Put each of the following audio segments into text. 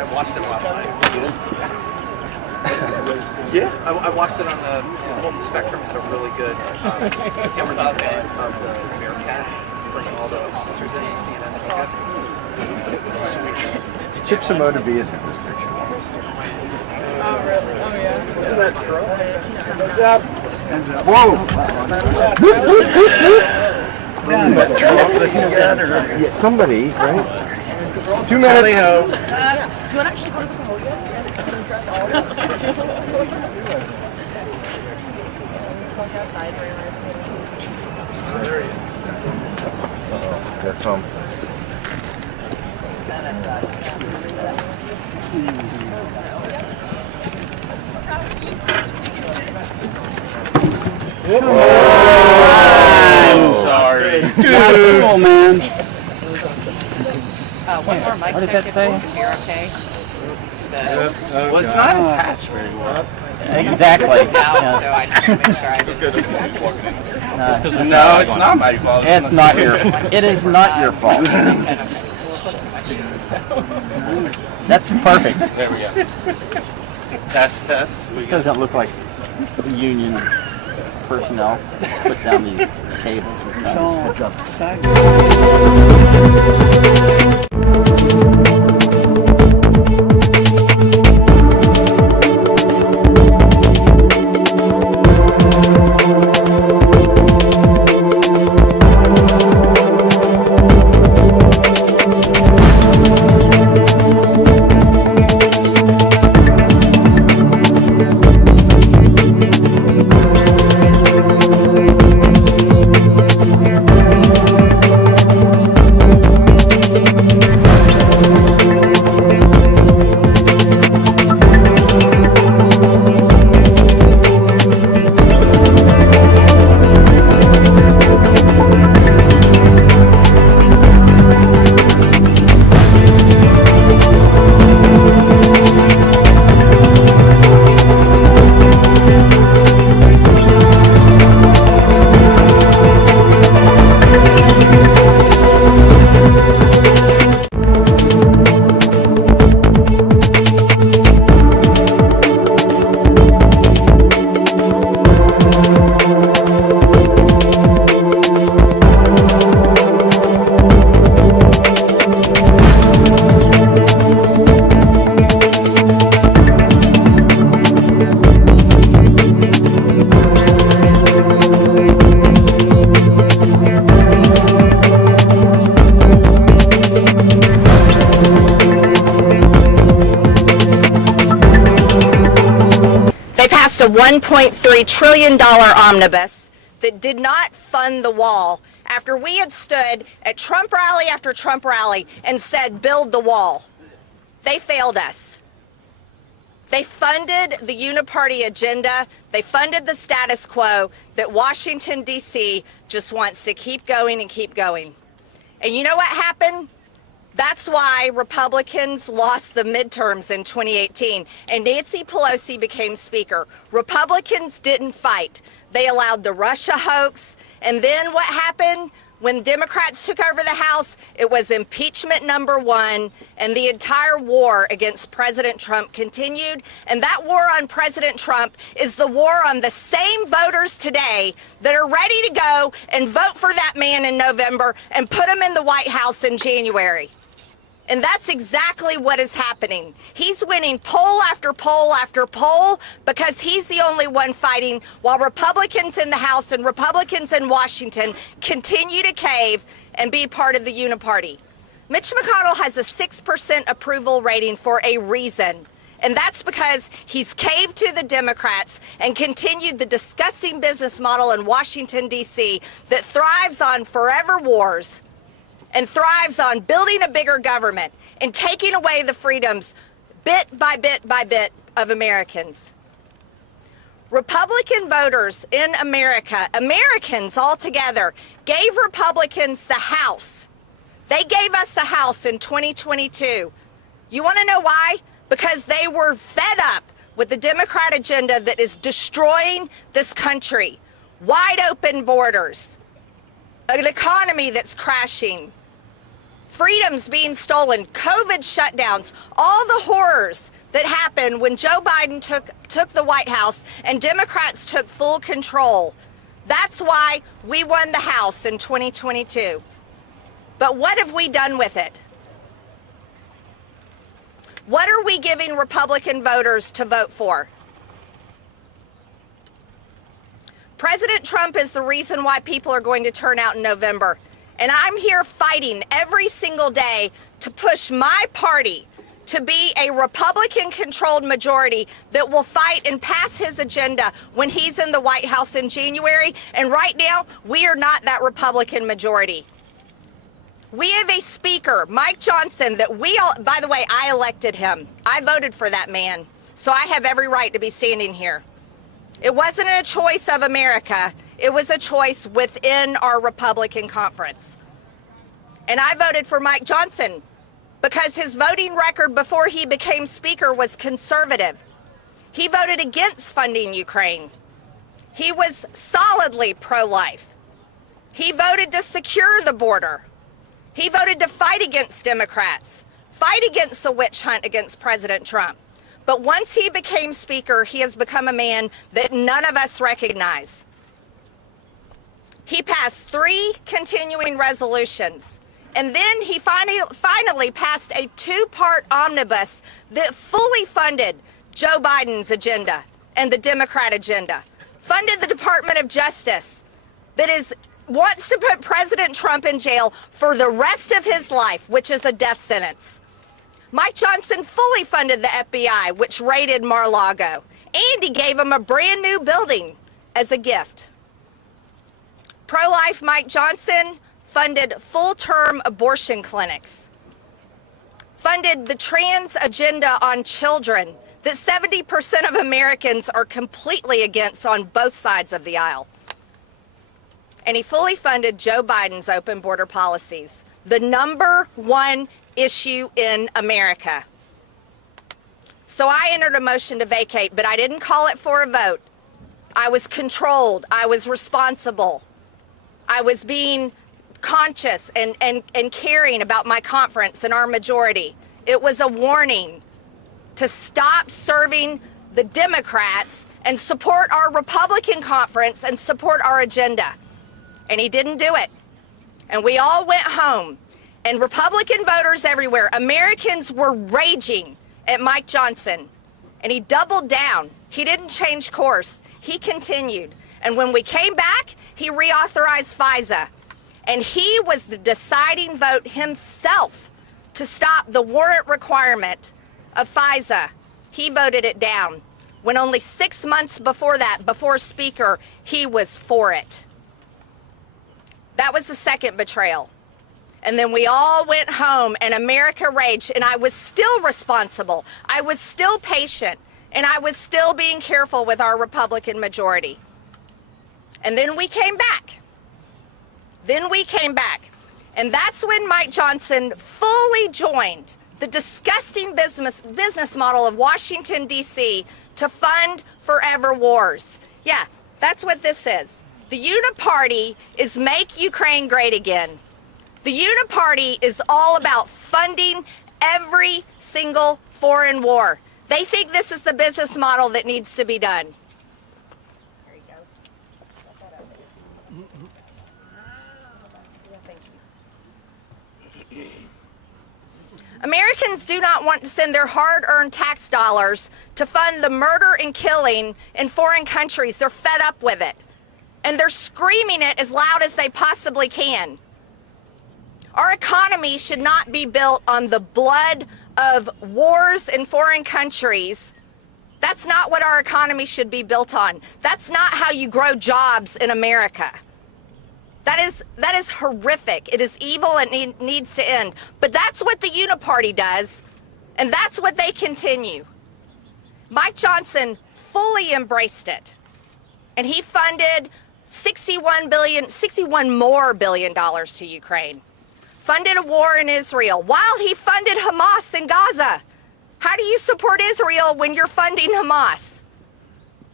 I watched it last night. Yeah, I watched it on the Spectrum. Had a really good camera of the Vacate, bringing all the officers in and CNN. Sweet. Chip Simone to be in this picture. Oh, really? Oh, yeah. Isn't that true? Whoa! Isn't that Trump looking at or? Yeah, somebody, right? 2 minutes. Do you want to actually go to the podium? Here come. I'm sorry. Dude. Oh, man. One more mic. What does that say? You're okay. Well, it's not attached very well. Exactly. So I just make sure I No, it's not my fault. It's not your. It is not your fault. That's perfect. There we go. Test. This doesn't look like union personnel put down these cables and stuff. A $1.3 trillion omnibus that did not fund the wall after we had stood at Trump rally after Trump rally and said, build the wall. They failed us. They funded the Uni-Party agenda. They funded the status quo that Washington, D.C. just wants to keep going and keep going. And you know what happened? That's why Republicans lost the midterms in 2018 and Nancy Pelosi became Speaker. Republicans didn't fight. They allowed the Russia hoax. And then what happened? When Democrats took over the House, it was impeachment #1, and the entire war against President Trump continued. And that war on President Trump is the war on the same voters today that are ready to go and vote for that man in November and put him in the White House in January. And that's exactly what is happening. He's winning poll after poll after poll because he's the only one fighting while Republicans in the House and Republicans in Washington continue to cave and be part of the Uni-Party. Mitch McConnell has a 6% approval rating for a reason. And that's because he's caved to the Democrats and continued the disgusting business model in Washington, D.C. that thrives on forever wars and thrives on building a bigger government and taking away the freedoms bit by bit by bit of Americans. Republican voters in America, Americans altogether, gave Republicans the House. They gave us the House in 2022. You want to know why? Because they were fed up with the Democrat agenda that is destroying this country. Wide open borders, an economy that's crashing, freedoms being stolen, COVID shutdowns, all the horrors that happened when Joe Biden took the White House and Democrats took full control. That's why we won the House in 2022. But what have we done with it? What are we giving Republican voters to vote for? President Trump is the reason why people are going to turn out in November. And I'm here fighting every single day to push my party to be a Republican-controlled majority that will fight and pass his agenda when he's in the White House in January. And right now, we are not that Republican majority. We have a speaker, Mike Johnson, that by the way, I elected him. I voted for that man. So I have every right to be standing here. It wasn't a choice of America. It was a choice within our Republican conference. And I voted for Mike Johnson because his voting record before he became speaker was conservative. He voted against funding Ukraine. He was solidly pro-life. He voted to secure the border. He voted to fight against Democrats, fight against the witch hunt against President Trump. But once he became speaker, he has become a man that none of us recognize. He passed 3 continuing resolutions. And then he finally passed a 2-part omnibus that fully funded Joe Biden's agenda and the Democrat agenda, funded the Department of Justice that wants to put President Trump in jail for the rest of his life, which is a death sentence. Mike Johnson fully funded the FBI, which raided Mar-a-Lago, and he gave him a brand new building as a gift. Pro-life Mike Johnson funded full-term abortion clinics, funded the trans agenda on children that 70% of Americans are completely against on both sides of the aisle. And he fully funded Joe Biden's open border policies, the #1 issue in America. So I entered a motion to vacate, but I didn't call it for a vote. I was controlled. I was responsible. I was being conscious and caring about my conference and our majority. It was a warning to stop serving the Democrats and support our Republican conference and support our agenda. And he didn't do it. And we all went home. And Republican voters everywhere, Americans were raging at Mike Johnson. And he doubled down. He didn't change course. He continued. And when we came back, he reauthorized FISA. And he was the deciding vote himself to stop the warrant requirement of FISA. He voted it down. When only 6 months before that, before Speaker, he was for it. That was the second betrayal. And then we all went home and America raged, and I was still responsible. I was still patient, and I was still being careful with our Republican majority. And then we came back. And that's when Mike Johnson fully joined the disgusting business model of Washington, D.C. to fund forever wars. Yeah, that's what this is. The Uni-Party is Make Ukraine Great Again. The Uni-Party is all about funding every single foreign war. They think this is the business model that needs to be done. There you go. Americans do not want to send their hard-earned tax dollars to fund the murder and killing in foreign countries. They're fed up with it. And they're screaming it as loud as they possibly can. Our economy should not be built on the blood of wars in foreign countries. That's not what our economy should be built on. That's not how you grow jobs in America. That is horrific. It is evil and it needs to end. But that's what the Uni-Party does, and that's what they continue. Mike Johnson fully embraced it, and he funded $61 more billion to Ukraine. Funded a war in Israel while he funded Hamas in Gaza. How do you support Israel when you're funding Hamas?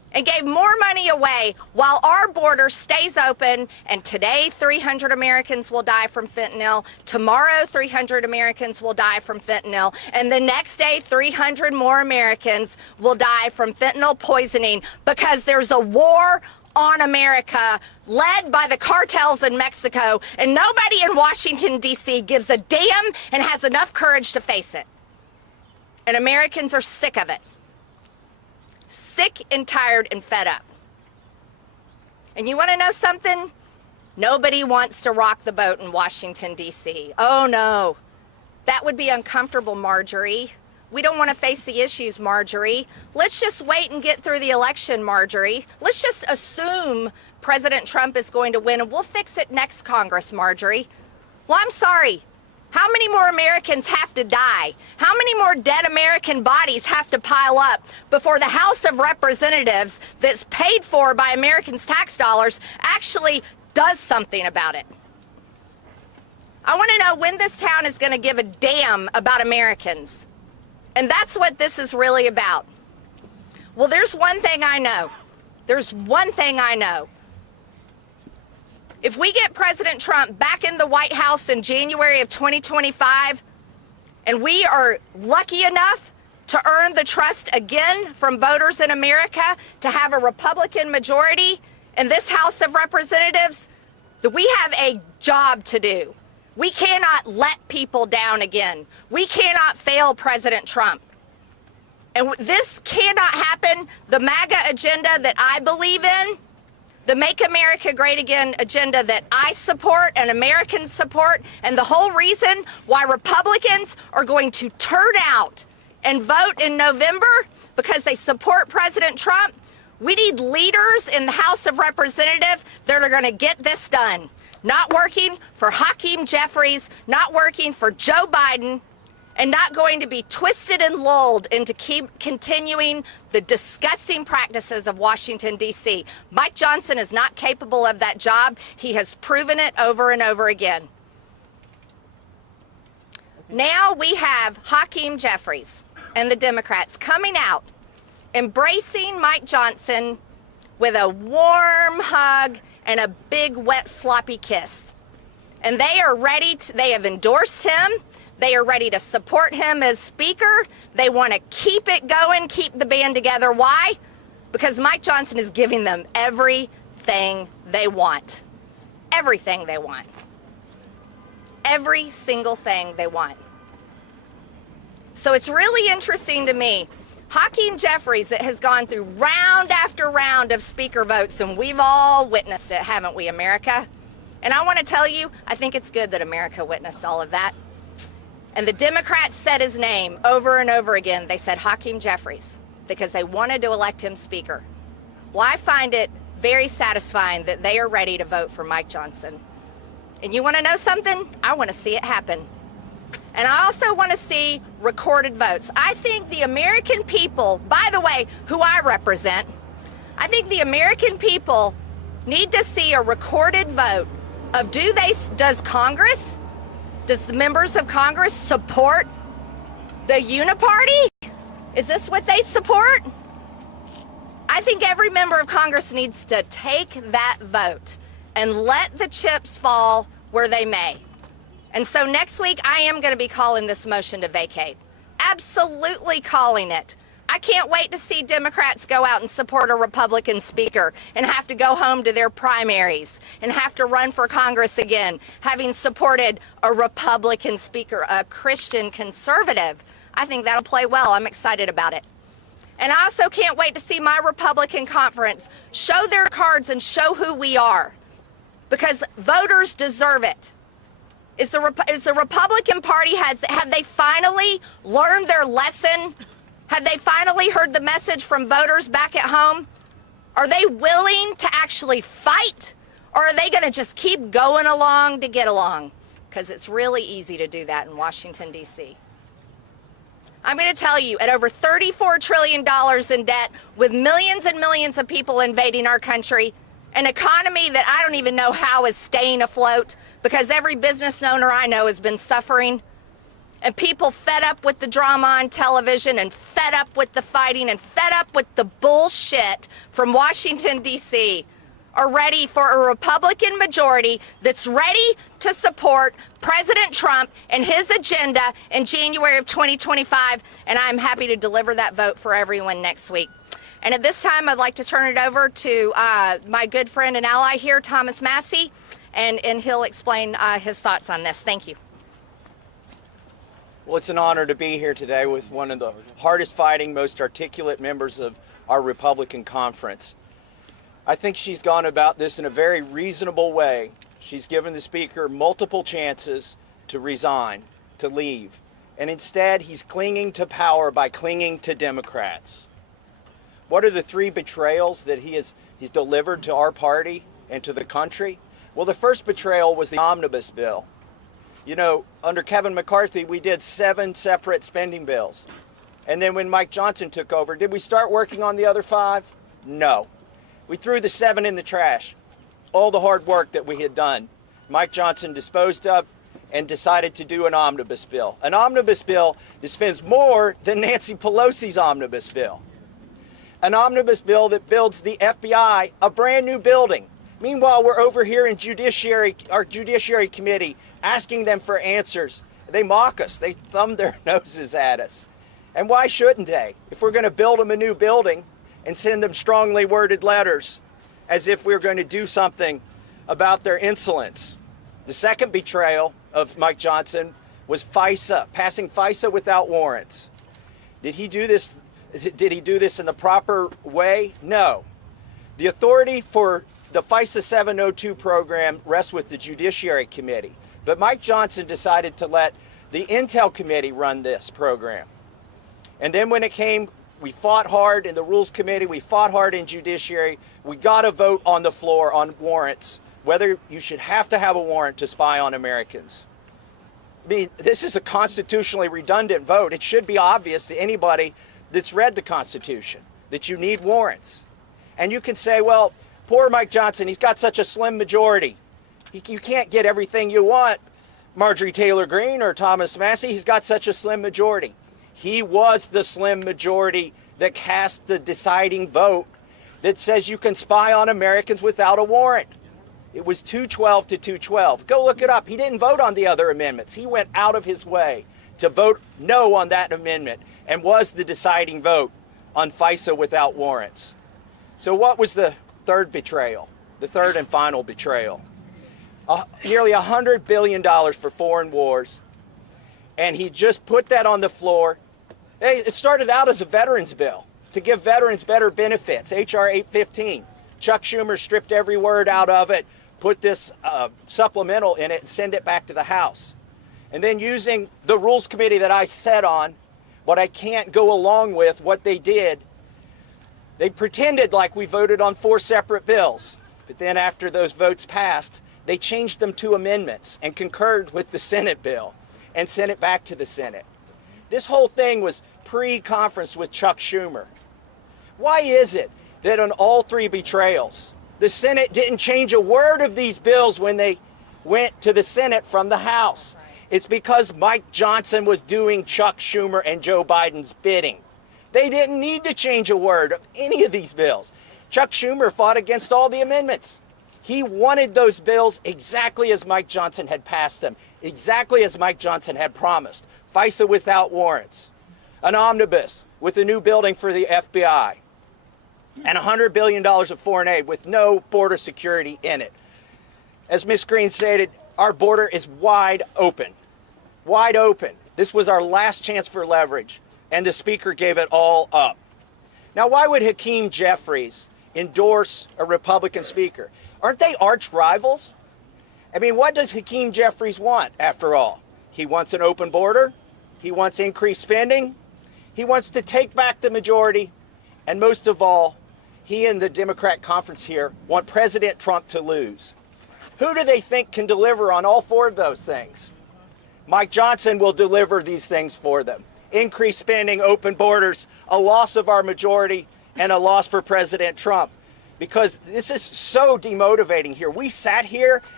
and gave more money away while our border stays open. And today, 300 Americans will die from fentanyl. Tomorrow, 300 Americans will die from fentanyl. And the next day, 300 more Americans will die from fentanyl poisoning because there's a war on America led by the cartels in Mexico. And nobody in Washington, D.C. gives a damn and has enough courage to face it. And Americans are sick of it. Sick and tired and fed up. And you want to know something? Nobody wants to rock the boat in Washington, D.C. Oh, no. That would be uncomfortable, Marjorie. We don't want to face the issues, Marjorie. Let's just wait and get through the election, Marjorie. Let's just assume President Trump is going to win, and we'll fix it next Congress, Marjorie. Well, I'm sorry. How many more Americans have to die? How many more dead American bodies have to pile up before the House of Representatives that's paid for by Americans' tax dollars actually does something about it? I want to know when this town is going to give a damn about Americans. And that's what this is really about. Well, there's one thing I know. There's one thing I know. If we get President Trump back in the White House in January of 2025, and we are lucky enough to earn the trust again from voters in America to have a Republican majority in this House of Representatives, that we have a job to do. We cannot let people down again. We cannot fail President Trump. And this cannot happen. The MAGA agenda that I believe in, the Make America Great Again agenda that I support and Americans support, and the whole reason why Republicans are going to turn out and vote in November because they support President Trump, we need leaders in the House of Representatives that are going to get this done. Not working for Hakeem Jeffries, not working for Joe Biden, and not going to be twisted and lulled into keep continuing the disgusting practices of Washington, D.C. Mike Johnson is not capable of that job. He has proven it over and over again. Now we have Hakeem Jeffries and the Democrats coming out, embracing Mike Johnson with a warm hug and a big, wet, sloppy kiss. And they are ready to, they have endorsed him. They are ready to support him as Speaker. They want to keep it going, keep the band together. Why? Because Mike Johnson is giving them everything they want. Everything they want. Every single thing they want. So it's really interesting to me. Hakeem Jeffries has gone through round after round of Speaker votes, and we've all witnessed it, haven't we, America? And I want to tell you, I think it's good that America witnessed all of that. And the Democrats said his name over and over again. They said Hakeem Jeffries because they wanted to elect him Speaker. Well, I find it very satisfying that they are ready to vote for Mike Johnson. And you want to know something? I want to see it happen. And I also want to see recorded votes. I think the American people, by the way, who I represent, I think the American people need to see a recorded vote of does Congress, does the members of Congress support the Uni-Party? Is this what they support? I think every member of Congress needs to take that vote and let the chips fall where they may. And so next week, I am going to be calling this motion to vacate. Absolutely calling it. I can't wait to see Democrats go out and support a Republican Speaker and have to go home to their primaries and have to run for Congress again, having supported a Republican Speaker, a Christian conservative. I think that'll play well. I'm excited about it. And I also can't wait to see my Republican conference show their cards and show who we are, because voters deserve it. Is the Republican Party, have they finally learned their lesson? Have they finally heard the message from voters back at home? Are they willing to actually fight? Or are they going to just keep going along to get along? Because it's really easy to do that in Washington, D.C. I'm going to tell you, at over $34 trillion in debt, with millions and millions of people invading our country, an economy that I don't even know how is staying afloat because every business owner I know has been suffering. and people fed up with the drama on television and fed up with the fighting and fed up with the bullshit from Washington, D.C. are ready for a Republican majority that's ready to support President Trump and his agenda in January of 2025, and I'm happy to deliver that vote for everyone next week. And at this time, I'd like to turn it over to my good friend and ally here, Thomas Massie, and he'll explain his thoughts on this. Thank you. Well, it's an honor to be here today with one of the hardest fighting, most articulate members of our Republican conference. I think she's gone about this in a very reasonable way. She's given the Speaker multiple chances to resign, to leave, and instead he's clinging to power by clinging to Democrats. What are the three betrayals that he's delivered to our party and to the country? Well, the first betrayal was the omnibus bill. You know, under Kevin McCarthy, we did 7 separate spending bills. And then when Mike Johnson took over, did we start working on the other 5? No. We threw the 7 in the trash. All the hard work that we had done, Mike Johnson disposed of and decided to do an omnibus bill. An omnibus bill that spends more than Nancy Pelosi's omnibus bill. An omnibus bill that builds the FBI a brand new building. Meanwhile, we're over here in our Judiciary Committee asking them for answers. They mock us. They thumb their noses at us. And why shouldn't they? If we're going to build them a new building and send them strongly worded letters as if we're going to do something about their insolence. The second betrayal of Mike Johnson was FISA, passing FISA without warrants. Did he do this in the proper way? No. The authority for the FISA 702 program rests with the Judiciary Committee. But Mike Johnson decided to let the Intel Committee run this program. And then when it came, we fought hard in the Rules Committee, we fought hard in Judiciary. We got a vote on the floor on warrants, whether you should have to have a warrant to spy on Americans. I mean, this is a constitutionally redundant vote. It should be obvious to anybody that's read the Constitution that you need warrants. And you can say, well, poor Mike Johnson, he's got such a slim majority. You can't get everything you want, Marjorie Taylor Greene or Thomas Massie. He's got such a slim majority. He was the slim majority that cast the deciding vote that says you can spy on Americans without a warrant. It was 212 to 212. Go look it up. He didn't vote on the other amendments. He went out of his way to vote no on that amendment and was the deciding vote on FISA without warrants. So what was the third betrayal, the third and final betrayal? Nearly $100 billion for foreign wars, and he just put that on the floor. Hey, it started out as a veterans bill to give veterans better benefits, H.R. 815. Chuck Schumer stripped every word out of it, put this supplemental in it, and send it back to the House. And then using the Rules Committee that I sat on, what I can't go along with, what they did, they pretended like we voted on 4 separate bills. But then after those votes passed, they changed them to amendments and concurred with the Senate bill and sent it back to the Senate. This whole thing was pre-conference with Chuck Schumer. Why is it that on all 3 betrayals, the Senate didn't change a word of these bills when they went to the Senate from the House? It's because Mike Johnson was doing Chuck Schumer and Joe Biden's bidding. They didn't need to change a word of any of these bills. Chuck Schumer fought against all the amendments. He wanted those bills exactly as Mike Johnson had passed them, exactly as Mike Johnson had promised. FISA without warrants, an omnibus with a new building for the FBI, and $100 billion of foreign aid with no border security in it. As Ms. Greene stated, our border is wide open. Wide open. This was our last chance for leverage, and the Speaker gave it all up. Now, why would Hakeem Jeffries endorse a Republican Speaker? Aren't they arch rivals? I mean, what does Hakeem Jeffries want, after all? He wants an open border. He wants increased spending. He wants to take back the majority. And most of all, he and the Democrat conference here want President Trump to lose. Who do they think can deliver on all 4 of those things? Mike Johnson will deliver these things for them. Increased spending, open borders, a loss of our majority, and a loss for President Trump. Because this is so demotivating here. We sat here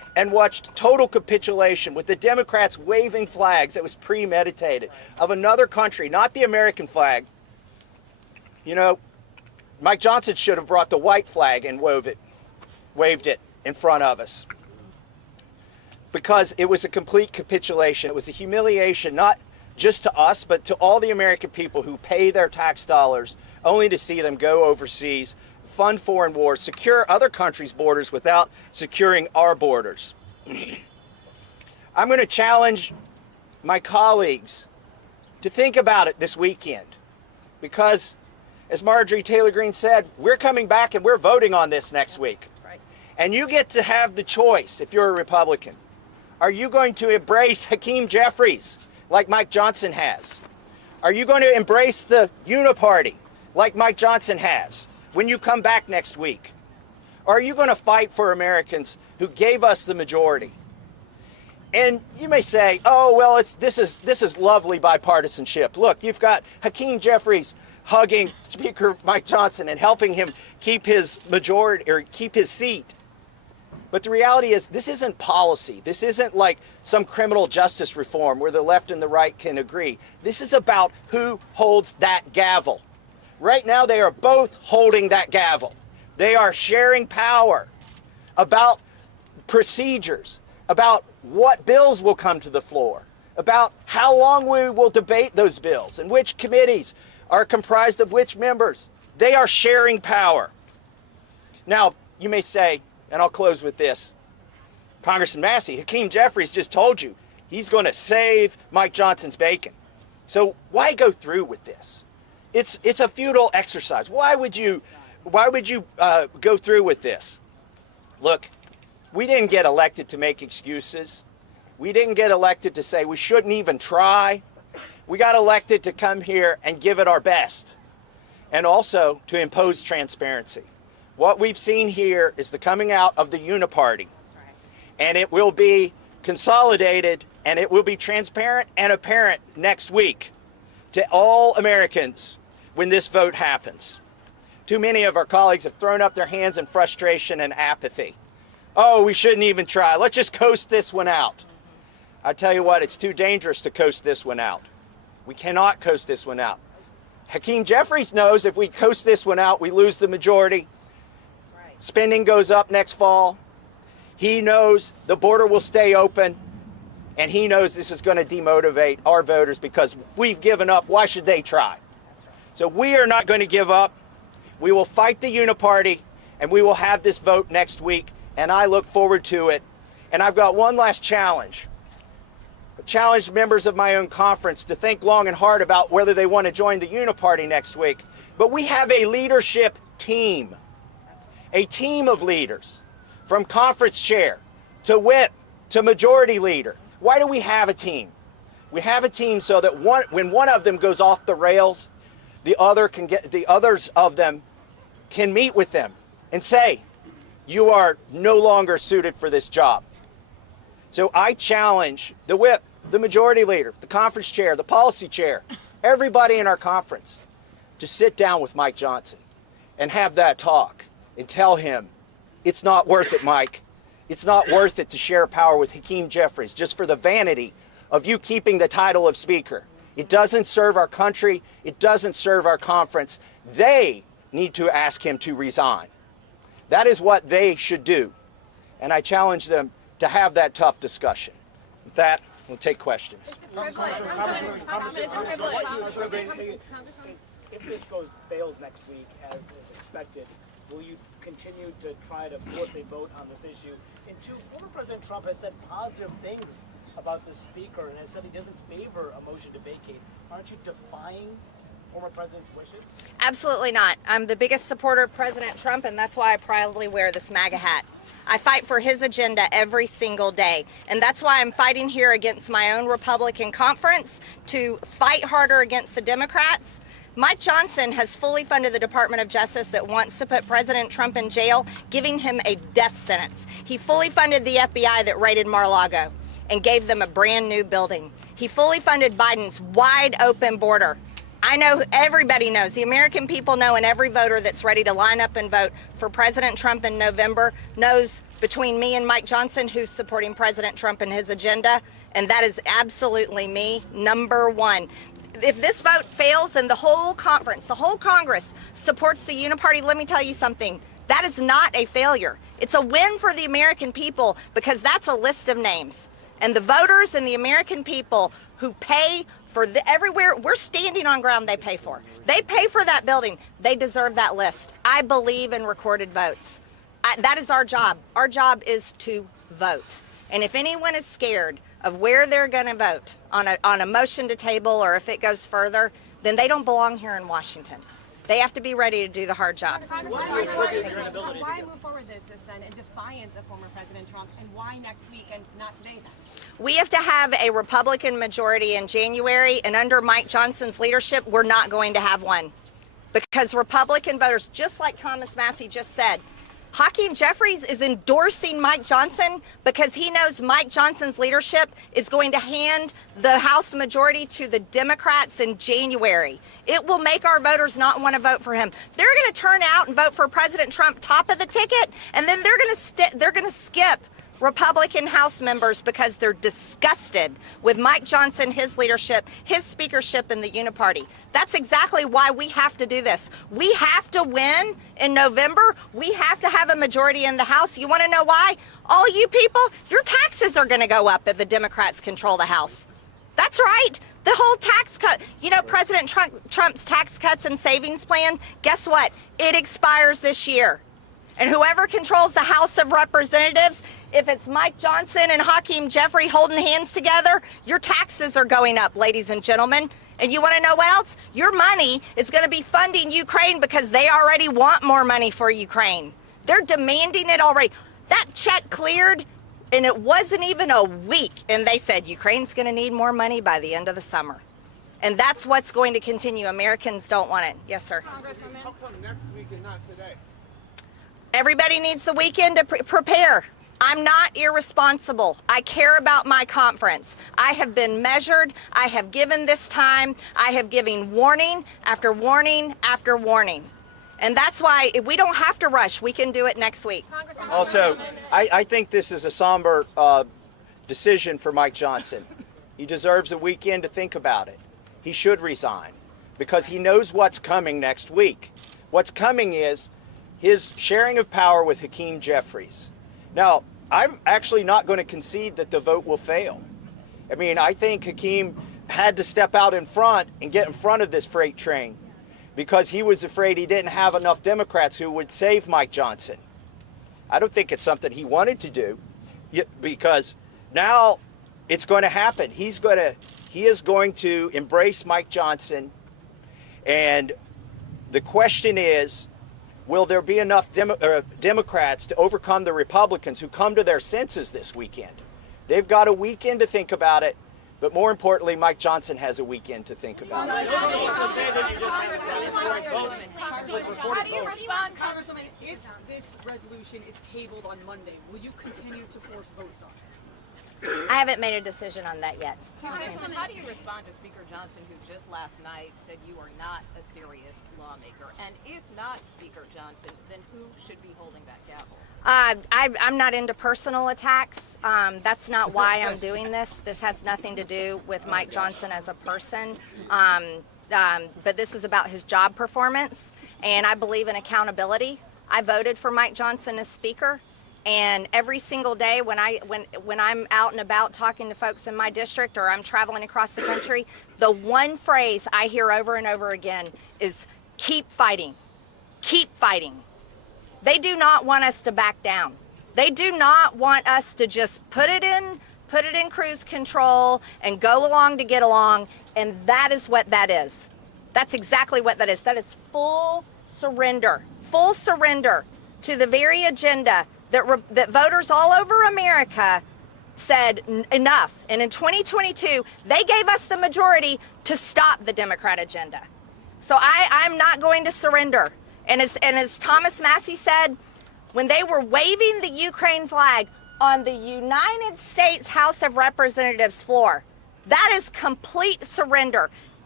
and watched total capitulation with the Democrats waving flags that was premeditated of another country, not the American flag. You know, Mike Johnson should have brought the white flag and waved it in front of us. Because it was a complete capitulation. It was a humiliation, not just to us, but to all the American people who pay their tax dollars only to see them go overseas, fund foreign wars, secure other countries' borders without securing our borders. I'm going to challenge my colleagues to think about it this weekend, because as Marjorie Taylor Greene said, we're coming back and we're voting on this next week. And you get to have the choice if you're a Republican. Are you going to embrace Hakeem Jeffries like Mike Johnson has? Are you going to embrace the Uni-Party like Mike Johnson has when you come back next week? Or are you going to fight for Americans who gave us the majority? And you may say, oh, well, this is lovely bipartisanship. Look, you've got Hakeem Jeffries hugging Speaker Mike Johnson and helping him keep his majority or keep his seat. But the reality is, this isn't policy. This isn't like some criminal justice reform where the left and the right can agree. This is about who holds that gavel. Right now, they are both holding that gavel. They are sharing power about procedures, about what bills will come to the floor, about how long we will debate those bills and which committees are comprised of which members. They are sharing power. Now, you may say, and I'll close with this, Congressman Massie, Hakeem Jeffries just told you he's going to save Mike Johnson's bacon. So why go through with this? It's a futile exercise. Why would you go through with this? Look, we didn't get elected to make excuses. We didn't get elected to say we shouldn't even try. We got elected to come here and give it our best, and also to impose transparency. What we've seen here is the coming out of the Uni-Party, and it will be consolidated and it will be transparent and apparent next week to all Americans when this vote happens. Too many of our colleagues have thrown up their hands in frustration and apathy. Oh, we shouldn't even try. Let's just coast this one out. I tell you what, it's too dangerous to coast this one out. We cannot coast this one out. Hakeem Jeffries knows if we coast this one out, we lose the majority. Spending goes up next fall. He knows the border will stay open, and he knows this is going to demotivate our voters because if we've given up, why should they try? So we are not going to give up. We will fight the Uni-Party, and we will have this vote next week, and I look forward to it. And I've got one last challenge. I challenge members of my own conference to think long and hard about whether they want to join the Uni-Party next week. But we have a leadership team. A team of leaders, from conference chair to whip to majority leader. Why do we have a team? We have a team so that when one of them goes off the rails, the others of them can meet with them and say, you are no longer suited for this job. So I challenge the whip, the majority leader, the conference chair, the policy chair, everybody in our conference to sit down with Mike Johnson and have that talk. And tell him, it's not worth it, Mike. It's not worth it to share power with Hakeem Jeffries just for the vanity of you keeping the title of Speaker. It doesn't serve our country. It doesn't serve our conference. They need to ask him to resign. That is what they should do. And I challenge them to have that tough discussion. With that, we'll take questions. If this fails next week, as is expected, will you continue to try to force a vote on this issue? And two, former President Trump has said positive things about the Speaker and has said he doesn't favor a motion to vacate. Aren't you defying former President's wishes? Absolutely not. I'm the biggest supporter of President Trump, and that's why I proudly wear this MAGA hat. I fight for his agenda every single day, and that's why I'm fighting here against my own Republican conference to fight harder against the Democrats. Mike Johnson has fully funded the Department of Justice that wants to put President Trump in jail, giving him a death sentence. He fully funded the FBI that raided Mar-a-Lago and gave them a brand new building. He fully funded Biden's wide open border I know everybody knows, the American people know, and every voter that's ready to line up and vote for President Trump in November knows between me and Mike Johnson who's supporting President Trump and his agenda, and that is absolutely me, number one. If this vote fails and the whole conference, the whole Congress supports the Uni-Party, let me tell you something, that is not a failure. It's a win for the American people because that's a list of names. And the voters and the American people who pay for everywhere, we're standing on ground they pay for. They pay for that building. They deserve that list. I believe in recorded votes. That is our job. Our job is to vote. And if anyone is scared of where they're going to vote on a motion to table or if it goes further, then they don't belong here in Washington. They have to be ready to do the hard job. Why move forward with this then in defiance of former President Trump, and why next week and not today then? We have to have a Republican majority in January, and under Mike Johnson's leadership, we're not going to have one. Because Republican voters, just like Thomas Massie just said, Hakeem Jeffries is endorsing Mike Johnson because he knows Mike Johnson's leadership is going to hand the House majority to the Democrats in January. It will make our voters not want to vote for him. They're going to turn out and vote for President Trump top of the ticket, and then they're going to skip Republican House members because they're disgusted with Mike Johnson, his leadership, his speakership in the Uni-Party. That's exactly why we have to do this. We have to win in November. We have to have a majority in the House. You want to know why? All you people, your taxes are going to go up if the Democrats control the House. That's right. The whole tax cut, you know, President Trump's tax cuts and savings plan, guess what? It expires this year. And whoever controls the House of Representatives, if it's Mike Johnson and Hakeem Jeffries holding hands together, your taxes are going up, ladies and gentlemen. And you want to know what else? Your money is going to be funding Ukraine because they already want more money for Ukraine. They're demanding it already. That check cleared, and it wasn't even a week. And they said Ukraine's going to need more money by the end of the summer. And that's what's going to continue. Americans don't want it. Yes, sir. How come next week and not today? Everybody needs the weekend to prepare. I'm not irresponsible. I care about my conference. I have been measured. I have given this time. I have given warning after warning after warning. And that's why we don't have to rush. We can do it next week. Also, I think this is a somber decision for Mike Johnson. He deserves a weekend to think about it. He should resign because he knows what's coming next week. What's coming is his sharing of power with Hakeem Jeffries. Now, I'm actually not going to concede that the vote will fail. I mean, I think Hakeem had to step out in front and get in front of this freight train because he was afraid he didn't have enough Democrats who would save Mike Johnson. I don't think it's something he wanted to do because now it's going to happen. He is going to embrace Mike Johnson, and the question is, will there be enough Democrats to overcome the Republicans who come to their senses this weekend? They've got a weekend to think about it, but more importantly, Mike Johnson has a weekend to think about it. How do you respond, Congresswoman, if this resolution is tabled on Monday? Will you continue to force votes on it? I haven't made a decision on that yet. Congresswoman, how do you respond to Speaker Johnson, who just last night said you are not a serious lawmaker? And if not Speaker Johnson, then who should be holding that gavel? I'm not into personal attacks. That's not why I'm doing this. This has nothing to do with Mike Johnson as a person. But this is about his job performance, and I believe in accountability. I voted for Mike Johnson as Speaker. And every single day when I'm out and about talking to folks in my district or I'm traveling across the country, the one phrase I hear over and over again is keep fighting, keep fighting. They do not want us to back down. They do not want us to just put it in cruise control and go along to get along. And that is what that is. That's exactly what that is. That is full surrender to the very agenda that voters all over America said enough. And in 2022, they gave us the majority to stop the Democrat agenda. So I'm not going to surrender. And as Thomas Massie said, when they were waving the Ukraine flag on the United States House of Representatives floor, that is complete surrender.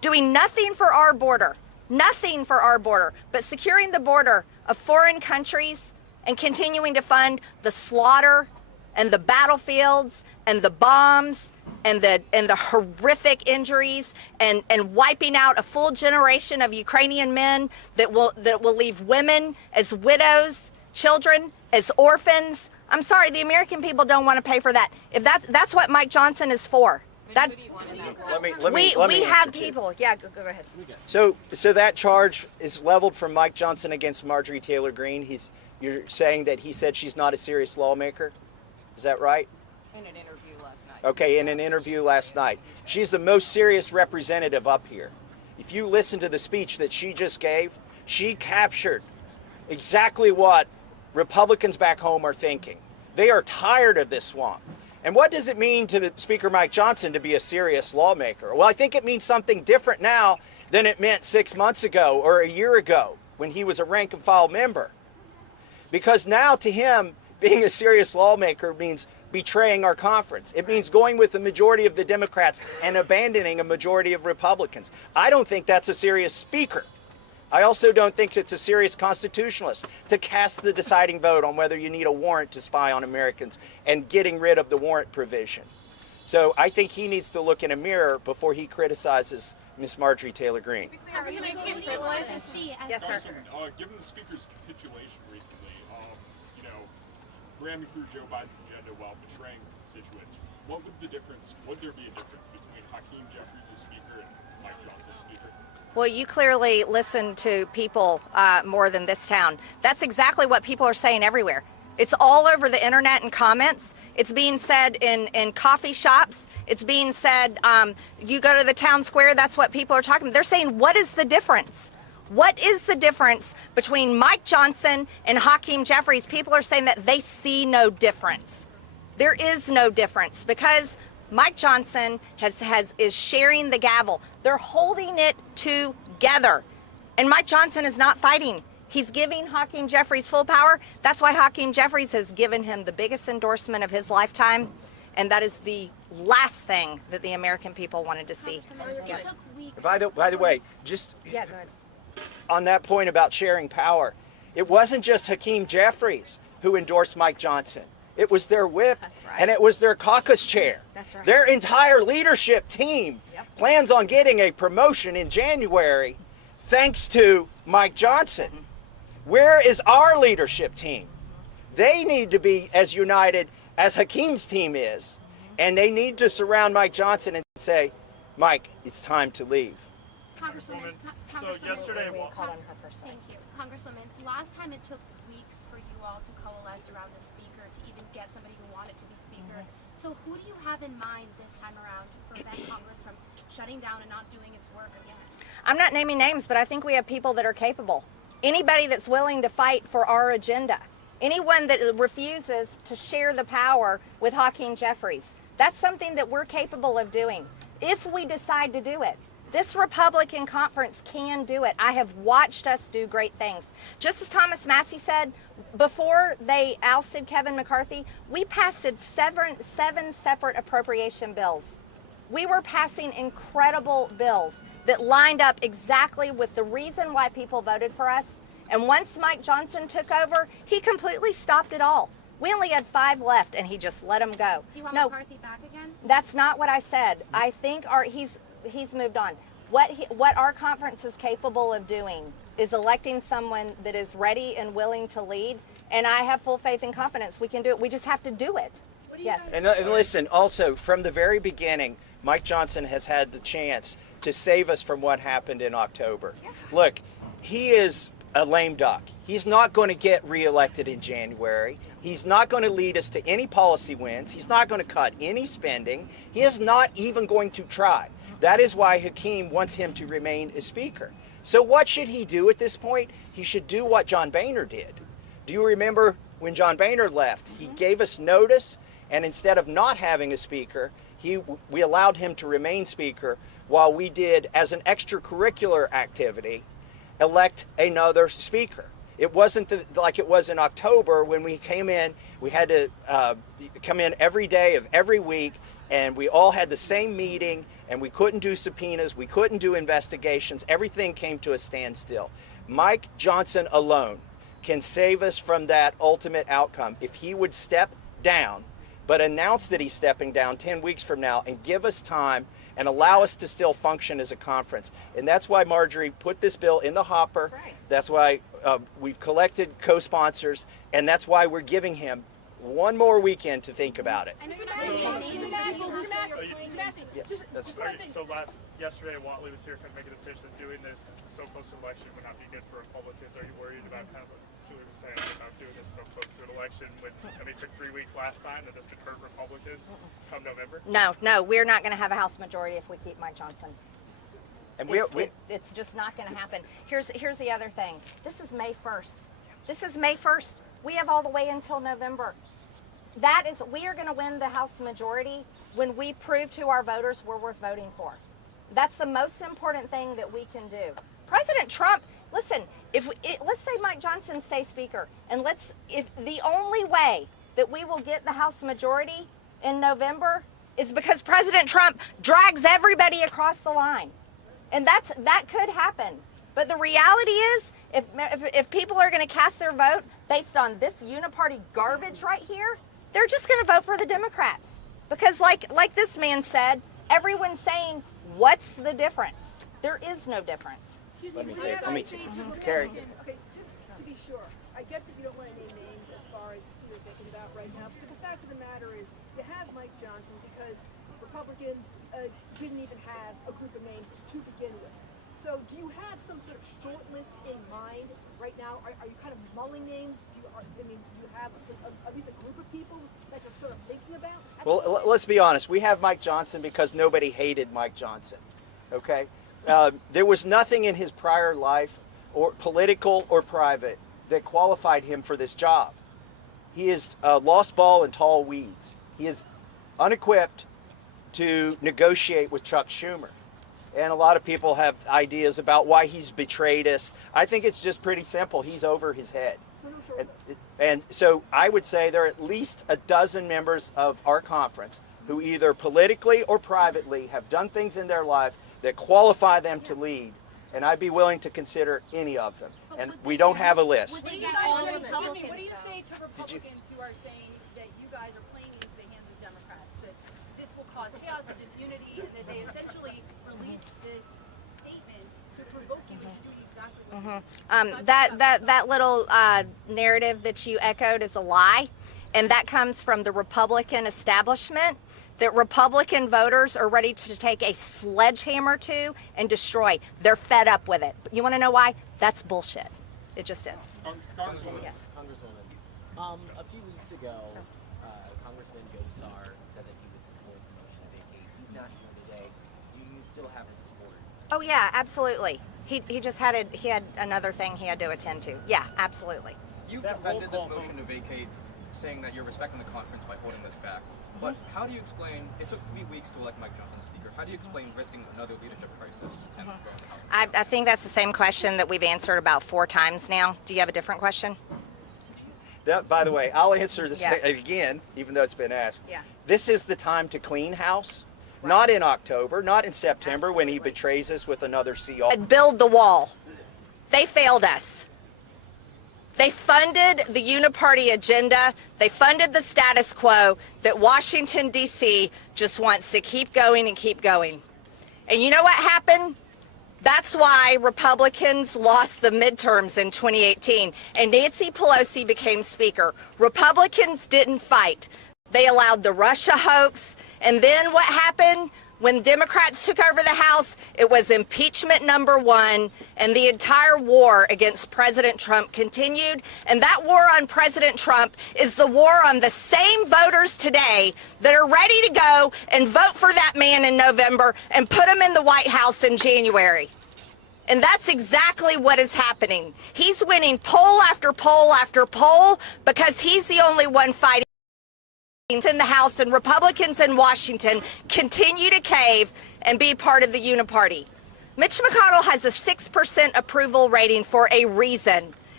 doing nothing for our border, but securing the border of foreign countries and continuing to fund the slaughter and the battlefields and the bombs and the horrific injuries and wiping out a full generation of Ukrainian men that will leave women as widows, children as orphans. I'm sorry, the American people don't want to pay for that. If that's what Mike Johnson is for. That we have people. Yeah, go ahead. So that charge is leveled from Mike Johnson against Marjorie Taylor Greene. You're saying that he said she's not a serious lawmaker? Is that right? In an interview last night. Okay, in an interview last night. She's the most serious representative up here. If you listen to the speech that she just gave, she captured exactly what Republicans back home are thinking. They are tired of this swamp. And what does it mean to Speaker Mike Johnson to be a serious lawmaker? Well, I think it means something different now than it meant 6 months ago or a year ago when he was a rank and file member. Because now to him, being a serious lawmaker means betraying our conference. It means going with the majority of the Democrats and abandoning a majority of Republicans. I don't think that's a serious speaker. I also don't think it's a serious constitutionalist to cast the deciding vote on whether you need a warrant to spy on Americans and getting rid of the warrant provision. So I think he needs to look in a mirror before he criticizes Ms. Marjorie Taylor Greene. Yes, sir. Given the speaker's capitulation recently, ramming through Joe Biden's agenda while betraying constituents, would there be a difference between Hakeem Jeffries as speaker and Mike Johnson as speaker? Well, you clearly listen to people more than this town. That's exactly what people are saying everywhere. It's all over the internet and comments. It's being said in coffee shops. It's being said, you go to the town square, that's what people are talking about. They're saying, what is the difference? What is the difference between Mike Johnson and Hakeem Jeffries? People are saying that they see no difference. There is no difference because Mike Johnson is sharing the gavel. They're holding it together. And Mike Johnson is not fighting. He's giving Hakeem Jeffries full power. That's why Hakeem Jeffries has given him the biggest endorsement of his lifetime. And that is the last thing that the American people wanted to see. Yeah. By the way, just yeah, go ahead. On that point about sharing power, it wasn't just Hakeem Jeffries who endorsed Mike Johnson. It was their whip, right. And it was their caucus chair. That's right. Their entire leadership team plans on getting a promotion in January thanks to Mike Johnson. Where is our leadership team? They need to be as united as Hakeem's team is, and they need to surround Mike Johnson and say, Mike, it's time to leave. Congresswoman, yesterday, thank you. Congresswoman, last time it took weeks for you all to coalesce around the speaker to even get somebody who wanted to be speaker. So who do you have in mind this time around to prevent Congress from shutting down and not doing its work again? I'm not naming names, but I think we have people that are capable. Anybody that's willing to fight for our agenda. Anyone that refuses to share the power with Hakeem Jeffries. That's something that we're capable of doing if we decide to do it. This Republican conference can do it. I have watched us do great things. Just as Thomas Massie said, before they ousted Kevin McCarthy, we passed seven separate appropriation bills. We were passing incredible bills that lined up exactly with the reason why people voted for us. And once Mike Johnson took over, he completely stopped it all. We only had 5 left, and he just let them go. Do you want McCarthy back again? That's not what I said. I think he's moved on. What our conference is capable of doing is electing someone that is ready and willing to lead, and I have full faith and confidence we can do it. We just have to do it. Yes. And listen, also, from the very beginning, Mike Johnson has had the chance to save us from what happened in October. Look, he is a lame duck. He's not going to get reelected in January. He's not going to lead us to any policy wins. He's not going to cut any spending. He is not even going to try. That is why Hakeem wants him to remain a speaker. So what should he do at this point? He should do what John Boehner did. Do you remember when John Boehner left? He gave us notice, and instead of not having a speaker, we allowed him to remain speaker while we did, as an extracurricular activity, elect another speaker. It wasn't like it was in October when we came in. We had to come in every day of every week and we all had the same meeting, and we couldn't do subpoenas, we couldn't do investigations, everything came to a standstill. Mike Johnson alone can save us from that ultimate outcome if he would step down, but announce that he's stepping down 10 weeks from now and give us time and allow us to still function as a conference. And that's why Marjorie put this bill in the hopper. That's why we've collected co-sponsors, and that's why we're giving him one more weekend to think about it. Yesterday, Watley was here kind of making a pitch that doing this so close to election would not be good for Republicans. Are you worried about kind of what Julie was saying about doing this so close to an election when, I mean, it took 3 weeks last time, that this could hurt Republicans come November? No, we're not going to have a House majority if we keep Mike Johnson. And it's just not going to happen. Here's the other thing. This is May 1st. This is May 1st. We have all the way until November. We are going to win the House majority when we prove to our voters we're worth voting for. That's the most important thing that we can do. President Trump, listen, let's say Mike Johnson stays Speaker, and if the only way that we will get the House majority in November is because President Trump drags everybody across the line. And that could happen. But the reality is, if people are going to cast their vote based on this Uni-Party garbage right here, they're just going to vote for the Democrats. Because like this man said, everyone's saying, what's the difference? There is no difference. Let me take Carrie. Okay, just to be sure, I get that you don't want to name names as far as you're thinking about right now, but the fact of the matter is, you have Mike Johnson because Republicans didn't even have a group of names to begin with. So do you have some sort of short list in mind right now? Are you kind of mulling names? Do you have at least a group of people that you're sort of thinking about? Well, let's be honest. We have Mike Johnson because nobody hated Mike Johnson, okay? There was nothing in his prior life, or political or private, that qualified him for this job. He is a lost ball in tall weeds. He is unequipped to negotiate with Chuck Schumer. And a lot of people have ideas about why he's betrayed us. I think it's just pretty simple. He's over his head. And so I would say there are at least a dozen members of our conference who either politically or privately have done things in their life that qualify them to lead. And I'd be willing to consider any of them. And we don't have a list. What do you say to Republicans who are saying that you guys are playing into the hands of Democrats, that this will cause chaos and disunity, and that they essentially released this statement to provoke you into doing exactly what That little narrative that you echoed is a lie, and that comes from the Republican establishment that Republican voters are ready to take a sledgehammer to and destroy. They're fed up with it. You want to know why? That's bullshit. It just is. Congresswoman. Yes. Congresswoman, a few weeks ago, Congressman Gosar said that he would support the motion to vacate. He's not here today. Do you still have his support? Oh yeah, absolutely. He just had another thing he had to attend to. Yeah, absolutely. You defended this motion to vacate, saying that you're respecting the conference by holding this back. But how do you explain, it took 3 weeks to elect Mike Johnson as Speaker. How do you explain risking another leadership crisis and throwing the House? I think that's the same question that we've answered about 4 times now. Do you have a different question? That, by the way, I'll answer this again, even though it's been asked. Yeah. This is the time to clean house. Right. Not in October, not in September, when he betrays us with another CO. Build the wall. They failed us. They funded the Uni-Party agenda. They funded the status quo that Washington, D.C. just wants to keep going and keep going. And you know what happened? That's why Republicans lost the midterms in 2018 and Nancy Pelosi became Speaker. Republicans didn't fight. They allowed the Russia hoax. And then what happened? When Democrats took over the House, it was impeachment #1, and the entire war against President Trump continued. And that war on President Trump is the war on the same voters today that are ready to go and vote for that man in November and put him in the White House in January. And that's exactly what is happening. He's winning poll after poll after poll because he's the only one fighting in the House, and Republicans in Washington continue to cave and be part of the Uni-Party. Mitch McConnell has a 6% approval rating for a reason,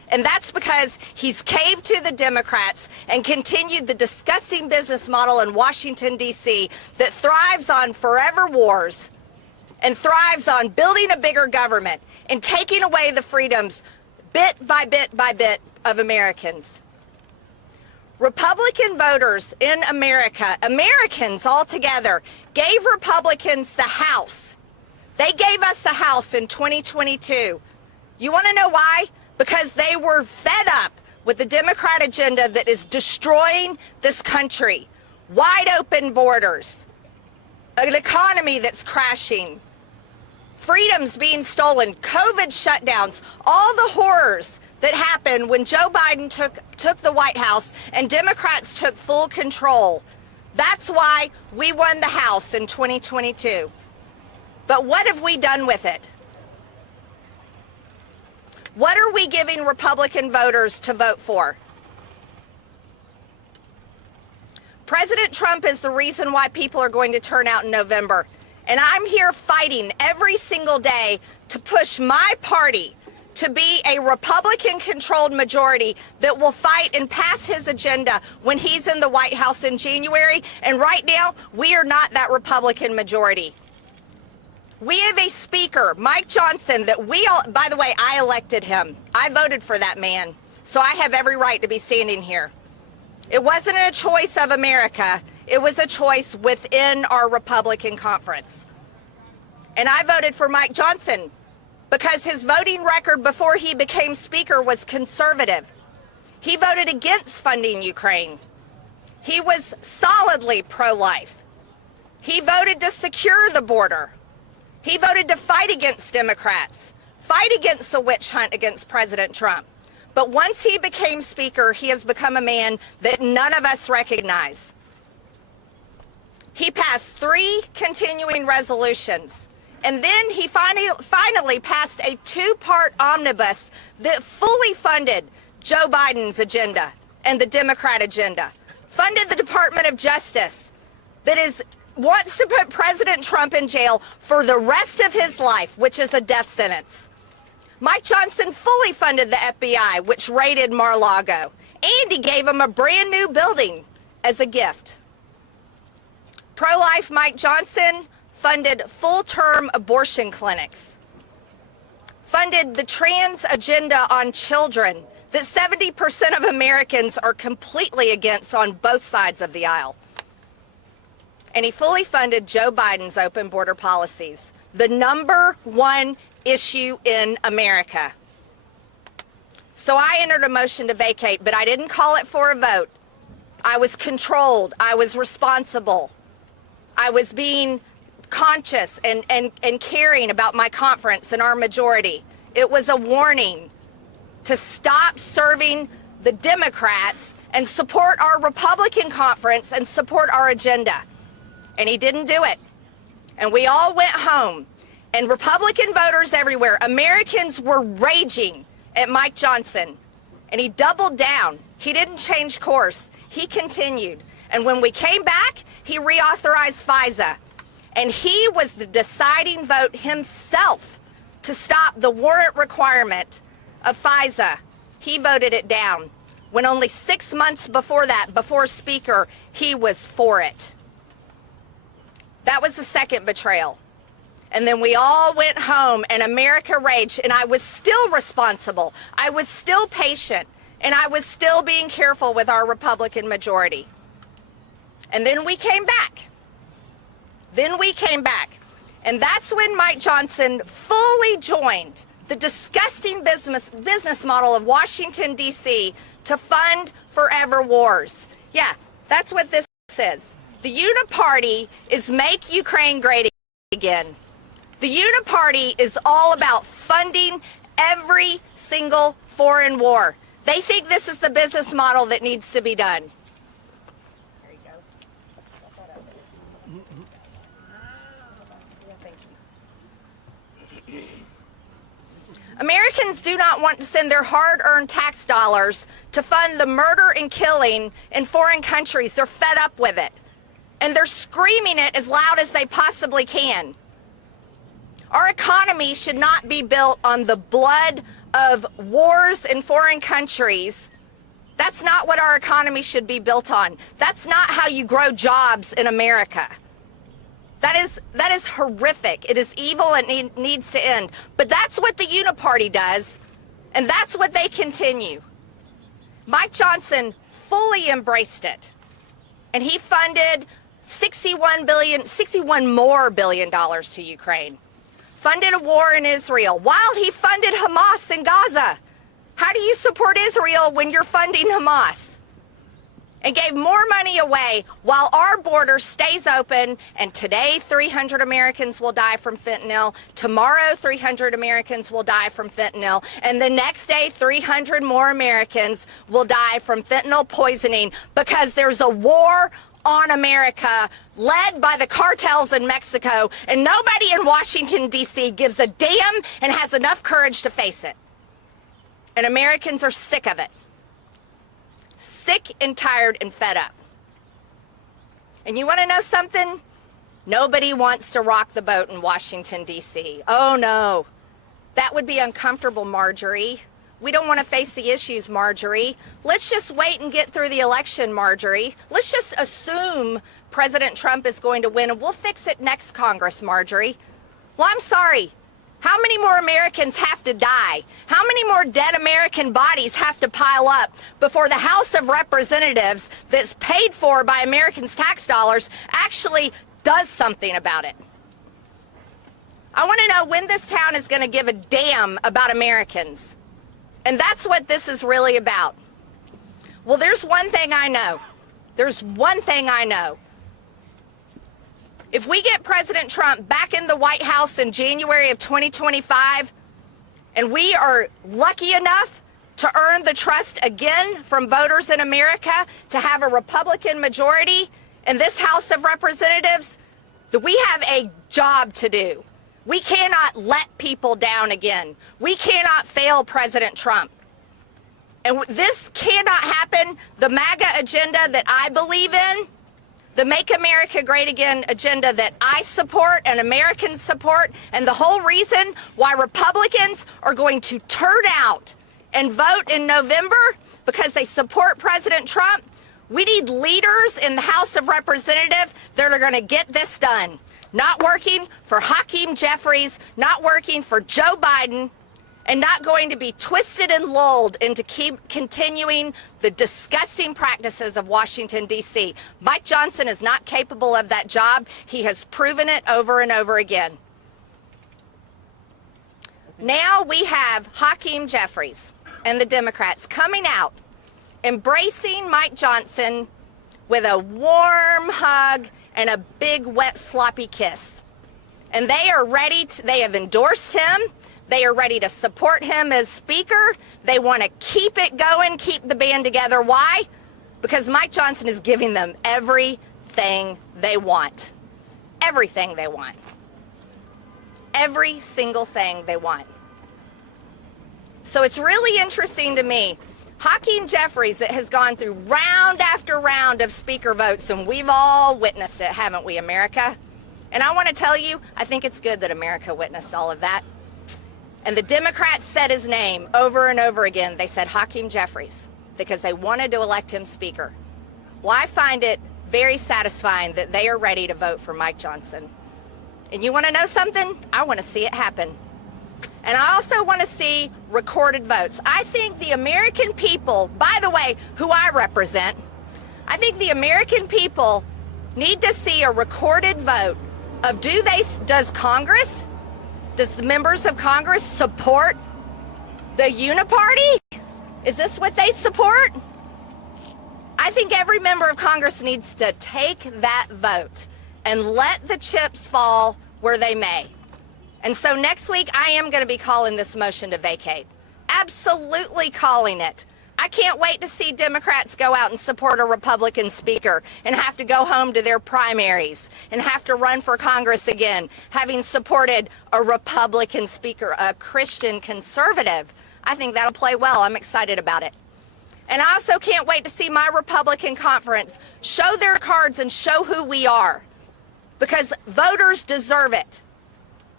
And that's because he's caved to the Democrats and continued the disgusting business model in Washington, D.C. that thrives on forever wars and thrives on building a bigger government and taking away the freedoms bit by bit by bit of Americans. Republican voters in America, Americans altogether, gave Republicans the House. They gave us the House in 2022. You want to know why? Because they were fed up with the Democrat agenda that is destroying this country. Wide open borders, an economy that's crashing, freedoms being stolen, COVID shutdowns, all the horrors that happened when Joe Biden took the White House and Democrats took full control. That's why we won the House in 2022. But what have we done with it? What are we giving Republican voters to vote for? President Trump is the reason why people are going to turn out in November. And I'm here fighting every single day to push my party to be a Republican-controlled majority that will fight and pass his agenda when he's in the White House in January. And right now, we are not that Republican majority. We have a speaker, Mike Johnson, that we all, by the way, I elected him. I voted for that man. So I have every right to be standing here. It wasn't a choice of America. It was a choice within our Republican conference. And I voted for Mike Johnson because his voting record before he became speaker was conservative. He voted against funding Ukraine. He was solidly pro-life. He voted to secure the border. He voted to fight against Democrats, fight against the witch hunt against President Trump. But once he became speaker, he has become a man that none of us recognize. He passed 3 continuing resolutions, and then he finally passed a 2-part omnibus that fully funded Joe Biden's agenda and the Democrat agenda, funded the Department of Justice that wants to put President Trump in jail for the rest of his life, which is a death sentence. Mike Johnson fully funded the FBI, which raided Mar-a-Lago, and he gave him a brand new building as a gift. Pro-life Mike Johnson funded full-term abortion clinics, funded the trans agenda on children that 70% of Americans are completely against on both sides of the aisle. And he fully funded Joe Biden's open border policies, the #1 issue in America. So I entered a motion to vacate, but I didn't call it for a vote. I was controlled. I was responsible. I was being conscious and caring about my conference and our majority. It was a warning to stop serving the Democrats and support our Republican conference and support our agenda. And he didn't do it. And we all went home. And Republican voters everywhere, Americans were raging at Mike Johnson. And he doubled down. He didn't change course. He continued. And when we came back, he reauthorized FISA. And he was the deciding vote himself to stop the warrant requirement of FISA. He voted it down. When only 6 months before that, before Speaker, he was for it. That was the second betrayal. And then we all went home and America raged, and I was still responsible. I was still patient, and I was still being careful with our Republican majority. And then we came back. And that's when Mike Johnson fully joined the disgusting business model of Washington, D.C. to fund forever wars. Yeah, that's what this is. The Uni-Party is make Ukraine great again. The Uni-Party is all about funding every single foreign war. They think this is the business model that needs to be done. There you go. Thank you. Americans do not want to send their hard-earned tax dollars to fund the murder and killing in foreign countries. They're fed up with it. And they're screaming it as loud as they possibly can. Our economy should not be built on the blood of wars in foreign countries. That's not what our economy should be built on. That's not how you grow jobs in America. That is horrific. It is evil and it needs to end. But that's what the Uni-Party does, and that's what they continue. Mike Johnson fully embraced it, and he funded $61 more billion to Ukraine. Funded a war in Israel while he funded Hamas in Gaza. How do you support Israel when you're funding Hamas? And gave more money away while our border stays open, and today 300 Americans will die from fentanyl, tomorrow 300 Americans will die from fentanyl, and the next day 300 more Americans will die from fentanyl poisoning because there's a war on America led by the cartels in Mexico, and nobody in Washington, D.C. gives a damn and has enough courage to face it. And Americans are sick of it. Sick and tired and fed up. And you want to know something? Nobody wants to rock the boat in Washington, D.C. Oh, no. That would be uncomfortable, Marjorie. We don't want to face the issues, Marjorie. Let's just wait and get through the election, Marjorie. Let's just assume President Trump is going to win, and we'll fix it next Congress, Marjorie. Well, I'm sorry. How many more Americans have to die? How many more dead American bodies have to pile up before the House of Representatives that's paid for by Americans' tax dollars actually does something about it? I want to know when this town is going to give a damn about Americans. And that's what this is really about. Well, there's one thing I know. There's one thing I know. If we get President Trump back in the White House in January of 2025, and we are lucky enough to earn the trust again from voters in America to have a Republican majority in this House of Representatives, that we have a job to do. We cannot let people down again. We cannot fail President Trump. And this cannot happen. The MAGA agenda that I believe in, the Make America Great Again agenda that I support and Americans support, and the whole reason why Republicans are going to turn out and vote in November because they support President Trump, we need leaders in the House of Representatives that are going to get this done. Not working for Hakeem Jeffries, not working for Joe Biden, and not going to be twisted and lulled into keep continuing the disgusting practices of Washington, D.C. Mike Johnson is not capable of that job. He has proven it over and over again. Now we have Hakeem Jeffries and the Democrats coming out, embracing Mike Johnson with a warm hug and a big, wet, sloppy kiss. And they are ready to, they have endorsed him. They are ready to support him as Speaker. They want to keep it going, keep the band together. Why? Because Mike Johnson is giving them everything they want. Everything they want. Every single thing they want. So it's really interesting to me. Hakeem Jeffries has gone through round after round of Speaker votes, and we've all witnessed it, haven't we, America? And I want to tell you, I think it's good that America witnessed all of that. And the Democrats said his name over and over again. They said Hakeem Jeffries because they wanted to elect him Speaker. Well, I find it very satisfying that they are ready to vote for Mike Johnson. And you want to know something? I want to see it happen. And I also want to see recorded votes. I think the American people, by the way, who I represent, I think the American people need to see a recorded vote of does Congress, does the members of Congress support the Uni-Party? Is this what they support? I think every member of Congress needs to take that vote and let the chips fall where they may. And so next week, I am going to be calling this motion to vacate. Absolutely calling it. I can't wait to see Democrats go out and support a Republican Speaker and have to go home to their primaries and have to run for Congress again, having supported a Republican Speaker, a Christian conservative. I think that'll play well. I'm excited about it. And I also can't wait to see my Republican conference show their cards and show who we are, because voters deserve it.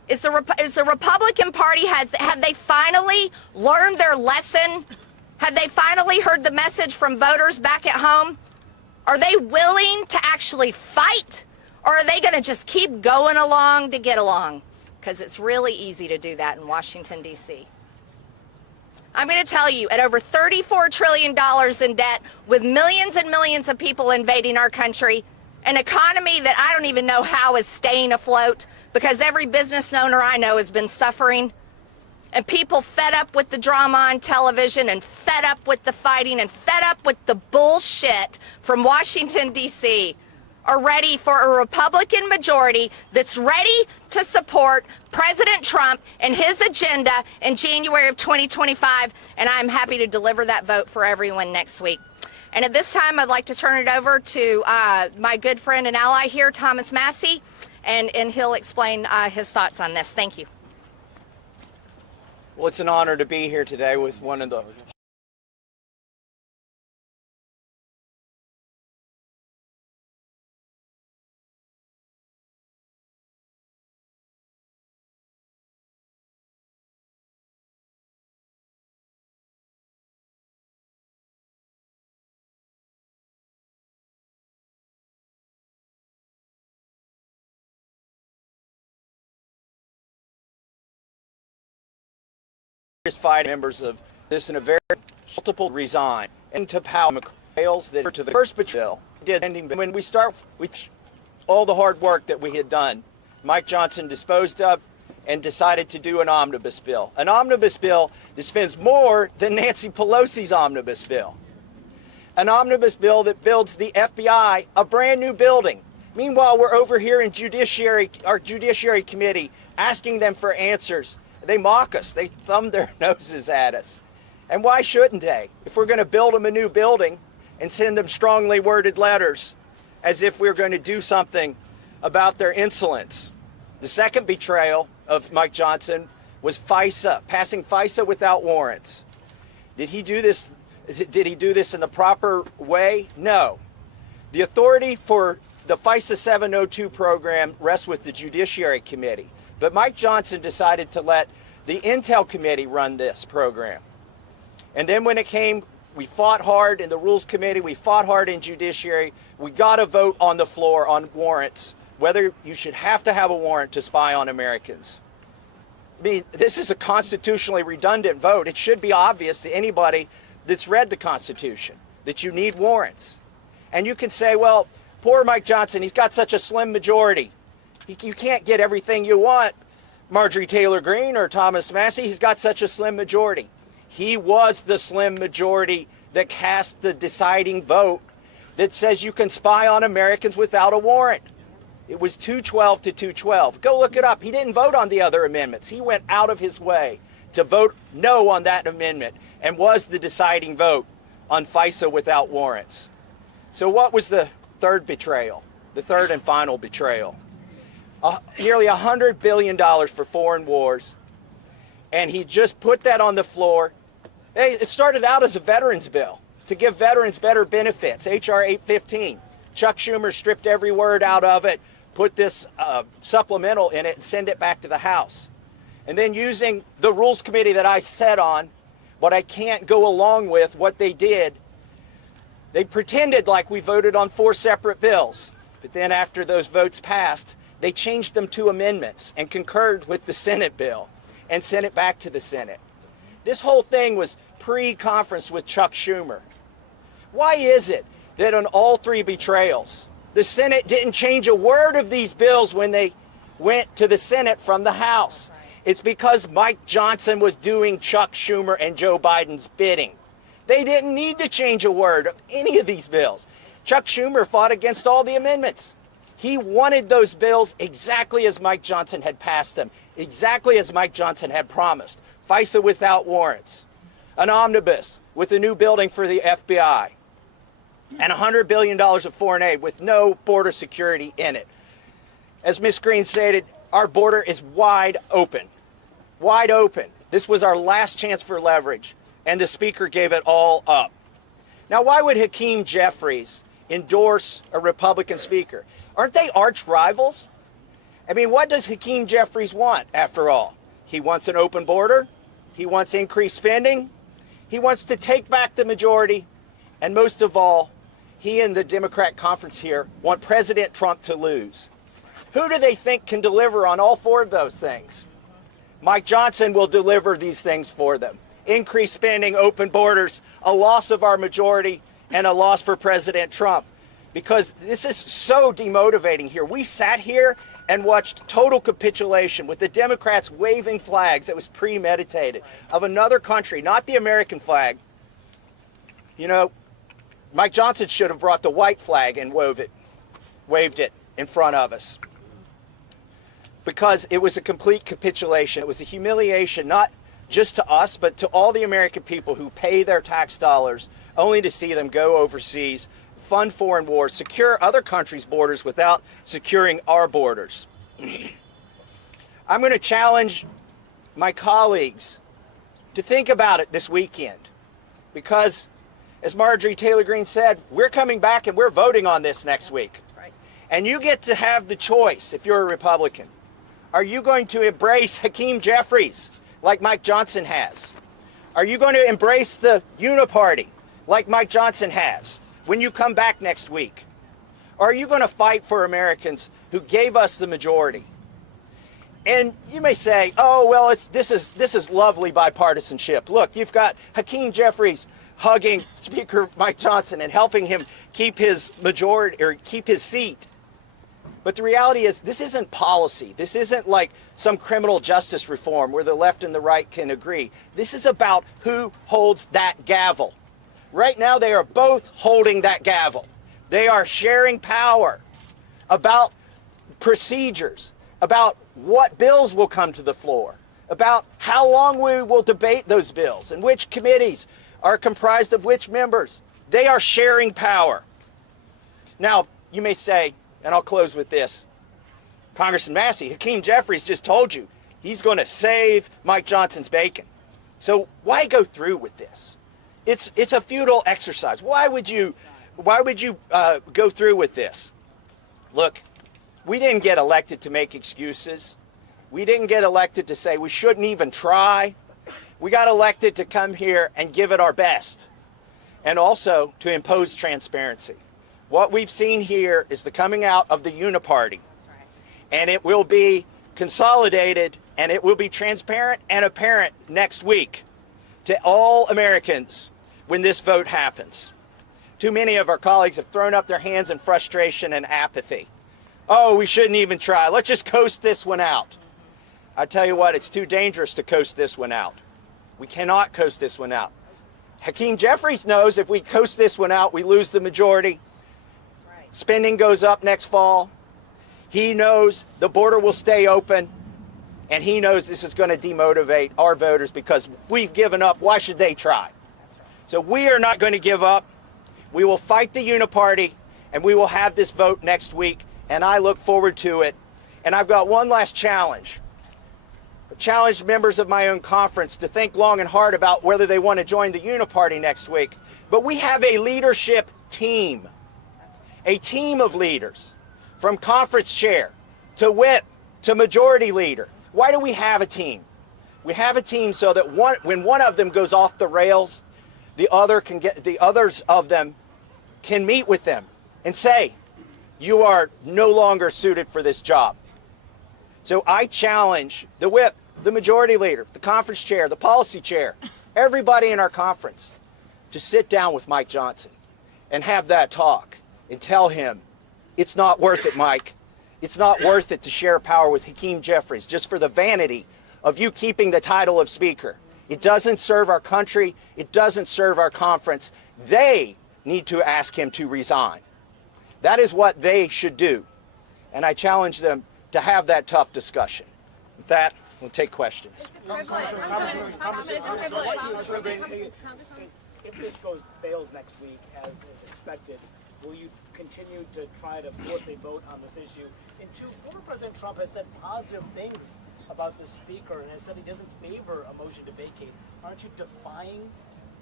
Is the Republican Party, have they finally learned their lesson? Have they finally heard the message from voters back at home? Are they willing to actually fight? Or are they going to just keep going along to get along? Because it's really easy to do that in Washington, D.C. I'm going to tell you, at over $34 trillion in debt, with millions and millions of people invading our country, an economy that I don't even know how is staying afloat because every business owner I know has been suffering, and people fed up with the drama on television and fed up with the fighting and fed up with the bullshit from Washington, D.C., are ready for a Republican majority that's ready to support President Trump and his agenda in January of 2025, and I'm happy to deliver that vote for everyone next week. And at this time, I'd like to turn it over to my good friend and ally here, Thomas Massie, and he'll explain his thoughts on this. Thank you. Well, it's an honor to be here today with one of the fighting members of this in a very multiple resign into power betrayals that to the first betrayal did ending when we start with all the hard work that we had done. Mike Johnson disposed of and decided to do an omnibus bill that spends more than Nancy Pelosi's omnibus bill, an omnibus bill that builds the FBI a brand new building. Meanwhile, we're over here in our Judiciary Committee asking them for answers. They mock us. They thumb their noses at us. And why shouldn't they? If we're going to build them a new building and send them strongly worded letters as if we're going to do something about their insolence. The second betrayal of Mike Johnson was FISA, passing FISA without warrants. Did he do this in the proper way? No. The authority for the FISA 702 program rests with the Judiciary Committee. But Mike Johnson decided to let the Intel Committee run this program. And then when it came, we fought hard in the Rules Committee, we fought hard in Judiciary. We got a vote on the floor on warrants, whether you should have to have a warrant to spy on Americans. I mean, this is a constitutionally redundant vote. It should be obvious to anybody that's read the Constitution that you need warrants. And you can say, well, poor Mike Johnson, he's got such a slim majority. You can't get everything you want, Marjorie Taylor Greene or Thomas Massie. He's got such a slim majority. He was the slim majority that cast the deciding vote that says you can spy on Americans without a warrant. It was 212 to 212. Go look it up. He didn't vote on the other amendments. He went out of his way to vote no on that amendment and was the deciding vote on FISA without warrants. So what was the third betrayal, the third and final betrayal? Nearly $100 billion for foreign wars, and he just put that on the floor. Hey, it started out as a veterans bill to give veterans better benefits, H.R. 815. Chuck Schumer stripped every word out of it, put this supplemental in it, and send it back to the House. And then using the Rules Committee that I sat on, but I can't go along with what they did, they pretended like we voted on 4 separate bills. But then after those votes passed, they changed them to amendments and concurred with the Senate bill and sent it back to the Senate. This whole thing was pre-conference with Chuck Schumer. Why is it that on all 3 betrayals, the Senate didn't change a word of these bills when they went to the Senate from the House? It's because Mike Johnson was doing Chuck Schumer and Joe Biden's bidding. They didn't need to change a word of any of these bills. Chuck Schumer fought against all the amendments. He wanted those bills exactly as Mike Johnson had passed them, exactly as Mike Johnson had promised. FISA without warrants, an omnibus with a new building for the FBI, and $100 billion of foreign aid with no border security in it. As Ms. Greene stated, our border is wide open, wide open. This was our last chance for leverage, and the Speaker gave it all up. Now, why would Hakeem Jeffries endorse a Republican Speaker? Aren't they arch rivals? I mean, what does Hakeem Jeffries want, after all? He wants an open border. He wants increased spending. He wants to take back the majority. And most of all, he and the Democrat conference here want President Trump to lose. Who do they think can deliver on all four of those things? Mike Johnson will deliver these things for them. Increased spending, open borders, a loss of our majority, and a loss for President Trump. Because this is so demotivating here. We sat here and watched total capitulation with the Democrats waving flags that was premeditated of another country, not the American flag. You know, Mike Johnson should have brought the white flag and waved it in front of us. Because it was a complete capitulation. It was a humiliation, not just to us, but to all the American people who pay their tax dollars only to see them go overseas, fund foreign wars, secure other countries' borders without securing our borders. I'm going to challenge my colleagues to think about it this weekend, because, as Marjorie Taylor Greene said, we're coming back and we're voting on this next week. And you get to have the choice, if you're a Republican. Are you going to embrace Hakeem Jeffries like Mike Johnson has? Are you going to embrace the Uni-Party like Mike Johnson has when you come back next week? Or are you going to fight for Americans who gave us the majority? And you may say, oh, well, this is lovely bipartisanship. Look, you've got Hakeem Jeffries hugging Speaker Mike Johnson and helping him keep his majority or keep his seat. But the reality is, this isn't policy. This isn't like some criminal justice reform where the left and the right can agree. This is about who holds that gavel. Right now, they are both holding that gavel. They are sharing power about procedures, about what bills will come to the floor, about how long we will debate those bills and which committees are comprised of which members. They are sharing power. Now, you may say, and I'll close with this, Congressman Massie, Hakeem Jeffries just told you he's going to save Mike Johnson's bacon. So why go through with this? It's a futile exercise. Why would you go through with this? Look, we didn't get elected to make excuses. We didn't get elected to say we shouldn't even try. We got elected to come here and give it our best, and also to impose transparency. What we've seen here is the coming out of the Uni-Party, and it will be consolidated and it will be transparent and apparent next week to all Americans when this vote happens. Too many of our colleagues have thrown up their hands in frustration and apathy. Oh, we shouldn't even try. Let's just coast this one out. I tell you what, it's too dangerous to coast this one out. We cannot coast this one out. Hakeem Jeffries knows if we coast this one out, we lose the majority. Spending goes up next fall. He knows the border will stay open, and he knows this is going to demotivate our voters because we've given up. Why should they try? So we are not going to give up. We will fight the Uni-Party, and we will have this vote next week, and I look forward to it. And I've got one last challenge. I've challenged members of my own conference to think long and hard about whether they want to join the Uni-Party next week. But we have a leadership team. A team of leaders, from conference chair to whip to majority leader. Why do we have a team? We have a team so that when one of them goes off the rails, the others of them can meet with them and say, you are no longer suited for this job. So I challenge the whip, the majority leader, the conference chair, the policy chair, everybody in our conference to sit down with Mike Johnson and have that talk. And tell him, it's not worth it, Mike. It's not worth it to share power with Hakeem Jeffries just for the vanity of you keeping the title of Speaker. It doesn't serve our country. It doesn't serve our conference. They need to ask him to resign. That is what they should do. And I challenge them to have that tough discussion. With that, we'll take questions. If this fails next week, as is expected, will you continue to try to force a vote on this issue? And two, former President Trump has said positive things about the Speaker and has said he doesn't favor a motion to vacate. Aren't you defying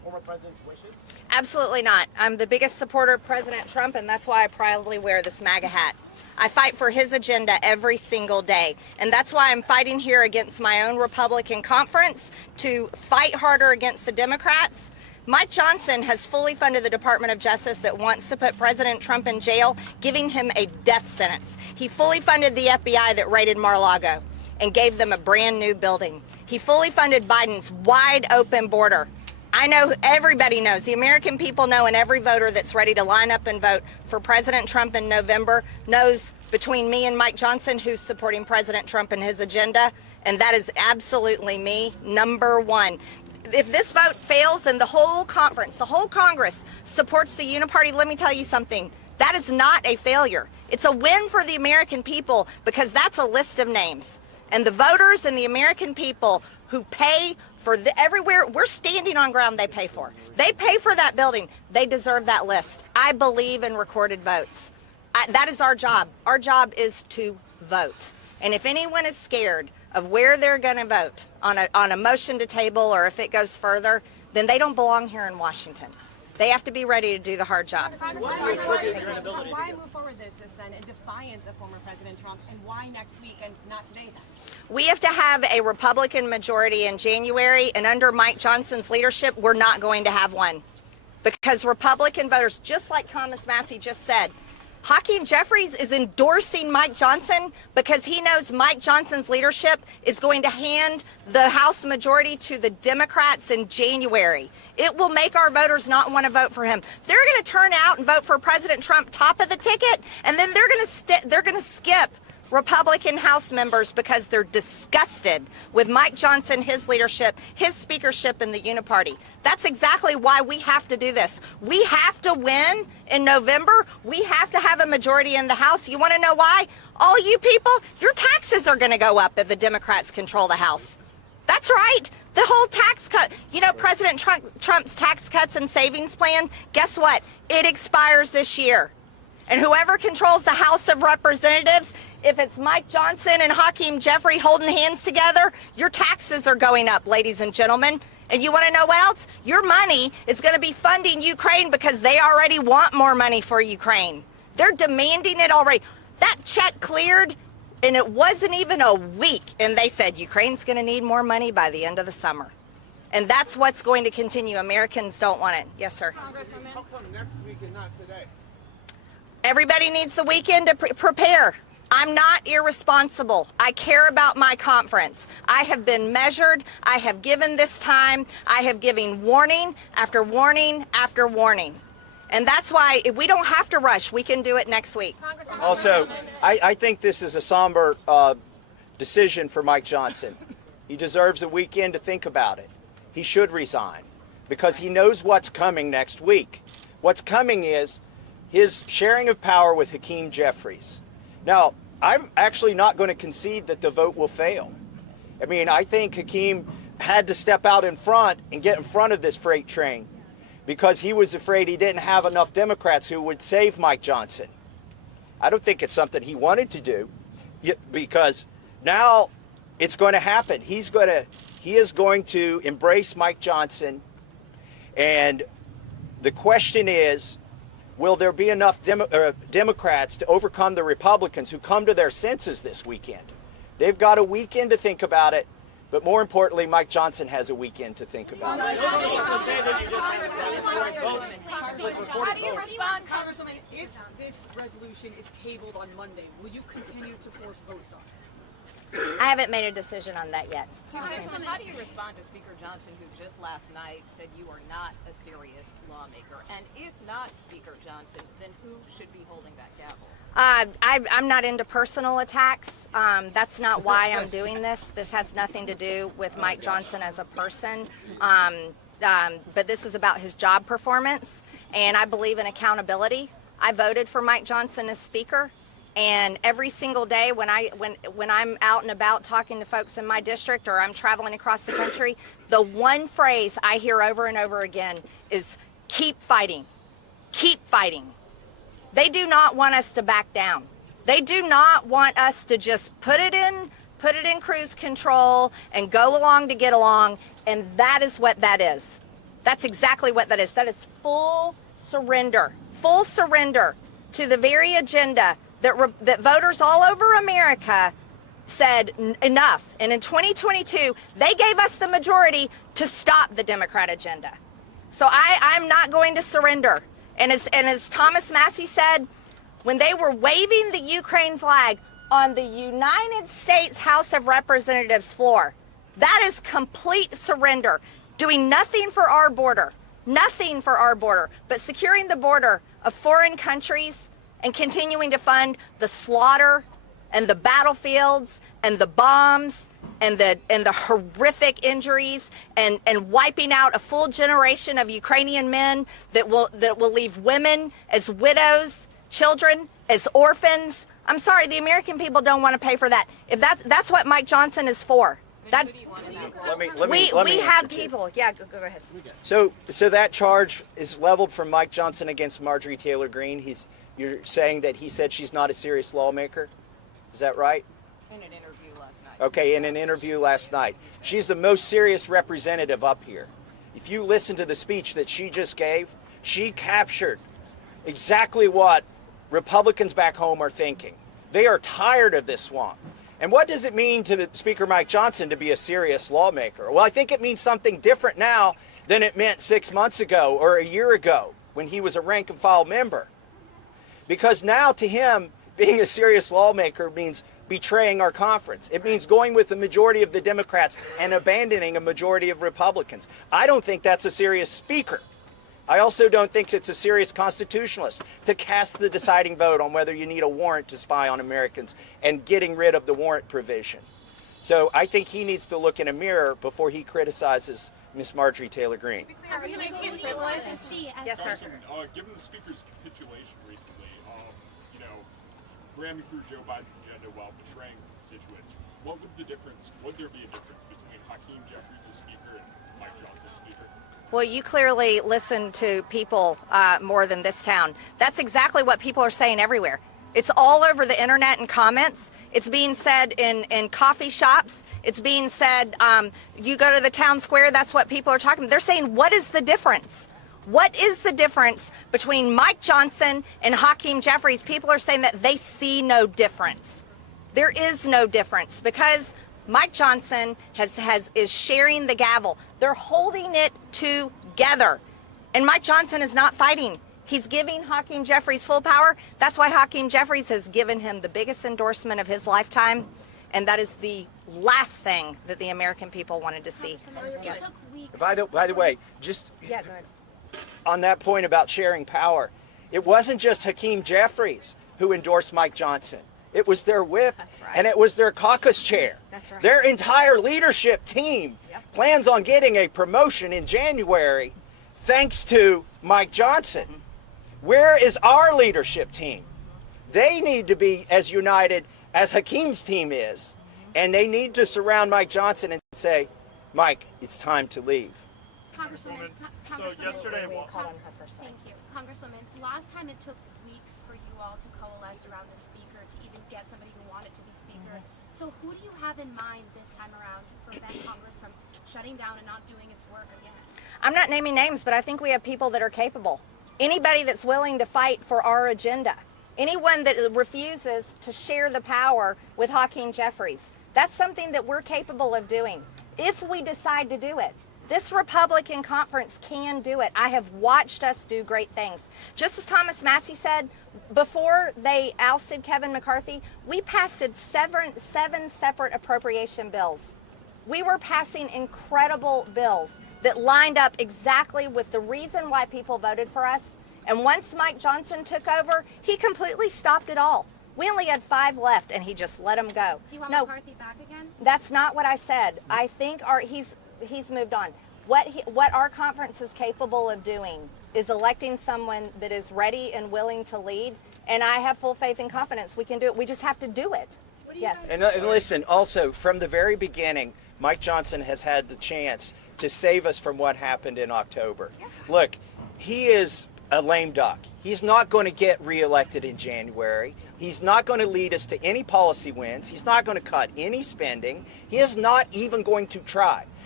former president's wishes? Absolutely not. I'm the biggest supporter of President Trump, and that's why I proudly wear this MAGA hat. I fight for his agenda every single day, and that's why I'm fighting here against my own Republican conference to fight harder against the Democrats. Mike Johnson has fully funded the Department of Justice that wants to put President Trump in jail, giving him a death sentence. He fully funded the FBI that raided Mar-a-Lago and gave them a brand new building. He fully funded Biden's wide open border. I know everybody knows, the American people know, and every voter that's ready to line up and vote for President Trump in November knows between me and Mike Johnson who's supporting President Trump and his agenda, and that is absolutely me, number one. If this vote fails, then the whole conference, the whole Congress supports the Uni-Party. Let me tell you something. That is not a failure. It's a win for the American people because that's a list of names. And the voters and the American people who pay for everywhere, we're standing on ground they pay for. They pay for that building. They deserve that list. I believe in recorded votes. That is our job. Our job is to vote. And if anyone is scared of where they're going to vote on a motion to table or if it goes further, then they don't belong here in Washington. They have to be ready to do the hard job. Why move forward with this then in defiance of former President Trump, and why next week and not today then? We have to have a Republican majority in January, and under Mike Johnson's leadership, we're not going to have one. Because Republican voters, just like Thomas Massie just said, Hakeem Jeffries is endorsing Mike Johnson because he knows Mike Johnson's leadership is going to hand the House majority to the Democrats in January. It will make our voters not want to vote for him. They're going to turn out and vote for President Trump top of the ticket, and then they're going to skip Republican House members because they're disgusted with Mike Johnson, his leadership, his speakership in the Uni-Party. That's exactly why we have to do this. We have to win in November. We have to have a majority in the House. You want to know why? All you people, your taxes are going to go up if the Democrats control the House. That's right. The whole tax cut. You know, President Trump's tax cuts and savings plan, guess what? It expires this year. And whoever controls the House of Representatives, if it's Mike Johnson and Hakeem Jeffrey holding hands together, your taxes are going up, ladies and gentlemen. And you want to know what else? Your money is going to be funding Ukraine because they already want more money for Ukraine. They're demanding it already. That check cleared, and it wasn't even a week. And they said Ukraine's going to need more money by the end of the summer. And that's what's going to continue. Americans don't want it. Yes, sir. Congresswoman. How come next week and not today? Everybody needs the weekend to prepare. I'm not irresponsible. I care about my conference. I have been measured. I have given this time. I have given warning after warning after warning. And that's why if we don't have to rush. We can do it next week. Also, I think this is a somber decision for Mike Johnson. He deserves a weekend to think about it. He should resign because he knows what's coming next week. What's coming is his sharing of power with Hakeem Jeffries. Now, I'm actually not going to concede that the vote will fail. I mean, I think Hakeem had to step out in front and get in front of this freight train because he was afraid he didn't have enough Democrats who would save Mike Johnson. I don't think it's something he wanted to do because now it's going to happen. He is going to embrace Mike Johnson, and the question is, will there be enough Democrats to overcome the Republicans who come to their senses this weekend? They've got a weekend to think about it, but more importantly, Mike Johnson has a weekend to think about it. How do you respond, Congresswoman, if this resolution is tabled on Monday? Will you continue to force votes on it? I haven't made a decision on that yet. Congresswoman, how do you respond to Speaker Johnson, who just last night said you are not a serious lawmaker? And if not Speaker Johnson, then who should be holding that gavel? I'm not into personal attacks. That's not why I'm doing this. This has nothing to do with Mike Johnson as a person. But this is about his job performance, and I believe in accountability. I voted for Mike Johnson as Speaker. And every single day when I'm out and about talking to folks in my district or I'm traveling across the country, the one phrase I hear over and over again is keep fighting, keep fighting. They do not want us to back down. They do not want us to just put it in cruise control and go along to get along, and that is what that is. That's exactly what that is. That is full surrender to the very agenda that voters all over America said enough. And in 2022, they gave us the majority to stop the Democrat agenda. So I'm not going to surrender. And as Thomas Massie said, when they were waving the Ukraine flag on the United States House of Representatives floor, that is complete surrender. Doing nothing for our border, but securing the border of foreign countries and continuing to fund the slaughter and the battlefields and the bombs and the horrific injuries and wiping out a full generation of Ukrainian men that will leave women as widows, children as orphans. I'm sorry, the American people don't want to pay for that. If that's what Mike Johnson is for. That we have people. Yeah, go ahead. So that charge is leveled from Mike Johnson against Marjorie Taylor Greene. You're saying that he said she's not a serious lawmaker? Is that right? In an interview last night. Okay, in an interview last night. She's the most serious representative up here. If you listen to the speech that she just gave, she captured exactly what Republicans back home are thinking. They are tired of this swamp. And what does it mean to Speaker Mike Johnson to be a serious lawmaker? Well, I think it means something different now than it meant 6 months ago or a year ago when he was a rank and file member. Because now to him, being a serious lawmaker means betraying our conference. It means going with the majority of the Democrats and abandoning a majority of Republicans. I don't think that's a serious speaker. I also don't think it's a serious constitutionalist to cast the deciding vote on whether you need a warrant to spy on Americans and getting rid of the warrant provision. So I think he needs to look in a mirror before he criticizes Miss Marjorie Taylor Greene. Yes, sir. Given the speaker's capitulation recently, ramming through Joe Biden's agenda while betraying constituents, would there be a difference between Hakeem Jeffries as speaker and Mike Johnson as speaker? Well, you clearly listen to people more than this town. That's exactly what people are saying everywhere. It's all over the internet and comments. It's being said in coffee shops. It's being said, you go to the town square, that's what people are talking about. They're saying, what is the difference? What is the difference between Mike Johnson and Hakeem Jeffries? People are saying that they see no difference. There is no difference because Mike Johnson is sharing the gavel. They're holding it together. And Mike Johnson is not fighting. He's giving Hakeem Jeffries full power. That's why Hakeem Jeffries has given him the biggest endorsement of his lifetime. And that is the last thing that the American people wanted to see. Yeah. By the way, just go ahead. On that point about sharing power, it wasn't just Hakeem Jeffries who endorsed Mike Johnson. It was their whip, and it was their caucus chair. That's right. Their entire leadership team plans on getting a promotion in January thanks to Mike Johnson. Where is our leadership team? They need to be as united as Hakeem's team is, and they need to surround Mike Johnson and say, Mike, it's time to leave. Congresswoman, yesterday, thank you. Congresswoman, last time it took weeks for you all to coalesce around the speaker to even get somebody who wanted to be speaker. So who do you have in mind this time around to prevent Congress from shutting down and not doing its work again? I'm not naming names, but I think we have people that are capable. Anybody that's willing to fight for our agenda. Anyone that refuses to share the power with Hakeem Jeffries. That's something that we're capable of doing if we decide to do it. This Republican conference can do it. I have watched us do great things. Just as Thomas Massie said, before they ousted Kevin McCarthy, we passed seven separate appropriation bills. We were passing incredible bills that lined up exactly with the reason why people voted for us. And once Mike Johnson took over, he completely stopped it all. We only had 5 left, and he just let them go. Do you want McCarthy back again? That's not what I said. I think he's moved on. What our conference is capable of doing is electing someone that is ready and willing to lead, and I have full faith and confidence we can do it. We just have to do it. Yes. And listen, also, from the very beginning, Mike Johnson has had the chance to save us from what happened in October. Yeah. Look, he is a lame duck. He's not going to get reelected in January. He's not going to lead us to any policy wins. He's not going to cut any spending. He is not even going to try.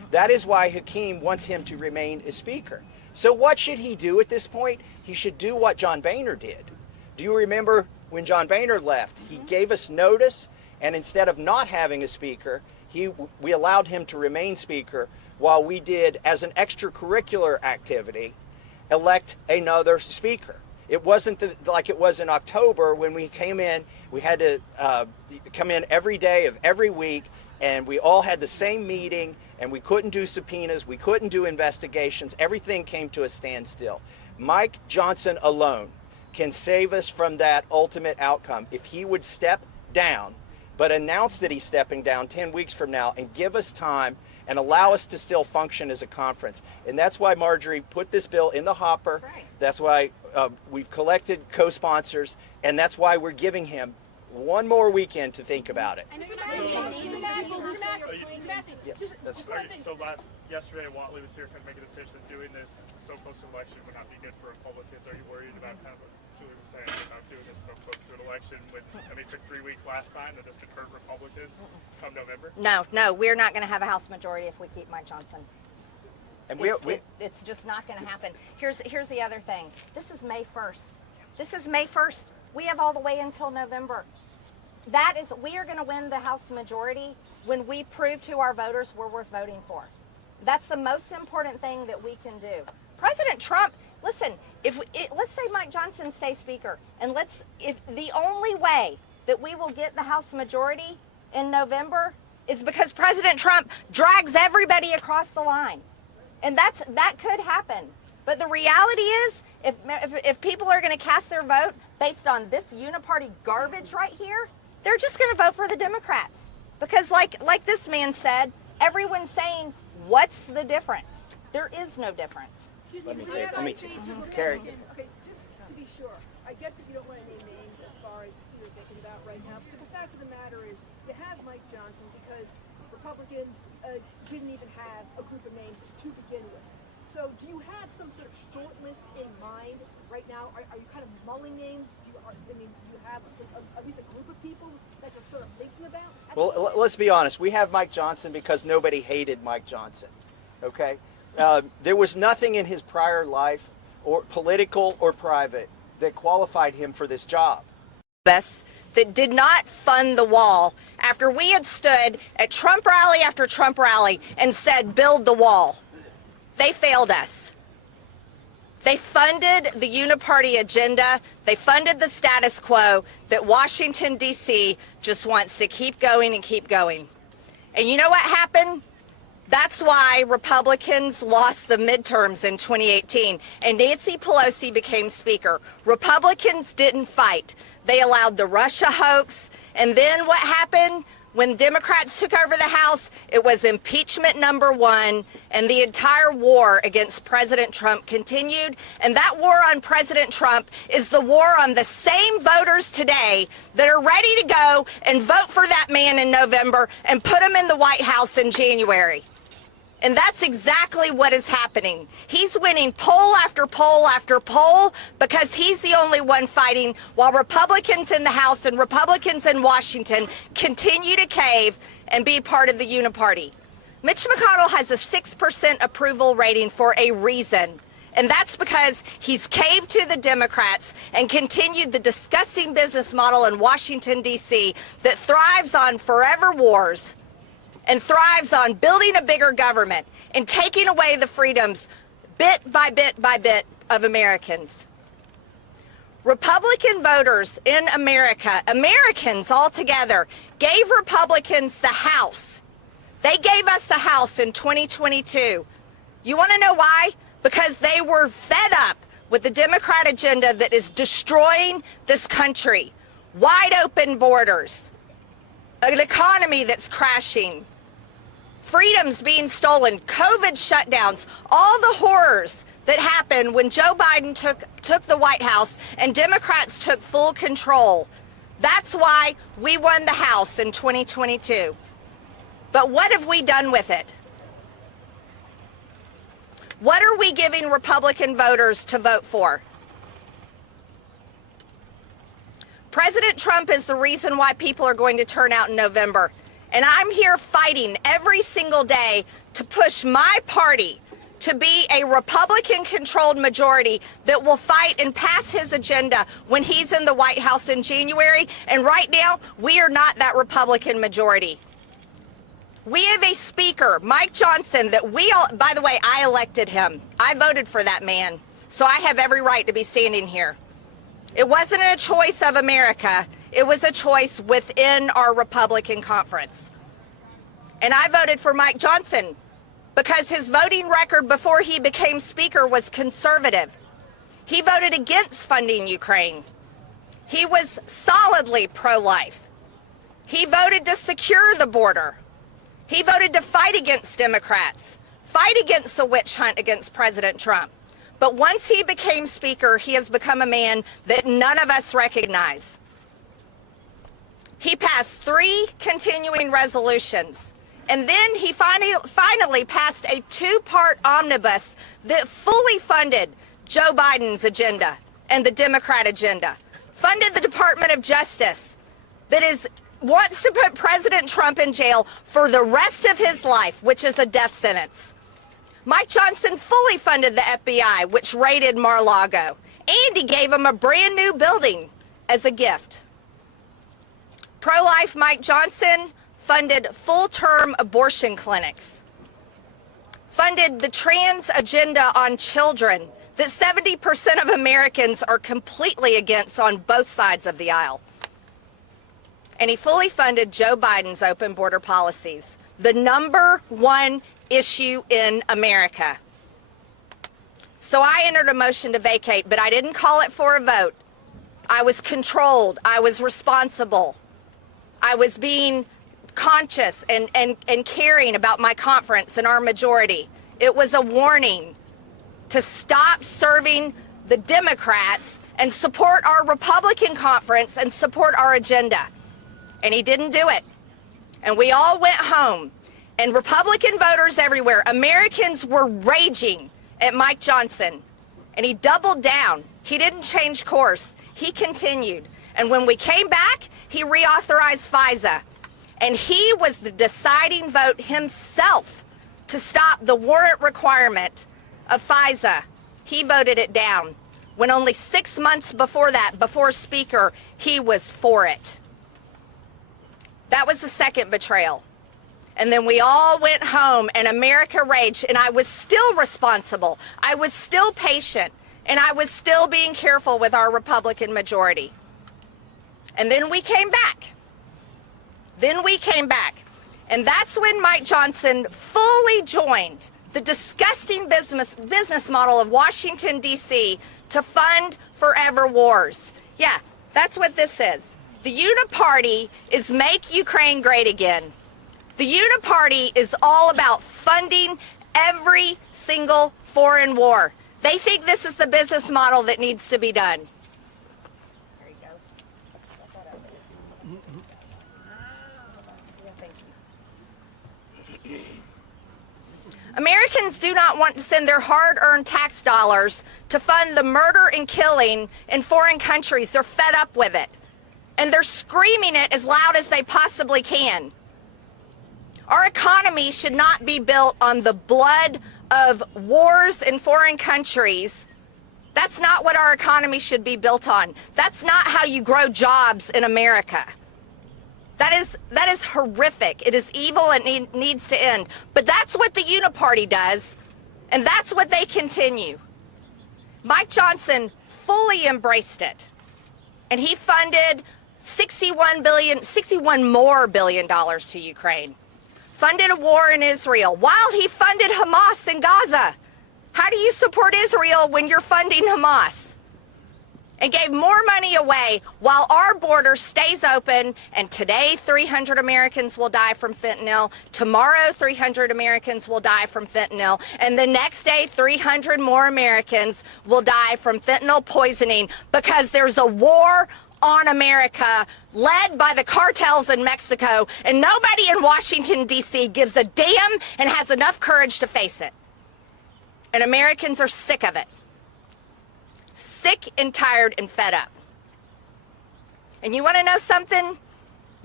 That is why Hakeem wants him to remain as Speaker. So what should he do at this point? He should do what John Boehner did. Do you remember when John Boehner left? He gave us notice, and instead of not having a Speaker, we allowed him to remain Speaker while we did, as an extracurricular activity, elect another Speaker. It wasn't like it was in October when we came in. We had to come in every day of every week, and we all had the same meeting, and we couldn't do subpoenas, we couldn't do investigations. Everything came to a standstill. Mike Johnson alone can save us from that ultimate outcome if he would step down, but announce that he's stepping down 10 weeks from now and give us time and allow us to still function as a conference. And that's why Marjorie put this bill in the hopper. That's why we've collected co-sponsors, and that's why we're giving him one more weekend to think about it. Yesterday, Watley was here kind of making the pitch that doing this so close to election would not be good for Republicans. Are you worried about kind of what Julie was saying about doing this so close to an election? It took 3 weeks last time, that this could hurt Republicans come November? No, we're not going to have a House majority if we keep Mike Johnson. And it's just not going to happen. Here's the other thing. This is May 1st. We have all the way until November. We are going to win the House majority when we prove to our voters we're worth voting for. That's the most important thing that we can do. President Trump, listen, let's say Mike Johnson stays Speaker, and if the only way that we will get the House majority in November is because President Trump drags everybody across the line. And that could happen. But the reality is, if people are going to cast their vote based on this Uni-Party garbage right here, they're just going to vote for the Democrats. Because like this man said, everyone's saying, what's the difference? There is no difference. Let me take Carrie. Okay, just to be sure, I get that you don't want to name names as far as you're thinking about right now, but the fact of the matter is, you have Mike Johnson because Republicans didn't even have a group of names to begin with. So do you have some sort of short list in mind right now? Are you kind of mulling names? Do you have at least a group of people that you're sort of thinking about? Well, let's be honest. We have Mike Johnson because nobody hated Mike Johnson, okay? There was nothing in his prior life, or political or private, that qualified him for this job. That did not fund the wall after we had stood at Trump rally after Trump rally and said, build the wall. They failed us. They funded the Uni-Party agenda. They funded the status quo that Washington, D.C. just wants to keep going and keep going. And you know what happened? That's why Republicans lost the midterms in 2018 and Nancy Pelosi became Speaker. Republicans didn't fight. They allowed the Russia hoax. And then what happened? When Democrats took over the House, it was impeachment #1, and the entire war against President Trump continued. And that war on President Trump is the war on the same voters today that are ready to go and vote for that man in November and put him in the White House in January. And that's exactly what is happening. He's winning poll after poll after poll because he's the only one fighting while Republicans in the House and Republicans in Washington continue to cave and be part of the Uni-Party. Mitch McConnell has a 6% approval rating for a reason. And that's because he's caved to the Democrats and continued the disgusting business model in Washington, D.C. that thrives on forever wars and thrives on building a bigger government and taking away the freedoms bit by bit by bit of Americans. Republican voters in America, Americans altogether, gave Republicans the House. They gave us the House in 2022. You want to know why? Because they were fed up with the Democrat agenda that is destroying this country. Wide open borders, an economy that's crashing, freedoms being stolen, COVID shutdowns, all the horrors that happened when Joe Biden took the White House and Democrats took full control. That's why we won the House in 2022. But what have we done with it? What are we giving Republican voters to vote for? President Trump is the reason why people are going to turn out in November. And I'm here fighting every single day to push my party to be a Republican-controlled majority that will fight and pass his agenda when he's in the White House in January. And right now, we are not that Republican majority. We have a speaker, Mike Johnson, that by the way, I elected him. I voted for that man. So I have every right to be standing here. It wasn't a choice of America. It was a choice within our Republican conference. And I voted for Mike Johnson because his voting record before he became speaker was conservative. He voted against funding Ukraine. He was solidly pro-life. He voted to secure the border. He voted to fight against Democrats, fight against the witch hunt against President Trump. But once he became speaker, he has become a man that none of us recognize. He passed 3 continuing resolutions. And then he finally passed a 2-part omnibus that fully funded Joe Biden's agenda and the Democrat agenda, funded the Department of Justice that wants to put President Trump in jail for the rest of his life, which is a death sentence. Mike Johnson fully funded the FBI, which raided Mar-a-Lago, and he gave him a brand new building as a gift. Pro-life Mike Johnson funded full-term abortion clinics, funded the trans agenda on children that 70% of Americans are completely against on both sides of the aisle. And he fully funded Joe Biden's open border policies, the #1 issue in America. So I entered a motion to vacate, but I didn't call it for a vote. I was controlled. I was responsible. I was being conscious and caring about my conference and our majority. It was a warning to stop serving the Democrats and support our Republican conference and support our agenda. And he didn't do it. And we all went home. And Republican voters everywhere, Americans were raging at Mike Johnson. And he doubled down. He didn't change course. He continued. And when we came back, he reauthorized FISA. And he was the deciding vote himself to stop the warrant requirement of FISA. He voted it down. When only 6 months before that, before Speaker, he was for it. That was the second betrayal. And then we all went home and America raged, and I was still responsible. I was still patient, and I was still being careful with our Republican majority. And then we came back. And that's when Mike Johnson fully joined the disgusting business model of Washington, D.C. to fund forever wars. Yeah, that's what this is. The Uni-Party is Make Ukraine Great Again. The Uni-Party is all about funding every single foreign war. They think this is the business model that needs to be done. There you go. Thank you. Americans do not want to send their hard-earned tax dollars to fund the murder and killing in foreign countries. They're fed up with it. And they're screaming it as loud as they possibly can. Our economy should not be built on the blood of wars in foreign countries. That's not what our economy should be built on. That's not how you grow jobs in America. That is horrific. It is evil and it needs to end. But that's what the Uni-Party does, and that's what they continue. Mike Johnson fully embraced it, and he funded $61 more billion to Ukraine. Funded a war in Israel while he funded Hamas in Gaza. How do you support Israel when you're funding Hamas? And gave more money away while our border stays open, and today 300 Americans will die from fentanyl, tomorrow 300 Americans will die from fentanyl, and the next day 300 more Americans will die from fentanyl poisoning because there's a war on America led by the cartels in Mexico, and nobody in Washington, D.C. gives a damn and has enough courage to face it. And Americans are sick of it. Sick and tired and fed up. And you want to know something?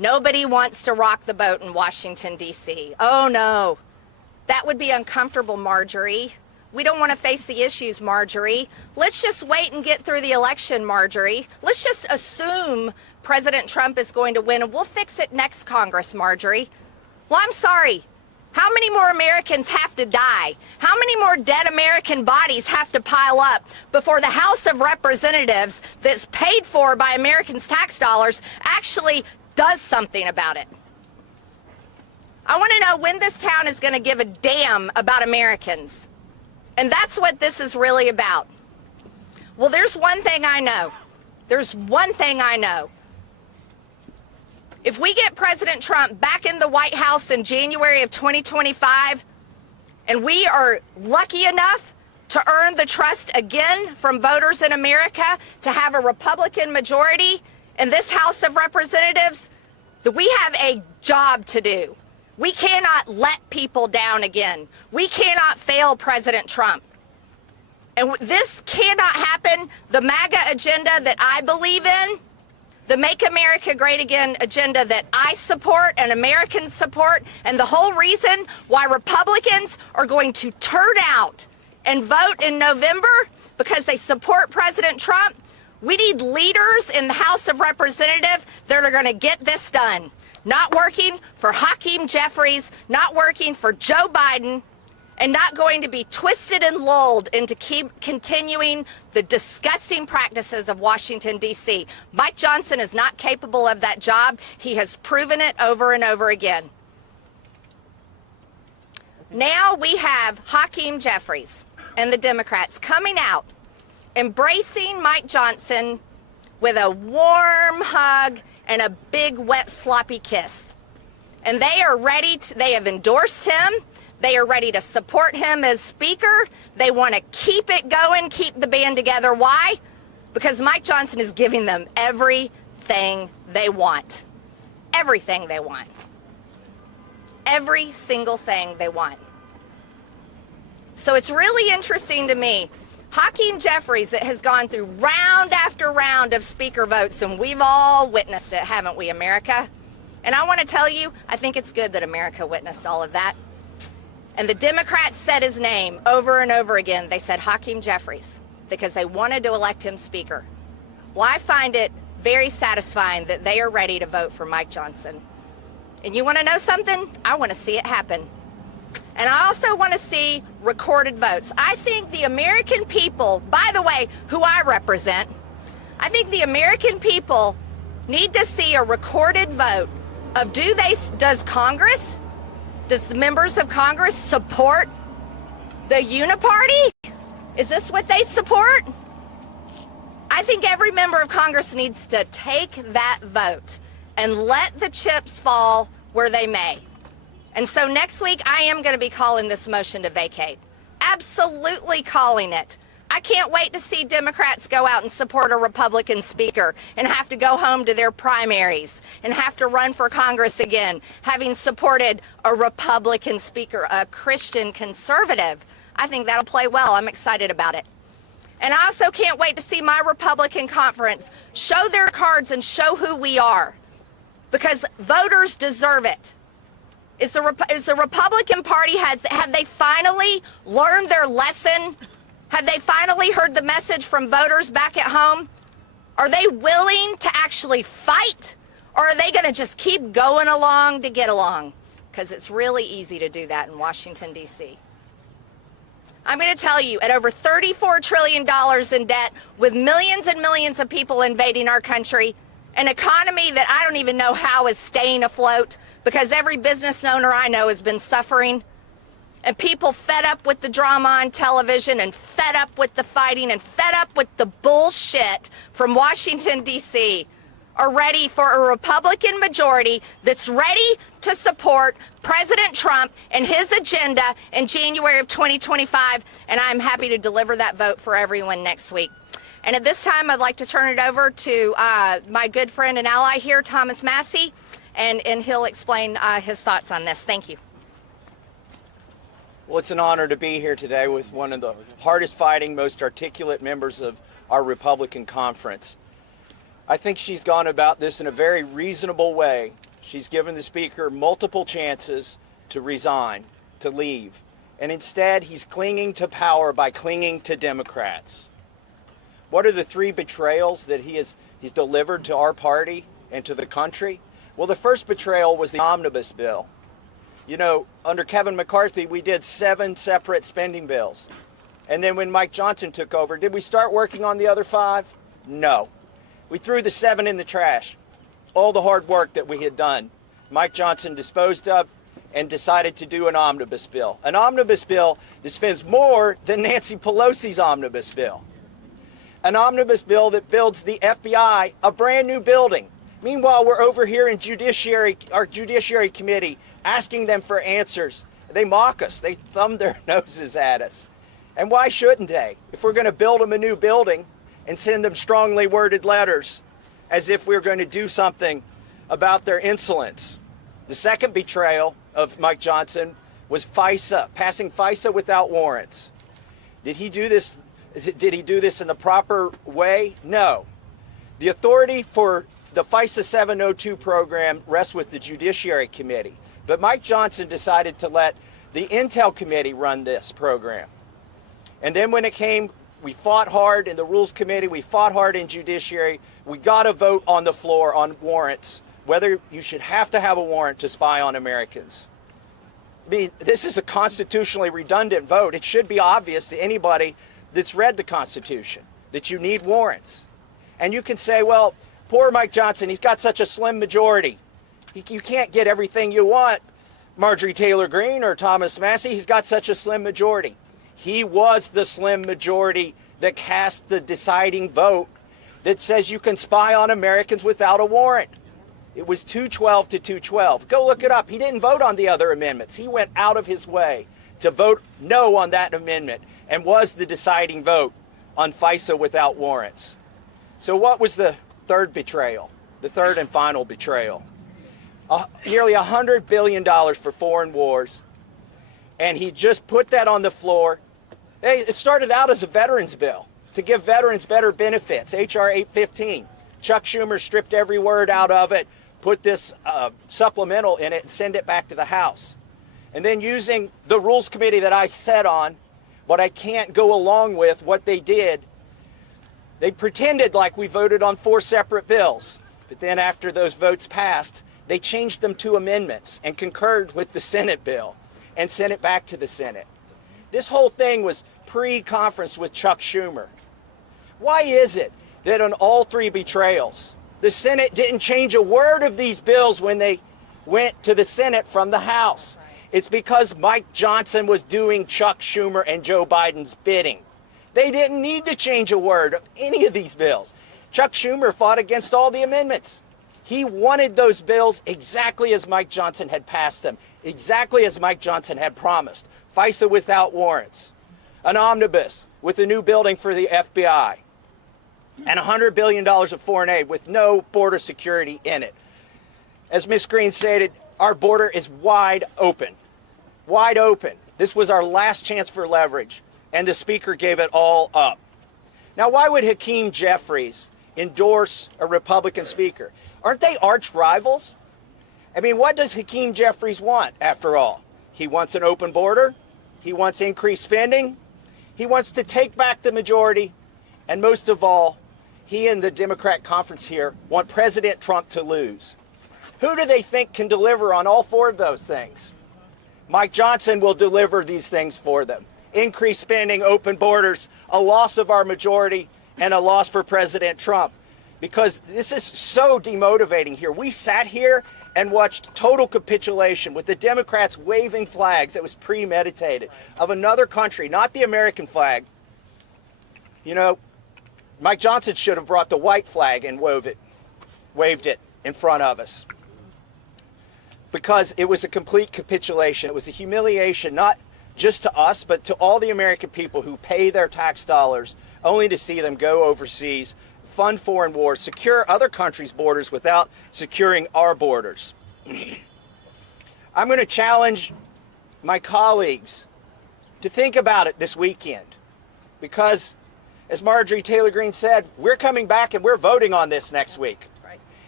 Nobody wants to rock the boat in Washington, D.C. Oh, no. That would be uncomfortable, Marjorie. We don't want to face the issues, Marjorie. Let's just wait and get through the election, Marjorie. Let's just assume President Trump is going to win, and we'll fix it next Congress, Marjorie. Well, I'm sorry. How many more Americans have to die? How many more dead American bodies have to pile up before the House of Representatives that's paid for by Americans' tax dollars actually does something about it? I want to know when this town is going to give a damn about Americans. And that's what this is really about. Well, there's one thing I know. There's one thing I know. If we get President Trump back in the White House in January of 2025, and we are lucky enough to earn the trust again from voters in America to have a Republican majority in this House of Representatives, that we have a job to do. We cannot let people down again. We cannot fail President Trump. And this cannot happen. The MAGA agenda that I believe in, the Make America Great Again agenda that I support and Americans support, and the whole reason why Republicans are going to turn out and vote in November because they support President Trump, we need leaders in the House of Representatives that are going to get this done. Not working for Hakeem Jeffries, not working for Joe Biden, and not going to be twisted and lulled into keep continuing the disgusting practices of Washington, D.C. Mike Johnson is not capable of that job. He has proven it over and over again. Now we have Hakeem Jeffries and the Democrats coming out, embracing Mike Johnson with a warm hug and a big, wet, sloppy kiss. And they are ready to, they have endorsed him. They are ready to support him as Speaker. They want to keep it going, keep the band together. Why? Because Mike Johnson is giving them everything they want. Everything they want. Every single thing they want. So it's really interesting to me. Hakeem Jeffries has gone through round after round of Speaker votes, and we've all witnessed it, haven't we, America? And I want to tell you, I think it's good that America witnessed all of that. And the Democrats said his name over and over again. They said Hakeem Jeffries because they wanted to elect him Speaker. Well, I find it very satisfying that they are ready to vote for Mike Johnson. And you want to know something? I want to see it happen. And I also want to see recorded votes. I think the American people, by the way, who I represent, I think the American people need to see a recorded vote of does Congress, does the members of Congress support the Uni-Party? Is this what they support? I think every member of Congress needs to take that vote and let the chips fall where they may. And so next week, I am going to be calling this motion to vacate. Absolutely calling it. I can't wait to see Democrats go out and support a Republican Speaker and have to go home to their primaries and have to run for Congress again, having supported a Republican Speaker, a Christian conservative. I think that'll play well. I'm excited about it. And I also can't wait to see my Republican conference show their cards and show who we are, because voters deserve it. Is the Republican Party, have they finally learned their lesson? Have they finally heard the message from voters back at home? Are they willing to actually fight? Or are they going to just keep going along to get along? Because it's really easy to do that in Washington, D.C. I'm going to tell you, at over $34 trillion in debt, with millions and millions of people invading our country, an economy that I don't even know how is staying afloat because every business owner I know has been suffering, and people fed up with the drama on television and fed up with the fighting and fed up with the bullshit from Washington, D.C., are ready for a Republican majority that's ready to support President Trump and his agenda in January of 2025, and I'm happy to deliver that vote for everyone next week. And at this time, I'd like to turn it over to my good friend and ally here, Thomas Massie, and he'll explain his thoughts on this. Thank you. Well, it's an honor to be here today with one of the hardest fighting, most articulate members of our Republican conference. I think she's gone about this in a very reasonable way. She's given the Speaker multiple chances to resign, to leave. And instead, he's clinging to power by clinging to Democrats. What are the 3 betrayals that he's delivered to our party and to the country? Well, the first betrayal was the omnibus bill. You know, under Kevin McCarthy, we did 7 separate spending bills. And then when Mike Johnson took over, did we start working on the other 5? No. We threw the 7 in the trash. All the hard work that we had done, Mike Johnson disposed of and decided to do an omnibus bill. An omnibus bill that spends more than Nancy Pelosi's omnibus bill. An omnibus bill that builds the FBI a brand new building. Meanwhile, we're over here in our Judiciary Committee asking them for answers. They mock us. They thumb their noses at us. And why shouldn't they? If we're going to build them a new building and send them strongly worded letters as if we're going to do something about their insolence. The second betrayal of Mike Johnson was FISA, passing FISA without warrants. Did he do this in the proper way? No. The authority for the FISA 702 program rests with the Judiciary Committee. But Mike Johnson decided to let the Intel Committee run this program. And then when it came, we fought hard in the Rules Committee, we fought hard in Judiciary. We got a vote on the floor on warrants, whether you should have to have a warrant to spy on Americans. I mean, this is a constitutionally redundant vote. It should be obvious to anybody that's read the Constitution that you need warrants. And you can say, well, poor Mike Johnson, he's got such a slim majority. You can't get everything you want, Marjorie Taylor Greene or Thomas Massie. He's got such a slim majority. He was the slim majority that cast the deciding vote that says you can spy on Americans without a warrant. It was 212 to 212. Go look it up. He didn't vote on the other amendments. He went out of his way to vote no on that amendment and was the deciding vote on FISA without warrants. So what was the third betrayal, the third and final betrayal? Nearly $100 billion for foreign wars, and he just put that on the floor. Hey, it started out as a veterans bill to give veterans better benefits, H.R. 815. Chuck Schumer stripped every word out of it, put this supplemental in it, and send it back to the House. And then using the Rules Committee that I sat on, but I can't go along with what they did, they pretended like we voted on 4 separate bills. But then after those votes passed, they changed them to amendments and concurred with the Senate bill and sent it back to the Senate. This whole thing was pre-conference with Chuck Schumer. Why is it that on all 3 betrayals, the Senate didn't change a word of these bills when they went to the Senate from the House? It's because Mike Johnson was doing Chuck Schumer and Joe Biden's bidding. They didn't need to change a word of any of these bills. Chuck Schumer fought against all the amendments. He wanted those bills exactly as Mike Johnson had passed them, exactly as Mike Johnson had promised. FISA without warrants, an omnibus with a new building for the FBI, and $100 billion of foreign aid with no border security in it. As Ms. Greene stated, our border is wide open. Wide open. This was our last chance for leverage, and the Speaker gave it all up. Now, why would Hakeem Jeffries endorse a Republican Speaker? Aren't they arch rivals? I mean, what does Hakeem Jeffries want, after all? He wants an open border. He wants increased spending. He wants to take back the majority. And most of all, he and the Democrat conference here want President Trump to lose. Who do they think can deliver on all 4 of those things? Mike Johnson will deliver these things for them. Increased spending, open borders, a loss of our majority, and a loss for President Trump. Because this is so demotivating here. We sat here and watched total capitulation with the Democrats waving flags that was premeditated of another country, not the American flag. You know, Mike Johnson should have brought the white flag and waved it in front of us. Because it was a complete capitulation. It was a humiliation, not just to us, but to all the American people who pay their tax dollars only to see them go overseas, fund foreign wars, secure other countries' borders without securing our borders. I'm going to challenge my colleagues to think about it this weekend, because, as Marjorie Taylor Greene said, we're coming back and we're voting on this next week.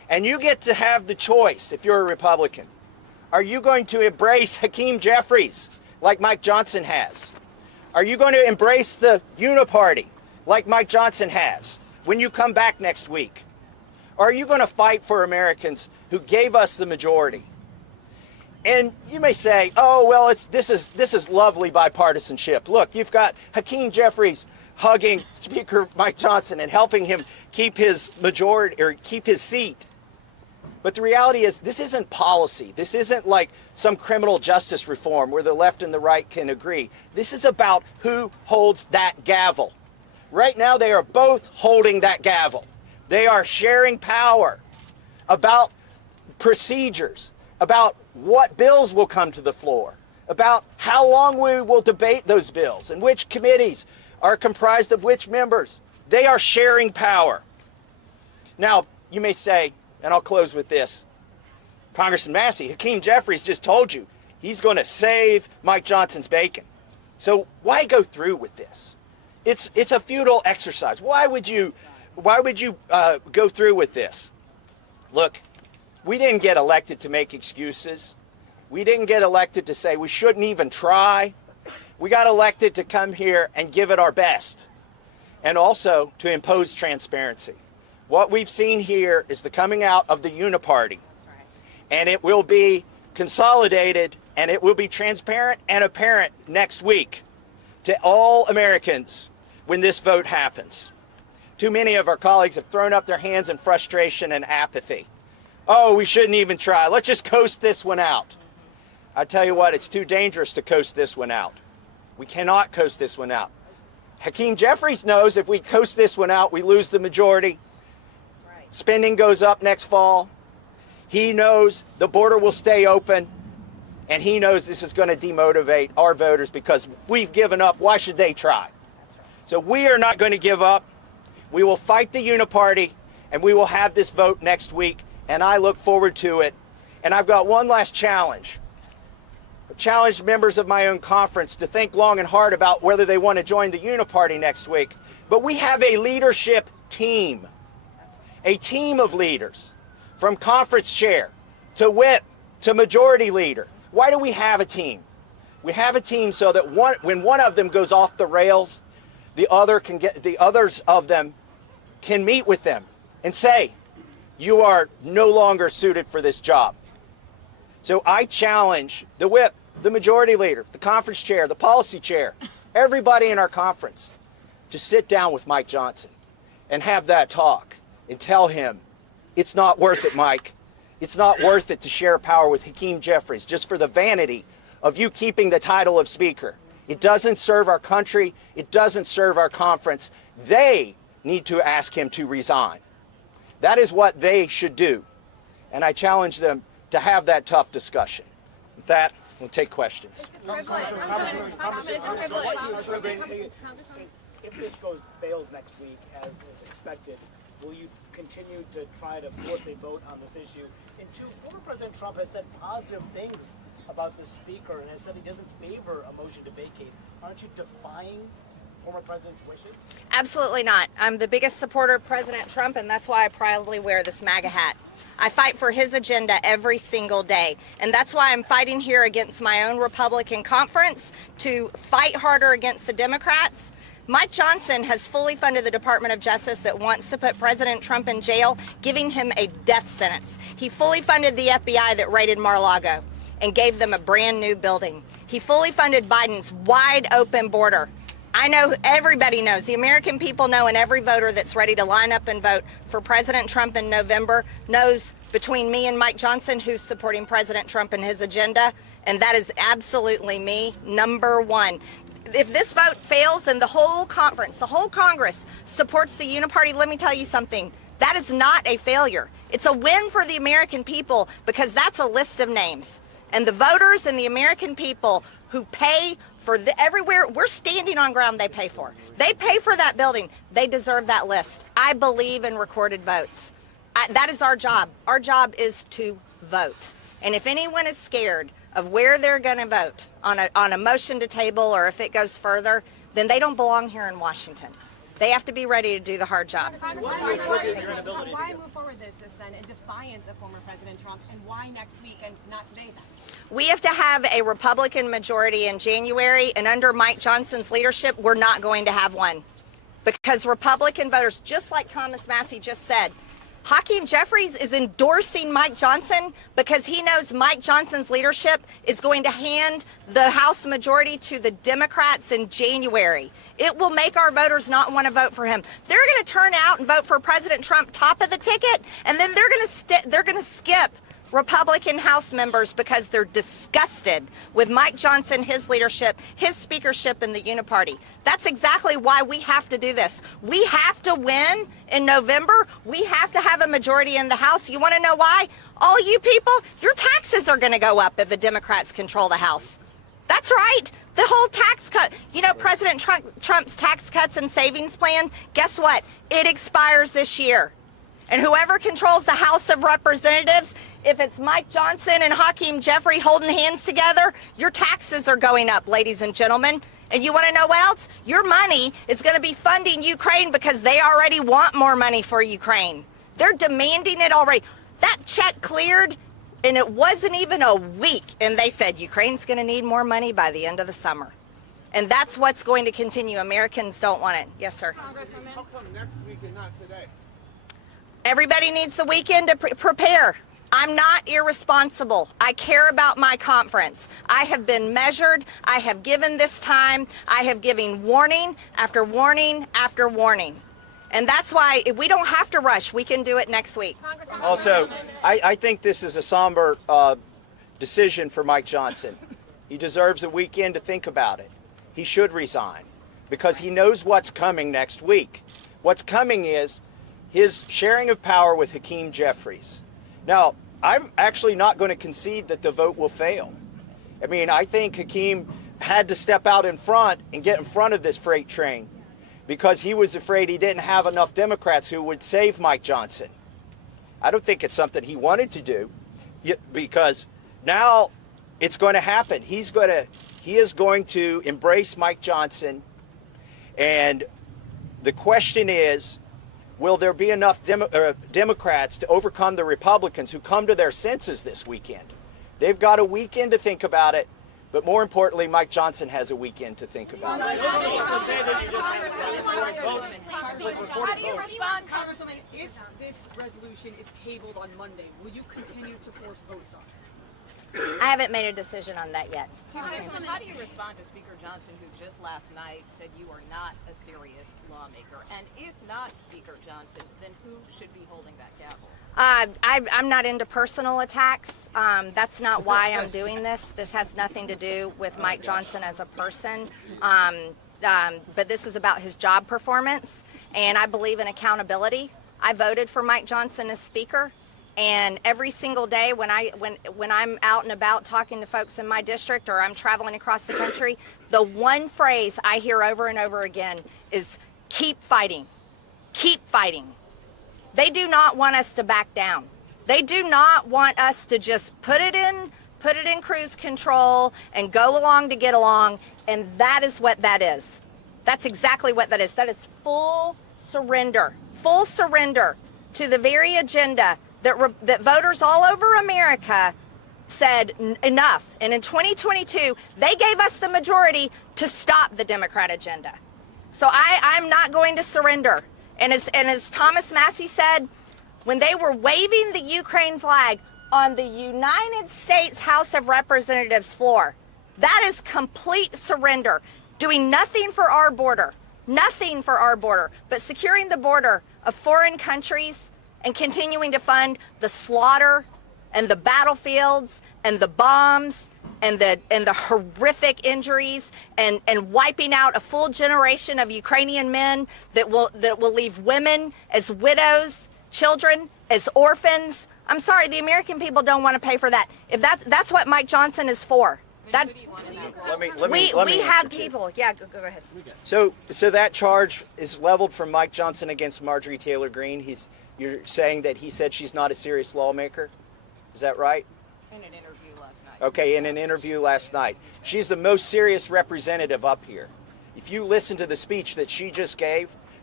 And you get to have the choice if you're a Republican. Are you going to embrace Hakeem Jeffries like Mike Johnson has? Are you going to embrace the Uni-Party like Mike Johnson has when you come back next week? Or are you going to fight for Americans who gave us the majority? And you may say, oh, well, this is lovely bipartisanship. Look, you've got Hakeem Jeffries hugging Speaker Mike Johnson and helping him keep his majority or keep his seat. But the reality is this isn't policy. This isn't like some criminal justice reform where the left and the right can agree. This is about who holds that gavel. Right now, they are both holding that gavel. They are sharing power about procedures, about what bills will come to the floor, about how long we will debate those bills and which committees are comprised of which members. They are sharing power. Now, you may say, and I'll close with this, Congressman Massie, Hakeem Jeffries just told you he's going to save Mike Johnson's bacon. So why go through with this? It's a futile exercise. Why would you go through with this? Look, we didn't get elected to make excuses. We didn't get elected to say we shouldn't even try. We got elected to come here and give it our best, and also to impose transparency. What we've seen here is the coming out of the Uni-Party, and it will be consolidated and it will be transparent and apparent next week to all Americans when this vote happens. Too many of our colleagues have thrown up their hands in frustration and apathy. Oh, we shouldn't even try. Let's just coast this one out. I tell you what, it's too dangerous to coast this one out. We cannot coast this one out. Hakeem Jeffries knows if we coast this one out, we lose the majority. Spending goes up next fall. He knows the border will stay open, and he knows this is going to demotivate our voters because if we've given up, why should they try? So we are not going to give up. We will fight the Uni-Party, and we will have this vote next week, and I look forward to it. And I've got one last challenge. I've challenged members of my own conference to think long and hard about whether they want to join the Uni-Party next week. But we have a leadership team. A team of leaders, from conference chair to whip to majority leader. Why do we have a team? We have a team so that when one of them goes off the rails, the others of them can meet with them and say, you are no longer suited for this job. So I challenge the whip, the majority leader, the conference chair, the policy chair, everybody in our conference to sit down with Mike Johnson and have that talk. And tell him, it's not worth it, Mike. It's not worth it to share power with Hakeem Jeffries just for the vanity of you keeping the title of Speaker. It doesn't serve our country. It doesn't serve our conference. They need to ask him to resign. That is what they should do. And I challenge them to have that tough discussion. With that, we'll take questions. If this fails next week, as is expected, will you continue to try to force a vote on this issue? And two, former President Trump has said positive things about the Speaker and has said he doesn't favor a motion to vacate. Aren't you defying former President's wishes? Absolutely not. I'm the biggest supporter of President Trump, and that's why I proudly wear this MAGA hat. I fight for his agenda every single day, and that's why I'm fighting here against my own Republican conference to fight harder against the Democrats. Mike Johnson has fully funded the Department of Justice that wants to put President Trump in jail, giving him a death sentence. He fully funded the FBI that raided Mar-a-Lago and gave them a brand new building. He fully funded Biden's wide open border. I know, everybody knows, the American people know, and every voter that's ready to line up and vote for President Trump in November knows between me and Mike Johnson who's supporting President Trump and his agenda, and that is absolutely me, number one. If this vote fails, then the whole conference, the whole Congress supports the Uni-Party. Let me tell you something. That is not a failure. It's a win for the American people because that's a list of names. And the voters and the American people who pay for everywhere, we're standing on ground they pay for. They pay for that building. They deserve that list. I believe in recorded votes. That is our job. Our job is to vote. And if anyone is scared of where they're going to vote on a motion to table or if it goes further, then they don't belong here in Washington. They have to be ready to do the hard job. Why move forward with this then in defiance of former President Trump, and why next week and not today then? We have to have a Republican majority in January, and under Mike Johnson's leadership, we're not going to have one. Because Republican voters, just like Thomas Massie just said, Hakeem Jeffries is endorsing Mike Johnson because he knows Mike Johnson's leadership is going to hand the House majority to the Democrats in January. It will make our voters not want to vote for him. They're going to turn out and vote for President Trump top of the ticket, and then they're going to skip Republican House members because they're disgusted with Mike Johnson, his leadership, his speakership in the Uni-Party. That's exactly why we have to do this. We have to win in November. We have to have a majority in the House. You want to know why? All you people, your taxes are going to go up if the Democrats control the House. That's right. The whole tax cut. You know, President Trump's tax cuts and savings plan, guess what? It expires this year. And whoever controls the House of Representatives, if it's Mike Johnson and Hakeem Jeffrey holding hands together, your taxes are going up, ladies and gentlemen. And you want to know what else? Your money is going to be funding Ukraine because they already want more money for Ukraine. They're demanding it already. That check cleared, and it wasn't even a week. And they said Ukraine's going to need more money by the end of the summer. And that's what's going to continue. Americans don't want it. Yes, sir. Congresswoman. How come next week and not today? Everybody needs the weekend to prepare. I'm not irresponsible. I care about my conference. I have been measured. I have given this time. I have given warning after warning after warning. And that's why if we don't have to rush. We can do it next week. Also, I think this is a somber decision for Mike Johnson. He deserves a weekend to think about it. He should resign because he knows what's coming next week. What's coming is his sharing of power with Hakeem Jeffries. Now, I'm actually not going to concede that the vote will fail. I mean, I think Hakeem had to step out in front and get in front of this freight train because he was afraid he didn't have enough Democrats who would save Mike Johnson. I don't think it's something he wanted to do because now it's going to happen. He is going to embrace Mike Johnson, and the question is, will there be enough Democrats to overcome the Republicans who come to their senses this weekend? They've got a weekend to think about it, but more importantly, Mike Johnson has a weekend to think about it. How do you respond, Congresswoman, if this resolution is tabled on Monday? Will you continue to force votes on it? I haven't made a decision on that yet. Congresswoman, how do you respond to Speaker Johnson, who just last night said you are not a serious lawmaker? And if not Speaker Johnson, then who should be holding that gavel? I'm not into personal attacks. That's not why I'm doing this. This has nothing to do with Mike Johnson as a person. But this is about his job performance, and I believe in accountability. I voted for Mike Johnson as Speaker. And every single day when I'm out and about talking to folks in my district or I'm traveling across the country, the one phrase I hear over and over again is keep fighting. Keep fighting. They do not want us to back down. They do not want us to just put it in cruise control and go along to get along, and that is what that is. That's exactly what that is. That is full surrender to the very agenda that voters all over America said enough. And in 2022, they gave us the majority to stop the Democrat agenda. So I'm not going to surrender. And as Thomas Massie said, when they were waving the Ukraine flag on the United States House of Representatives floor, that is complete surrender. Doing nothing for our border, but securing the border of foreign countries and continuing to fund the slaughter and the battlefields and the bombs and the horrific injuries and wiping out a full generation of Ukrainian men that will leave women as widows, children as orphans. I'm sorry, the American people don't want to pay for that. If that's what Mike Johnson is for. That we have people. Yeah, go ahead. So that charge is leveled from Mike Johnson against Marjorie Taylor Greene. You're saying that he said she's not a serious lawmaker? Is that right? In an interview last night. Okay, in an interview last night. She's the most serious representative up here. If you listen to the speech that she just gave,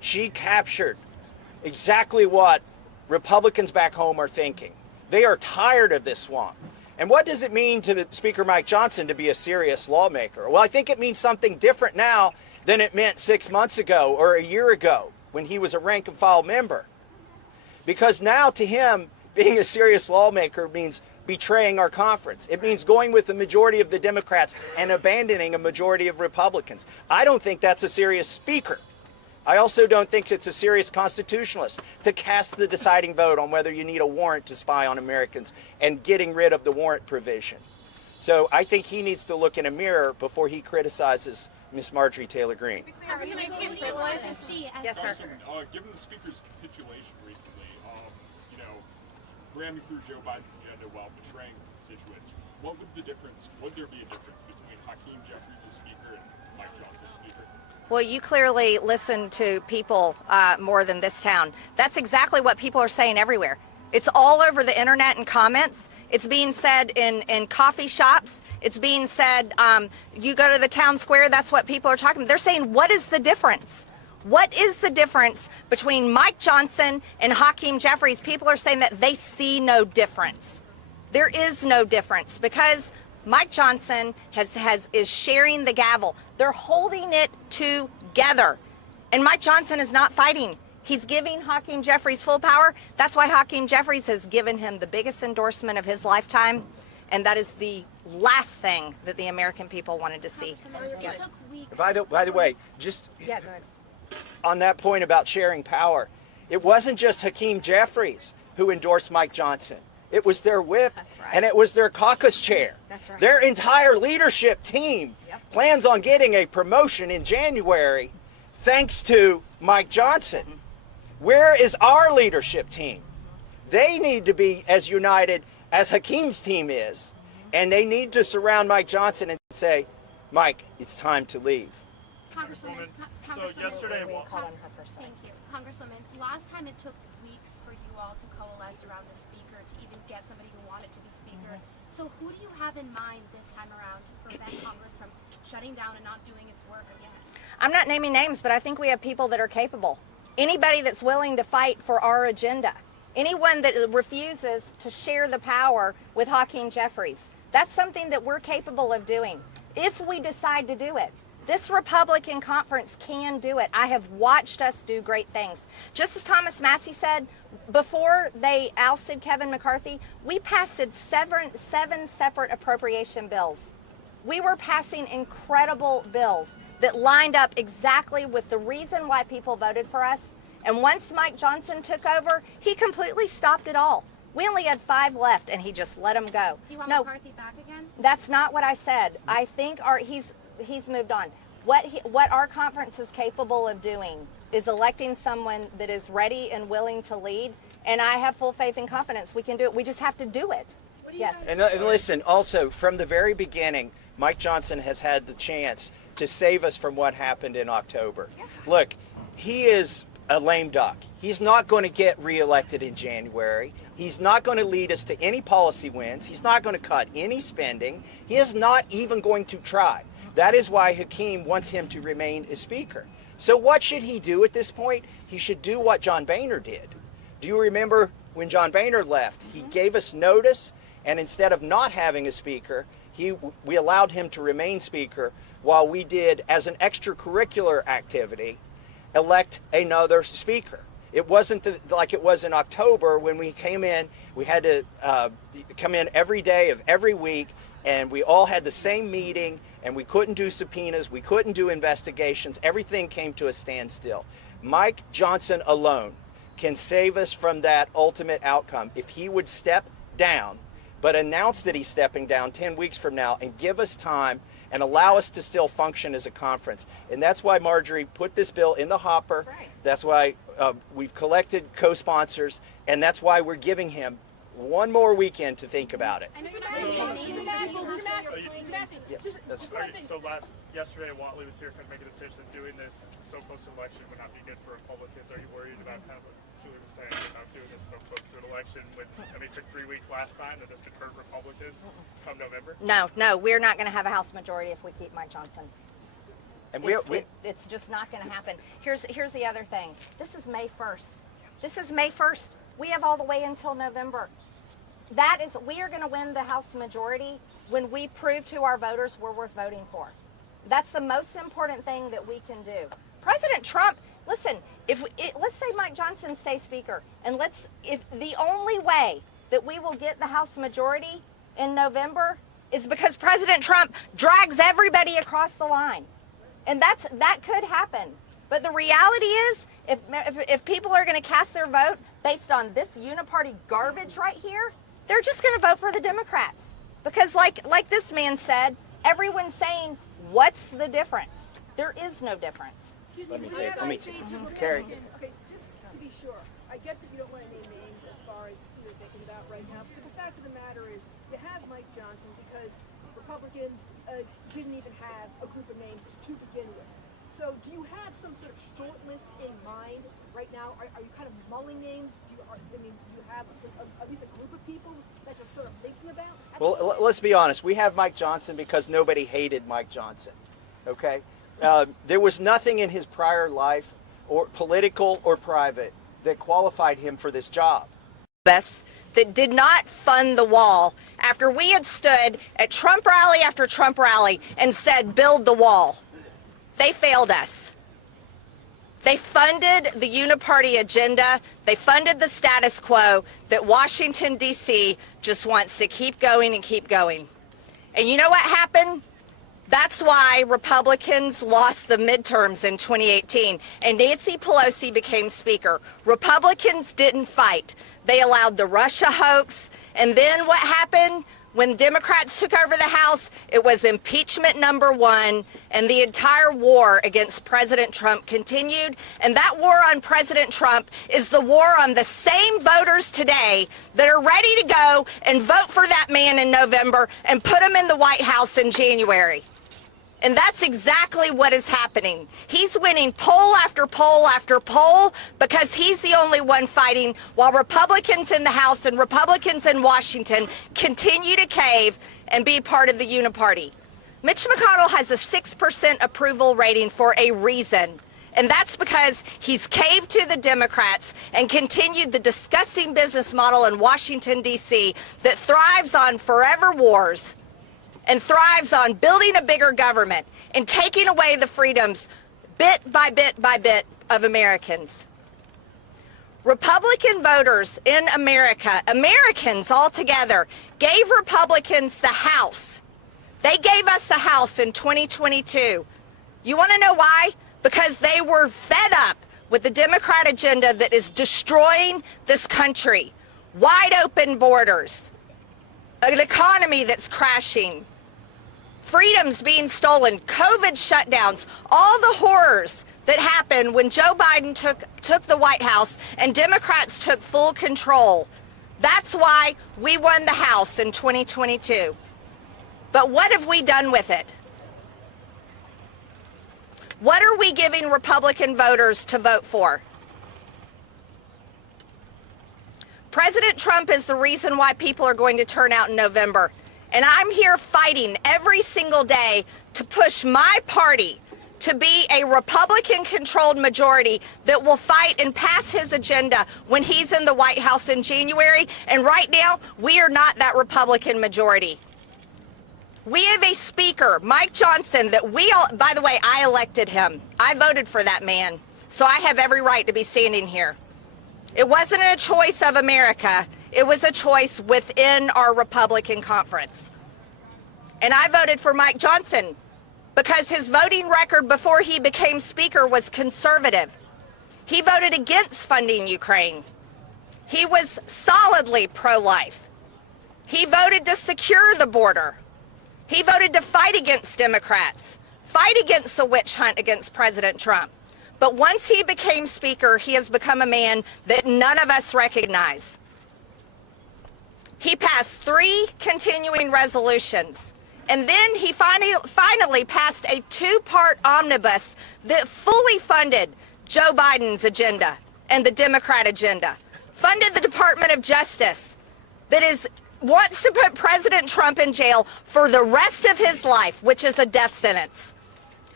She captured exactly what Republicans back home are thinking. They are tired of this swamp. And what does it mean to Speaker Mike Johnson to be a serious lawmaker? Well, I think it means something different now than it meant 6 months ago or a year ago when he was a rank and file member. Because now to him, being a serious lawmaker means betraying our conference. It means going with the majority of the Democrats and abandoning a majority of Republicans. I don't think that's a serious speaker. I also don't think it's a serious constitutionalist to cast the deciding vote on whether you need a warrant to spy on Americans and getting rid of the warrant provision. So I think he needs to look in a mirror before he criticizes Miss Marjorie Taylor Greene. Yes, sir. Given the speaker's capitulation recently, ramming through Joe Biden's agenda while betraying constituents, would there be a difference between Hakeem Jeffries as speaker and Mike Johnson as speaker? Well, you clearly listen to people more than this town. That's exactly what people are saying everywhere. It's all over the internet and comments. It's being said in coffee shops. It's being said, you go to the town square, that's what people are talking about. They're saying, what is the difference? What is the difference between Mike Johnson and Hakeem Jeffries? People are saying that they see no difference. There is no difference because Mike Johnson is sharing the gavel. They're holding it together. And Mike Johnson is not fighting. He's giving Hakeem Jeffries full power. That's why Hakeem Jeffries has given him the biggest endorsement of his lifetime. And that is the last thing that the American people wanted to see. By the way, just go ahead. On that point about sharing power, it wasn't just Hakeem Jeffries who endorsed Mike Johnson. It was their whip, and it was their caucus chair. That's right. Their entire leadership team plans on getting a promotion in January thanks to Mike Johnson. Where is our leadership team? They need to be as united as Hakeem's team is, and they need to surround Mike Johnson and say, Mike, it's time to leave. Congresswoman, yesterday, thank you. Congresswoman, last time it took weeks for you all to coalesce around the speaker to even get somebody who wanted to be speaker. So who do you have in mind this time around to prevent Congress from shutting down and not doing its work again? I'm not naming names, but I think we have people that are capable. Anybody that's willing to fight for our agenda. Anyone that refuses to share the power with Hakeem Jeffries. That's something that we're capable of doing if we decide to do it. This Republican conference can do it. I have watched us do great things. Just as Thomas Massie said, before they ousted Kevin McCarthy, we passed seven separate appropriation bills. We were passing incredible bills that lined up exactly with the reason why people voted for us. And once Mike Johnson took over, he completely stopped it all. We only had 5 left, and he just let them go. Do you want McCarthy back again? That's not what I said. I think he's moved on. What our conference is capable of doing is electing someone that is ready and willing to lead, and I have full faith and confidence we can do it. We just have to do it. Yes. And listen, also, from the very beginning, Mike Johnson has had the chance to save us from what happened in October. Look, he is a lame duck. He's not going to get reelected in January. He's not going to lead us to any policy wins. He's not going to cut any spending. He is not even going to try. That is why Hakeem wants him to remain as speaker. So what should he do at this point? He should do what John Boehner did. Do you remember when John Boehner left? He gave us notice, and instead of not having a speaker, we allowed him to remain speaker while we did, as an extracurricular activity, elect another speaker. It wasn't like it was in October when we came in. We had to come in every day of every week, and we all had the same meeting, and we couldn't do subpoenas, we couldn't do investigations. Everything came to a standstill. Mike Johnson alone can save us from that ultimate outcome if he would step down, but announce that he's stepping down 10 weeks from now and give us time and allow us to still function as a conference. And that's why Marjorie put this bill in the hopper. That's why we've collected co-sponsors, and that's why we're giving him one more weekend to think about it. Yesterday, Watley was here kind of making the pitch that doing this so close to election would not be good for Republicans. Are you worried about kind of what Julie was saying about doing this so close to an election? It took 3 weeks last time, that this could hurt Republicans come November? No, we're not going to have a House majority if we keep Mike Johnson. And it's just not going to happen. Here's the other thing. This is May 1st. This is May 1st. We have all the way until November. We are going to win the House majority when we prove to our voters we're worth voting for. That's the most important thing that we can do. President Trump, listen, let's say Mike Johnson stays Speaker, and if the only way that we will get the House majority in November is because President Trump drags everybody across the line. And that could happen. But the reality is, if people are going to cast their vote based on this Uni-Party garbage right here, they're just going to vote for the Democrats. Because like this man said, everyone's saying, what's the difference? There is no difference. Let me take Carrie. Okay, just to be sure, I get that you don't want to name names as far as you're thinking about right now, but the fact of the matter is, you have Mike Johnson because Republicans didn't even have a group of names to begin with. So do you have some sort of short list in mind right now? Are you kind of mulling names? Do you have at least a group of people that you're sort of thinking about? Well, let's be honest. We have Mike Johnson because nobody hated Mike Johnson, okay? There was nothing in his prior life, or political or private, that qualified him for this job. That did not fund the wall after we had stood at Trump rally after Trump rally and said, build the wall. They failed us. They funded the Uni-Party agenda. They funded the status quo that Washington, D.C. just wants to keep going and keep going. And you know what happened? That's why Republicans lost the midterms in 2018 and Nancy Pelosi became Speaker. Republicans didn't fight. They allowed the Russia hoax. And then what happened? When Democrats took over the House, it was impeachment #1, and the entire war against President Trump continued. And that war on President Trump is the war on the same voters today that are ready to go and vote for that man in November and put him in the White House in January. And that's exactly what is happening. He's winning poll after poll after poll because he's the only one fighting while Republicans in the House and Republicans in Washington continue to cave and be part of the Uni-Party. Mitch McConnell has a 6% approval rating for a reason. And that's because he's caved to the Democrats and continued the disgusting business model in Washington, D.C. that thrives on forever wars and thrives on building a bigger government and taking away the freedoms bit by bit by bit of Americans. Republican voters in America, Americans altogether, gave Republicans the House. They gave us the House in 2022. You want to know why? Because they were fed up with the Democrat agenda that is destroying this country. Wide open borders, an economy that's crashing, freedoms being stolen, COVID shutdowns, all the horrors that happened when Joe Biden took the White House and Democrats took full control. That's why we won the House in 2022. But what have we done with it? What are we giving Republican voters to vote for? President Trump is the reason why people are going to turn out in November. And I'm here fighting every single day to push my party to be a Republican-controlled majority that will fight and pass his agenda when he's in the White House in January. And right now, we are not that Republican majority. We have a speaker, Mike Johnson, that by the way, I elected him. I voted for that man. So I have every right to be standing here. It wasn't a choice of America. It was a choice within our Republican conference. And I voted for Mike Johnson because his voting record before he became Speaker was conservative. He voted against funding Ukraine. He was solidly pro-life. He voted to secure the border. He voted to fight against Democrats, fight against the witch hunt against President Trump. But once he became Speaker, he has become a man that none of us recognize. He passed 3 continuing resolutions, and then he finally passed a 2-part omnibus that fully funded Joe Biden's agenda and the Democrat agenda, funded the Department of Justice that wants to put President Trump in jail for the rest of his life, which is a death sentence,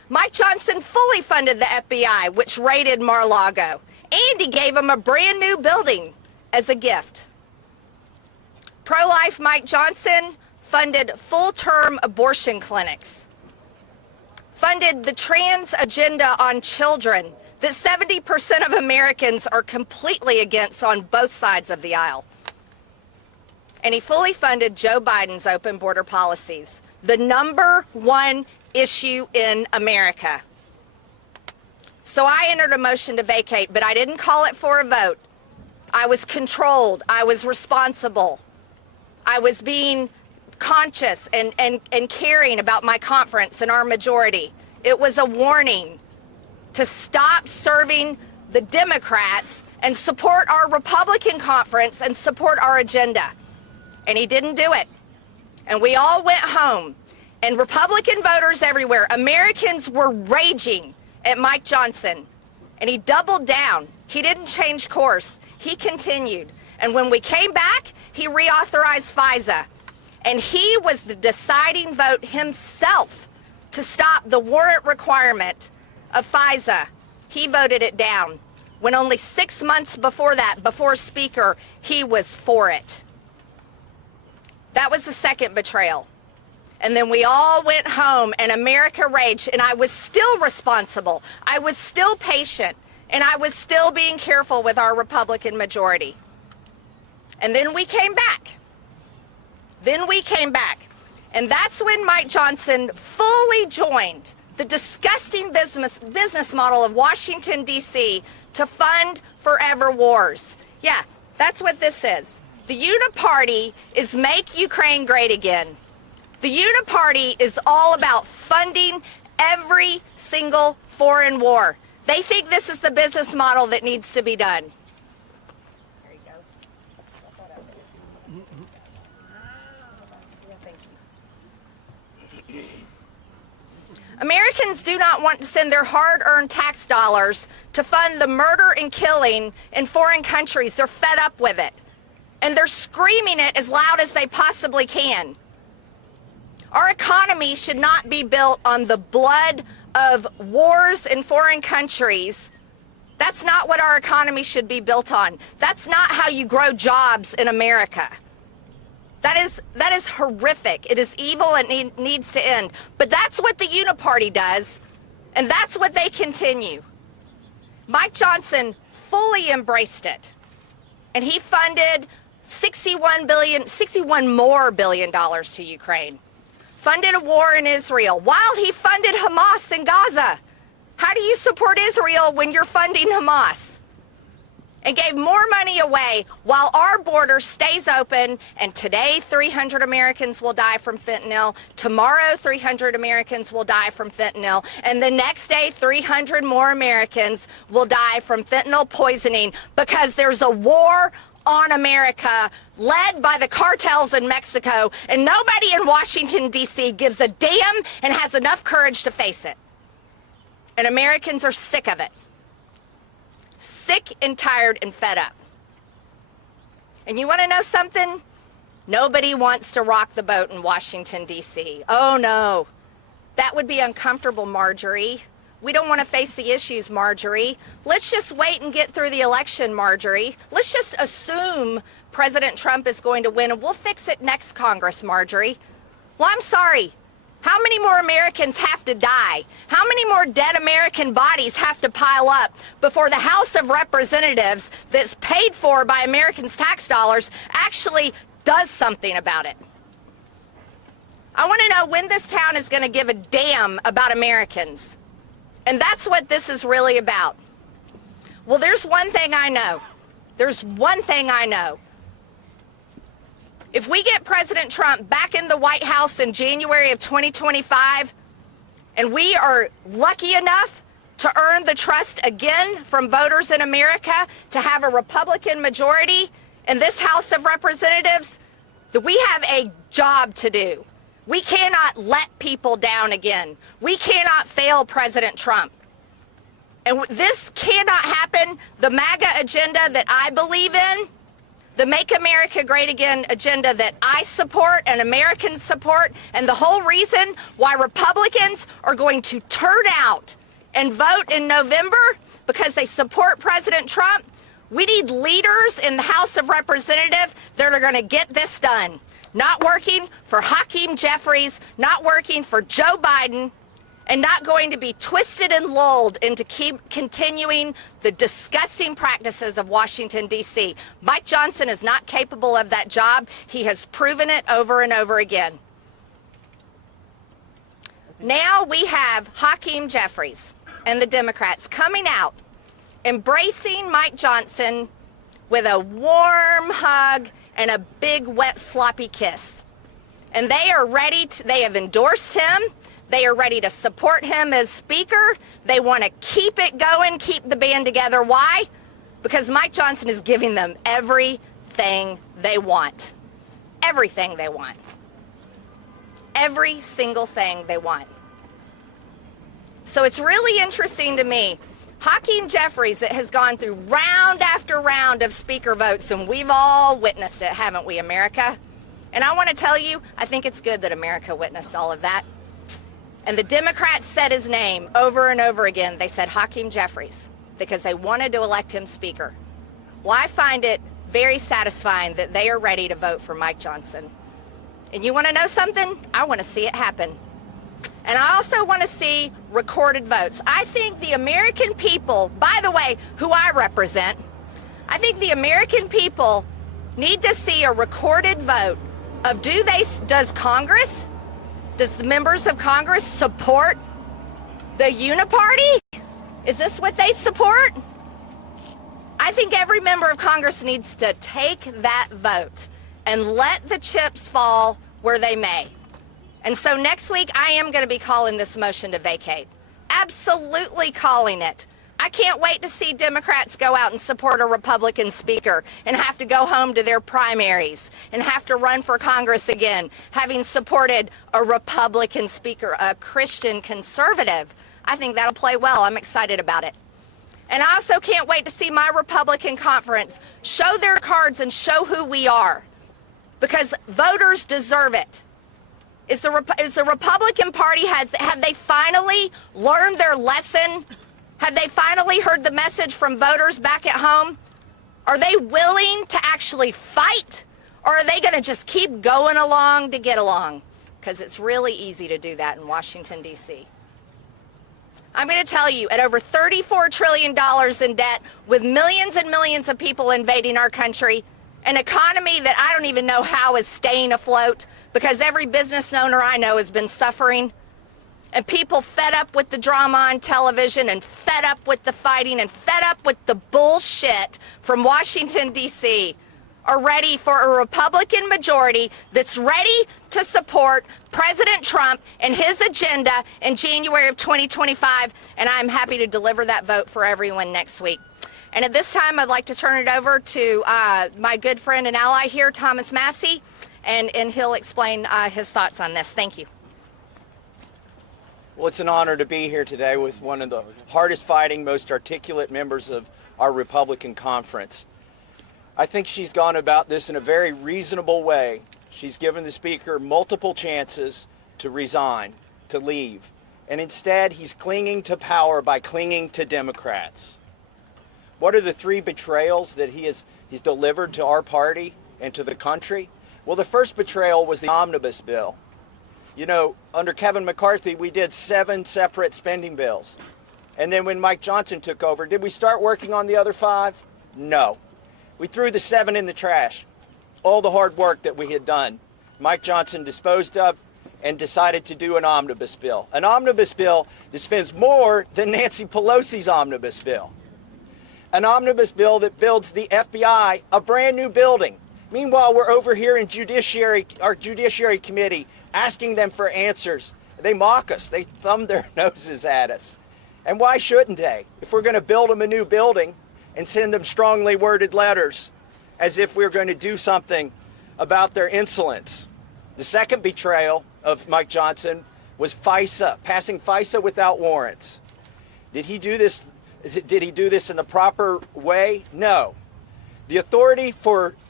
Mike Johnson fully funded the FBI, which raided Mar-a-Lago, and he gave him a brand new building as a gift. Pro-life Mike Johnson funded full-term abortion clinics, funded the trans agenda on children that 70% of Americans are completely against on both sides of the aisle. And he fully funded Joe Biden's open border policies, the #1 issue in America. So I entered a motion to vacate, but I didn't call it for a vote. I was controlled. I was responsible. I was being conscious and caring about my conference and our majority. It was a warning to stop serving the Democrats and support our Republican conference and support our agenda. And he didn't do it. And we all went home. And Republican voters everywhere, Americans were raging at Mike Johnson. And he doubled down. He didn't change course. He continued. And when we came back, he reauthorized FISA. And he was the deciding vote himself to stop the warrant requirement of FISA. He voted it down. When only 6 months before that, before Speaker, he was for it. That was the second betrayal. And then we all went home and America raged, and I was still responsible. I was still patient, and I was still being careful with our Republican majority. And then we came back. And that's when Mike Johnson fully joined the disgusting business model of Washington, D.C. to fund forever wars. Yeah, that's what this is. The Uni-Party is Make Ukraine Great Again. The Uni-Party is all about funding every single foreign war. They think this is the business model that needs to be done. There you go. Americans do not want to send their hard-earned tax dollars to fund the murder and killing in foreign countries. They're fed up with it. And they're screaming it as loud as they possibly can. Our economy should not be built on the blood of wars in foreign countries. That's not what our economy should be built on. That's not how you grow jobs in America. That is horrific. It is evil and it needs to end. But that's what the Uni-Party does, and that's what they continue. Mike Johnson fully embraced it, and he funded $61 more billion to Ukraine. Funded a war in Israel while he funded Hamas in Gaza. How do you support Israel when you're funding Hamas? And gave more money away while our border stays open, and today 300 Americans will die from fentanyl, tomorrow 300 Americans will die from fentanyl, and the next day 300 more Americans will die from fentanyl poisoning because there's a war on America led by the cartels in Mexico, and nobody in Washington, D.C. gives a damn and has enough courage to face it. And Americans are sick of it. Sick and tired and fed up. And you want to know something? Nobody wants to rock the boat in Washington, D.C. Oh, no. That would be uncomfortable, Marjorie. We don't want to face the issues, Marjorie. Let's just wait and get through the election, Marjorie. Let's just assume President Trump is going to win, and we'll fix it next Congress, Marjorie. Well, I'm sorry. How many more Americans have to die? How many more dead American bodies have to pile up before the House of Representatives that's paid for by Americans' tax dollars actually does something about it? I want to know when this town is going to give a damn about Americans. And that's what this is really about. Well, there's one thing I know. There's one thing I know. If we get President Trump back in the White House in January of 2025, and we are lucky enough to earn the trust again from voters in America to have a Republican majority in this House of Representatives, that we have a job to do. We cannot let people down again. We cannot fail President Trump. And this cannot happen. The MAGA agenda that I believe in, the Make America Great Again agenda that I support and Americans support, and the whole reason why Republicans are going to turn out and vote in November because they support President Trump. We need leaders in the House of Representatives that are going to get this done. Not working for Hakeem Jeffries, not working for Joe Biden, and not going to be twisted and lulled into keep continuing the disgusting practices of Washington, D.C. Mike Johnson is not capable of that job. He has proven it over and over again. Now we have Hakeem Jeffries and the Democrats coming out, embracing Mike Johnson with a warm hug and a big, wet, sloppy kiss. And they are ready to, they have endorsed him. They are ready to support him as Speaker. They want to keep it going, keep the band together. Why? Because Mike Johnson is giving them everything they want. Everything they want. Every single thing they want. So it's really interesting to me. Hakeem Jeffries has gone through round after round of Speaker votes, and we've all witnessed it, haven't we, America? And I want to tell you, I think it's good that America witnessed all of that. And the Democrats said his name over and over again. They said Hakeem Jeffries because they wanted to elect him Speaker. Well, I find it very satisfying that they are ready to vote for Mike Johnson. And you want to know something? I want to see it happen. And I also want to see recorded votes. I think the American people, by the way, who I represent, I think the American people need to see a recorded vote of does Congress, does the members of Congress support the Uni-Party? Is this what they support? I think every member of Congress needs to take that vote and let the chips fall where they may. And so next week, I am going to be calling this motion to vacate. Absolutely calling it. I can't wait to see Democrats go out and support a Republican Speaker and have to go home to their primaries and have to run for Congress again, having supported a Republican Speaker, a Christian conservative. I think that'll play well. I'm excited about it. And I also can't wait to see my Republican conference show their cards and show who we are, because voters deserve it. Is the Republican Party, have they finally learned their lesson? Have they finally heard the message from voters back at home? Are they willing to actually fight? Or are they going to just keep going along to get along? Because it's really easy to do that in Washington, D.C. I'm going to tell you, at over $34 trillion in debt, with millions and millions of people invading our country, an economy that I don't even know how is staying afloat because every business owner I know has been suffering, and people fed up with the drama on television and fed up with the fighting and fed up with the bullshit from Washington, D.C., are ready for a Republican majority that's ready to support President Trump and his agenda in January of 2025, and I'm happy to deliver that vote for everyone next week. And at this time, I'd like to turn it over to my good friend and ally here, Thomas Massie, and he'll explain his thoughts on this. Thank you. Well, it's an honor to be here today with one of the hardest fighting, most articulate members of our Republican conference. I think she's gone about this in a very reasonable way. She's given the Speaker multiple chances to resign, to leave, and instead he's clinging to power by clinging to Democrats. What are the three betrayals that he's delivered to our party and to the country? Well, the first betrayal was the omnibus bill. You know, under Kevin McCarthy, we did 7 separate spending bills. And then when Mike Johnson took over, did we start working on the other 5? No. We threw the 7 in the trash. All the hard work that we had done, Mike Johnson disposed of and decided to do an omnibus bill. An omnibus bill that spends more than Nancy Pelosi's omnibus bill. An omnibus bill that builds the FBI a brand new building. Meanwhile, we're over here in our Judiciary Committee asking them for answers. They mock us. They thumb their noses at us. And why shouldn't they? If we're going to build them a new building and send them strongly worded letters as if we're going to do something about their insolence. The second betrayal of Mike Johnson was FISA, passing FISA without warrants. Did he do this in the proper way? No. The authority for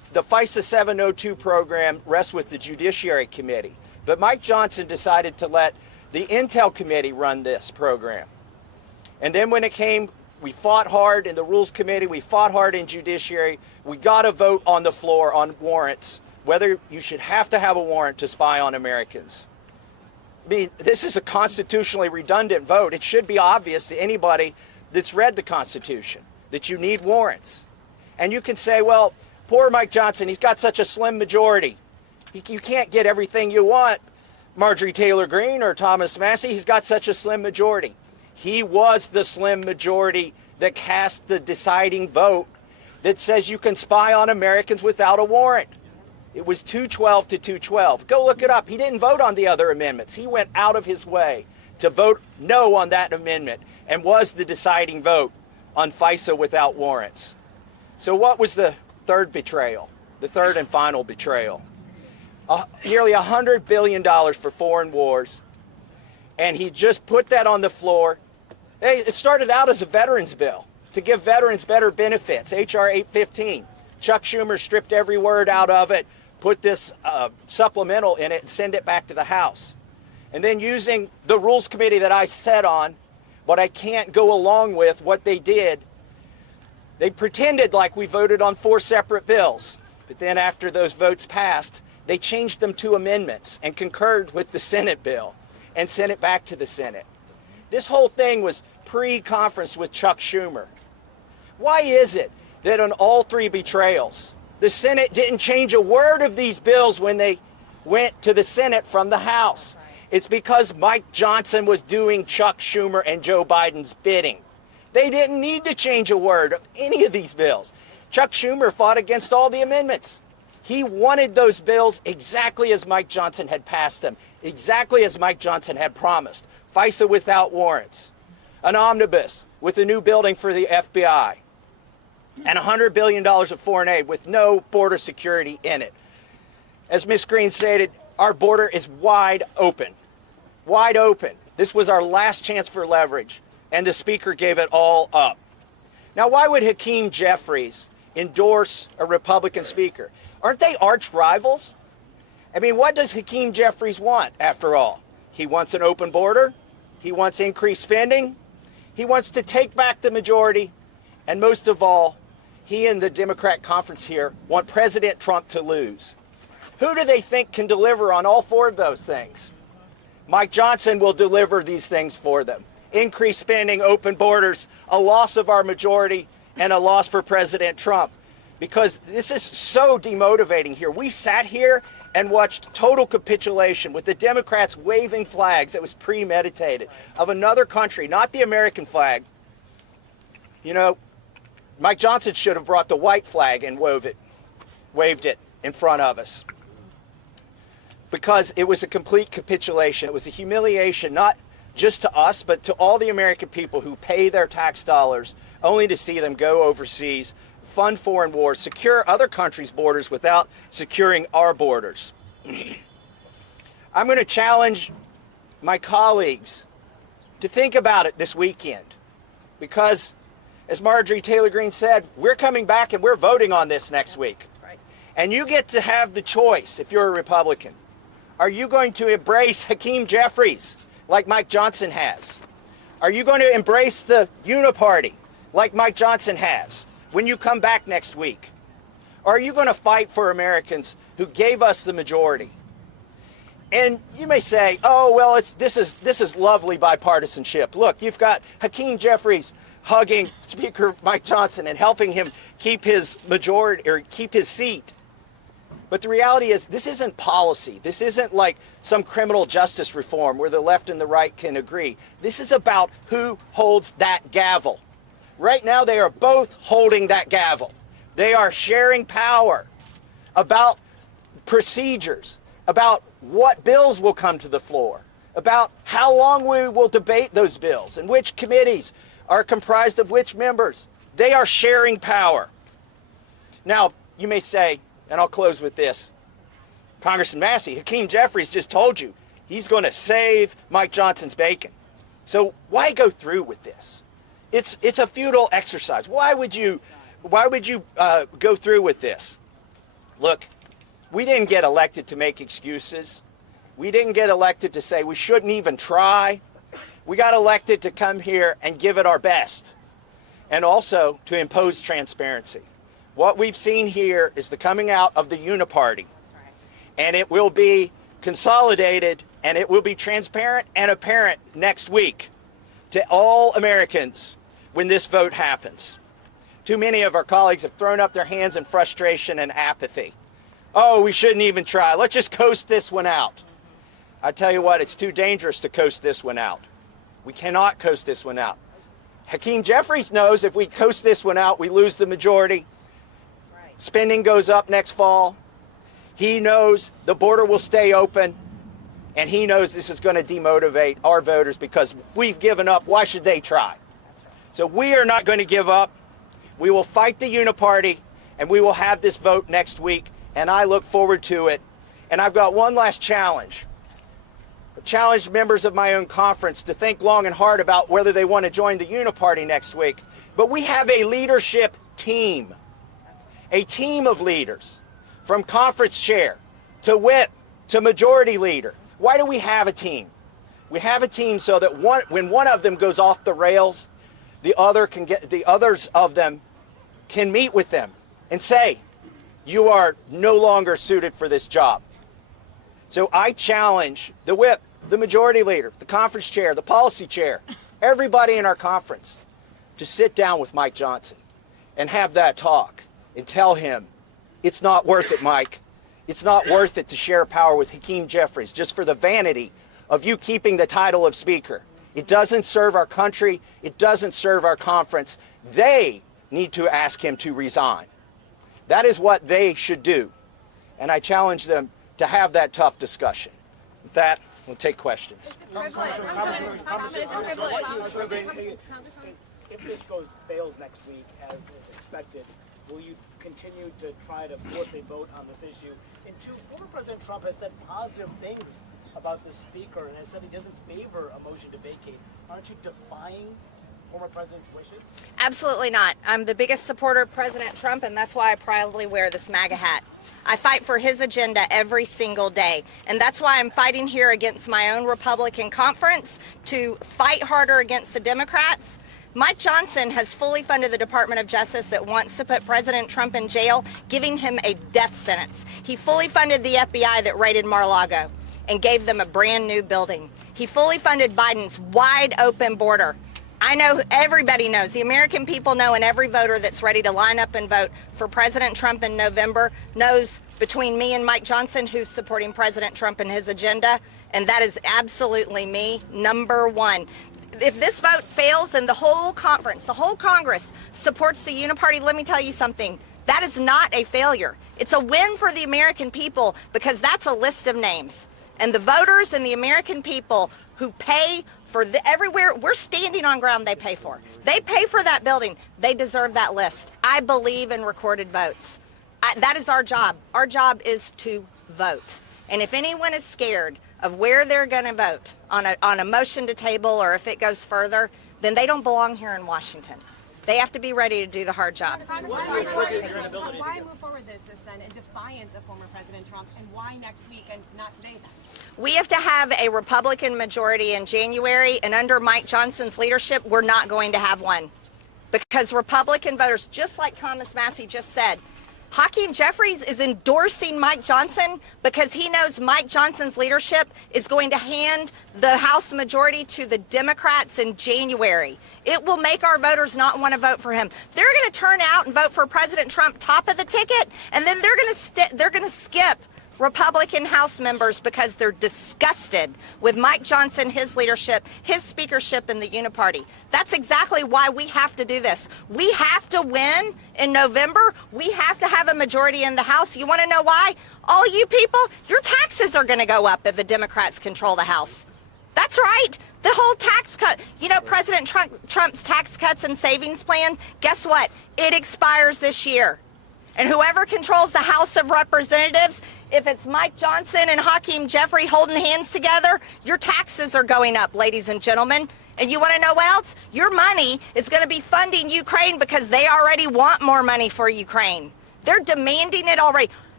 the FISA 702 program rests with the Judiciary Committee. But Mike Johnson decided to let the Intel Committee run this program. And then when it came, we fought hard in the Rules Committee, we fought hard in Judiciary. We got a vote on the floor on warrants, whether you should have to have a warrant to spy on Americans. I mean, this is a constitutionally redundant vote. It should be obvious to anybody that's read the Constitution that you need warrants. And you can say, well, poor Mike Johnson, he's got such a slim majority. You can't get everything you want, Marjorie Taylor Greene or Thomas Massie. He's got such a slim majority. He was the slim majority that cast the deciding vote that says you can spy on Americans without a warrant. It was 212 to 212. Go look it up. He didn't vote on the other amendments. He went out of his way to vote no on that amendment and was the deciding vote on FISA without warrants. So what was the third betrayal, the third and final betrayal? Nearly $100 billion for foreign wars, and he just put that on the floor. Hey, it started out as a veterans bill to give veterans better benefits, H.R. 815. Chuck Schumer stripped every word out of it, put this supplemental in it, and send it back to the House. And then using the Rules Committee that I sat on, but I can't go along with what they did, they pretended like we voted on 4 separate bills. But then after those votes passed, they changed them to amendments and concurred with the Senate bill and sent it back to the Senate. This whole thing was pre-conference with Chuck Schumer. Why is it that on all 3 betrayals, the Senate didn't change a word of these bills when they went to the Senate from the House? It's because Mike Johnson was doing Chuck Schumer and Joe Biden's bidding. They didn't need to change a word of any of these bills. Chuck Schumer fought against all the amendments. He wanted those bills exactly as Mike Johnson had passed them, exactly as Mike Johnson had promised. FISA without warrants, an omnibus with a new building for the FBI, and $100 billion of foreign aid with no border security in it. As Ms. Greene stated, our border is wide open. Wide open. This was our last chance for leverage, and the Speaker gave it all up. Now, why would Hakeem Jeffries endorse a Republican Speaker? Aren't they arch rivals? I mean, what does Hakeem Jeffries want, after all? He wants an open border. He wants increased spending. He wants to take back the majority. And most of all, he and the Democrat conference here want President Trump to lose. Who do they think can deliver on all 4 of those things? Mike Johnson will deliver these things for them. Increased spending, open borders, a loss of our majority, and a loss for President Trump. Because this is so demotivating here. We sat here and watched total capitulation with the Democrats waving flags that was premeditated of another country, not the American flag. You know, Mike Johnson should have brought the white flag and waved it in front of us. Because it was a complete capitulation. It was a humiliation, not just to us, but to all the American people who pay their tax dollars only to see them go overseas, fund foreign wars, secure other countries' borders without securing our borders. I'm going to challenge my colleagues to think about it this weekend, because as Marjorie Taylor Greene said, we're coming back and we're voting on this next week. Right. And you get to have the choice if you're a Republican. Are you going to embrace Hakeem Jeffries like Mike Johnson has? Are you going to embrace the Uni-Party like Mike Johnson has when you come back next week? Or are you going to fight for Americans who gave us the majority? And you may say, oh, well, this is lovely bipartisanship. Look, you've got Hakeem Jeffries hugging Speaker Mike Johnson and helping him keep his majority or keep his seat. But the reality is, this isn't policy. This isn't like some criminal justice reform where the left and the right can agree. This is about who holds that gavel. Right now, they are both holding that gavel. They are sharing power about procedures, about what bills will come to the floor, about how long we will debate those bills and which committees are comprised of which members. They are sharing power. Now, you may say, and I'll close with this, Congressman Massie, Hakeem Jeffries just told you he's going to save Mike Johnson's bacon. So why go through with this? It's a futile exercise. Why would you go through with this? Look, we didn't get elected to make excuses. We didn't get elected to say we shouldn't even try. We got elected to come here and give it our best, and also to impose transparency. What we've seen here is the coming out of the Uni-Party, and it will be consolidated and it will be transparent and apparent next week to all Americans when this vote happens. Too many of our colleagues have thrown up their hands in frustration and apathy. Oh, we shouldn't even try. Let's just coast this one out. I tell you what, it's too dangerous to coast this one out. We cannot coast this one out. Hakeem Jeffries knows if we coast this one out, we lose the majority. Spending goes up next fall. He knows the border will stay open, and he knows this is going to demotivate our voters because if we've given up, why should they try? So we are not going to give up. We will fight the Uni-Party, and we will have this vote next week, and I look forward to it. And I've got one last challenge. I've challenged members of my own conference to think long and hard about whether they want to join the Uni-Party next week. But we have a leadership team, a team of leaders, from conference chair to whip to majority leader. Why do we have a team? We have a team so that when one of them goes off the rails, the others of them can meet with them and say, you are no longer suited for this job. So I challenge the whip, the majority leader, the conference chair, the policy chair, everybody in our conference to sit down with Mike Johnson and have that talk and tell him, it's not worth it, Mike. It's not worth it to share power with Hakeem Jeffries just for the vanity of you keeping the title of speaker. It doesn't serve our country. It doesn't serve our conference. They need to ask him to resign. That is what they should do. And I challenge them to have that tough discussion. With that, we'll take questions. If this fails next week, as is expected, will you continue to try to force a vote on this issue? And two, former President Trump has said positive things about the speaker and has said he doesn't favor a motion to vacate. Aren't you defying former president's wishes? Absolutely not. I'm the biggest supporter of President Trump, and that's why I proudly wear this MAGA hat. I fight for his agenda every single day, and that's why I'm fighting here against my own Republican conference to fight harder against the Democrats. Mike Johnson has fully funded the Department of Justice that wants to put President Trump in jail, giving him a death sentence. He fully funded the FBI that raided Mar-a-Lago and gave them a brand new building. He fully funded Biden's wide open border. I know, everybody knows, the American people know, and every voter that's ready to line up and vote for President Trump in November knows between me and Mike Johnson who's supporting President Trump and his agenda, and that is absolutely me, number one. If this vote fails and the whole conference, the whole Congress supports the Uni-Party, let me tell you something. That is not a failure. It's a win for the American people because that's a list of names. And the voters and the American people who pay for everywhere, we're standing on ground they pay for. They pay for that building. They deserve that list. I believe in recorded votes. That is our job. Our job is to vote. And if anyone is scared of where they're going to vote on a motion to table or if it goes further, then they don't belong here in Washington. They have to be ready to do the hard job. Why move forward this then in defiance of former President Trump, and why next week and not today then? We have to have a Republican majority in January, and under Mike Johnson's leadership, we're not going to have one. Because Republican voters, just like Thomas Massie just said, Hakeem Jeffries is endorsing Mike Johnson because he knows Mike Johnson's leadership is going to hand the House majority to the Democrats in January. It will make our voters not want to vote for him. They're going to turn out and vote for President Trump top of the ticket, and then they're going to skip Republican House members because they're disgusted with Mike Johnson, his leadership, his speakership in the Uni-Party. That's exactly why we have to do this. We have to win in November. We have to have a majority in the House. You want to know why? All you people, your taxes are going to go up if the Democrats control the House. That's right. The whole tax cut. You know, President Trump's tax cuts and savings plan, guess what? It expires this year. And whoever controls the House of Representatives, if it's Mike Johnson and Hakeem Jeffries holding hands together, your taxes are going up, ladies and gentlemen. And you want to know what else? Your money is going to be funding Ukraine because they already want more money for Ukraine. They're demanding it already.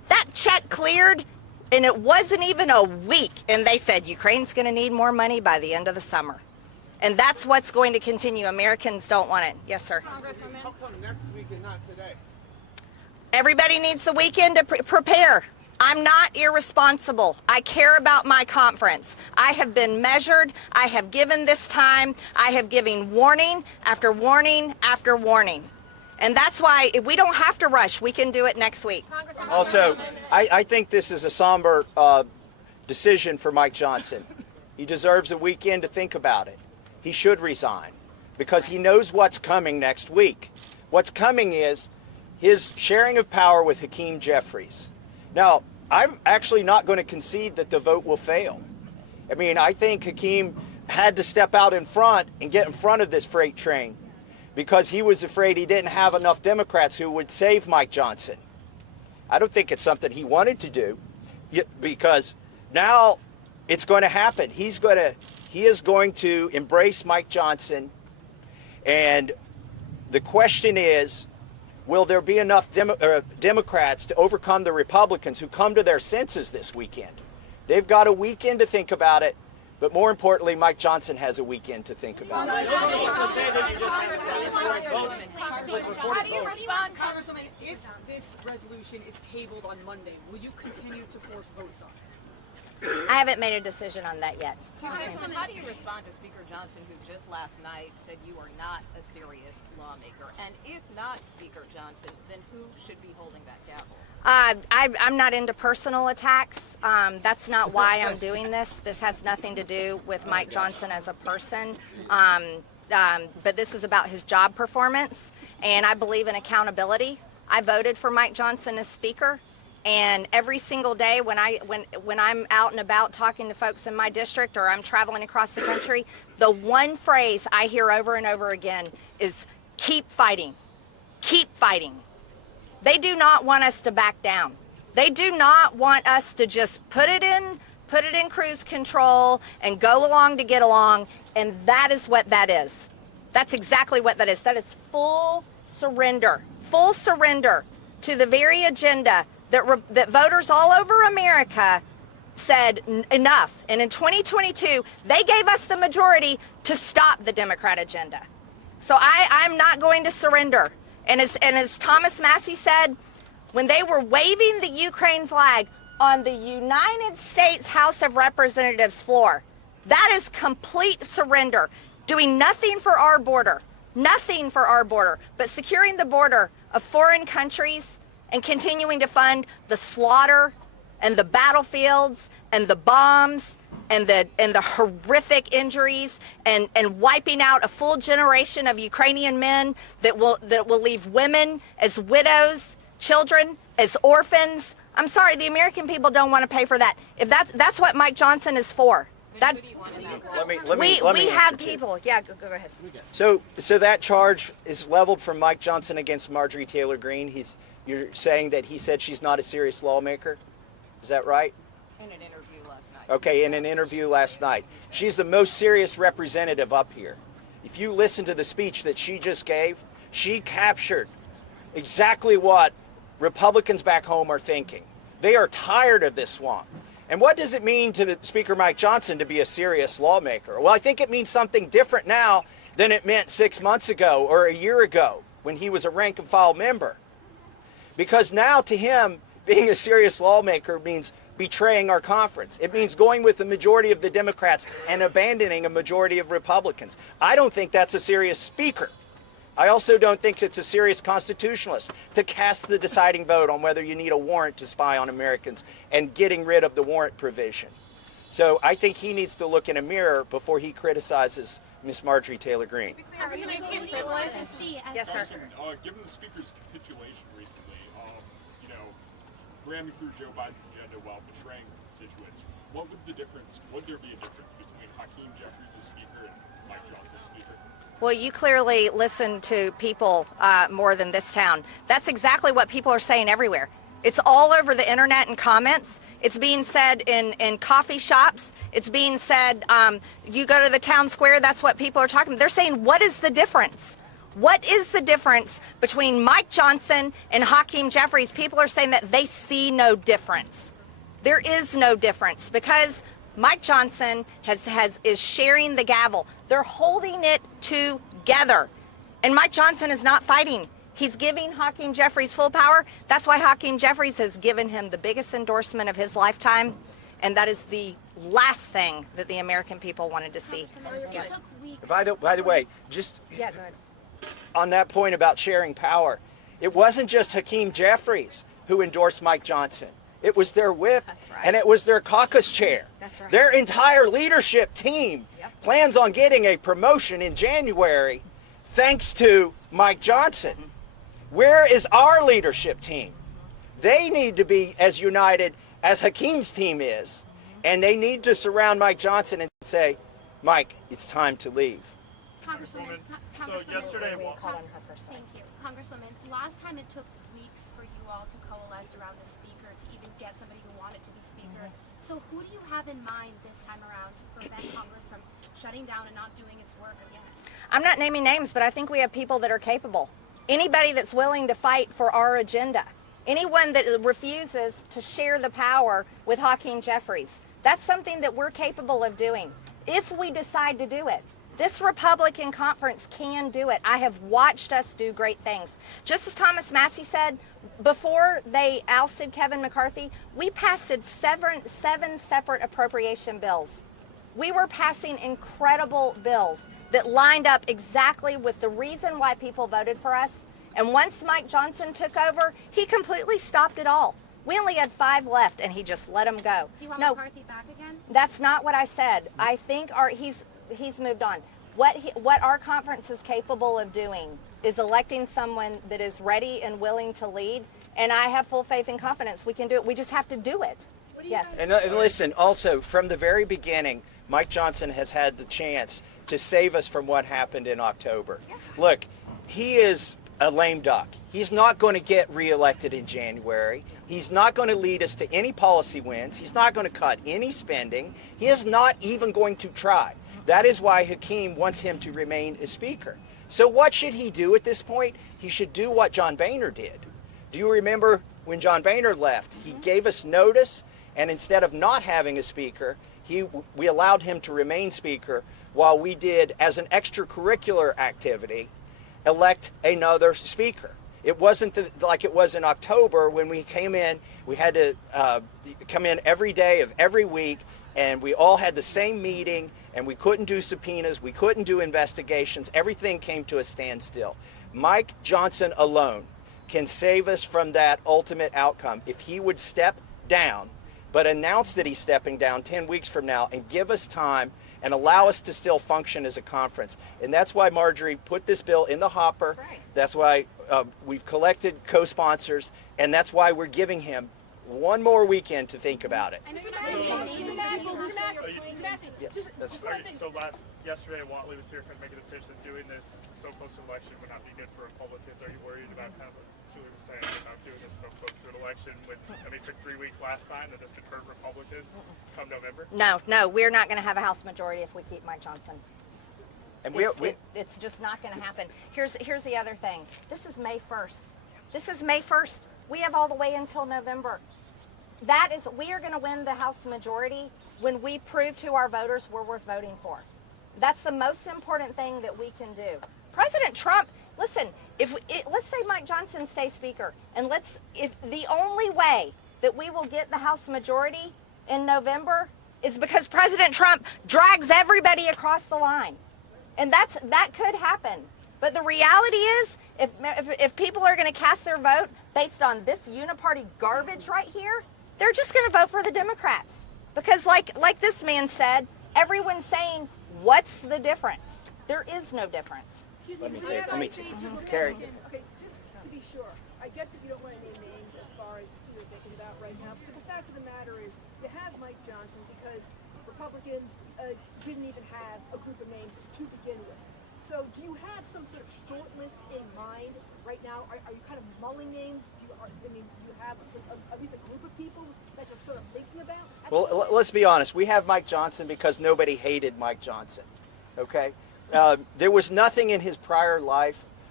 That check cleared, and it wasn't even a week, and they said Ukraine's going to need more money by the end of the summer. And that's what's going to continue. Americans don't want it. Yes, sir. How come next week and not today? Everybody needs the weekend to prepare. I'm not irresponsible. I care about my conference. I have been measured. I have given this time. I have given warning after warning after warning. And that's why if we don't have to rush. We can do it next week. Also, I think this is a somber decision for Mike Johnson. He deserves a weekend to think about it. He should resign because he knows what's coming next week. What's coming is his sharing of power with Hakeem Jeffries. Now, I'm actually not going to concede that the vote will fail. I mean, I think Hakeem had to step out in front and get in front of this freight train because he was afraid he didn't have enough Democrats who would save Mike Johnson. I don't think it's something he wanted to do because now it's going to happen. He is going to embrace Mike Johnson. And the question is, will there be enough Democrats to overcome the Republicans who come to their senses this weekend? They've got a weekend to think about it, but more importantly, Mike Johnson has a weekend to think about it. How do you respond, Congresswoman, if this resolution is tabled on Monday? Will you continue to force votes on it? I haven't made a decision on that yet. Congresswoman, how do you respond to Speaker Johnson, who just last night said you are not a serious lawmaker? And if not Speaker Johnson, then who should be holding that gavel? I'm not into personal attacks. That's not why I'm doing this. This has nothing to do with Mike Johnson as a person. But this is about his job performance, and I believe in accountability. I voted for Mike Johnson as Speaker. And every single day when I'm out and about talking to folks in my district or I'm traveling across the country, the one phrase I hear over and over again is keep fighting, keep fighting. They do not want us to back down. They do not want us to just put it in cruise control and go along to get along. And that is what that is. That's exactly what that is. That is full surrender to the very agenda that voters all over America said enough. And in 2022, they gave us the majority to stop the Democrat agenda. So I'm not going to surrender. And as Thomas Massie said, when they were waving the Ukraine flag on the United States House of Representatives floor, that is complete surrender. Doing nothing for our border, but securing the border of foreign countries and continuing to fund the slaughter and the battlefields and the bombs and the horrific injuries and wiping out a full generation of Ukrainian men that will leave women as widows, children as orphans. I'm sorry, the American people don't want to pay for that. If that's what Mike Johnson is for. That we have people. Yeah, go ahead. So that charge is leveled from Mike Johnson against Marjorie Taylor Greene. You're saying that he said she's not a serious lawmaker? Is that right? In an interview last night. Okay, in an interview last night. She's the most serious representative up here. If you listen to the speech that she just gave, she captured exactly what Republicans back home are thinking. They are tired of this swamp. And what does it mean to Speaker Mike Johnson to be a serious lawmaker? Well, I think it means something different now than it meant 6 months ago or a year ago when he was a rank and file member. Because now to him, being a serious lawmaker means betraying our conference. It means going with the majority of the Democrats and abandoning a majority of Republicans. I don't think that's a serious speaker. I also don't think it's a serious constitutionalist to cast the deciding vote on whether you need a warrant to spy on Americans and getting rid of the warrant provision. So I think he needs to look in a mirror before he criticizes Miss Marjorie Taylor Greene. Yes, sir. Given the speaker's capitulation recently, ramming through Joe Biden's agenda while betraying constituents, would there be a difference between Hakeem Jeffries as Speaker and Mike Johnson as Speaker? Well, you clearly listen to people more than this town. That's exactly what people are saying everywhere. It's all over the internet and comments. It's being said in coffee shops. It's being said, you go to the town square, that's what people are talking about. They're saying, what is the difference? What is the difference between Mike Johnson and Hakeem Jeffries? People are saying that they see no difference. There is no difference because Mike Johnson is sharing the gavel. They're holding it together. And Mike Johnson is not fighting. He's giving Hakeem Jeffries full power. That's why Hakeem Jeffries has given him the biggest endorsement of his lifetime. And that is the last thing that the American people wanted to see. By the way, just yeah, go ahead. On that point about sharing power, it wasn't just Hakeem Jeffries who endorsed Mike Johnson. It was their whip, and it was their caucus chair. That's right. Their entire leadership team plans on getting a promotion in January thanks to Mike Johnson. Where is our leadership team? They need to be as united as Hakeem's team is, and they need to surround Mike Johnson and say, Mike, it's time to leave. Congresswoman, so yesterday, thank you. Congresswoman, last time it took weeks for you all to coalesce around the speaker to even get somebody who wanted to be speaker. So who do you have in mind this time around to prevent Congress from shutting down and not doing its work again? I'm not naming names, but I think we have people that are capable. Anybody that's willing to fight for our agenda. Anyone that refuses to share the power with Hakeem Jeffries. That's something that we're capable of doing if we decide to do it. This Republican conference can do it. I have watched us do great things. Just as Thomas Massie said, before they ousted Kevin McCarthy, we passed seven separate appropriation bills. We were passing incredible bills that lined up exactly with the reason why people voted for us. And once Mike Johnson took over, he completely stopped it all. We only had 5 left, and he just let them go. Do you want McCarthy back again? That's not what I said. I think he's moved on. What our conference is capable of doing is electing someone that is ready and willing to lead, and I have full faith and confidence we can do it. We just have to do it. Yes. And listen, also, from the very beginning, Mike Johnson has had the chance to save us from what happened in October. Yeah. Look, he is a lame duck. He's not going to get reelected in January. He's not going to lead us to any policy wins. He's not going to cut any spending. He is not even going to try. That is why Hakeem wants him to remain a speaker. So what should he do at this point? He should do what John Boehner did. Do you remember when John Boehner left? He gave us notice, and instead of not having a speaker, we allowed him to remain speaker while we did, as an extracurricular activity, elect another speaker. It wasn't like it was in October when we came in. We had to come in every day of every week, and we all had the same meeting, and we couldn't do subpoenas, we couldn't do investigations. Everything came to a standstill. Mike Johnson alone can save us from that ultimate outcome if he would step down, but announce that he's stepping down 10 weeks from now and give us time and allow us to still function as a conference. And that's why Marjorie put this bill in the hopper. That's right. That's why we've collected co-sponsors, and that's why we're giving him one more weekend to think about it. Yesterday, Watley was here kind of making a pitch that doing this so close to election would not be good for Republicans. Are you worried about kind of what Julie was saying about doing this so close to an election when, I mean, it took 3 weeks last time that this could hurt Republicans come November? No, we're not going to have a House majority if we keep Mike Johnson. And it's just not going to happen. Here's the other thing. This is May 1st. This is May 1st. We have all the way until November. We are going to win the House majority when we prove to our voters we're worth voting for. That's the most important thing that we can do. President Trump, listen, let's say Mike Johnson stays speaker, and if the only way that we will get the House majority in November is because President Trump drags everybody across the line. And that could happen. But the reality is, if people are going to cast their vote based on this Uni-Party garbage right here, they're just going to vote for the Democrats. Because like this man said, everyone's saying, what's the difference? There is no difference. Let me take Carrie. Okay, just to be sure, I get that you don't want to name names as far as you're thinking about right now, but the fact of the matter is, you have Mike Johnson because Republicans didn't even have a group of names to begin with. So do you have some sort of short list in mind right now? Are you kind of mulling names? Do you have at least a group of people that you're sort of thinking about? Well, let's be honest. We have Mike Johnson because nobody hated Mike Johnson, okay? There was nothing in his prior life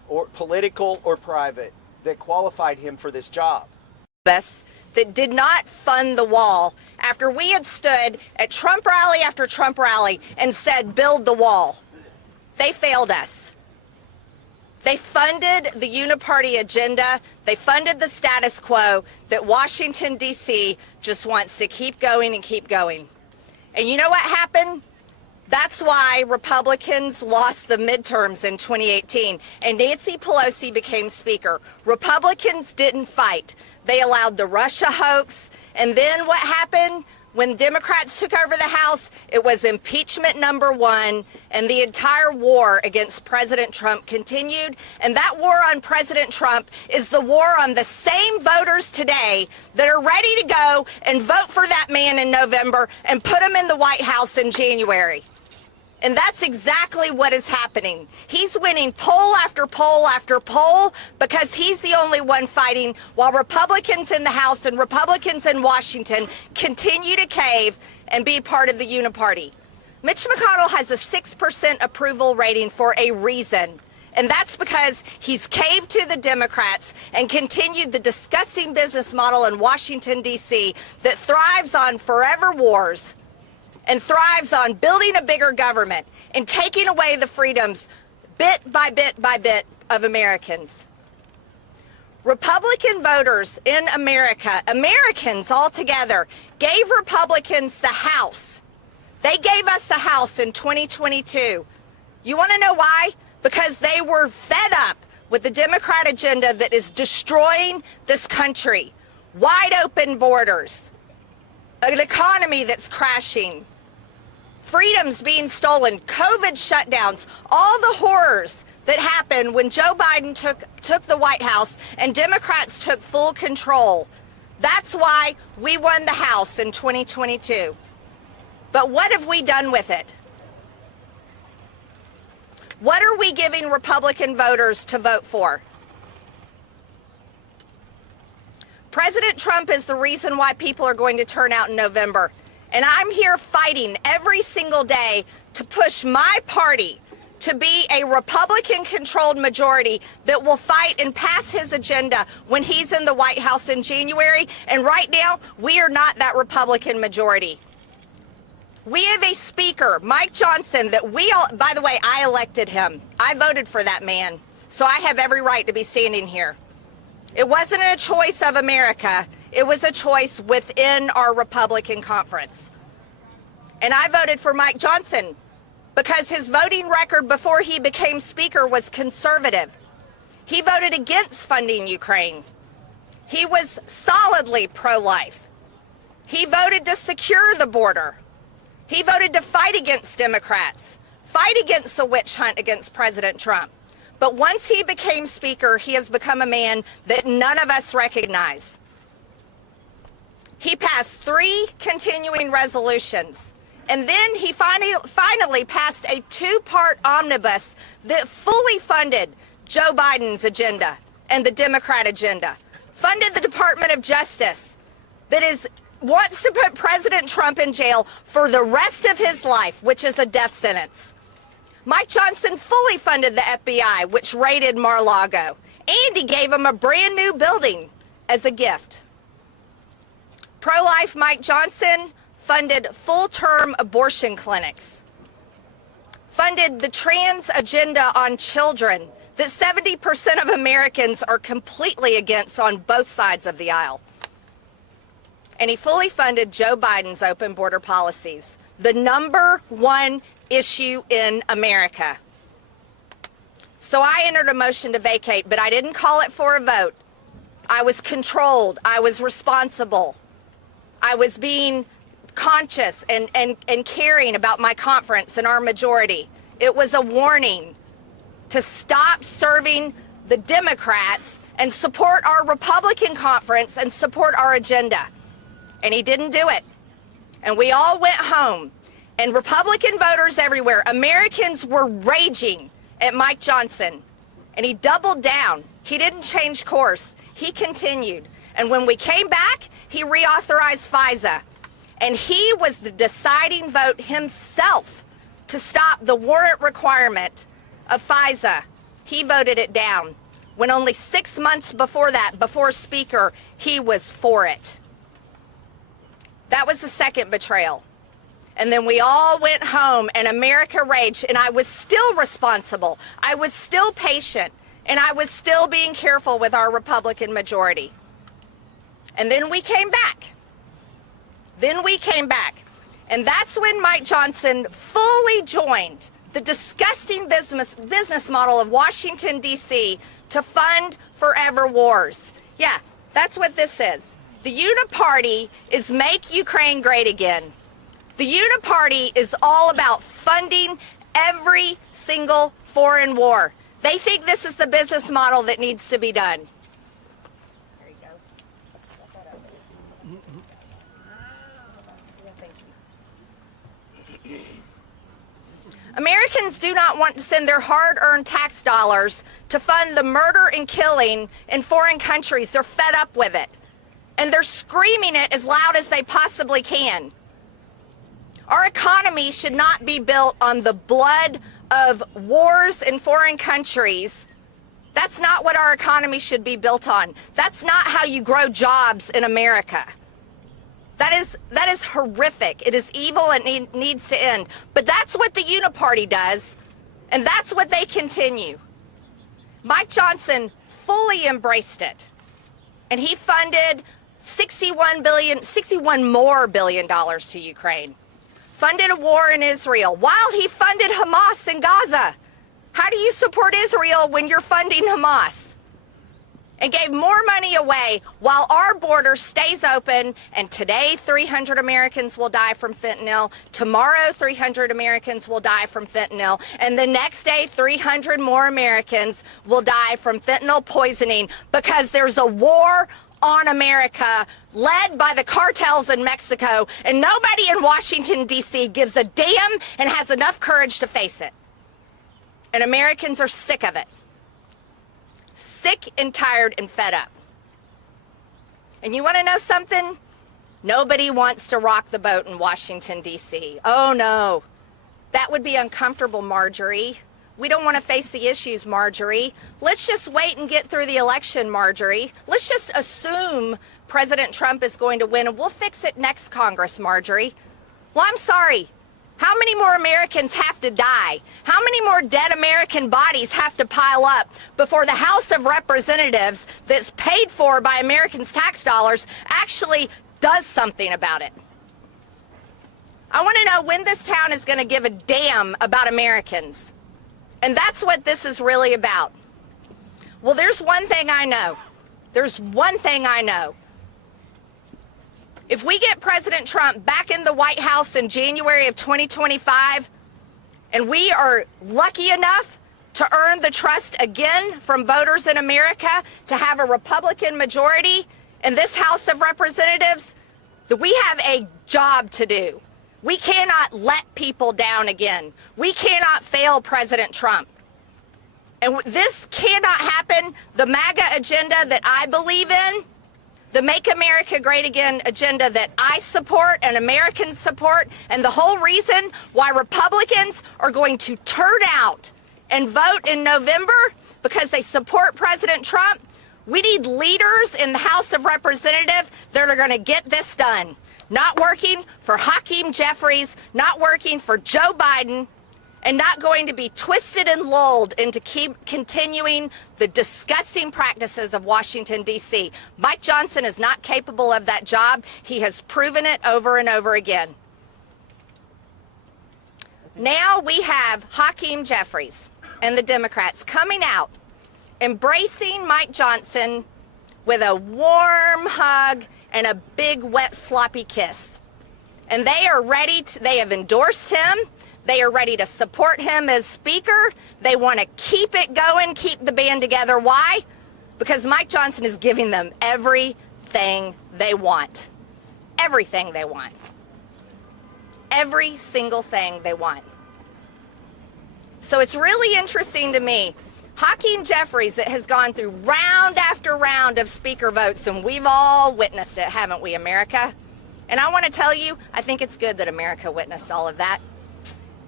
or political or private, that qualified him for this job. That did not fund the wall after we had stood at Trump rally after Trump rally and said, build the wall. They failed us. They funded the Uni-Party agenda. They funded the status quo that Washington, D.C. just wants to keep going and keep going. And you know what happened? That's why Republicans lost the midterms in 2018 and Nancy Pelosi became Speaker. Republicans didn't fight. They allowed the Russia hoax. And then what happened? When Democrats took over the House, it was impeachment #1, and the entire war against President Trump continued. And that war on President Trump is the war on the same voters today that are ready to go and vote for that man in November and put him in the White House in January. And that's exactly what is happening. He's winning poll after poll after poll because he's the only one fighting while Republicans in the House and Republicans in Washington continue to cave and be part of the Uni-Party. Mitch McConnell has a 6% approval rating for a reason. And that's because he's caved to the Democrats and continued the disgusting business model in Washington, D.C. that thrives on forever wars and thrives on building a bigger government and taking away the freedoms bit by bit by bit of Americans. Republican voters in America, Americans altogether, gave Republicans the House. They gave us the House in 2022. You want to know why? Because they were fed up with the Democrat agenda that is destroying this country. Wide open borders, an economy that's crashing, freedoms being stolen, COVID shutdowns, all the horrors that happened when Joe Biden took the White House and Democrats took full control. That's why we won the House in 2022. But what have we done with it? What are we giving Republican voters to vote for? President Trump is the reason why people are going to turn out in November. And I'm here fighting every single day to push my party to be a Republican-controlled majority that will fight and pass his agenda when he's in the White House in January. And right now, we are not that Republican majority. We have a speaker, Mike Johnson, that by the way, I elected him. I voted for that man. So I have every right to be standing here. It wasn't a choice of America. It was a choice within our Republican conference. And I voted for Mike Johnson because his voting record before he became Speaker was conservative. He voted against funding Ukraine. He was solidly pro-life. He voted to secure the border. He voted to fight against Democrats, fight against the witch hunt against President Trump. But once he became Speaker, he has become a man that none of us recognize. He passed 3 continuing resolutions, and then he finally passed a 2-part omnibus that fully funded Joe Biden's agenda and the Democrat agenda, funded the Department of Justice that wants to put President Trump in jail for the rest of his life, which is a death sentence. Mike Johnson fully funded the FBI, which raided Mar-a-Lago, and he gave him a brand new building as a gift. Pro-life Mike Johnson funded full-term abortion clinics, funded the trans agenda on children that 70% of Americans are completely against on both sides of the aisle. And he fully funded Joe Biden's open border policies, the #1 issue in America. So I entered a motion to vacate, but I didn't call it for a vote. I was controlled. I was responsible. I was being conscious and caring about my conference and our majority. It was a warning to stop serving the Democrats and support our Republican conference and support our agenda. And he didn't do it. And we all went home. And Republican voters everywhere, Americans were raging at Mike Johnson. And he doubled down. He didn't change course. He continued. And when we came back, he reauthorized FISA. And he was the deciding vote himself to stop the warrant requirement of FISA he voted it down. When only 6 months before that, before Speaker, he was for it. That was the second betrayal. And then we all went home and America raged, and I was still responsible. I was still patient, and I was still being careful with our Republican majority. And then we came back. And that's when Mike Johnson fully joined the disgusting business model of Washington, D.C. to fund forever wars. Yeah, that's what this is. The Uni-Party is Make Ukraine Great Again. The Uni-Party is all about funding every single foreign war. They think this is the business model that needs to be done. There you go. Thank you. Americans do not want to send their hard-earned tax dollars to fund the murder and killing in foreign countries. They're fed up with it. And they're screaming it as loud as they possibly can. Our economy should not be built on the blood of wars in foreign countries. That's not what our economy should be built on. That's not how you grow jobs in America. That is horrific. It is evil and it needs to end. But that's what the Uni-Party does, and that's what they continue. Mike Johnson fully embraced it, and he funded $61 more billion to Ukraine. Funded a war in Israel while he funded Hamas in Gaza. How do you support Israel when you're funding Hamas? And gave more money away while our border stays open, and today 300 Americans will die from fentanyl, tomorrow 300 Americans will die from fentanyl, and the next day 300 more Americans will die from fentanyl poisoning because there's a war on America led by the cartels in Mexico, and nobody in Washington, D.C. gives a damn and has enough courage to face it. And Americans are sick of it. Sick and tired and fed up. And you want to know something? Nobody wants to rock the boat in Washington, D.C. Oh, no. That would be uncomfortable, Marjorie. We don't want to face the issues, Marjorie. Let's just wait and get through the election, Marjorie. Let's just assume President Trump is going to win, and we'll fix it next Congress, Marjorie. Well, I'm sorry. How many more Americans have to die? How many more dead American bodies have to pile up before the House of Representatives that's paid for by Americans' tax dollars actually does something about it? I want to know when this town is going to give a damn about Americans. And that's what this is really about. Well, there's one thing I know. There's one thing I know. If we get President Trump back in the White House in January of 2025, and we are lucky enough to earn the trust again from voters in America to have a Republican majority in this House of Representatives, that we have a job to do. We cannot let people down again. We cannot fail President Trump. And this cannot happen. The MAGA agenda that I believe in, the Make America Great Again agenda that I support and Americans support, and the whole reason why Republicans are going to turn out and vote in November because they support President Trump, we need leaders in the House of Representatives that are going to get this done. Not working for Hakeem Jeffries, not working for Joe Biden, and not going to be twisted and lulled into continuing the disgusting practices of Washington, D.C. Mike Johnson is not capable of that job. He has proven it over and over again. Now we have Hakeem Jeffries and the Democrats coming out, embracing Mike Johnson with a warm hug and a big, wet, sloppy kiss. And they are ready to, they have endorsed him. They are ready to support him as Speaker. They want to keep it going, keep the band together. Why? Because Mike Johnson is giving them everything they want. Everything they want. Every single thing they want. So it's really interesting to me. Hakeem Jeffries has gone through round after round of Speaker votes, and we've all witnessed it, haven't we, America? And I want to tell you, I think it's good that America witnessed all of that.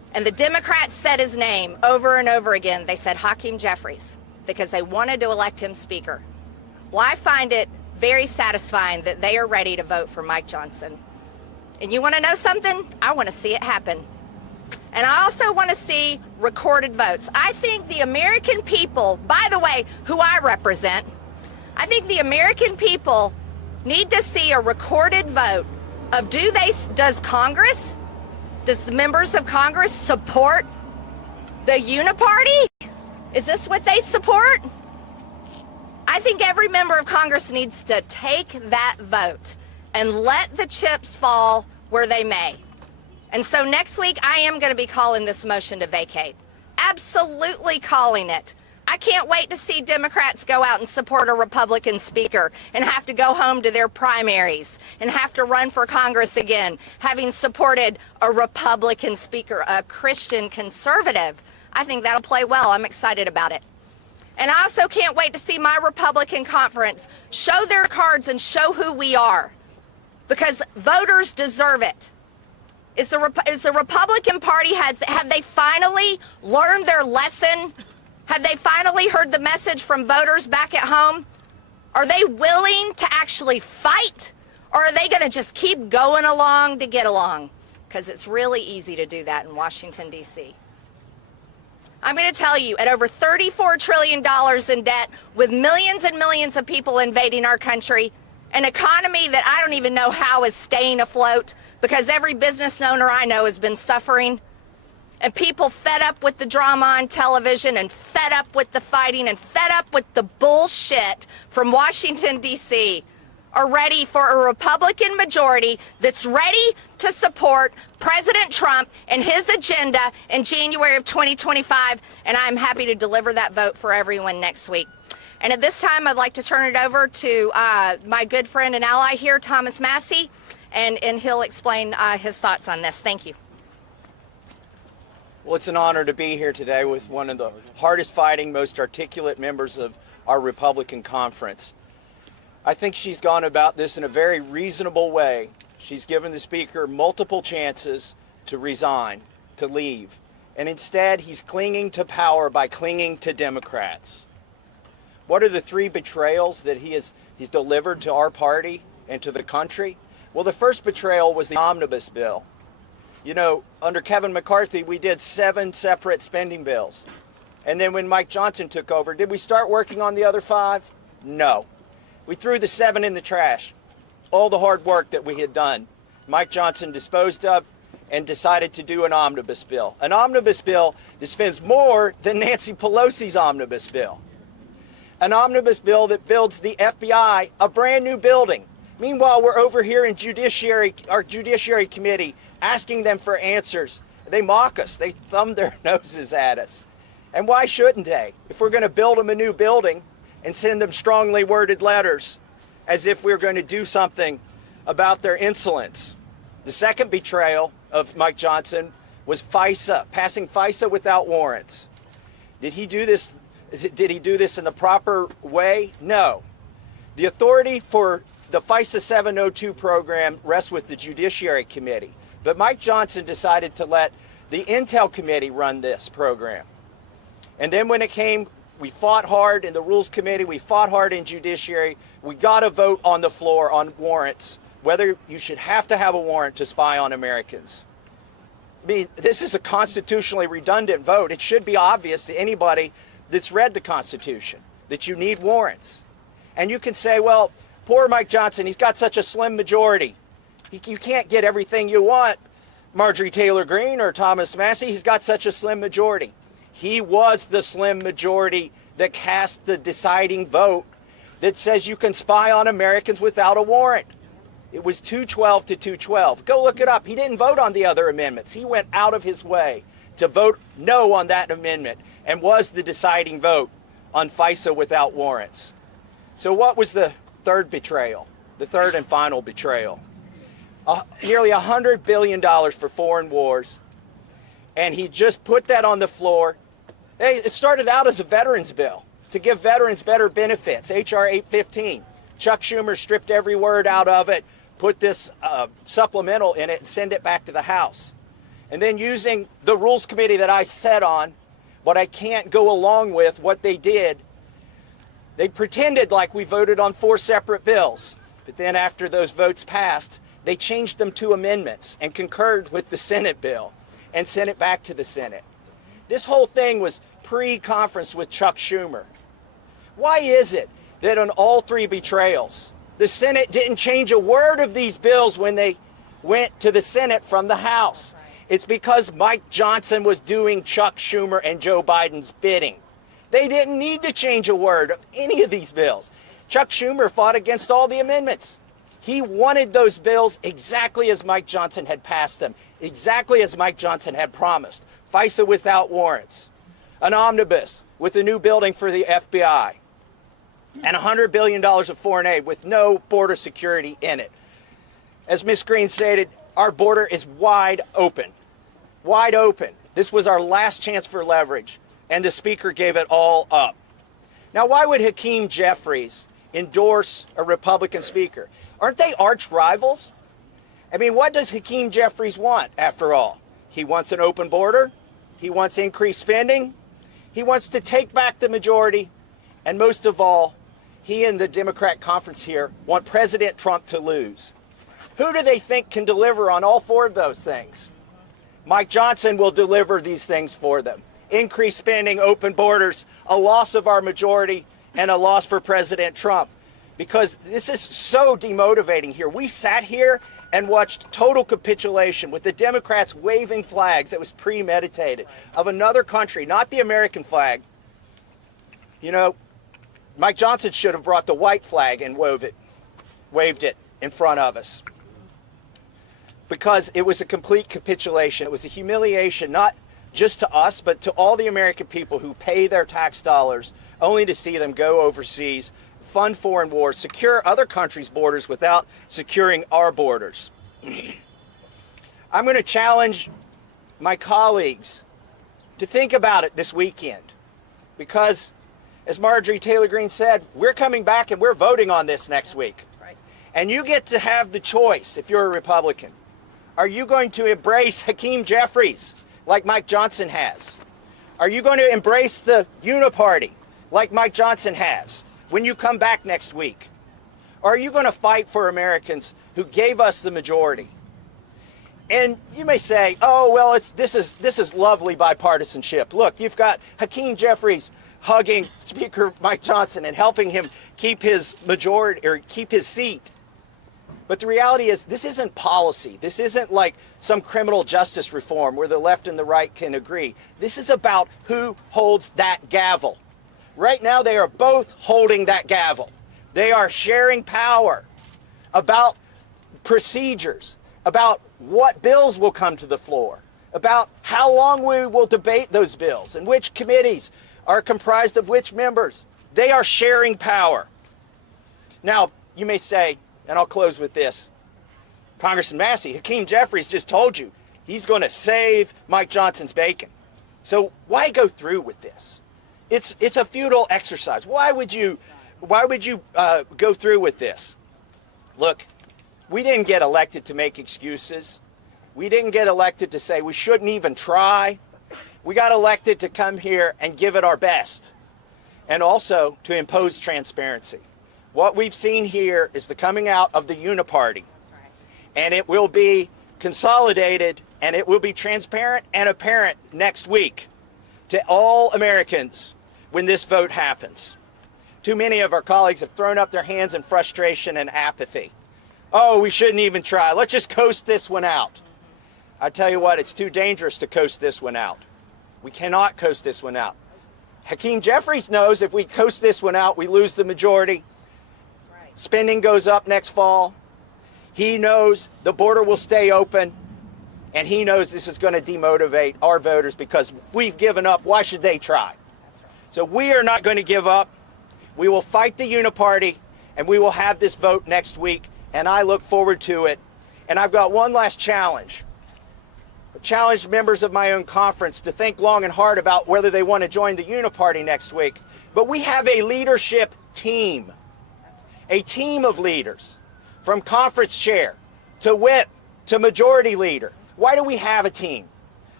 And the Democrats said his name over and over again. They said Hakeem Jeffries because they wanted to elect him Speaker. Well, I find it very satisfying that they are ready to vote for Mike Johnson. And you want to know something? I want to see it happen. And I also want to see recorded votes. I think the American people, by the way, who I represent, I think the American people need to see a recorded vote of does the members of Congress support the Uni-Party? Is this what they support? I think every member of Congress needs to take that vote and let the chips fall where they may. And so next week, I am going to be calling this motion to vacate. Absolutely calling it. I can't wait to see Democrats go out and support a Republican speaker and have to go home to their primaries and have to run for Congress again, having supported a Republican speaker, a Christian conservative. I think that'll play well. I'm excited about it. And I also can't wait to see my Republican conference show their cards and show who we are, because voters deserve it. Is the Republican Party, have they finally learned their lesson? Have they finally heard the message from voters back at home? Are they willing to actually fight? Or are they going to just keep going along to get along? Because it's really easy to do that in Washington, D.C. I'm going to tell you, at over $34 trillion in debt, with millions and millions of people invading our country, an economy that I don't even know how is staying afloat because every business owner I know has been suffering, and people fed up with the drama on television and fed up with the fighting and fed up with the bullshit from Washington, D.C., are ready for a Republican majority that's ready to support President Trump and his agenda in January of 2025, and I'm happy to deliver that vote for everyone next week. And at this time, I'd like to turn it over to my good friend and ally here, Thomas Massie, and he'll explain his thoughts on this. Thank you. Well, it's an honor to be here today with one of the hardest fighting, most articulate members of our Republican conference. I think she's gone about this in a very reasonable way. She's given the Speaker multiple chances to resign, to leave, and instead he's clinging to power by clinging to Democrats. What are the three betrayals that he's delivered to our party and to the country? Well, the first betrayal was the omnibus bill. You know, under Kevin McCarthy, we did 7 separate spending bills. And then when Mike Johnson took over, did we start working on the other 5? No. We threw the 7 in the trash. All the hard work that we had done, Mike Johnson disposed of and decided to do an omnibus bill. An omnibus bill that spends more than Nancy Pelosi's omnibus bill. An omnibus bill that builds the FBI a brand new building. Meanwhile, we're over here in our Judiciary Committee asking them for answers. They mock us. They thumb their noses at us. And why shouldn't they? If we're going to build them a new building and send them strongly worded letters as if we're going to do something about their insolence. The second betrayal of Mike Johnson was FISA, passing FISA without warrants. Did he do this in the proper way? No. The authority for the FISA 702 program rests with the Judiciary Committee. But Mike Johnson decided to let the Intel Committee run this program. And then when it came, we fought hard in the Rules Committee, we fought hard in Judiciary. We got a vote on the floor on warrants, whether you should have to have a warrant to spy on Americans. I mean, this is a constitutionally redundant vote. It should be obvious to anybody that's read the Constitution that you need warrants. And you can say, well, poor Mike Johnson, he's got such a slim majority. You can't get everything you want, Marjorie Taylor Greene or Thomas Massie. He's got such a slim majority. He was the slim majority that cast the deciding vote that says you can spy on Americans without a warrant. It was 212 to 212. Go look it up. He didn't vote on the other amendments. He went out of his way to vote no on that amendment and was the deciding vote on FISA without warrants. So what was the third betrayal, the third and final betrayal? Nearly $100 billion for foreign wars, and he just put that on the floor. Hey, it started out as a veterans bill to give veterans better benefits, H.R. 815. Chuck Schumer stripped every word out of it, put this supplemental in it, and send it back to the House. and then using the Rules Committee that I sat on, but I can't go along with what they did. They pretended like we voted on 4 separate bills, but then after those votes passed, they changed them to amendments and concurred with the Senate bill and sent it back to the Senate. This whole thing was pre-conference with Chuck Schumer. Why is it that on all 3 betrayals, the Senate didn't change a word of these bills when they went to the Senate from the House? It's because Mike Johnson was doing Chuck Schumer and Joe Biden's bidding. They didn't need to change a word of any of these bills. Chuck Schumer fought against all the amendments. He wanted those bills exactly as Mike Johnson had passed them, exactly as Mike Johnson had promised. FISA without warrants, an omnibus with a new building for the FBI, and $100 billion of foreign aid with no border security in it. As Ms. Greene stated, our border is wide open. Wide open. This was our last chance for leverage, and the Speaker gave it all up. Now, why would Hakeem Jeffries endorse a Republican Speaker? Aren't they arch rivals? I mean, what does Hakeem Jeffries want, after all? He wants an open border. He wants increased spending. He wants to take back the majority. And most of all, he and the Democrat conference here want President Trump to lose. Who do they think can deliver on all 4 of those things? Mike Johnson will deliver these things for them. Increased spending, open borders, a loss of our majority, and a loss for President Trump. Because this is so demotivating here. We sat here and watched total capitulation with the Democrats waving flags that was premeditated of another country, not the American flag. You know, Mike Johnson should have brought the white flag and waved it in front of us. Because it was a complete capitulation. It was a humiliation, not just to us, but to all the American people who pay their tax dollars only to see them go overseas, fund foreign wars, secure other countries' borders without securing our borders. I'm going to challenge my colleagues to think about it this weekend, because as Marjorie Taylor Greene said, we're coming back and we're voting on this next week. And you get to have the choice if you're a Republican. Are you going to embrace Hakeem Jeffries like Mike Johnson has? Are you going to embrace the Uni-Party like Mike Johnson has when you come back next week? Or are you going to fight for Americans who gave us the majority? And you may say, oh, well, this is lovely bipartisanship. Look, you've got Hakeem Jeffries hugging Speaker Mike Johnson and helping him keep his majority or keep his seat. But the reality is, this isn't policy. This isn't like some criminal justice reform where the left and the right can agree. This is about who holds that gavel. Right now, they are both holding that gavel. They are sharing power about procedures, about what bills will come to the floor, about how long we will debate those bills and which committees are comprised of which members. They are sharing power. Now, you may say, and I'll close with this, Congressman Massie, Hakeem Jeffries just told you he's going to save Mike Johnson's bacon. So why go through with this? It's a futile exercise. Why would you go through with this? Look, we didn't get elected to make excuses. We didn't get elected to say we shouldn't even try. We got elected to come here and give it our best, and also to impose transparency. What we've seen here is the coming out of the Uni-Party, and it will be consolidated and it will be transparent and apparent next week to all Americans when this vote happens. Too many of our colleagues have thrown up their hands in frustration and apathy. Oh, we shouldn't even try. Let's just coast this one out. I tell you what, it's too dangerous to coast this one out. We cannot coast this one out. Hakeem Jeffries knows if we coast this one out, we lose the majority. Spending goes up next fall. He knows the border will stay open, and he knows this is going to demotivate our voters because we've given up. Why should they try? So we are not going to give up. We will fight the Uni-Party, and we will have this vote next week, and I look forward to it. And I've got one last challenge. I've challenged members of my own conference to think long and hard about whether they want to join the Uni-Party next week. But we have a leadership team. A team of leaders, from conference chair to whip to majority leader. Why do we have a team?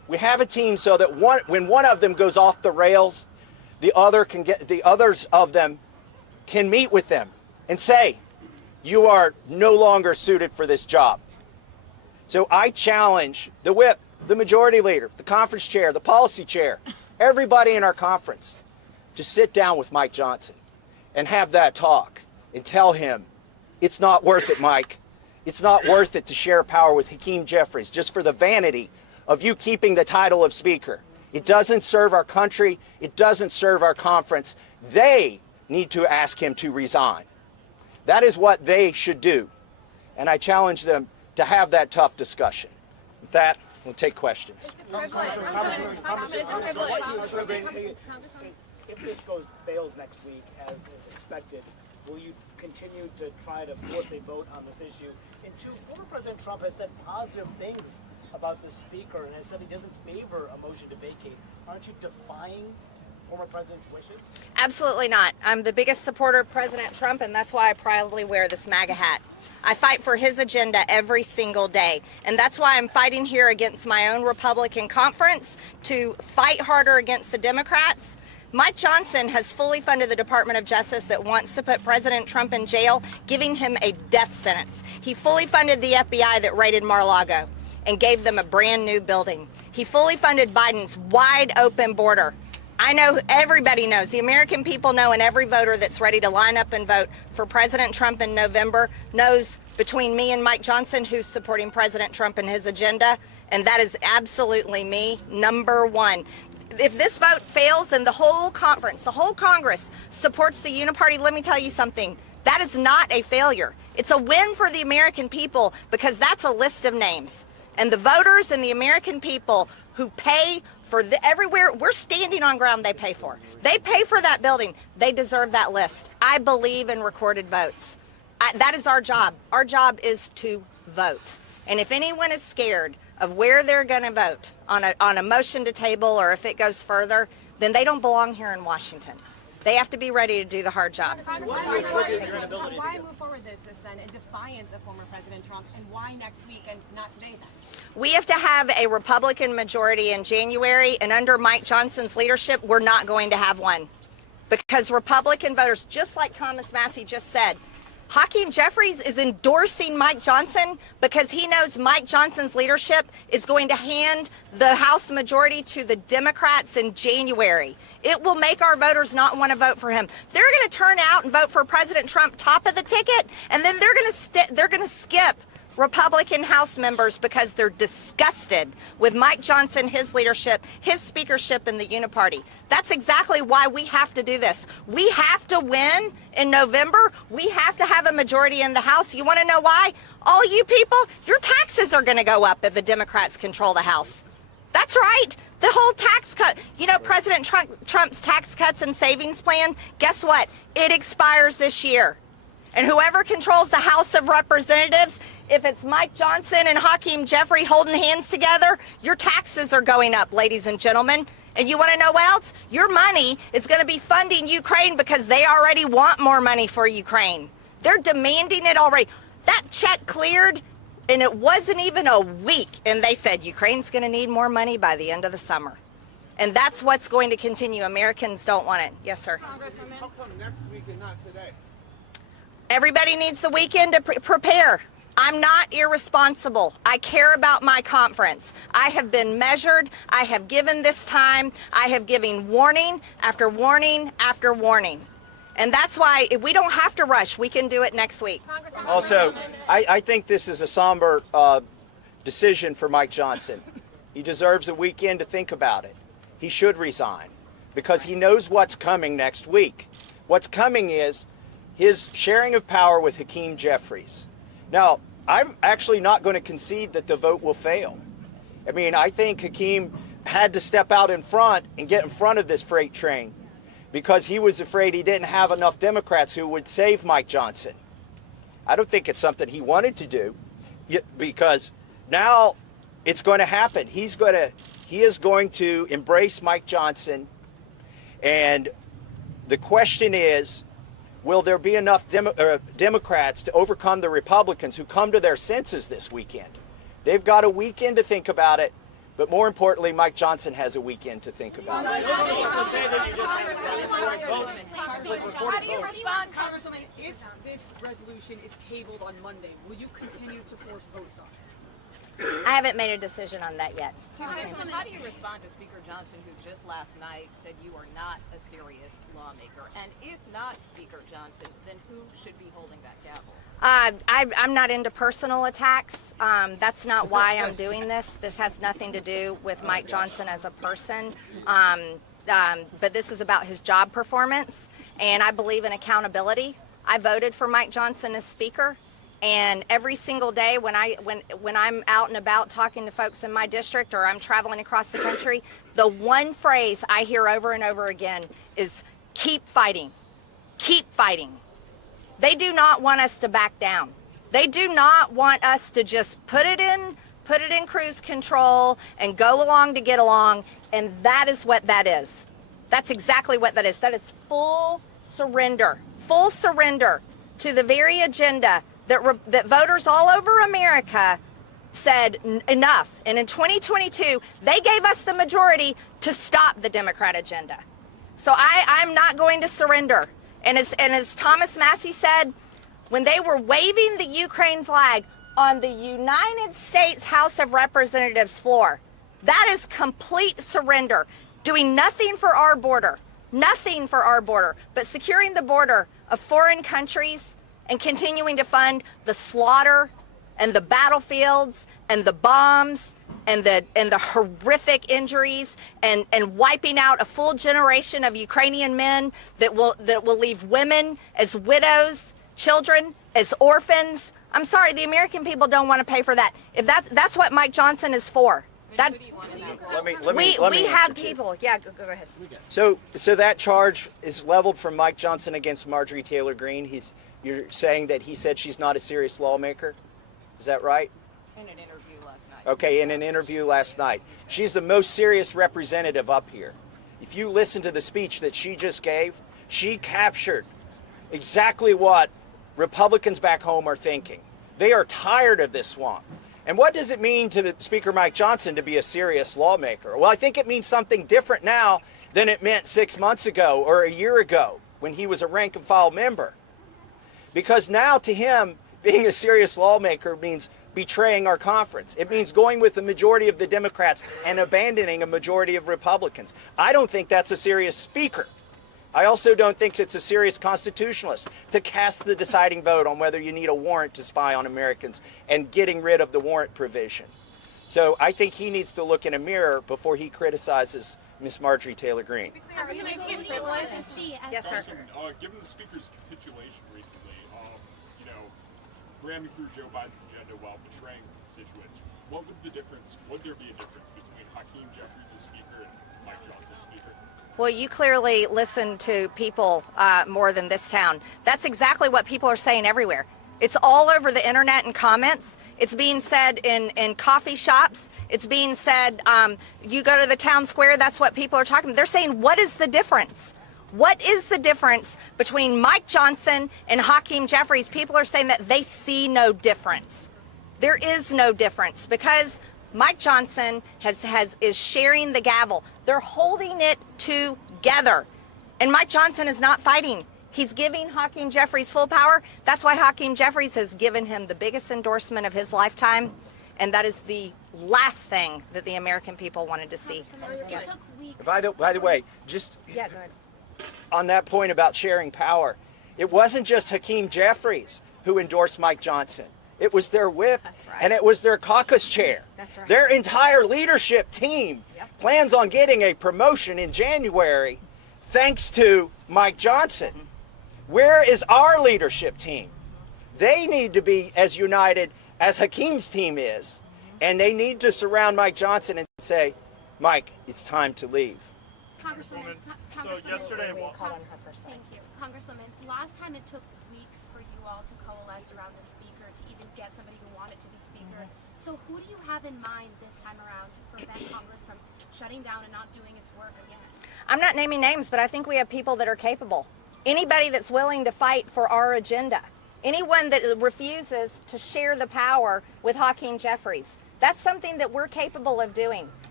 We have a team so that when one of them goes off the rails, the others of them can meet with them and say, you are no longer suited for this job. So I challenge the whip, the majority leader, the conference chair, the policy chair, everybody in our conference to sit down with Mike Johnson and have that talk and tell him, it's not worth it, Mike. It's not worth it to share power with Hakeem Jeffries just for the vanity of you keeping the title of speaker. It doesn't serve our country. It doesn't serve our conference. They need to ask him to resign. That is what they should do. And I challenge them to have that tough discussion. With that, we'll take questions. If this fails next week, as is expected, will you continue to try to force a vote on this issue? And two, former President Trump has said positive things about the speaker and has said he doesn't favor a motion to vacate. Aren't you defying former president's wishes? Absolutely not. I'm the biggest supporter of President Trump, and that's why I proudly wear this MAGA hat. I fight for his agenda every single day, and that's why I'm fighting here against my own Republican conference to fight harder against the Democrats. Mike Johnson has fully funded the Department of Justice that wants to put President Trump in jail, giving him a death sentence. He fully funded the FBI that raided Mar-a-Lago and gave them a brand new building. He fully funded Biden's wide open border. I know, everybody knows, the American people know, and every voter that's ready to line up and vote for President Trump in November knows between me and Mike Johnson who's supporting President Trump and his agenda, and that is absolutely me, number one. If this vote fails, then the whole conference, the whole Congress supports the Uni-Party. Let me tell you something. That is not a failure. It's a win for the American people because that's a list of names. And the voters and the American people who pay for everywhere, we're standing on ground they pay for. They pay for that building. They deserve that list. I believe in recorded votes. That is our job. Our job is to vote. And if anyone is scared of where they're going to vote on a motion to table or if it goes further, then they don't belong here in Washington. They have to be ready to do the hard job. Why move forward with this then in defiance of former President Trump, and why next week and not today then? We have to have a Republican majority in January, and under Mike Johnson's leadership, we're not going to have one. Because Republican voters, just like Thomas Massie just said, Hakeem Jeffries is endorsing Mike Johnson because he knows Mike Johnson's leadership is going to hand the House majority to the Democrats in January. It will make our voters not want to vote for him. They're going to turn out and vote for President Trump top of the ticket, and then they're going to skip Republican House members because they're disgusted with Mike Johnson, his leadership, his speakership in the Uni-Party. That's exactly why we have to do this. We have to win in November. We have to have a majority in the House. You want to know why? All you people, your taxes are going to go up if the Democrats control the House. That's right. The whole tax cut, President Trump's tax cuts and savings plan, guess what? It expires this year. And whoever controls the House of Representatives, if it's Mike Johnson and Hakeem Jeffrey holding hands together, your taxes are going up, ladies and gentlemen. And you want to know what else? Your money is going to be funding Ukraine because they already want more money for Ukraine. They're demanding it already. That check cleared, and it wasn't even a week. And they said Ukraine's going to need more money by the end of the summer. And that's what's going to continue. Americans don't want it. Yes, sir. How come next week and not today? Everybody needs the weekend to prepare. I'm not irresponsible. I care about my conference. I have been measured. I have given this time. I have given warning after warning after warning. And that's why we don't have to rush. We can do it next week. Also, I think this is a somber decision for Mike Johnson. He deserves a weekend to think about it. He should resign because he knows what's coming next week. What's coming is his sharing of power with Hakeem Jeffries. Now, I'm actually not going to concede that the vote will fail. I mean, I think Hakeem had to step out in front and get in front of this freight train because he was afraid he didn't have enough Democrats who would save Mike Johnson. I don't think it's something he wanted to do because now it's going to happen. He is going to embrace Mike Johnson, and the question is, will there be enough Democrats to overcome the Republicans who come to their senses this weekend? They've got a weekend to think about it. But more importantly, Mike Johnson has a weekend to think about it. How do you respond, Congresswoman, if this resolution is tabled on Monday? Will you continue to force votes on it? I haven't made a decision on that yet. Congresswoman, how do you respond to Speaker Johnson, who just last night said you are not a serious lawmaker? And if not Speaker Johnson, then who should be holding that gavel? I'm not into personal attacks. That's not why I'm doing this. This has nothing to do with Mike Johnson as a person. But this is about his job performance, and I believe in accountability. I voted for Mike Johnson as Speaker. And every single day when I'm out and about talking to folks in my district or I'm traveling across the country, the one phrase I hear over and over again is keep fighting, keep fighting. They do not want us to back down. They do not want us to just put it in cruise control and go along to get along. And that is what that is. That's exactly what that is. That is full surrender to the very agenda that voters all over America said enough. And in 2022, they gave us the majority to stop the Democrat agenda. So I'm not going to surrender. And as Thomas Massie said, when they were waving the Ukraine flag on the United States House of Representatives floor, that is complete surrender. Doing nothing for our border, but securing the border of foreign countries and continuing to fund the slaughter and the battlefields and the bombs and the horrific injuries and wiping out a full generation of Ukrainian men that will leave women as widows, children as orphans. I'm sorry, the American people don't want to pay for that. If that's what Mike Johnson is for. That we have people. Yeah, go ahead. So that charge is leveled from Mike Johnson against Marjorie Taylor Greene. You're saying that he said she's not a serious lawmaker? Is that right? In an interview last night. Okay, in an interview last night. She's the most serious representative up here. If you listen to the speech that she just gave, she captured exactly what Republicans back home are thinking. They are tired of this swamp. And what does it mean to Speaker Mike Johnson to be a serious lawmaker? Well, I think it means something different now than it meant 6 months ago or a year ago when he was a rank and file member. Because now to him, being a serious lawmaker means betraying our conference. It means going with the majority of the Democrats and abandoning a majority of Republicans. I don't think that's a serious speaker. I also don't think it's a serious constitutionalist to cast the deciding vote on whether you need a warrant to spy on Americans and getting rid of the warrant provision. So I think he needs to look in a mirror before he criticizes Ms. Marjorie Taylor Greene. Yes, sir. Given the speaker's capitulation recently, ramming through Joe Biden's agenda while betraying constituents, would there be a difference between Hakeem Jeffries as speaker and Mike Johnson as speaker? Well, you clearly listen to people more than this town. That's exactly what people are saying everywhere. It's all over the internet and comments. It's being said in coffee shops. It's being said, you go to the town square, that's what people are talking about. They're saying, what is the difference? What is the difference between Mike Johnson and Hakeem Jeffries? People are saying that they see no difference. There is no difference because Mike Johnson is sharing the gavel. They're holding it together. And Mike Johnson is not fighting. He's giving Hakeem Jeffries full power. That's why Hakeem Jeffries has given him the biggest endorsement of his lifetime. And that is the last thing that the American people wanted to see. By the way, just go ahead. On that point about sharing power, it wasn't just Hakeem Jeffries who endorsed Mike Johnson. It was their whip, and it was their caucus chair. That's right. Their entire leadership team plans on getting a promotion in January thanks to Mike Johnson. Where is our leadership team? They need to be as united as Hakeem's team is, and they need to surround Mike Johnson and say, Mike, it's time to leave. Congresswoman, yesterday, thank you. Congresswoman, last time it took weeks for you all to coalesce around the speaker to even get somebody who wanted to be speaker. So who do you have in mind this time around to prevent Congress from shutting down and not doing its work again? I'm not naming names, but I think we have people that are capable. Anybody that's willing to fight for our agenda. Anyone that refuses to share the power with Hakeem Jeffries. That's something that we're capable of doing.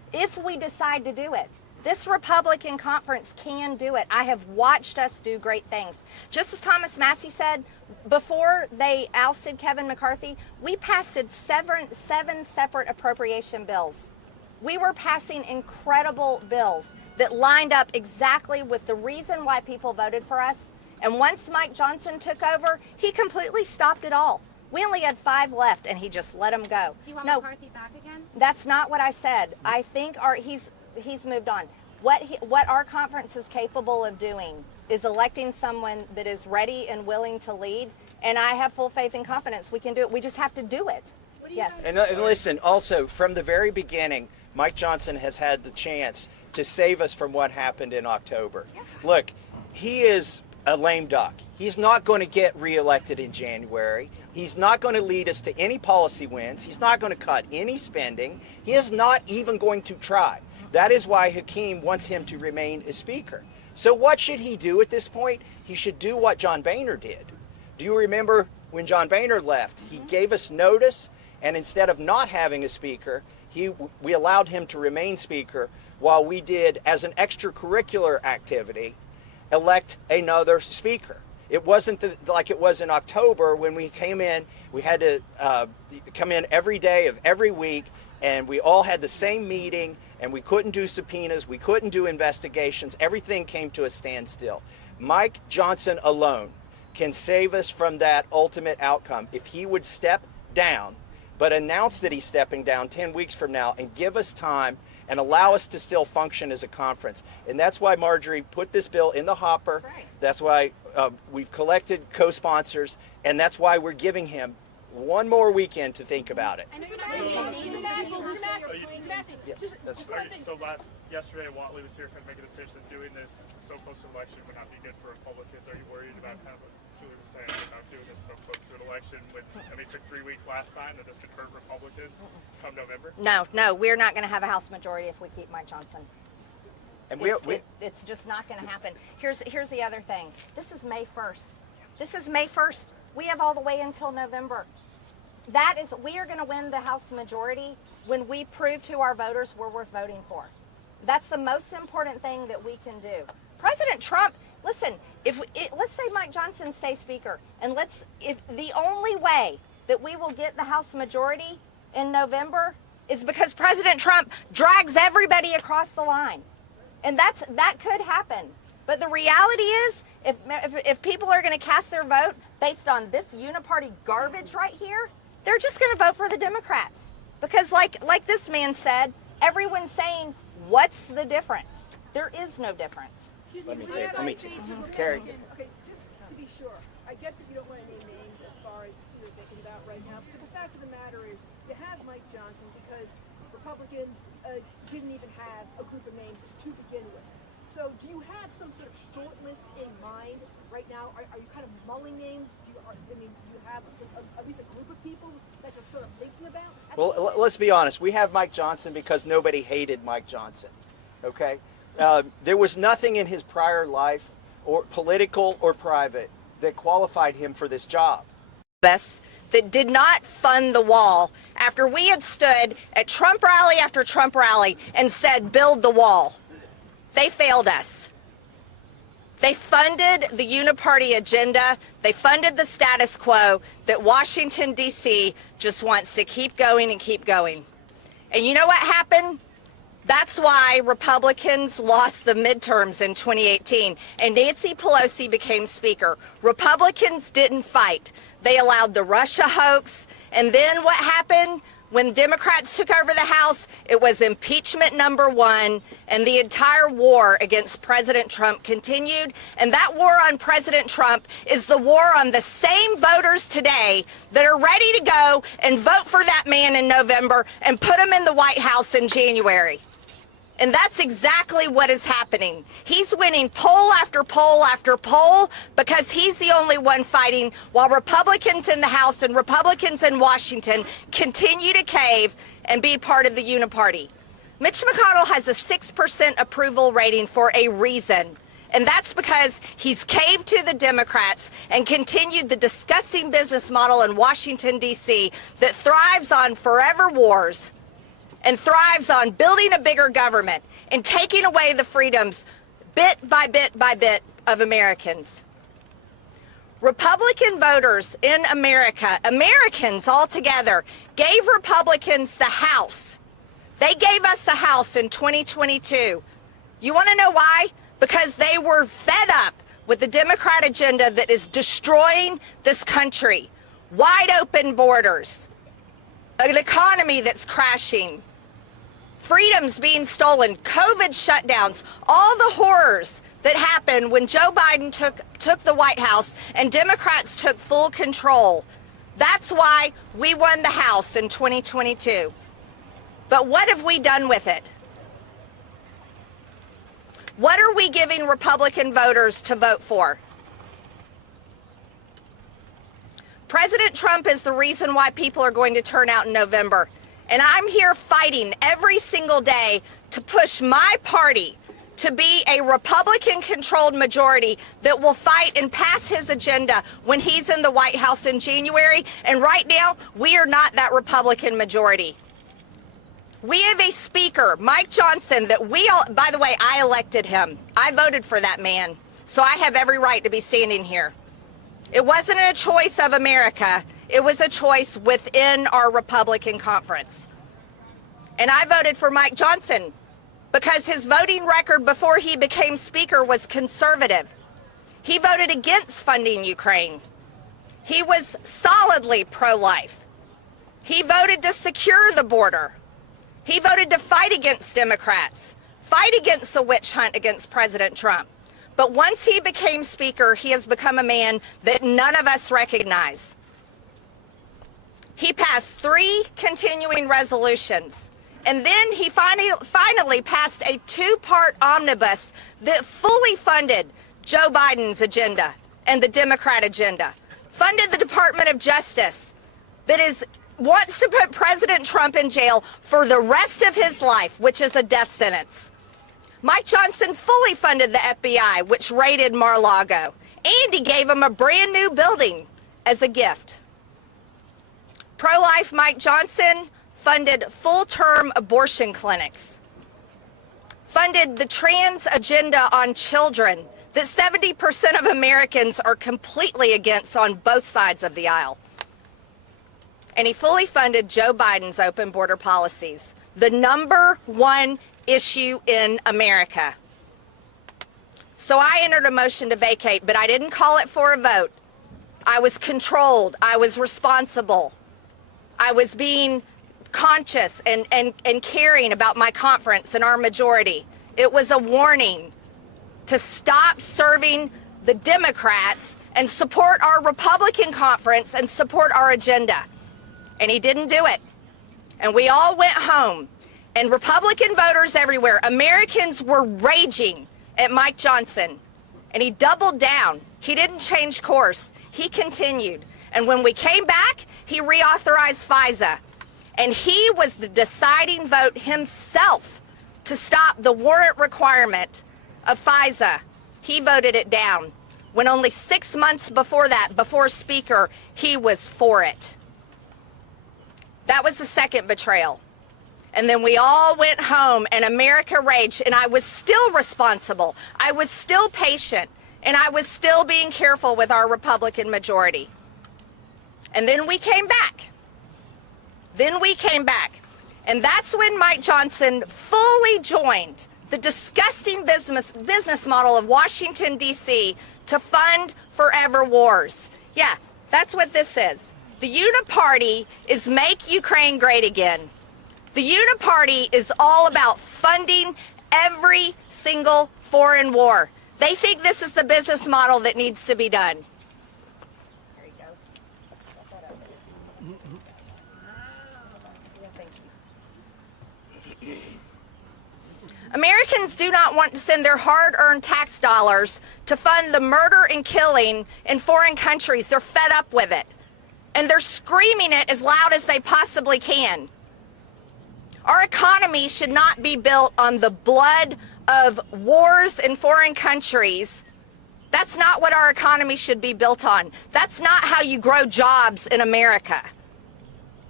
if we decide to do it. This Republican conference can do it. I have watched us do great things. Just as Thomas Massie said, before they ousted Kevin McCarthy, we passed seven separate appropriation bills. We were passing incredible bills that lined up exactly with the reason why people voted for us. And once Mike Johnson took over, he completely stopped it all. We only had 5 left, and he just let them go. Do you want McCarthy back again? That's not what I said. I think he's moved on. What our conference is capable of doing is electing someone that is ready and willing to lead, and I have full faith and confidence we can do it. We just have to do it. Yes. And listen, also, from the very beginning, Mike Johnson has had the chance to save us from what happened in October. Yeah. Look, he is a lame duck. He's not going to get reelected in January. He's not going to lead us to any policy wins. He's not going to cut any spending. He is not even going to try. That is why Hakeem wants him to remain as Speaker. So what should he do at this point? He should do what John Boehner did. Do you remember when John Boehner left? He gave us notice, and instead of not having a Speaker, we allowed him to remain Speaker while we did, as an extracurricular activity, elect another Speaker. It wasn't like it was in October when we came in. We had to come in every day of every week, and we all had the same meeting, and we couldn't do subpoenas, we couldn't do investigations. Everything came to a standstill. Mike Johnson alone can save us from that ultimate outcome if he would step down, but announce that he's stepping down 10 weeks from now and give us time and allow us to still function as a conference. And that's why Marjorie put this bill in the hopper. Right. That's why we've collected co-sponsors, and that's why we're giving him one more weekend to think about it. Yesterday, Watley was here kind of making the pitch that doing this so close to election would not be good for Republicans. Are you worried about kind of what Julie was saying about doing this so close to an election when, it took 3 weeks last time, that this could hurt Republicans come November? No, we're not going to have a House majority if we keep Mike Johnson. And it's just not going to happen. Here's the other thing. This is May 1st. This is May 1st. We have all the way until November. We are going to win the House majority when we prove to our voters we're worth voting for. That's the most important thing that we can do. President Trump, listen, let's say Mike Johnson stays Speaker, and if the only way that we will get the House majority in November is because President Trump drags everybody across the line. And that could happen. But the reality is, if people are going to cast their vote based on this Uni-Party garbage right here, they're just going to vote for the Democrats. Because like this man said, everyone's saying, what's the difference? There is no difference. Let me take Carrie. Okay, just to be sure, I get that you don't want to name names as far as you're thinking about right now, but the fact of the matter is, you have Mike Johnson because Republicans didn't even have a group of names to begin with. So do you have some sort of short list in mind right now? Are you kind of mulling names? Do you have at least a group of people that you're sort of thinking about? Well, let's be honest. We have Mike Johnson because nobody hated Mike Johnson, okay? There was nothing in his prior life, or political or private, that qualified him for this job. That did not fund the wall after we had stood at Trump rally after Trump rally and said, build the wall. They failed us. They funded the Uni-Party agenda. They funded the status quo that Washington, D.C. just wants to keep going and keep going. And you know what happened? That's why Republicans lost the midterms in 2018 and Nancy Pelosi became Speaker. Republicans didn't fight. They allowed the Russia hoax. And then what happened? When Democrats took over the House, it was impeachment #1, and the entire war against President Trump continued. And that war on President Trump is the war on the same voters today that are ready to go and vote for that man in November and put him in the White House in January. And that's exactly what is happening. He's winning poll after poll after poll because he's the only one fighting while Republicans in the House and Republicans in Washington continue to cave and be part of the Uni-Party. Mitch McConnell has a 6% approval rating for a reason. And that's because he's caved to the Democrats and continued the disgusting business model in Washington, D.C. that thrives on forever wars. and thrives on building a bigger government and taking away the freedoms bit by bit by bit of Americans. Republican voters in America, Americans altogether, gave Republicans the House. They gave us the House in 2022. You want to know why? Because they were fed up with the Democrat agenda that is destroying this country. Wide open borders, an economy that's crashing, freedoms being stolen, COVID shutdowns, all the horrors that happened when Joe Biden took the White House and Democrats took full control. That's why we won the House in 2022. But what have we done with it? What are we giving Republican voters to vote for? President Trump is the reason why people are going to turn out in November. And I'm here fighting every single day to push my party to be a Republican-controlled majority that will fight and pass his agenda when he's in the White House in January. And right now, we are not that Republican majority. We have a speaker, Mike Johnson, that we all, by the way, I elected him. I voted for that man. So I have every right to be standing here. It wasn't a choice of America. It was a choice within our Republican conference. And I voted for Mike Johnson because his voting record before he became speaker was conservative. He voted against funding Ukraine. He was solidly pro-life. He voted to secure the border. He voted to fight against Democrats, fight against the witch hunt against President Trump. But once he became speaker, he has become a man that none of us recognize. He passed 3 continuing resolutions. And then he finally passed a 2-part omnibus that fully funded Joe Biden's agenda and the Democrat agenda, funded the Department of Justice that wants to put President Trump in jail for the rest of his life, which is a death sentence. Mike Johnson fully funded the FBI, which raided Mar-a-Lago, and he gave him a brand new building as a gift. Pro-life Mike Johnson funded full-term abortion clinics, funded the trans agenda on children that 70% of Americans are completely against on both sides of the aisle. And he fully funded Joe Biden's open border policies, the #1 issue in America. So I entered a motion to vacate, but I didn't call it for a vote. I was controlled. I was responsible. I was being conscious and caring about my conference and our majority. It was a warning to stop serving the Democrats and support our Republican conference and support our agenda. And he didn't do it. And we all went home. And Republican voters everywhere, Americans were raging at Mike Johnson. And he doubled down. He didn't change course. He continued. And when we came back, he reauthorized FISA. And he was the deciding vote himself to stop the warrant requirement of FISA. He voted it down. When only 6 months before that, before Speaker, he was for it. That was the second betrayal. And then we all went home and America raged, and I was still responsible. I was still patient, and I was still being careful with our Republican majority. And then we came back. And that's when Mike Johnson fully joined the disgusting business model of Washington, D.C. to fund forever wars. Yeah, that's what this is. The Uni-Party is Make Ukraine Great Again. The Uni-Party is all about funding every single foreign war. They think this is the business model that needs to be done. There you go. Americans do not want to send their hard-earned tax dollars to fund the murder and killing in foreign countries. They're fed up with it. And they're screaming it as loud as they possibly can. Our economy should not be built on the blood of wars in foreign countries. That's not what our economy should be built on. That's not how you grow jobs in America.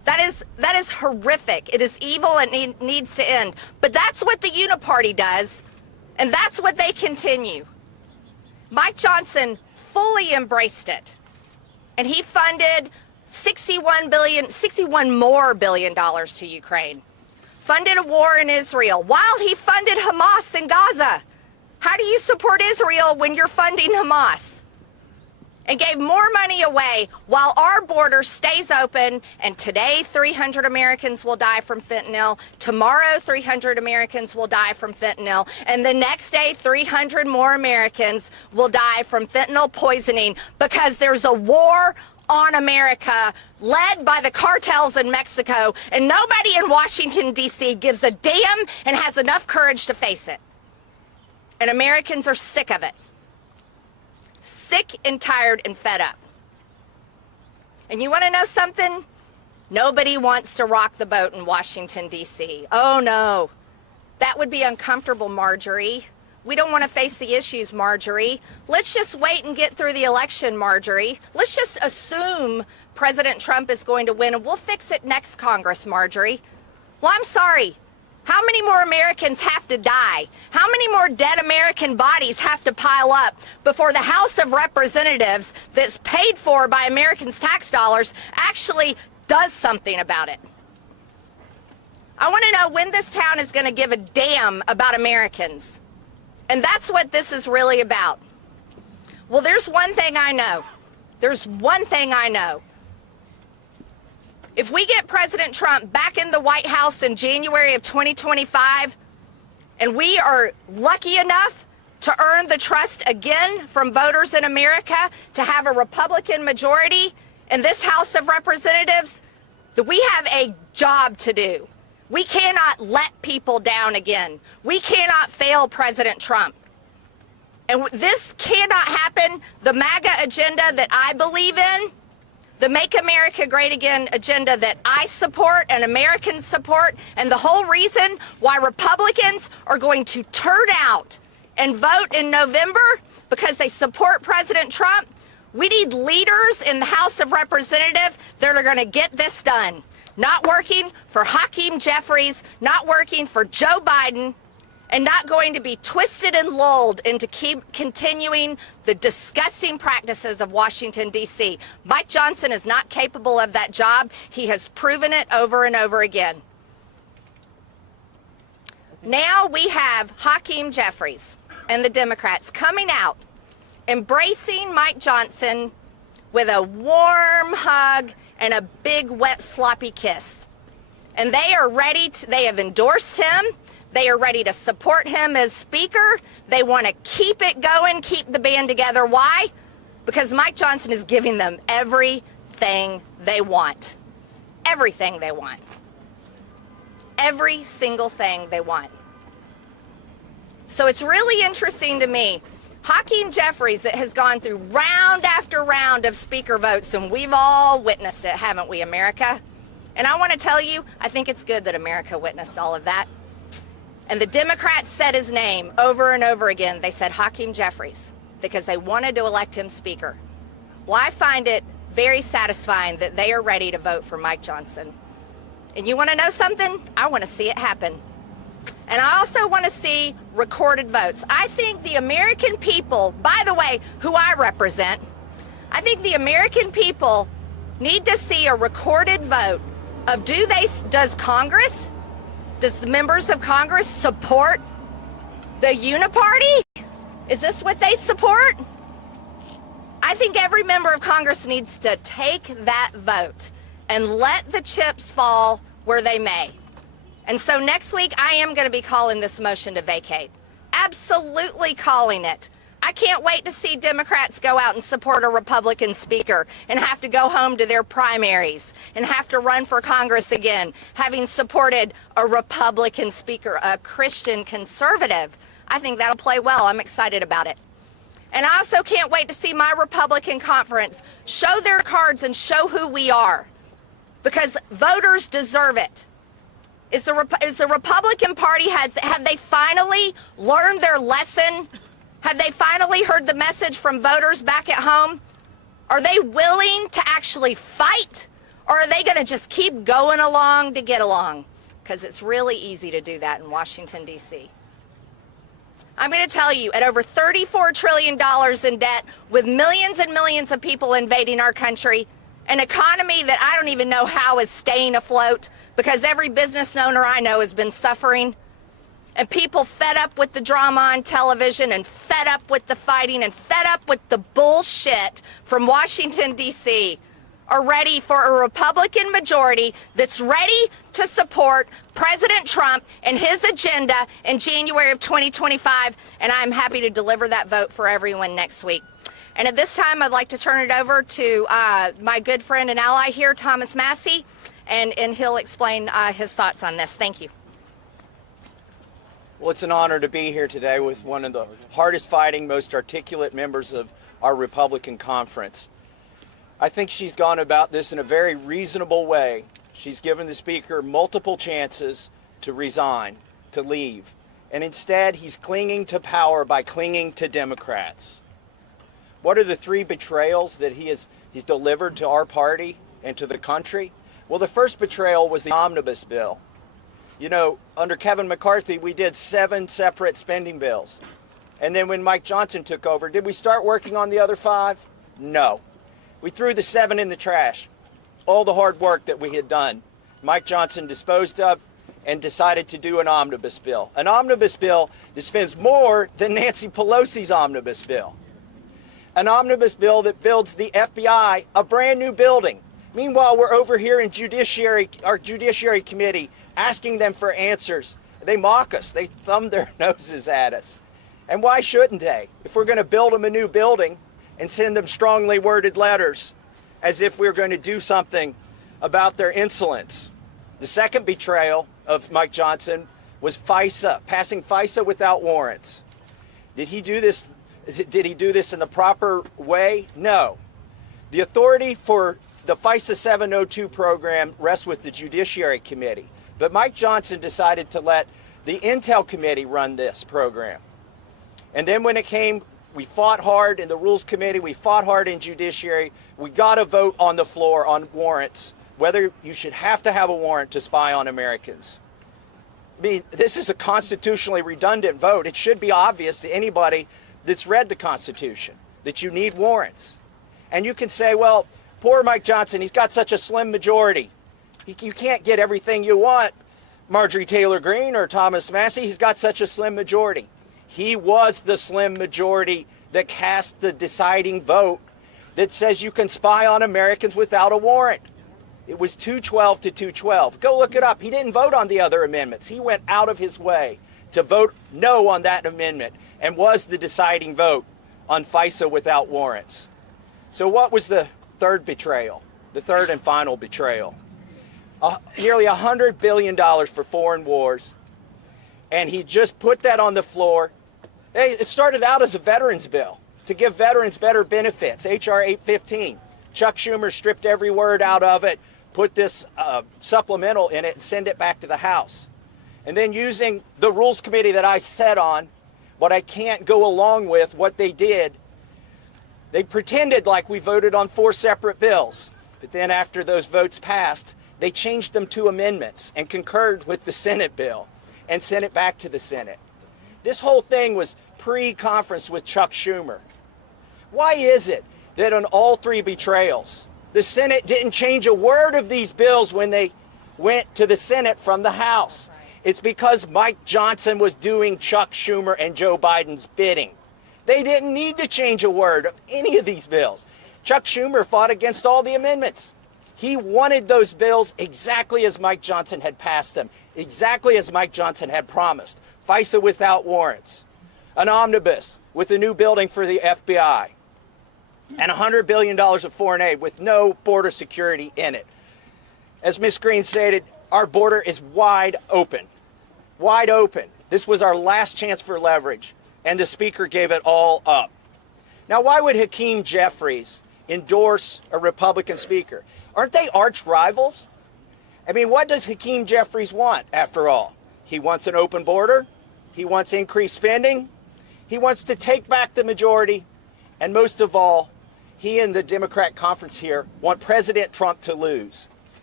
That is horrific. It is evil and it needs to end. But that's what the Uni-Party does, and that's what they continue. Mike Johnson fully embraced it, and he funded $61 more billion to Ukraine. Funded a war in Israel while he funded Hamas in Gaza. How do you support Israel when you're funding Hamas? And gave more money away while our border stays open, and today 300 Americans will die from fentanyl, tomorrow 300 Americans will die from fentanyl, and the next day 300 more Americans will die from fentanyl poisoning because there's a war on America led by the cartels in Mexico, and nobody in Washington, D.C. gives a damn and has enough courage to face it. And Americans are sick of it. Sick and tired and fed up. And you want to know something? Nobody wants to rock the boat in Washington, D.C. Oh, no. That would be uncomfortable, Marjorie. We don't want to face the issues, Marjorie. Let's just wait and get through the election, Marjorie. Let's just assume President Trump is going to win, and we'll fix it next Congress, Marjorie. Well, I'm sorry. How many more Americans have to die? How many more dead American bodies have to pile up before the House of Representatives that's paid for by Americans' tax dollars actually does something about it? I want to know when this town is going to give a damn about Americans. And that's what this is really about. Well, there's one thing I know. There's one thing I know. If we get President Trump back in the White House in January of 2025, and we are lucky enough to earn the trust again from voters in America to have a Republican majority in this House of Representatives, that we have a job to do. We cannot let people down again. We cannot fail President Trump. And this cannot happen. The MAGA agenda that I believe in, the Make America Great Again agenda that I support and Americans support, and the whole reason why Republicans are going to turn out and vote in November because they support President Trump, we need leaders in the House of Representatives that are going to get this done. Not working for Hakeem Jeffries, not working for Joe Biden, and not going to be twisted and lulled into keep continuing the disgusting practices of Washington, D.C. Mike Johnson is not capable of that job. He has proven it over and over again. Now we have Hakeem Jeffries and the Democrats coming out, embracing Mike Johnson with a warm hug and a big, wet, sloppy kiss. And they are ready to, they have endorsed him. They are ready to support him as Speaker. They want to keep it going, keep the band together. Why? Because Mike Johnson is giving them everything they want. Everything they want. Every single thing they want. So it's really interesting to me. Hakeem Jeffries has gone through round after round of Speaker votes, and we've all witnessed it, haven't we, America? And I want to tell you, I think it's good that America witnessed all of that. And the Democrats said his name over and over again. They said Hakeem Jeffries because they wanted to elect him Speaker. Well, I find it very satisfying that they are ready to vote for Mike Johnson. And you want to know something? I want to see it happen. And I also want to see recorded votes. I think the American people, by the way, who I represent, I think the American people need to see a recorded vote of does Congress, does the members of Congress support the Uni-Party? Is this what they support? I think every member of Congress needs to take that vote and let the chips fall where they may. And so next week, I am going to be calling this motion to vacate. Absolutely calling it. I can't wait to see Democrats go out and support a Republican Speaker and have to go home to their primaries and have to run for Congress again, having supported a Republican Speaker, a Christian conservative. I think that'll play well. I'm excited about it. And I also can't wait to see my Republican conference show their cards and show who we are, because voters deserve it. Is the Republican Party, have they finally learned their lesson? Have they finally heard the message from voters back at home? Are they willing to actually fight? Or are they going to just keep going along to get along? Because it's really easy to do that in Washington, D.C. I'm going to tell you, at over $34 trillion in debt, with millions and millions of people invading our country, an economy that I don't even know how is staying afloat because every business owner I know has been suffering, and people fed up with the drama on television and fed up with the fighting and fed up with the bullshit from Washington, D.C., are ready for a Republican majority that's ready to support President Trump and his agenda in January of 2025, and I'm happy to deliver that vote for everyone next week. And at this time, I'd like to turn it over to my good friend and ally here, Thomas Massie, and he'll explain his thoughts on this. Thank you. Well, it's an honor to be here today with one of the hardest fighting, most articulate members of our Republican conference. I think she's gone about this in a very reasonable way. She's given the Speaker multiple chances to resign, to leave, and instead he's clinging to power by clinging to Democrats. What are the three betrayals that he's delivered to our party and to the country? Well, the first betrayal was the omnibus bill. You know, under Kevin McCarthy, we did 7 separate spending bills. And then when Mike Johnson took over, did we start working on the other 5? No. We threw the 7 in the trash. All the hard work that we had done, Mike Johnson disposed of and decided to do an omnibus bill. An omnibus bill that spends more than Nancy Pelosi's omnibus bill. An omnibus bill that builds the FBI a brand new building. Meanwhile, we're over here in our Judiciary Committee asking them for answers. They mock us. They thumb their noses at us. And why shouldn't they? If we're going to build them a new building and send them strongly worded letters as if we're going to do something about their insolence. The second betrayal of Mike Johnson was FISA, passing FISA without warrants. Did he do this in the proper way? No. The authority for the FISA 702 program rests with the Judiciary Committee. But Mike Johnson decided to let the Intel Committee run this program. And then when it came, we fought hard in the Rules Committee, we fought hard in Judiciary, we got a vote on the floor on warrants, whether you should have to have a warrant to spy on Americans. I mean, this is a constitutionally redundant vote. It should be obvious to anybody that's read the Constitution that you need warrants. And you can say, well, poor Mike Johnson, he's got such a slim majority. You can't get everything you want, Marjorie Taylor Greene or Thomas Massie. He's got such a slim majority. He was the slim majority that cast the deciding vote that says you can spy on Americans without a warrant. It was 212 to 212. Go look it up. He didn't vote on the other amendments. He went out of his way to vote no on that amendment and was the deciding vote on FISA without warrants. So what was the third betrayal, the third and final betrayal? Nearly $100 billion for foreign wars, and he just put that on the floor. Hey, it started out as a veterans bill to give veterans better benefits, H.R. 815. Chuck Schumer stripped every word out of it, put this supplemental in it, and send it back to the House. And then using the Rules Committee that I sat on, what I can't go along with, what they did, they pretended like we voted on 4 separate bills. But then after those votes passed, they changed them to amendments and concurred with the Senate bill and sent it back to the Senate. This whole thing was pre-conference with Chuck Schumer. Why is it that on all 3 betrayals, the Senate didn't change a word of these bills when they went to the Senate from the House? It's because Mike Johnson was doing Chuck Schumer and Joe Biden's bidding. They didn't need to change a word of any of these bills. Chuck Schumer fought against all the amendments. He wanted those bills exactly as Mike Johnson had passed them, exactly as Mike Johnson had promised. FISA without warrants, an omnibus with a new building for the FBI, and $100 billion of foreign aid with no border security in it. As Ms. Greene stated, our border is wide open. Wide open. This was our last chance for leverage, and the Speaker gave it all up. Now, why would Hakeem Jeffries endorse a Republican Speaker? Aren't they arch rivals? I mean, what does Hakeem Jeffries want, after all? He wants an open border. He wants increased spending. He wants to take back the majority. And most of all, he and the Democrat conference here want President Trump to lose.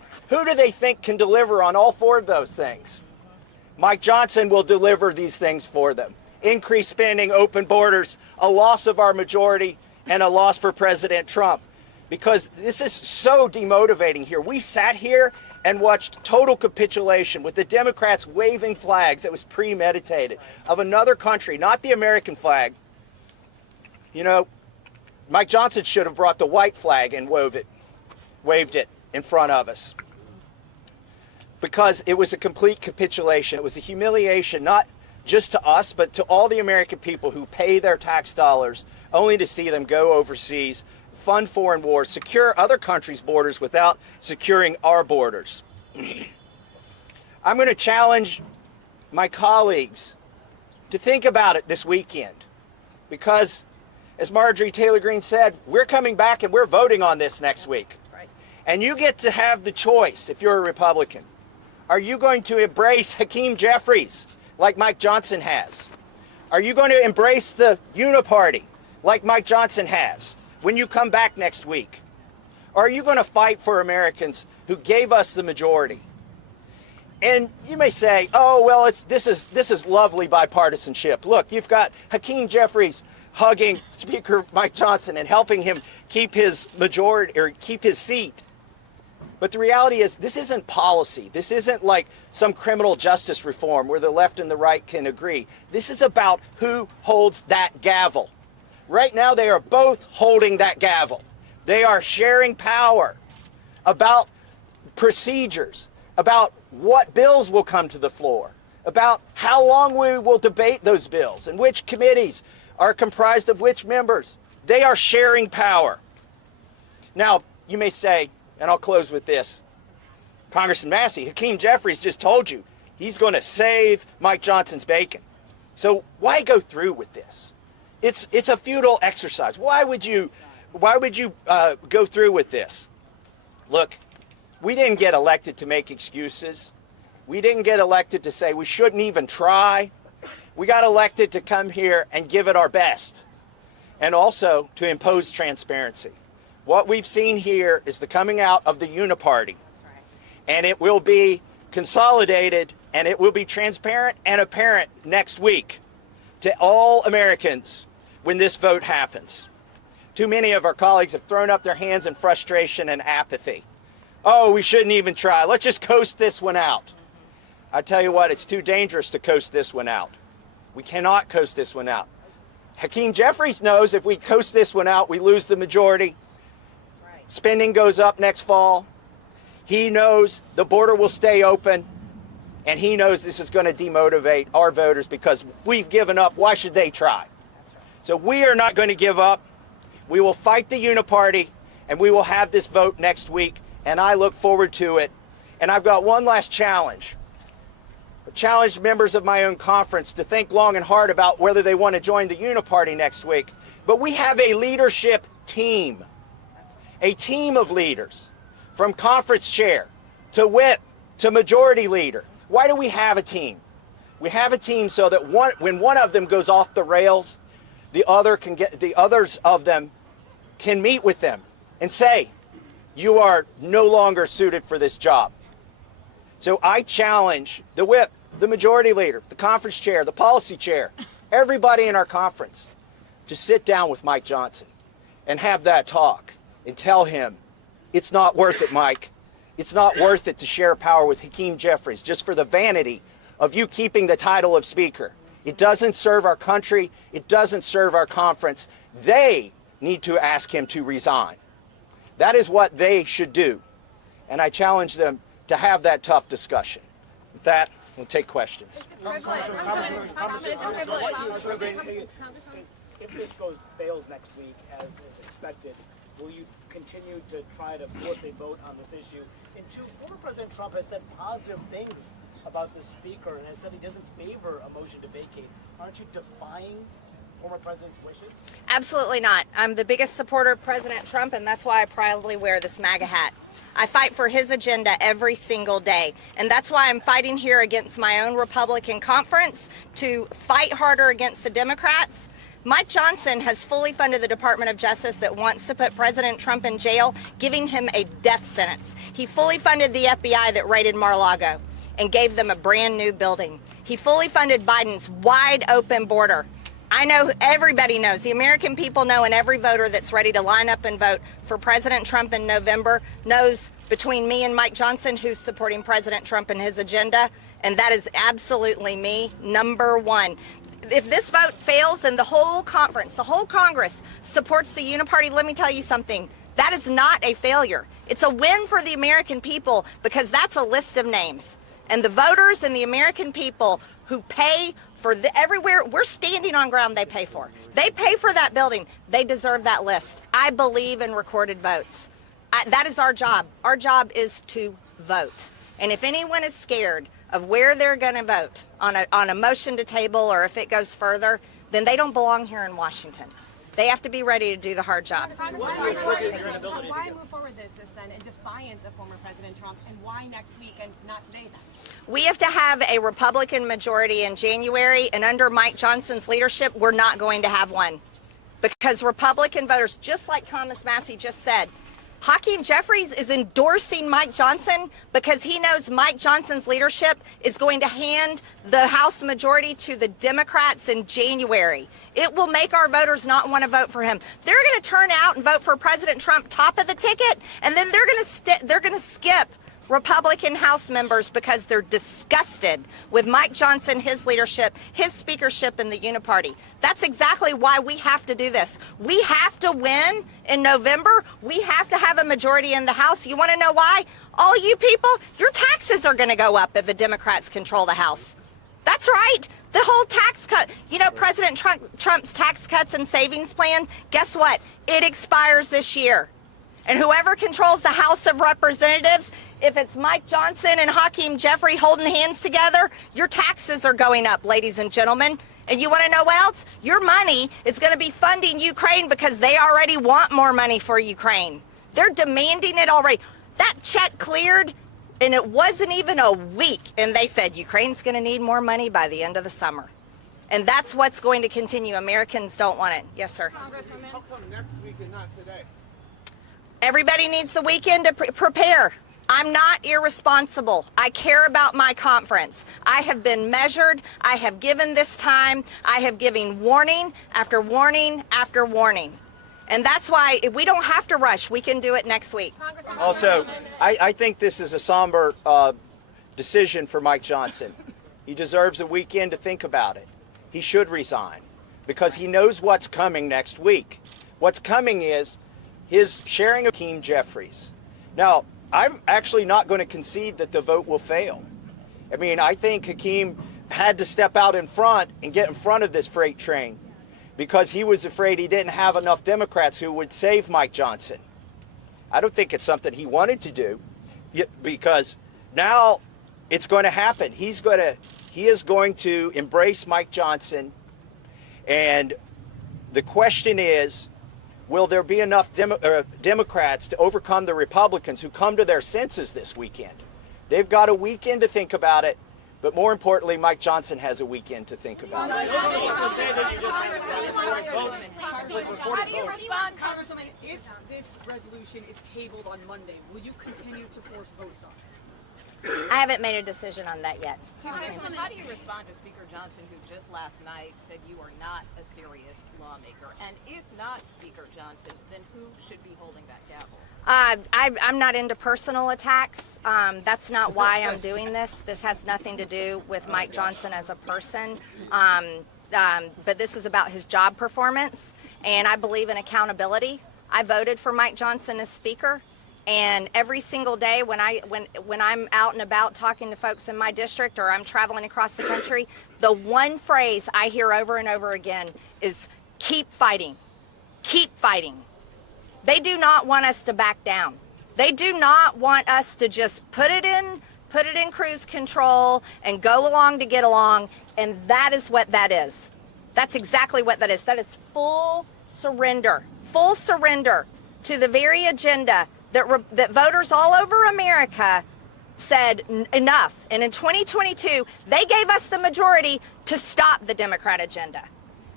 Who do they think can deliver on all four of those things? Mike Johnson will deliver these things for them. Increased spending, open borders, a loss of our majority, and a loss for President Trump. Because this is so demotivating here. We sat here and watched total capitulation with the Democrats waving flags that was premeditated of another country, not the American flag. You know, Mike Johnson should have brought the white flag and waved it in front of us. Because it was a complete capitulation. It was a humiliation, not just to us, but to all the American people who pay their tax dollars only to see them go overseas, fund foreign wars, secure other countries' borders without securing our borders. I'm going to challenge my colleagues to think about it this weekend, because as Marjorie Taylor Greene said, we're coming back and we're voting on this next week. Right. And you get to have the choice if you're a Republican. Are you going to embrace Hakeem Jeffries like Mike Johnson has? Are you going to embrace the Uni-Party like Mike Johnson has when you come back next week? Or are you going to fight for Americans who gave us the majority? And you may say, oh, well, this is lovely bipartisanship. Look, you've got Hakeem Jeffries hugging Speaker Mike Johnson and helping him keep his majority or keep his seat. But the reality is, this isn't policy. This isn't like some criminal justice reform where the left and the right can agree. This is about who holds that gavel. Right now, they are both holding that gavel. They are sharing power about procedures, about what bills will come to the floor, about how long we will debate those bills and which committees are comprised of which members. They are sharing power. Now, you may say, and I'll close with this, Congressman Massie, Hakeem Jeffries just told you he's going to save Mike Johnson's bacon. So why go through with this? It's a futile exercise. Why would you go through with this? Look, we didn't get elected to make excuses. We didn't get elected to say we shouldn't even try. We got elected to come here and give it our best, and also to impose transparency. What we've seen here is the coming out of the Uni-Party, and it will be consolidated and it will be transparent and apparent next week to all Americans when this vote happens. Too many of our colleagues have thrown up their hands in frustration and apathy. Oh, we shouldn't even try. Let's just coast this one out. I tell you what, it's too dangerous to coast this one out. We cannot coast this one out. Hakeem Jeffries knows if we coast this one out, we lose the majority. Spending goes up next fall. He knows the border will stay open, and he knows this is going to demotivate our voters because if we've given up, why should they try? So we are not going to give up. We will fight the Uni-Party, and we will have this vote next week, and I look forward to it. And I've got one last challenge. I challenge members of my own conference to think long and hard about whether they want to join the Uni-Party next week. But we have a leadership team. A team of leaders, from conference chair to whip to majority leader. Why do we have a team? We have a team so that when one of them goes off the rails, the others of them can meet with them and say, you are no longer suited for this job. So I challenge the whip, the majority leader, the conference chair, the policy chair, everybody in our conference to sit down with Mike Johnson and have that talk. And tell him, it's not worth it, Mike. It's not worth it to share power with Hakeem Jeffries just for the vanity of you keeping the title of Speaker. It doesn't serve our country. It doesn't serve our conference. They need to ask him to resign. That is what they should do. And I challenge them to have that tough discussion. With that, we'll take questions. If this fails next week, as is expected, will you continue to try to force a vote on this issue? And two, former President Trump has said positive things about the Speaker and has said he doesn't favor a motion to vacate. Aren't you defying former President's wishes? Absolutely not. I'm the biggest supporter of President Trump, and that's why I proudly wear this MAGA hat. I fight for his agenda every single day, and that's why I'm fighting here against my own Republican conference to fight harder against the Democrats, Mike Johnson has fully funded the Department of Justice that wants to put President Trump in jail, giving him a death sentence. He fully funded the FBI that raided Mar-a-Lago and gave them a brand new building. He fully funded Biden's wide open border. I know, everybody knows, the American people know, and every voter that's ready to line up and vote for President Trump in November knows between me and Mike Johnson who's supporting President Trump and his agenda, and that is absolutely me, number one. If this vote fails, then the whole conference, the whole Congress supports the Uni-Party. Let me tell you something. That is not a failure. It's a win for the American people because that's a list of names. And the voters and the American people who pay for everywhere, we're standing on ground they pay for. They pay for that building. They deserve that list. I believe in recorded votes. That is our job. Our job is to vote. And if anyone is scared of where they're going to vote on a motion to table or if it goes further, then they don't belong here in Washington. They have to be ready to do the hard job. Why move forward this then in defiance of former President Trump, and why next week and not today then? We have to have a Republican majority in January, and under Mike Johnson's leadership, we're not going to have one. Because Republican voters, just like Thomas Massie just said, Hakeem Jeffries is endorsing Mike Johnson because he knows Mike Johnson's leadership is going to hand the House majority to the Democrats in January. It will make our voters not want to vote for him. They're going to turn out and vote for President Trump top of the ticket, and then they're going to skip Republican House members because they're disgusted with Mike Johnson, his leadership, his speakership in the Uni-Party. That's exactly why we have to do this. We have to win in November. We have to have a majority in the House. You want to know why? All you people, your taxes are going to go up if the Democrats control the House. That's right. The whole tax cut, you know, President Trump's tax cuts and savings plan, guess what? It expires this year. And whoever controls the House of Representatives, if it's Mike Johnson and Hakeem Jeffrey holding hands together, your taxes are going up, ladies and gentlemen. And you want to know what else? Your money is going to be funding Ukraine because they already want more money for Ukraine. They're demanding it already. That check cleared, and it wasn't even a week. And they said Ukraine's going to need more money by the end of the summer. And that's what's going to continue. Americans don't want it. Yes, sir. How come next week and not today? Everybody needs the weekend to prepare. I'm not irresponsible. I care about my conference. I have been measured. I have given this time. I have given warning after warning after warning. And that's why if we don't have to rush. We can do it next week. Also, I think this is a somber decision for Mike Johnson. He deserves a weekend to think about it. He should resign because he knows what's coming next week. What's coming is his sharing of Hakeem Jeffries. Now, I'm actually not going to concede that the vote will fail. I mean, I think Hakeem had to step out in front and get in front of this freight train because he was afraid he didn't have enough Democrats who would save Mike Johnson. I don't think it's something he wanted to do because now it's going to happen. He is going to embrace Mike Johnson, and the question is, will there be enough Democrats to overcome the Republicans who come to their senses this weekend? They've got a weekend to think about it, but more importantly, Mike Johnson has a weekend to think about it. How do you respond, Congresswoman, if this resolution is tabled on Monday? Will you continue to force votes on it? I haven't made a decision on that yet. Congresswoman, how do you respond to Speaker Johnson, who just last night said you are not a serious lawmaker? And if not Speaker Johnson, then who should be holding that gavel? I'm not into personal attacks. That's not why I'm doing this. This has nothing to do with Mike Johnson as a person. But this is about his job performance, and I believe in accountability. I voted for Mike Johnson as Speaker. And every single day when I'm out and about talking to folks in my district or I'm traveling across the country, the one phrase I hear over and over again is keep fighting, keep fighting. They do not want us to back down. They do not want us to just put it in cruise control and go along to get along. And that is what that is. That's exactly what that is. That is full surrender to the very agenda that voters all over America said enough. And in 2022, they gave us the majority to stop the Democrat agenda.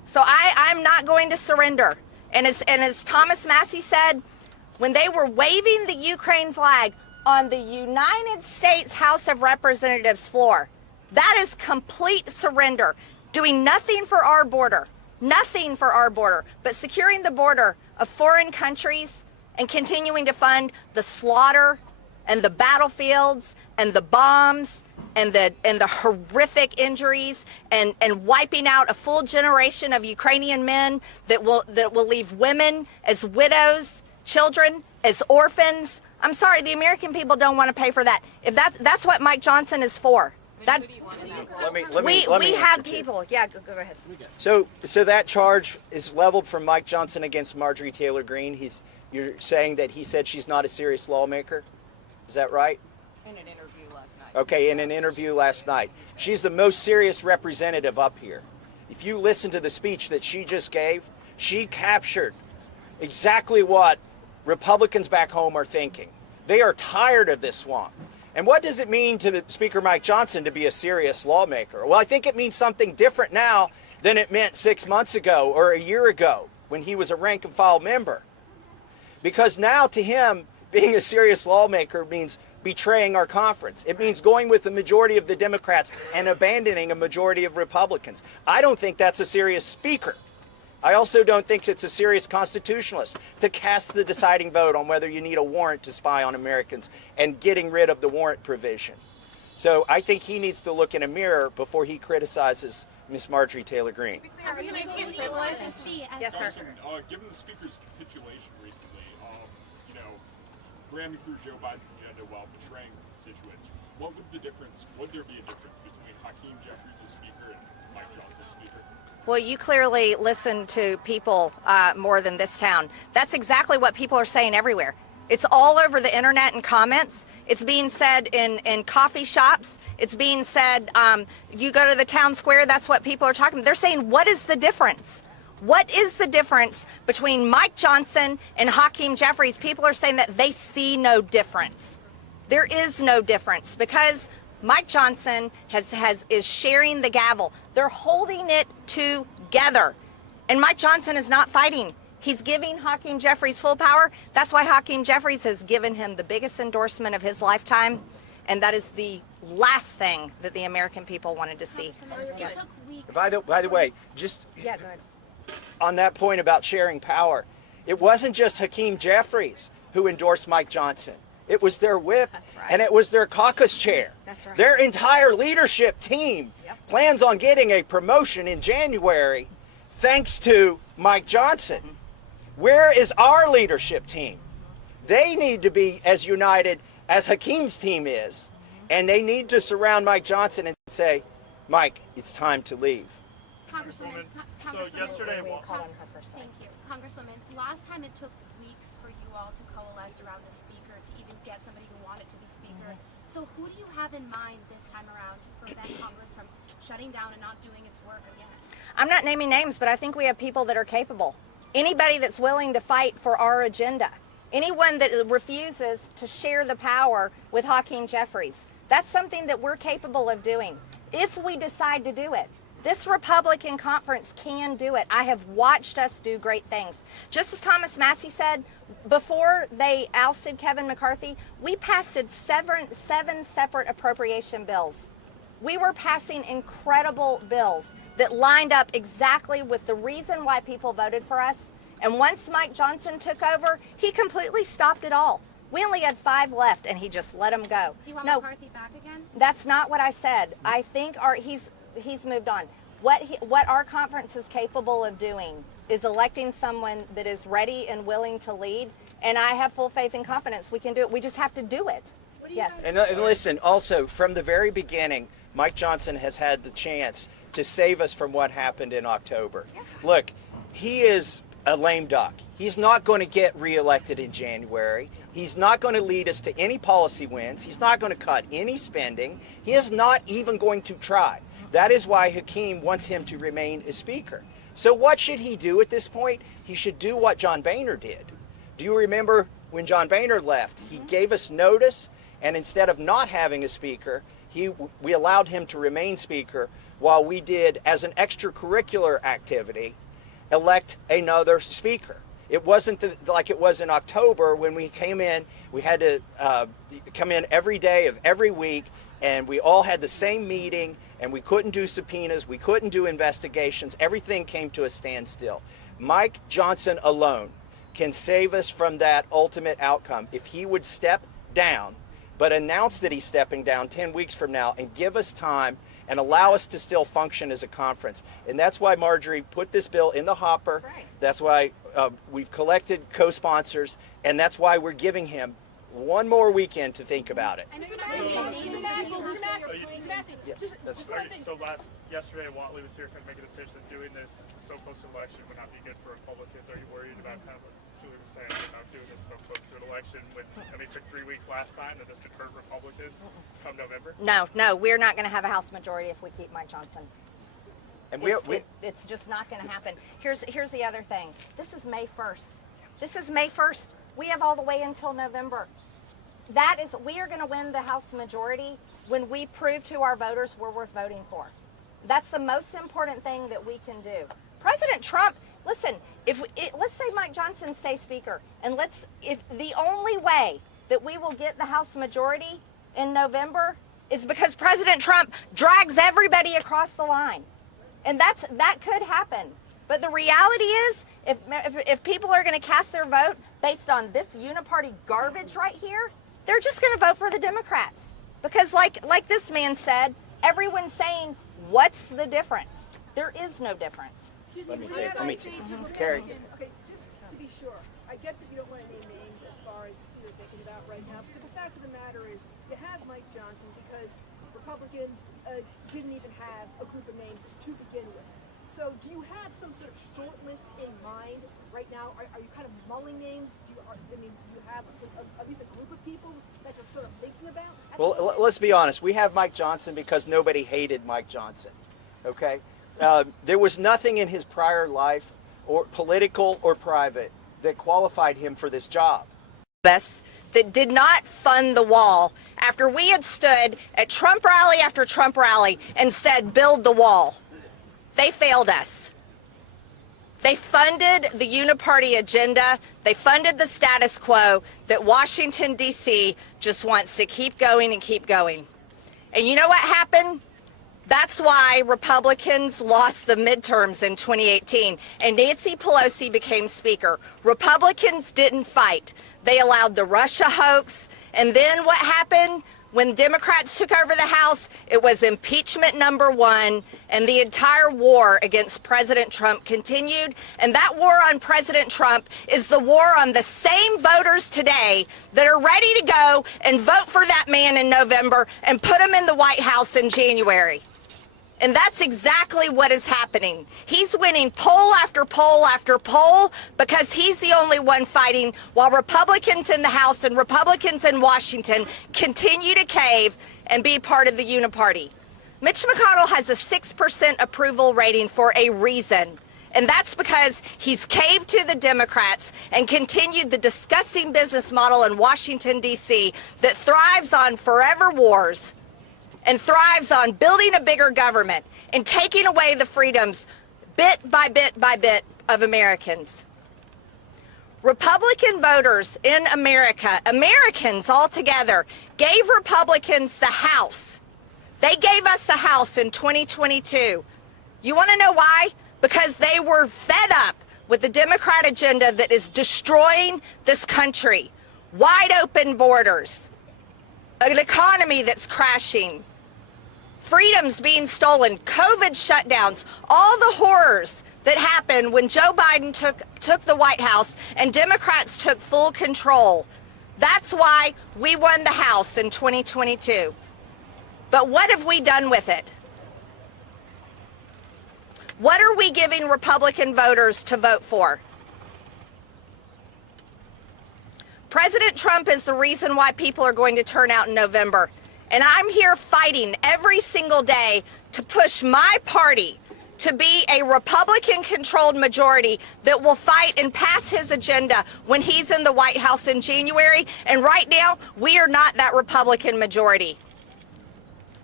So I'm not going to surrender. And as Thomas Massie said, when they were waving the Ukraine flag on the United States House of Representatives floor, that is complete surrender. Doing nothing for our border, but securing the border of foreign countries and continuing to fund the slaughter and the battlefields and the bombs and the horrific injuries and wiping out a full generation of Ukrainian men that will leave women as widows, children as orphans. I'm sorry, the American people don't want to pay for that. If that's what Mike Johnson is for. That we have people. Yeah, go ahead. So that charge is leveled from Mike Johnson against Marjorie Taylor Greene. You're saying that he said she's not a serious lawmaker. Is that right? In an interview last night. Okay, in an interview last night. She's the most serious representative up here. If you listen to the speech that she just gave, she captured exactly what Republicans back home are thinking. They are tired of this swamp. And what does it mean to Speaker Mike Johnson to be a serious lawmaker? Well, I think it means something different now than it meant 6 months ago or a year ago when he was a rank and file member. Because now to him, being a serious lawmaker means betraying our conference. It means going with the majority of the Democrats and abandoning a majority of Republicans. I don't think that's a serious speaker. I also don't think it's a serious constitutionalist to cast the deciding vote on whether you need a warrant to spy on Americans and getting rid of the warrant provision. So I think he needs to look in a mirror before he criticizes Miss Marjorie Taylor Greene. Yes, sir. Given the speaker's capitulation recently, ramming through Joe Biden's agenda while betraying constituents, would there be a difference between Hakeem Jeffries as speaker and Mike Johnson as speaker? Well, you clearly listen to people more than this town. That's exactly what people are saying everywhere. It's all over the internet and comments. It's being said in coffee shops. It's being said, you go to the town square, that's what people are talking about. They're saying, what is the difference? What is the difference between Mike Johnson and Hakeem Jeffries? People are saying that they see no difference. There is no difference because Mike Johnson is sharing the gavel. They're holding it together. And Mike Johnson is not fighting. He's giving Hakeem Jeffries full power. That's why Hakeem Jeffries has given him the biggest endorsement of his lifetime. And that is the last thing that the American people wanted to see. By the way, just go ahead. On that point about sharing power, it wasn't just Hakeem Jeffries who endorsed Mike Johnson. It was their whip, and it was their caucus chair. That's right. Their entire leadership team plans on getting a promotion in January thanks to Mike Johnson. Where is our leadership team? They need to be as united as Hakeem's team is, and they need to surround Mike Johnson and say, Mike, it's time to leave. Congresswoman, yesterday, thank you. Congresswoman, last time it took weeks for you all to coalesce around the speaker to even get somebody who wanted to be speaker. So who do you have in mind this time around to prevent Congress from shutting down and not doing its work again? I'm not naming names, but I think we have people that are capable. Anybody that's willing to fight for our agenda. Anyone that refuses to share the power with Hakeem Jeffries. That's something that we're capable of doing if we decide to do it. This Republican conference can do it. I have watched us do great things. Just as Thomas Massie said, before they ousted Kevin McCarthy, we passed seven separate appropriation bills. We were passing incredible bills that lined up exactly with the reason why people voted for us. And once Mike Johnson took over, he completely stopped it all. We only had 5 left, and he just let them go. Do you want McCarthy back again? That's not what I said. I think he's moved on. What our conference is capable of doing is electing someone that is ready and willing to lead, and I have full faith and confidence we can do it. We just have to do it. Yes. And listen, also, from the very beginning, Mike Johnson has had the chance to save us from what happened in October. Look, he is a lame duck. He's not going to get reelected in January. He's not going to lead us to any policy wins. He's not going to cut any spending. He is not even going to try. That is why Hakeem wants him to remain a speaker. So what should he do at this point? He should do what John Boehner did. Do you remember when John Boehner left? He gave us notice, and instead of not having a speaker, we allowed him to remain speaker while we did, as an extracurricular activity, elect another speaker. It wasn't like it was in October when we came in. We had to come in every day of every week, and we all had the same meeting, and we couldn't do subpoenas, we couldn't do investigations. Everything came to a standstill. Mike Johnson alone can save us from that ultimate outcome if he would step down, but announce that he's stepping down 10 weeks from now and give us time and allow us to still function as a conference. And that's why Marjorie put this bill in the hopper. That's why we've collected co-sponsors, and that's why we're giving him one more weekend to think about it. So yesterday, Watley was here kind of making the pitch that doing this so close to election would not be good for Republicans. Are you worried about kind of what Julie was saying about doing this so close to an election when, it took 3 weeks last time, that this deterred Republicans come November? No, we're not going to have a House majority if we keep Mike Johnson. And it's just not going to happen. Here's the other thing. This is May 1st. This is May 1st. We have all the way until November. We are going to win the House majority when we prove to our voters we're worth voting for. That's the most important thing that we can do. President Trump, listen, let's say Mike Johnson stays Speaker, and if the only way that we will get the House majority in November is because President Trump drags everybody across the line. And that could happen. But the reality is, if people are going to cast their vote based on this Uni-Party garbage right here, they're just going to vote for the Democrats. Because like this man said, everyone's saying, what's the difference? There is no difference. Let me take Carrie. Okay, just to be sure, I get that you don't want to name names as far as you're thinking about right now, but the fact of the matter is, you have Mike Johnson because Republicans didn't even have a group of names to begin with. So do you have some sort of short list in mind right now? Are you kind of mulling names? Do you have at least a group of people that you're sort of thinking about? Well, let's be honest. We have Mike Johnson because nobody hated Mike Johnson, okay? There was nothing in his prior life, or political or private, that qualified him for this job. That did not fund the wall after we had stood at Trump rally after Trump rally and said, build the wall. They failed us. They funded the Uni-Party agenda. They funded the status quo that Washington, D.C. just wants to keep going and keep going. And you know what happened? That's why Republicans lost the midterms in 2018 and Nancy Pelosi became Speaker. Republicans didn't fight. They allowed the Russia hoax. And then what happened? When Democrats took over the House, it was impeachment #1, and the entire war against President Trump continued. And that war on President Trump is the war on the same voters today that are ready to go and vote for that man in November and put him in the White House in January. And that's exactly what is happening. He's winning poll after poll after poll because he's the only one fighting while Republicans in the House and Republicans in Washington continue to cave and be part of the Uni-Party. Mitch McConnell has a 6% approval rating for a reason. And that's because he's caved to the Democrats and continued the disgusting business model in Washington, D.C. that thrives on forever wars and thrives on building a bigger government and taking away the freedoms bit by bit by bit of Americans. Republican voters in America, Americans altogether, gave Republicans the House. They gave us the House in 2022. You want to know why? Because they were fed up with the Democrat agenda that is destroying this country. Wide open borders, an economy that's crashing, freedoms being stolen, COVID shutdowns, all the horrors that happened when Joe Biden took the White House and Democrats took full control. That's why we won the House in 2022. But what have we done with it? What are we giving Republican voters to vote for? President Trump is the reason why people are going to turn out in November. And I'm here fighting every single day to push my party to be a Republican-controlled majority that will fight and pass his agenda when he's in the White House in January. And right now, we are not that Republican majority.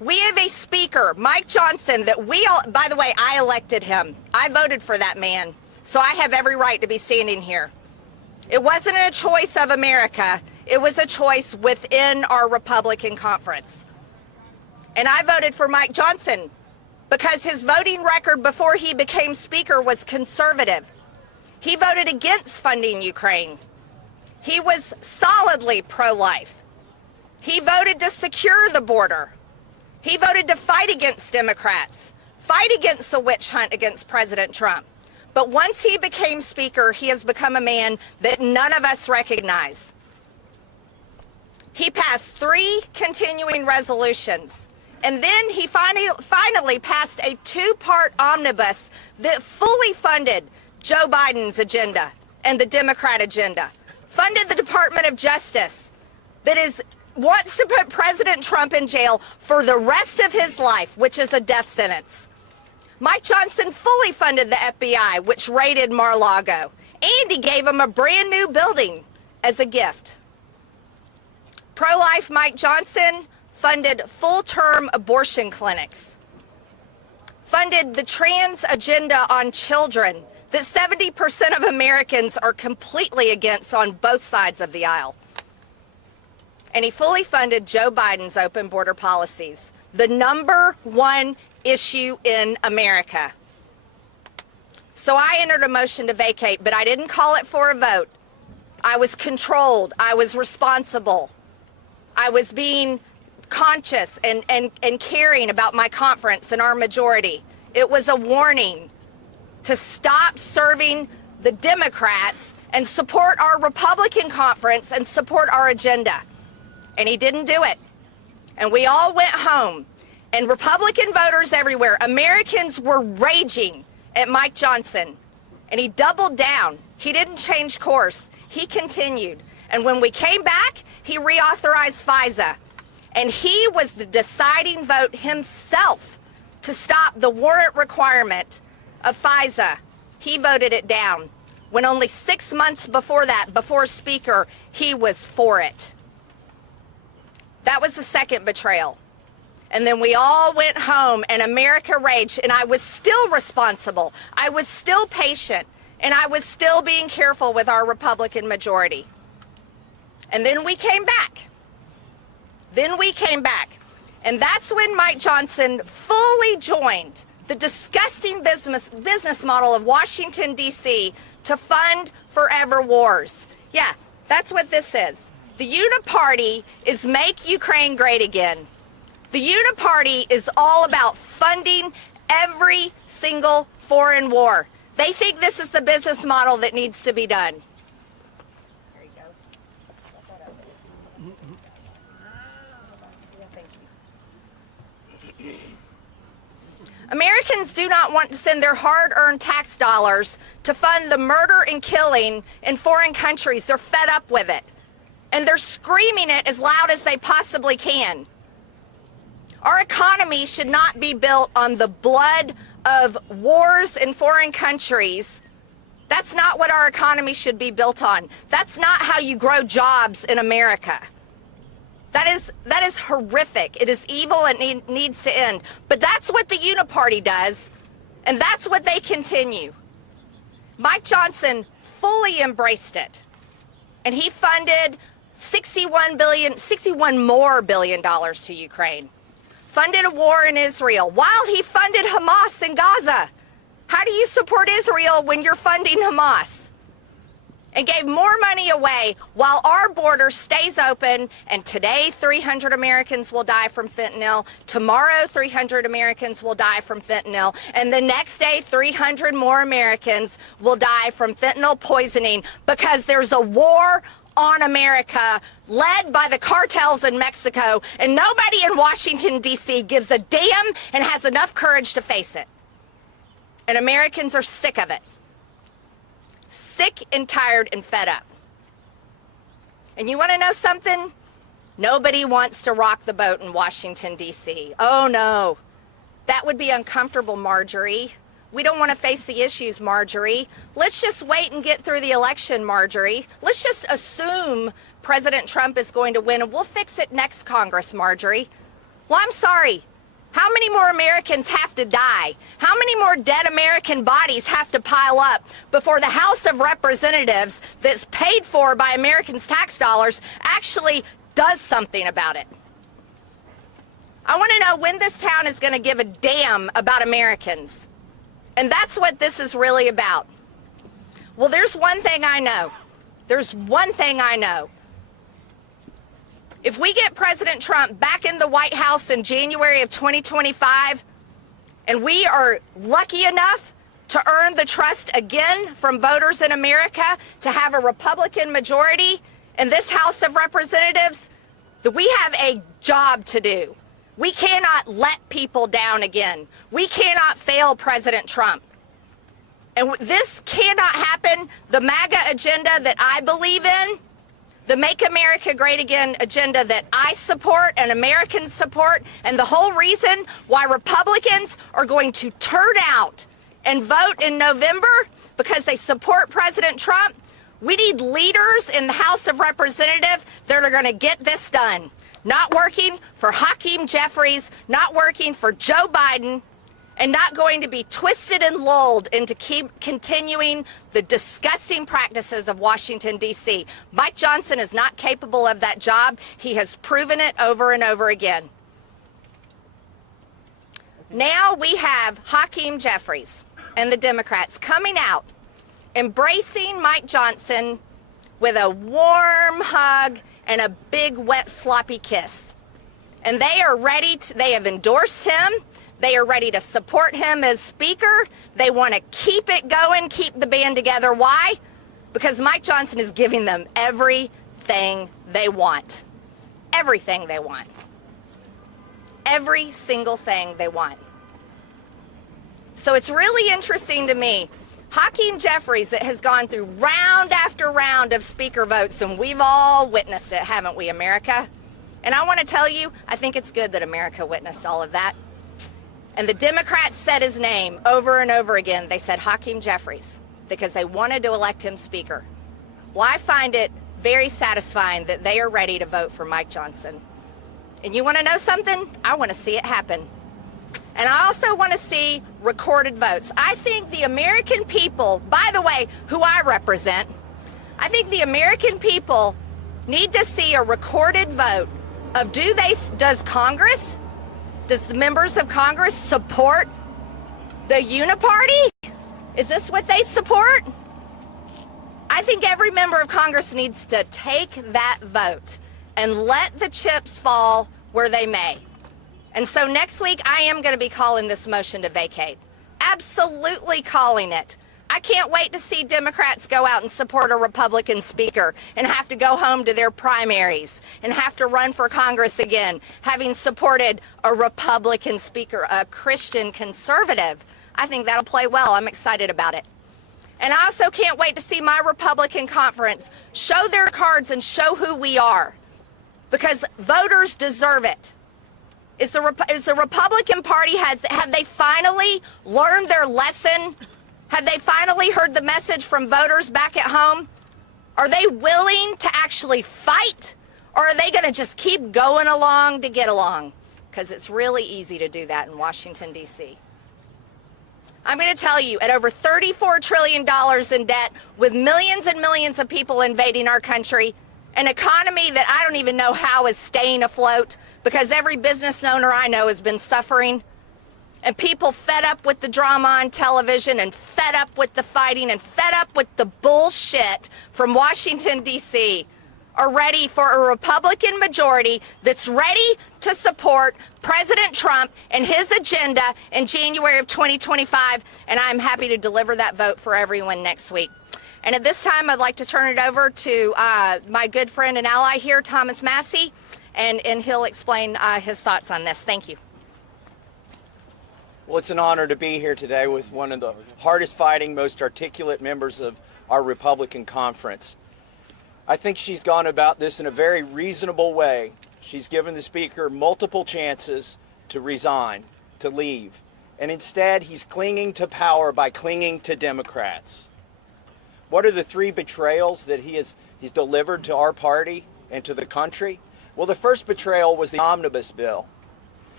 We have a speaker, Mike Johnson, that we all, by the way, I elected him. I voted for that man. So I have every right to be standing here. It wasn't a choice of America. It was a choice within our Republican conference. And I voted for Mike Johnson because his voting record before he became speaker was conservative. He voted against funding Ukraine. He was solidly pro-life. He voted to secure the border. He voted to fight against Democrats, fight against the witch hunt against President Trump. But once he became speaker, he has become a man that none of us recognize. He passed 3 continuing resolutions, and then he finally passed a 2-part omnibus that fully funded Joe Biden's agenda and the Democrat agenda, funded the Department of Justice that wants to put President Trump in jail for the rest of his life, which is a death sentence. Mike Johnson fully funded the FBI, which raided Mar-a-Lago, and he gave him a brand new building as a gift. Pro-life Mike Johnson funded full-term abortion clinics, funded the trans agenda on children that 70% of Americans are completely against on both sides of the aisle. And he fully funded Joe Biden's open border policies, the #1 issue in America. So I entered a motion to vacate, but I didn't call it for a vote. I was controlled. I was responsible. I was being conscious and caring about my conference and our majority. It was a warning to stop serving the Democrats and support our Republican conference and support our agenda. And he didn't do it. And we all went home. And Republican voters everywhere, Americans were raging at Mike Johnson. And he doubled down. He didn't change course. He continued. And when we came back, he reauthorized FISA. And he was the deciding vote himself to stop the warrant requirement of FISA. He voted it down. When only 6 months before that, before Speaker, he was for it. That was the second betrayal. And then we all went home and America raged, and I was still responsible. I was still patient, and I was still being careful with our Republican majority. And then we came back. And that's when Mike Johnson fully joined the disgusting business model of Washington, D.C. to fund forever wars. Yeah, that's what this is. The Uni-Party is Make Ukraine Great Again. The Uni-Party is all about funding every single foreign war. They think this is the business model that needs to be done. There you go. Thank you. Americans do not want to send their hard-earned tax dollars to fund the murder and killing in foreign countries. They're fed up with it. And they're screaming it as loud as they possibly can. Our economy should not be built on the blood of wars in foreign countries. That's not what our economy should be built on. That's not how you grow jobs in America. That is horrific. It is evil and it needs to end. But that's what the Uni-Party does, and that's what they continue. Mike Johnson fully embraced it, and he funded $61 more billion to Ukraine. Funded a war in Israel while he funded Hamas in Gaza. How do you support Israel when you're funding Hamas? And gave more money away while our border stays open, and today 300 Americans will die from fentanyl, tomorrow 300 Americans will die from fentanyl, and the next day 300 more Americans will die from fentanyl poisoning because there's a war on America led by the cartels in Mexico, and nobody in Washington, D.C. gives a damn and has enough courage to face it. And Americans are sick of it. Sick and tired and fed up. And you want to know something? Nobody wants to rock the boat in Washington, D.C. Oh, no. That would be uncomfortable, Marjorie. We don't want to face the issues, Marjorie. Let's just wait and get through the election, Marjorie. Let's just assume President Trump is going to win, and we'll fix it next Congress, Marjorie. Well, I'm sorry. How many more Americans have to die? How many more dead American bodies have to pile up before the House of Representatives that's paid for by Americans' tax dollars actually does something about it? I want to know when this town is going to give a damn about Americans. And that's what this is really about. Well, there's one thing I know. There's one thing I know. If we get President Trump back in the White House in January of 2025, and we are lucky enough to earn the trust again from voters in America to have a Republican majority in this House of Representatives, that we have a job to do. We cannot let people down again. We cannot fail President Trump. And this cannot happen. The MAGA agenda that I believe in, the Make America Great Again agenda that I support and Americans support, and the whole reason why Republicans are going to turn out and vote in November because they support President Trump, we need leaders in the House of Representatives that are going to get this done. Not working for Hakeem Jeffries, not working for Joe Biden, and not going to be twisted and lulled into keep continuing the disgusting practices of Washington, D.C. Mike Johnson is not capable of that job. He has proven it over and over again. Now we have Hakeem Jeffries and the Democrats coming out, embracing Mike Johnson with a warm hug and a big, wet, sloppy kiss. And they are ready to, they have endorsed him. They are ready to support him as Speaker. They want to keep it going, keep the band together. Why? Because Mike Johnson is giving them everything they want. Everything they want. Every single thing they want. So it's really interesting to me. Hakeem Jeffries has gone through round after round of Speaker votes, and we've all witnessed it, haven't we, America? And I want to tell you, I think it's good that America witnessed all of that. And the Democrats said his name over and over again. They said Hakeem Jeffries because they wanted to elect him Speaker. Well, I find it very satisfying that they are ready to vote for Mike Johnson. And you want to know something? I want to see it happen. And I also want to see recorded votes. I think the American people, by the way, who I represent, I think the American people need to see a recorded vote of does Congress, does the members of Congress support the Uni-Party? Is this what they support? I think every member of Congress needs to take that vote and let the chips fall where they may. And so next week, I am going to be calling this motion to vacate. Absolutely calling it. I can't wait to see Democrats go out and support a Republican Speaker and have to go home to their primaries and have to run for Congress again, having supported a Republican Speaker, a Christian conservative. I think that'll play well. I'm excited about it. And I also can't wait to see my Republican conference show their cards and show who we are, because voters deserve it. Is the Republican Party, have they finally learned their lesson? Have they finally heard the message from voters back at home? Are they willing to actually fight? Or are they going to just keep going along to get along? Because it's really easy to do that in Washington, D.C. I'm going to tell you, at over $34 trillion in debt, with millions and millions of people invading our country, an economy that I don't even know how is staying afloat because every business owner I know has been suffering, and people fed up with the drama on television and fed up with the fighting and fed up with the bullshit from Washington, D.C., are ready for a Republican majority that's ready to support President Trump and his agenda in January of 2025, and I'm happy to deliver that vote for everyone next week. And at this time, I'd like to turn it over to my good friend and ally here, Thomas Massie, and he'll explain his thoughts on this. Thank you. Well, it's an honor to be here today with one of the hardest fighting, most articulate members of our Republican conference. I think she's gone about this in a very reasonable way. She's given the Speaker multiple chances to resign, to leave, and instead he's clinging to power by clinging to Democrats. What are the three betrayals that he's delivered to our party and to the country? Well, the first betrayal was the omnibus bill.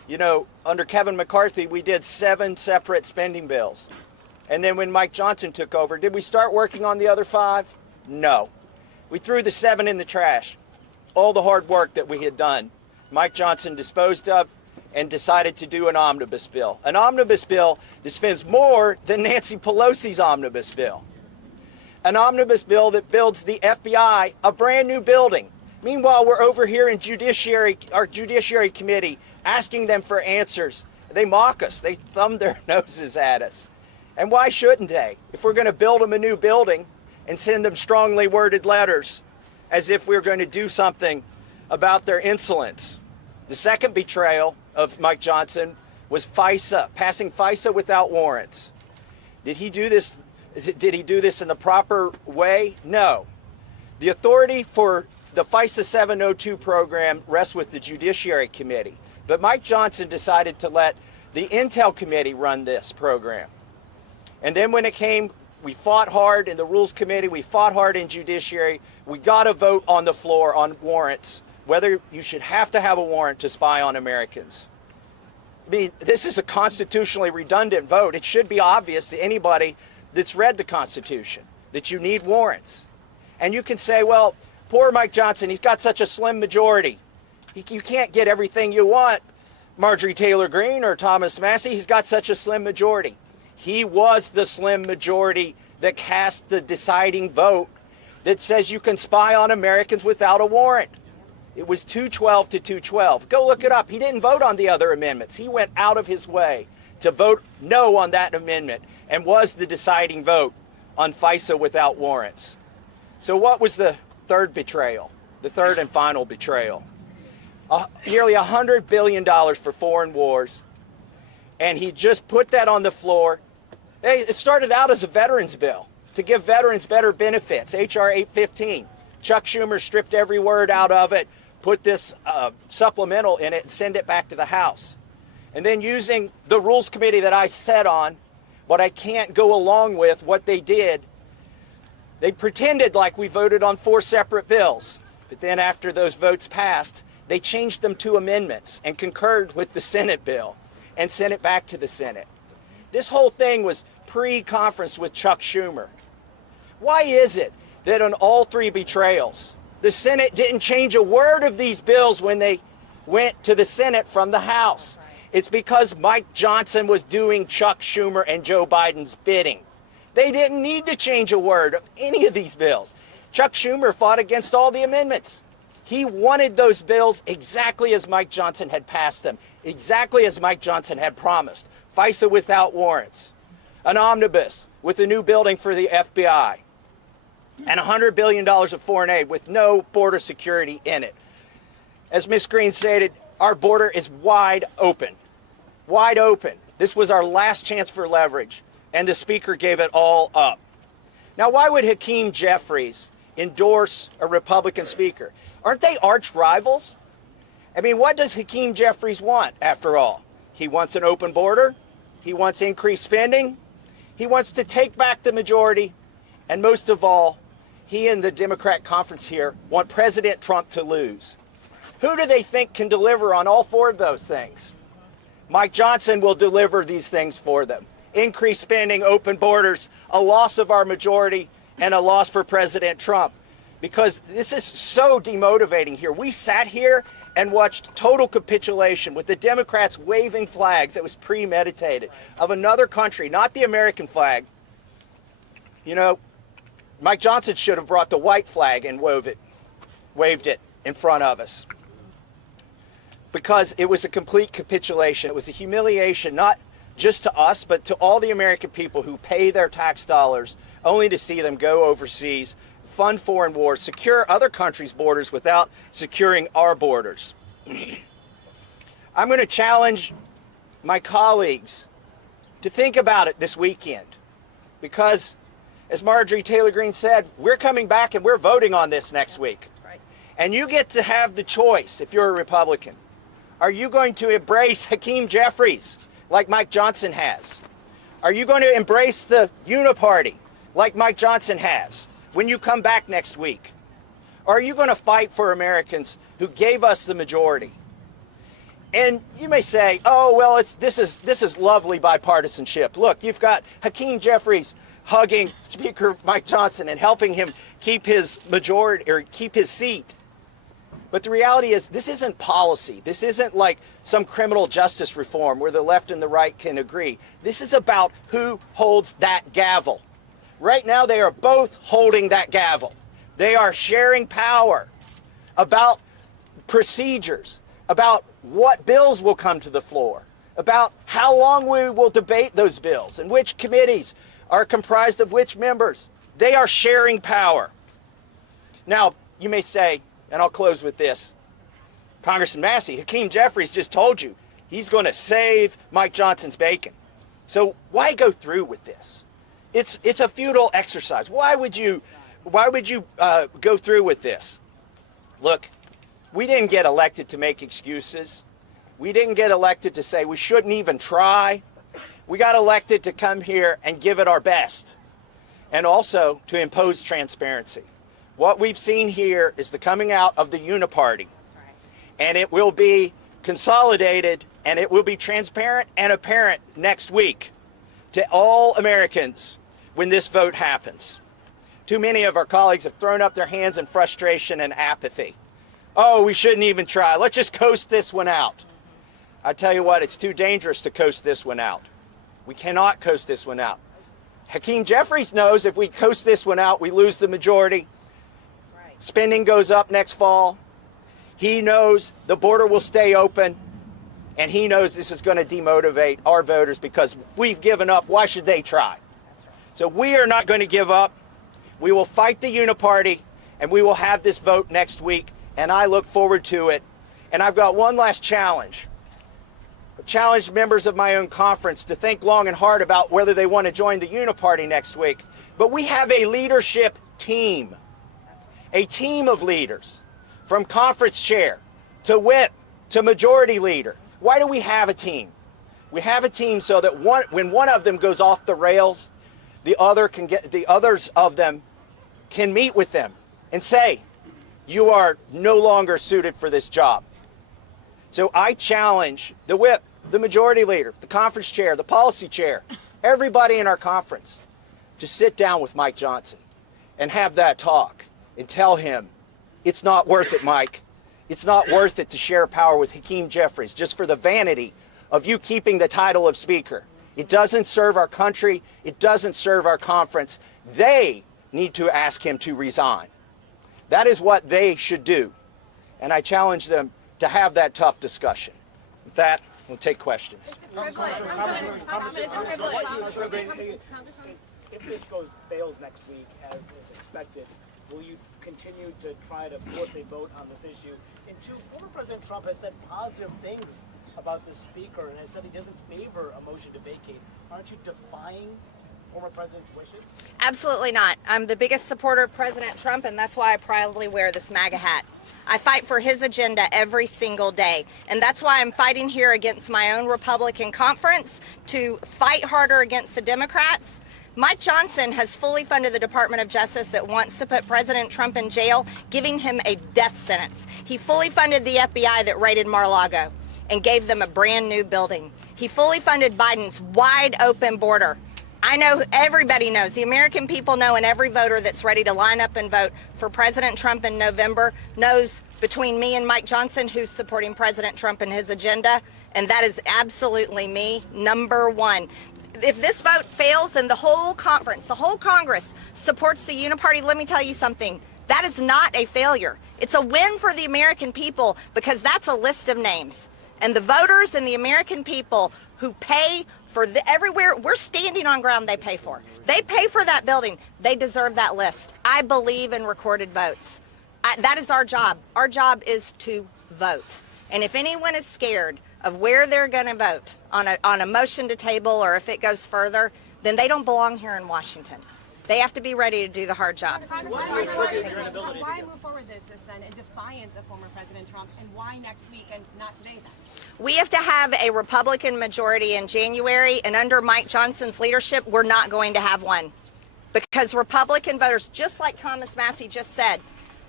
You know, under Kevin McCarthy, we did 7 separate spending bills. And then when Mike Johnson took over, did we start working on the other 5? No. We threw the 7 in the trash. All the hard work that we had done, Mike Johnson disposed of and decided to do an omnibus bill. An omnibus bill that spends more than Nancy Pelosi's omnibus bill. An omnibus bill that builds the FBI a brand new building. Meanwhile, we're over here in our Judiciary Committee asking them for answers. They mock us. They thumb their noses at us. And why shouldn't they? If we're going to build them a new building and send them strongly worded letters as if we're going to do something about their insolence. The second betrayal of Mike Johnson was FISA, passing FISA without warrants. Did he do this in the proper way? No. The authority for the FISA 702 program rests with the Judiciary Committee. But Mike Johnson decided to let the Intel Committee run this program. And then when it came, we fought hard in the Rules Committee, we fought hard in Judiciary. We got a vote on the floor on warrants, whether you should have to have a warrant to spy on Americans. I mean, this is a constitutionally redundant vote. It should be obvious to anybody that's read the Constitution that you need warrants. And you can say, well, poor Mike Johnson, he's got such a slim majority. You can't get everything you want, Marjorie Taylor Greene or Thomas Massie. He's got such a slim majority. He was the slim majority that cast the deciding vote that says you can spy on Americans without a warrant. It was 212 to 212. Go look it up. He didn't vote on the other amendments. He went out of his way to vote no on that amendment and was the deciding vote on FISA without warrants. So what was the third betrayal, the third and final betrayal? Nearly $100 billion for foreign wars, and he just put that on the floor. Hey, it started out as a veterans bill to give veterans better benefits, H.R. 815. Chuck Schumer stripped every word out of it, put this supplemental in it, and send it back to the House. And then using the Rules Committee that I sat on, what I can't go along with, what they did, they pretended like we voted on 4 separate bills. But then after those votes passed, they changed them to amendments and concurred with the Senate bill and sent it back to the Senate. This whole thing was pre-conference with Chuck Schumer. Why is it that on all 3 betrayals, the Senate didn't change a word of these bills when they went to the Senate from the House? It's because Mike Johnson was doing Chuck Schumer and Joe Biden's bidding. They didn't need to change a word of any of these bills. Chuck Schumer fought against all the amendments. He wanted those bills exactly as Mike Johnson had passed them, exactly as Mike Johnson had promised. FISA without warrants, an omnibus with a new building for the FBI, and $100 billion of foreign aid with no border security in it. As Ms. Greene stated, our border is wide open. Wide open. This was our last chance for leverage, and the Speaker gave it all up. Now, why would Hakeem Jeffries endorse a Republican Speaker? Aren't they arch rivals? I mean, what does Hakeem Jeffries want, after all? He wants an open border. He wants increased spending. He wants to take back the majority. And most of all, he and the Democrat conference here want President Trump to lose. Who do they think can deliver on all 4 of those things? Mike Johnson will deliver these things for them. Increased spending, open borders, a loss of our majority, and a loss for President Trump. Because this is so demotivating here. We sat here and watched total capitulation with the Democrats waving flags that was premeditated of another country, not the American flag. You know, Mike Johnson should have brought the white flag and waved it in front of us. Because it was a complete capitulation. It was a humiliation, not just to us, but to all the American people who pay their tax dollars only to see them go overseas, fund foreign wars, secure other countries' borders without securing our borders. I'm going to challenge my colleagues to think about it this weekend, because as Marjorie Taylor Greene said, we're coming back and we're voting on this next week. And you get to have the choice if you're a Republican. Are you going to embrace Hakeem Jeffries like Mike Johnson has? Are you going to embrace the Uni-Party like Mike Johnson has when you come back next week? Or are you going to fight for Americans who gave us the majority? And you may say, oh, well, this is lovely bipartisanship. Look, you've got Hakeem Jeffries hugging Speaker Mike Johnson and helping him keep his majority or keep his seat. But the reality is this isn't policy. This isn't like some criminal justice reform where the left and the right can agree. This is about who holds that gavel. Right now, they are both holding that gavel. They are sharing power about procedures, about what bills will come to the floor, about how long we will debate those bills and which committees are comprised of which members. They are sharing power. Now, you may say, and I'll close with this, Congressman Massie, Hakeem Jeffries just told you he's going to save Mike Johnson's bacon. So why go through with this? It's a futile exercise. Why would you go through with this? Look, we didn't get elected to make excuses. We didn't get elected to say we shouldn't even try. We got elected to come here and give it our best, and also to impose transparency. What we've seen here is the coming out of the Uni-Party, and it will be consolidated and it will be transparent and apparent next week to all Americans when this vote happens. Too many of our colleagues have thrown up their hands in frustration and apathy. Oh, we shouldn't even try. Let's just coast this one out. I tell you what, it's too dangerous to coast this one out. We cannot coast this one out. Hakeem Jeffries knows if we coast this one out, we lose the majority. Spending goes up next fall. He knows the border will stay open, and he knows this is going to demotivate our voters because if we've given up, why should they try? So we are not going to give up. We will fight the Uni-Party, and we will have this vote next week, and I look forward to it. And I've got one last challenge. I've challenged members of my own conference to think long and hard about whether they want to join the Uni-Party next week. But we have a leadership team, a team of leaders, from conference chair to whip to majority leader. Why do we have a team? We have a team so that when one of them goes off the rails, the others of them can meet with them and say, you are no longer suited for this job. So I challenge the whip, the majority leader, the conference chair, the policy chair, everybody in our conference to sit down with Mike Johnson and have that talk and tell him, it's not worth it, Mike. It's not worth it to share power with Hakeem Jeffries just for the vanity of you keeping the title of speaker. It doesn't serve our country. It doesn't serve our conference. They need to ask him to resign. That is what they should do. And I challenge them to have that tough discussion. With that, we'll take questions. If this fails next week, as is expected, will you continue to try to force a vote on this issue? And two, former President Trump has said positive things about the speaker and has said he doesn't favor a motion to vacate. Aren't you defying former president's wishes? Absolutely not. I'm the biggest supporter of President Trump, and that's why I proudly wear this MAGA hat. I fight for his agenda every single day, and that's why I'm fighting here against my own Republican conference to fight harder against the Democrats. Mike Johnson has fully funded the Department of Justice that wants to put President Trump in jail, giving him a death sentence. He fully funded the FBI that raided Mar-a-Lago and gave them a brand new building. He fully funded Biden's wide open border. I know, everybody knows, the American people know, and every voter that's ready to line up and vote for President Trump in November knows between me and Mike Johnson who's supporting President Trump and his agenda, and that is absolutely me, number one. If this vote fails, then the whole conference, the whole Congress supports the Uni-Party. Let me tell you something. That is not a failure. It's a win for the American people because that's a list of names. And the voters and the American people who pay for everywhere, we're standing on ground they pay for. They pay for that building. They deserve that list. I believe in recorded votes. That is our job. Our job is to vote. And if anyone is scared of where they're going to vote on a motion to table or if it goes further, then they don't belong here in Washington. They have to be ready to do the hard job. Why move forward this then in defiance of former President Trump, and why next week and not today then? We have to have a Republican majority in January, and under Mike Johnson's leadership, we're not going to have one. Because Republican voters, just like Thomas Massie just said,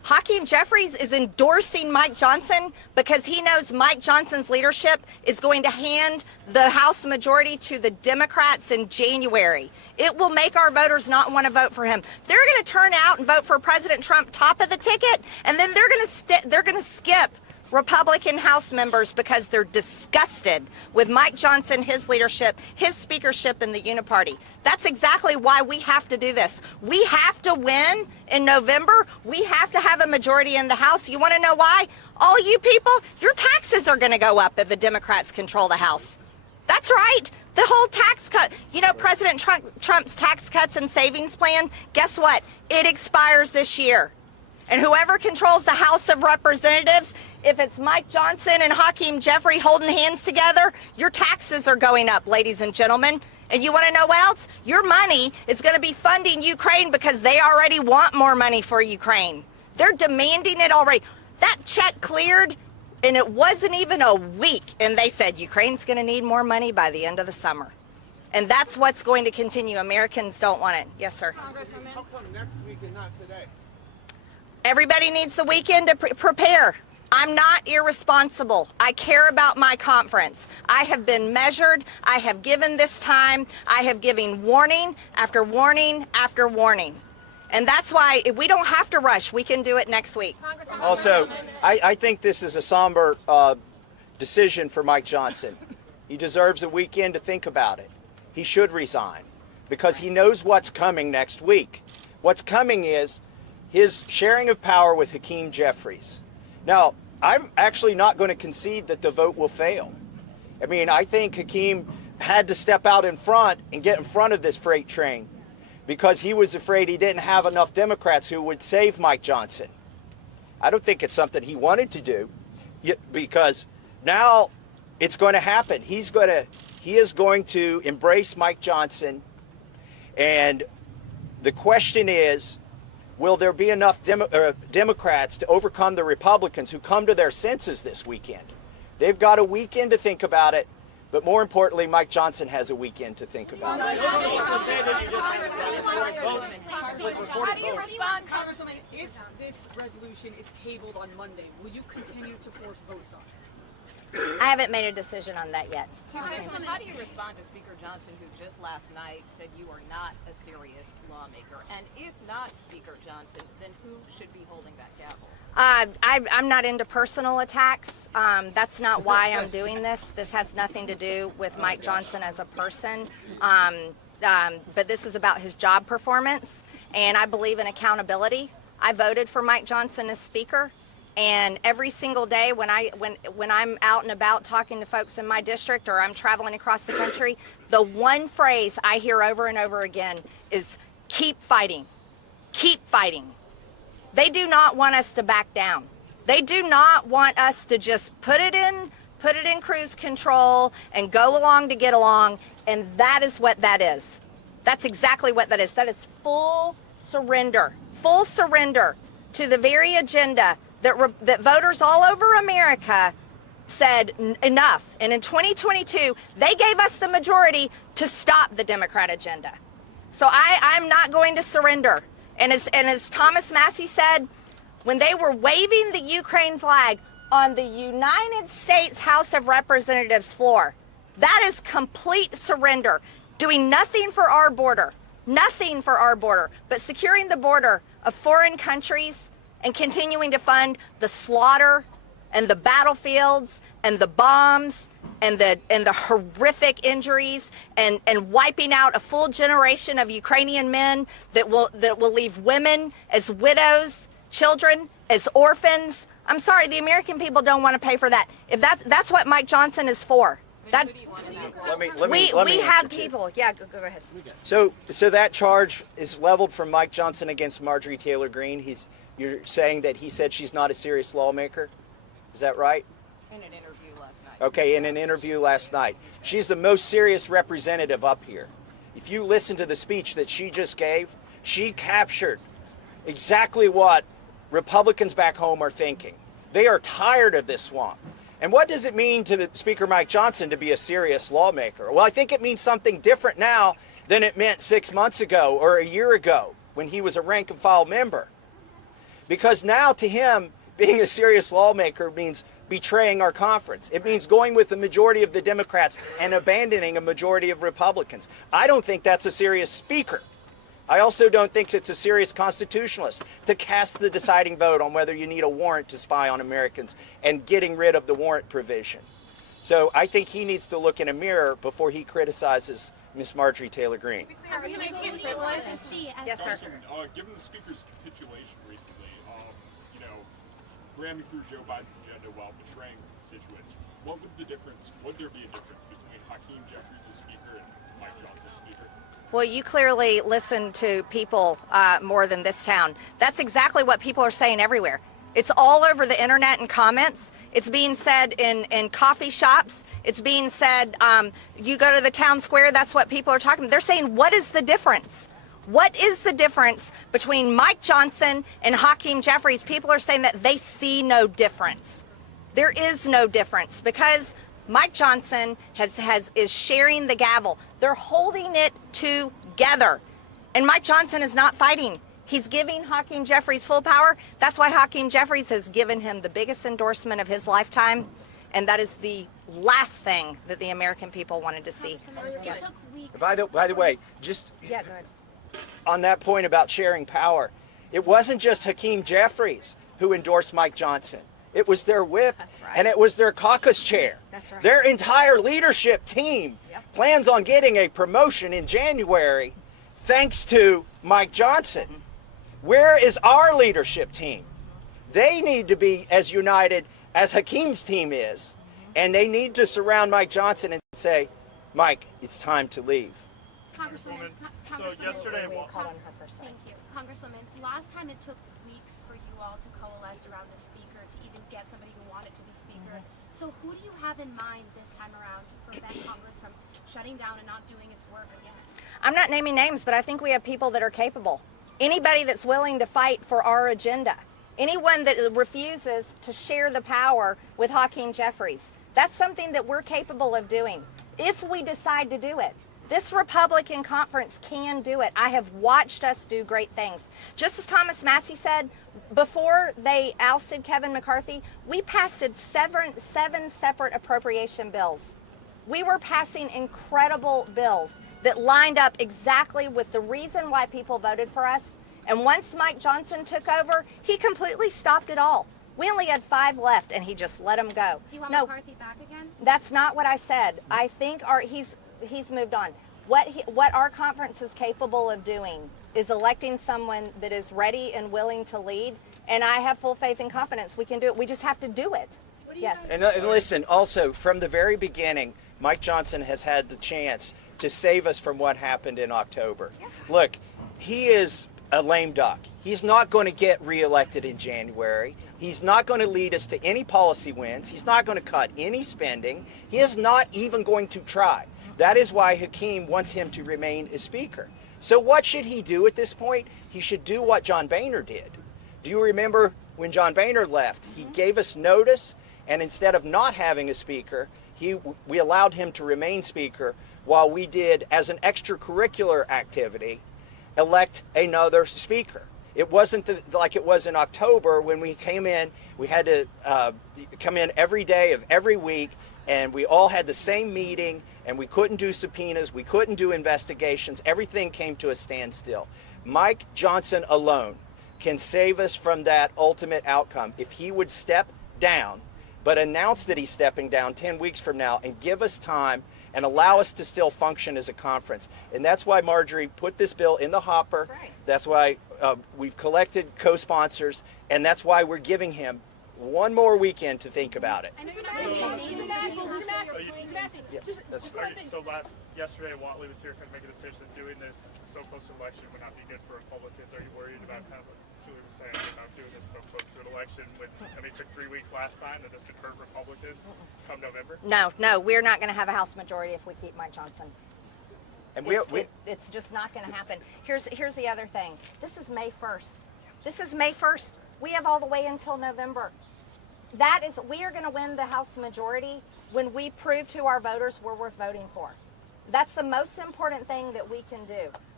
Hakeem Jeffries is endorsing Mike Johnson because he knows Mike Johnson's leadership is going to hand the House majority to the Democrats in January. It will make our voters not want to vote for him. They're going to turn out and vote for President Trump top of the ticket, and then they're going to skip Republican House members because they're disgusted with Mike Johnson, his leadership, his speakership in the Uni-Party. That's exactly why we have to do this. We have to win in November. We have to have a majority in the House. You want to know why? All you people, your taxes are going to go up if the Democrats control the House. That's right. The whole tax cut, you know, President Trump's tax cuts and savings plan, guess what? It expires this year. And whoever controls the House of Representatives, if it's Mike Johnson and Hakeem Jeffrey holding hands together, your taxes are going up, ladies and gentlemen. And you want to know what else? Your money is going to be funding Ukraine because they already want more money for Ukraine. They're demanding it already. That check cleared, and it wasn't even a week. And they said Ukraine's going to need more money by the end of the summer. And that's what's going to continue. Americans don't want it. Yes, sir. How come next week and not today? Everybody needs the weekend to prepare. I'm not irresponsible. I care about my conference. I have been measured. I have given this time. I have given warning after warning after warning. And that's why we don't have to rush. We can do it next week. Also, I think this is a somber decision for Mike Johnson. He deserves a weekend to think about it. He should resign because he knows what's coming next week. What's coming is his sharing of power with Hakeem Jeffries. Now, I'm actually not going to concede that the vote will fail. I mean, I think Hakeem had to step out in front and get in front of this freight train because he was afraid he didn't have enough Democrats who would save Mike Johnson. I don't think it's something he wanted to do because now it's going to happen. He is going to embrace Mike Johnson, and the question is, will there be enough Democrats to overcome the Republicans who come to their senses this weekend? They've got a weekend to think about it, but more importantly, Mike Johnson has a weekend to think about it. How do you respond, Congresswoman, if this resolution is tabled on Monday? Will you continue to force votes on it? I haven't made a decision on that yet. Congresswoman, how do you respond to Speaker Johnson, who just last night said you are not a serious lawmaker? And if not Speaker Johnson, then who should be holding that gavel? I'm not into personal attacks. That's not why I'm doing this. This has nothing to do with Mike Johnson as a person. But this is about his job performance, and I believe in accountability. I voted for Mike Johnson as Speaker. And every single day when I'm out and about talking to folks in my district or I'm traveling across the country, the one phrase I hear over and over again is keep fighting, keep fighting. They do not want us to back down. They do not want us to just put it in cruise control and go along to get along. And that is what that is. That's exactly what that is. That is full surrender to the very agenda that voters all over America said enough. And in 2022, they gave us the majority to stop the Democrat agenda. So I'm not going to surrender. And as Thomas Massie said, when they were waving the Ukraine flag on the United States House of Representatives floor, that is complete surrender. Doing nothing for our border, but securing the border of foreign countries and continuing to fund the slaughter and the battlefields and the bombs and the horrific injuries and wiping out a full generation of Ukrainian men that will leave women as widows, children as orphans. I'm sorry, the American people don't want to pay for that. If that's what Mike Johnson is for. That we have people. Yeah, go ahead. So that charge is leveled from Mike Johnson against Marjorie Taylor Greene. You're saying that he said she's not a serious lawmaker? Is that right? In an interview last night. Okay, in an interview last night. She's the most serious representative up here. If you listen to the speech that she just gave, she captured exactly what Republicans back home are thinking. They are tired of this swamp. And what does it mean to Speaker Mike Johnson to be a serious lawmaker? Well, I think it means something different now than it meant 6 months ago or a year ago when he was a rank and file member. Because now to him, being a serious lawmaker means betraying our conference. It means going with the majority of the Democrats and abandoning a majority of Republicans. I don't think that's a serious speaker. I also don't think it's a serious constitutionalist to cast the deciding vote on whether you need a warrant to spy on Americans and getting rid of the warrant provision. So I think he needs to look in a mirror before he criticizes Miss Marjorie Taylor Greene. Yes, sir. Given the speaker's capitulation recently, ramming through Joe Biden's agenda while betraying constituents, would there be a difference between Hakeem Jeffries as speaker and Mike Johnson as speaker? Well, you clearly listen to people more than this town. That's exactly what people are saying everywhere. It's all over the internet and comments. It's being said in coffee shops. It's being said, you go to the town square, that's what people are talking about. They're saying, what is the difference? What is the difference between Mike Johnson and Hakeem Jeffries? People are saying that they see no difference. There is no difference because Mike Johnson is sharing the gavel. They're holding it together. And Mike Johnson is not fighting. He's giving Hakeem Jeffries full power. That's why Hakeem Jeffries has given him the biggest endorsement of his lifetime. And that is the last thing that the American people wanted to see. By the way, just go ahead. On that point about sharing power, it wasn't just Hakeem Jeffries who endorsed Mike Johnson. It was their whip, and it was their caucus chair. That's right. Their entire leadership team plans on getting a promotion in January thanks to Mike Johnson. Where is our leadership team? They need to be as united as Hakeem's team is, and they need to surround Mike Johnson and say, Mike, it's time to leave. Congresswoman, so yesterday, thank you. Congresswoman, last time it took weeks for you all to coalesce around the speaker to even get somebody who wanted to be speaker. So who do you have in mind this time around to prevent Congress from shutting down and not doing its work again? I'm not naming names, but I think we have people that are capable. Anybody that's willing to fight for our agenda. Anyone that refuses to share the power with Hakeem Jeffries. That's something that we're capable of doing if we decide to do it. This Republican conference can do it. I have watched us do great things. Just as Thomas Massie said, before they ousted Kevin McCarthy, we passed seven separate appropriation bills. We were passing incredible bills that lined up exactly with the reason why people voted for us. And once Mike Johnson took over, he completely stopped it all. We only had 5 left, and he just let them go. Do you want McCarthy back again? That's not what I said. I think he's moved on. What our conference is capable of doing is electing someone that is ready and willing to lead, and I have full faith and confidence we can do it. We just have to do it. Yes. And listen, also, from the very beginning, Mike Johnson has had the chance to save us from what happened in October. Look, he is a lame duck. He's not going to get reelected in January. He's not going to lead us to any policy wins. He's not going to cut any spending. He is not even going to try. That is why Hakeem wants him to remain a speaker. So what should he do at this point? He should do what John Boehner did. Do you remember when John Boehner left? He gave us notice, and instead of not having a speaker, we allowed him to remain speaker while we did, as an extracurricular activity, elect another speaker. It wasn't like it was in October when we came in. We had to come in every day of every week, and we all had the same meeting, and we couldn't do subpoenas, we couldn't do investigations. Everything came to a standstill. Mike Johnson alone can save us from that ultimate outcome if he would step down, but announce that he's stepping down 10 weeks from now and give us time and allow us to still function as a conference. And that's why Marjorie put this bill in the hopper. That's why we've collected co-sponsors, and that's why we're giving him one more weekend to think about it. Yesterday, Watley was here kind of making the pitch that doing this so close to election would not be good for Republicans. Are you worried about kind of what Julie was saying about doing this so close to an election when, it took 3 weeks last time, that this could hurt Republicans come November? No, we're not going to have a House majority if we keep Mike Johnson. And it's just not going to happen. Here's the other thing. This is May 1st. This is May 1st. We have all the way until November. We are going to win the House majority when we prove to our voters we're worth voting for. That's the most important thing that we can do.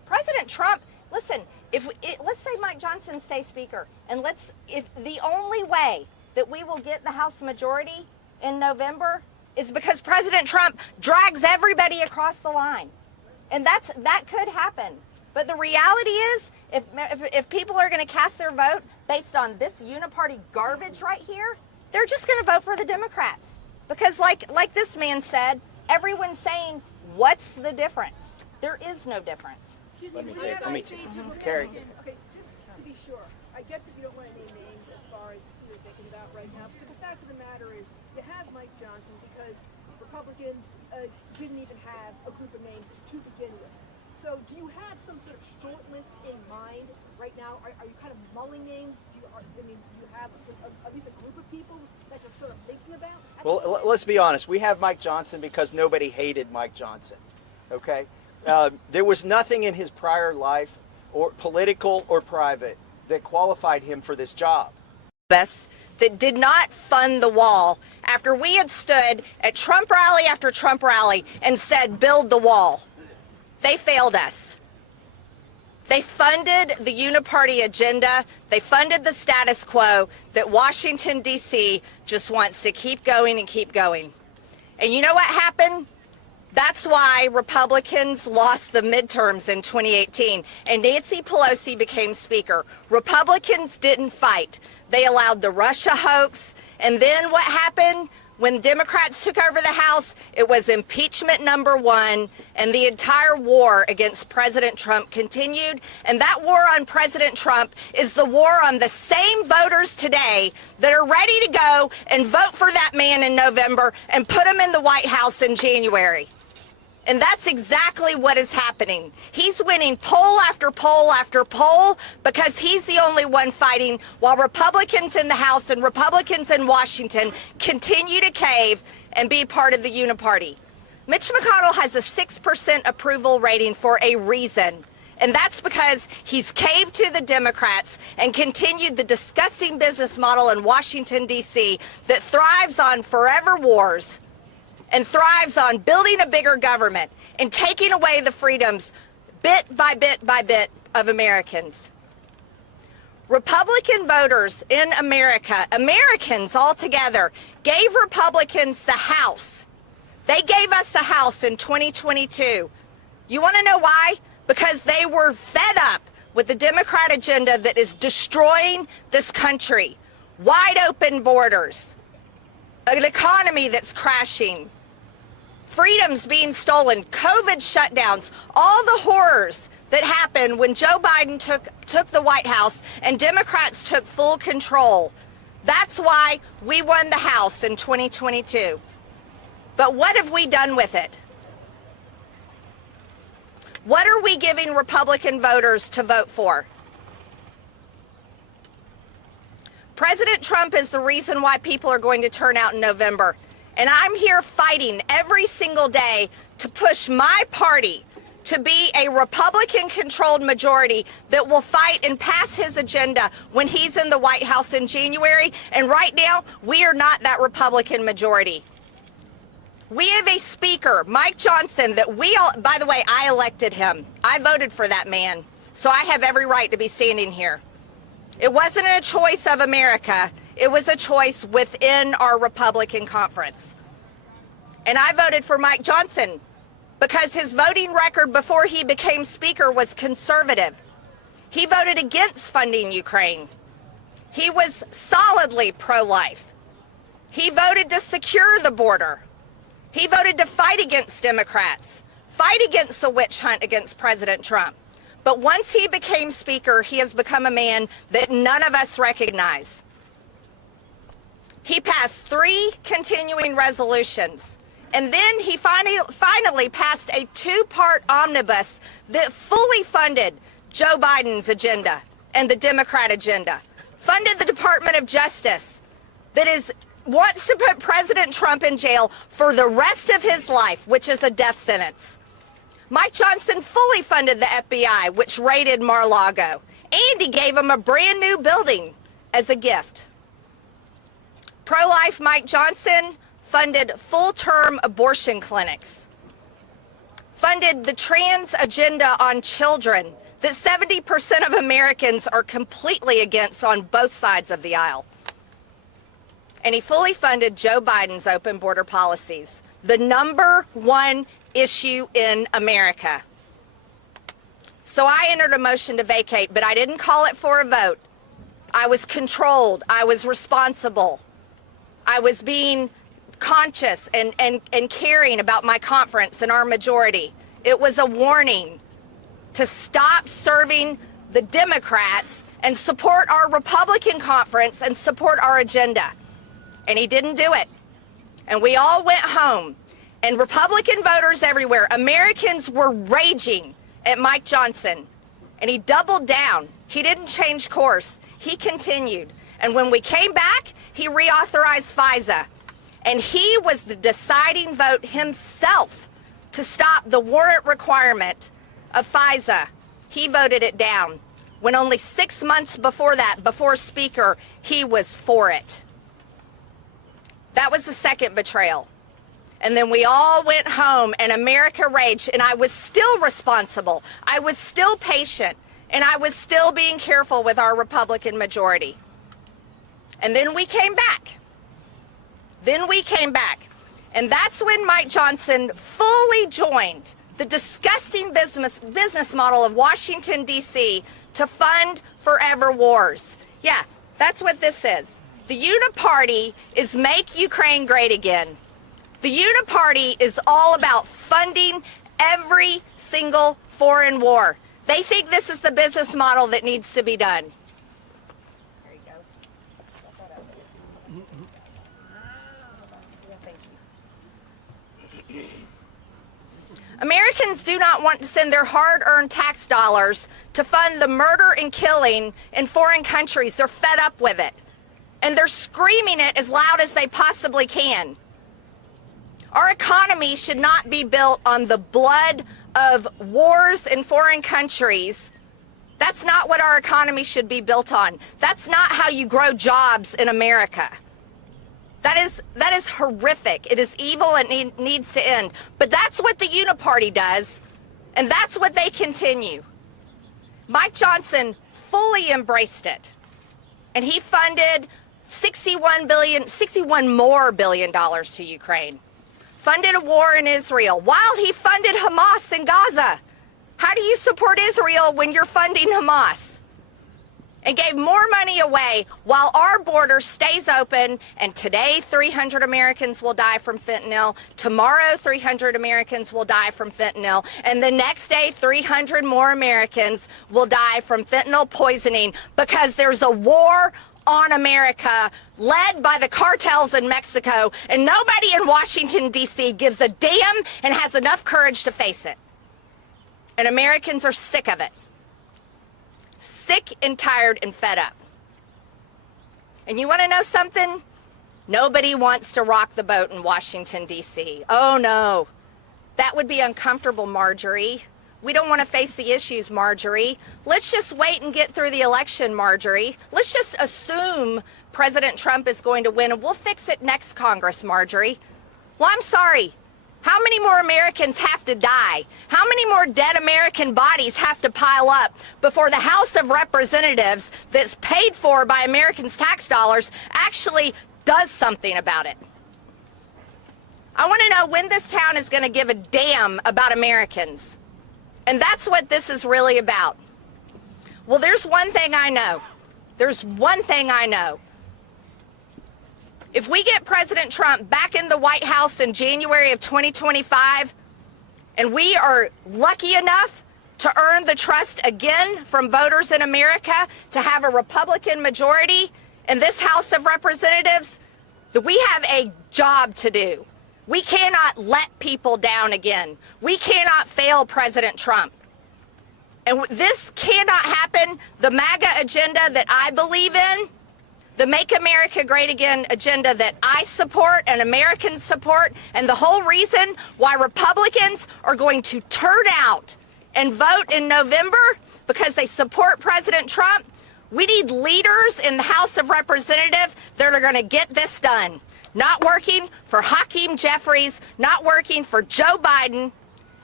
President Trump, listen, let's say Mike Johnson stays Speaker, and if the only way that we will get the House majority in November is because President Trump drags everybody across the line. And that could happen. But the reality is, if people are going to cast their vote based on this Uni-Party garbage right here, they're just going to vote for the Democrats. Because like this man said, everyone's saying, what's the difference? There is no difference. Let me take Carrie. Okay, just to be sure, I get that you don't want to name names as far as who you're thinking about right now, but the fact of the matter is, you have Mike Johnson because Republicans didn't even have a group of names to begin with. So do you have some sort of short list in mind right now? Are you kind of mulling names? Do you have at least a group of people that you're sort of thinking about? Well, let's be honest. We have Mike Johnson because nobody hated Mike Johnson. Okay? There was nothing in his prior life, or political or private, that qualified him for this job. That did not fund the wall after we had stood at Trump rally after Trump rally and said, build the wall. They failed us. They funded the Uni-Party agenda. They funded the status quo that Washington, D.C. just wants to keep going and keep going. And you know what happened? That's why Republicans lost the midterms in 2018 and Nancy Pelosi became Speaker. Republicans didn't fight. They allowed the Russia hoax. And then what happened? When Democrats took over the House, it was impeachment #1, and the entire war against President Trump continued. And that war on President Trump is the war on the same voters today that are ready to go and vote for that man in November and put him in the White House in January. And that's exactly what is happening. He's winning poll after poll after poll because he's the only one fighting while Republicans in the House and Republicans in Washington continue to cave and be part of the Uni-Party. Mitch McConnell has a 6% approval rating for a reason. And that's because he's caved to the Democrats and continued the disgusting business model in Washington, D.C. that thrives on forever wars and thrives on building a bigger government and taking away the freedoms bit by bit by bit of Americans. Republican voters in America, Americans altogether, gave Republicans the House. They gave us the House in 2022. You want to know why? Because they were fed up with the Democrat agenda that is destroying this country. Wide open borders, an economy that's crashing, freedoms being stolen, COVID shutdowns, all the horrors that happened when Joe Biden took the White House and Democrats took full control. That's why we won the House in 2022. But what have we done with it? What are we giving Republican voters to vote for? President Trump is the reason why people are going to turn out in November. And I'm here fighting every single day to push my party to be a Republican-controlled majority that will fight and pass his agenda when he's in the White House in January. And right now, we are not that Republican majority. We have a speaker, Mike Johnson, that by the way, I elected him. I voted for that man. So I have every right to be standing here. It wasn't a choice of America. It was a choice within our Republican conference. And I voted for Mike Johnson because his voting record before he became Speaker was conservative. He voted against funding Ukraine. He was solidly pro-life. He voted to secure the border. He voted to fight against Democrats, fight against the witch hunt against President Trump. But once he became Speaker, he has become a man that none of us recognize. He passed 3 continuing resolutions, and then he finally passed a 2-part omnibus that fully funded Joe Biden's agenda and the Democrat agenda, funded the Department of Justice that wants to put President Trump in jail for the rest of his life, which is a death sentence. Mike Johnson fully funded the FBI, which raided Mar-a-Lago, and he gave him a brand new building as a gift. Pro-life Mike Johnson funded full-term abortion clinics, funded the trans agenda on children that 70% of Americans are completely against on both sides of the aisle. And he fully funded Joe Biden's open border policies, the #1 issue in America. So I entered a motion to vacate, but I didn't call it for a vote. I was controlled. I was responsible. I was being conscious and caring about my conference and our majority. It was a warning to stop serving the Democrats and support our Republican conference and support our agenda. And he didn't do it. And we all went home. And Republican voters everywhere, Americans were raging at Mike Johnson. And he doubled down. He didn't change course. He continued. And when we came back, he reauthorized FISA. And he was the deciding vote himself to stop the warrant requirement of FISA. He voted it down. When only 6 months before that, before Speaker, he was for it. That was the second betrayal. And then we all went home and America raged, and I was still responsible. I was still patient, and I was still being careful with our Republican majority. And then we came back. And that's when Mike Johnson fully joined the disgusting business model of Washington, D.C. to fund forever wars. Yeah, that's what this is. The Uni-Party is Make Ukraine Great Again. The Uni-Party is all about funding every single foreign war. They think this is the business model that needs to be done. There you go. Americans do not want to send their hard-earned tax dollars to fund the murder and killing in foreign countries. They're fed up with it. And they're screaming it as loud as they possibly can. Our economy should not be built on the blood of wars in foreign countries. That's not what our economy should be built on. That's not how you grow jobs in America. That is horrific. It is evil and it needs to end. But that's what the Uni-Party does, and that's what they continue. Mike Johnson fully embraced it, and he funded $61 more billion to Ukraine. Funded a war in Israel while he funded Hamas in Gaza. How do you support Israel when you're funding Hamas? And gave more money away while our border stays open, and today 300 Americans will die from fentanyl. Tomorrow 300 Americans will die from fentanyl. And the next day 300 more Americans will die from fentanyl poisoning because there's a war on America led by the cartels in Mexico, and nobody in Washington, D.C. gives a damn and has enough courage to face it. And Americans are sick of it. Sick and tired and fed up. And you want to know something? Nobody wants to rock the boat in Washington, D.C. Oh, no. That would be uncomfortable, Marjorie. We don't want to face the issues, Marjorie. Let's just wait and get through the election, Marjorie. Let's just assume President Trump is going to win, and we'll fix it next Congress, Marjorie. Well, I'm sorry. How many more Americans have to die? How many more dead American bodies have to pile up before the House of Representatives that's paid for by Americans' tax dollars actually does something about it? I want to know when this town is going to give a damn about Americans. And that's what this is really about. Well, there's one thing I know. There's one thing I know. If we get President Trump back in the White House in January of 2025, and we are lucky enough to earn the trust again from voters in America to have a Republican majority in this House of Representatives, that we have a job to do. We cannot let people down again. We cannot fail President Trump. And this cannot happen. The MAGA agenda that I believe in, the Make America Great Again agenda that I support and Americans support, and the whole reason why Republicans are going to turn out and vote in November because they support President Trump, we need leaders in the House of Representatives that are going to get this done. Not working for Hakeem Jeffries, not working for Joe Biden,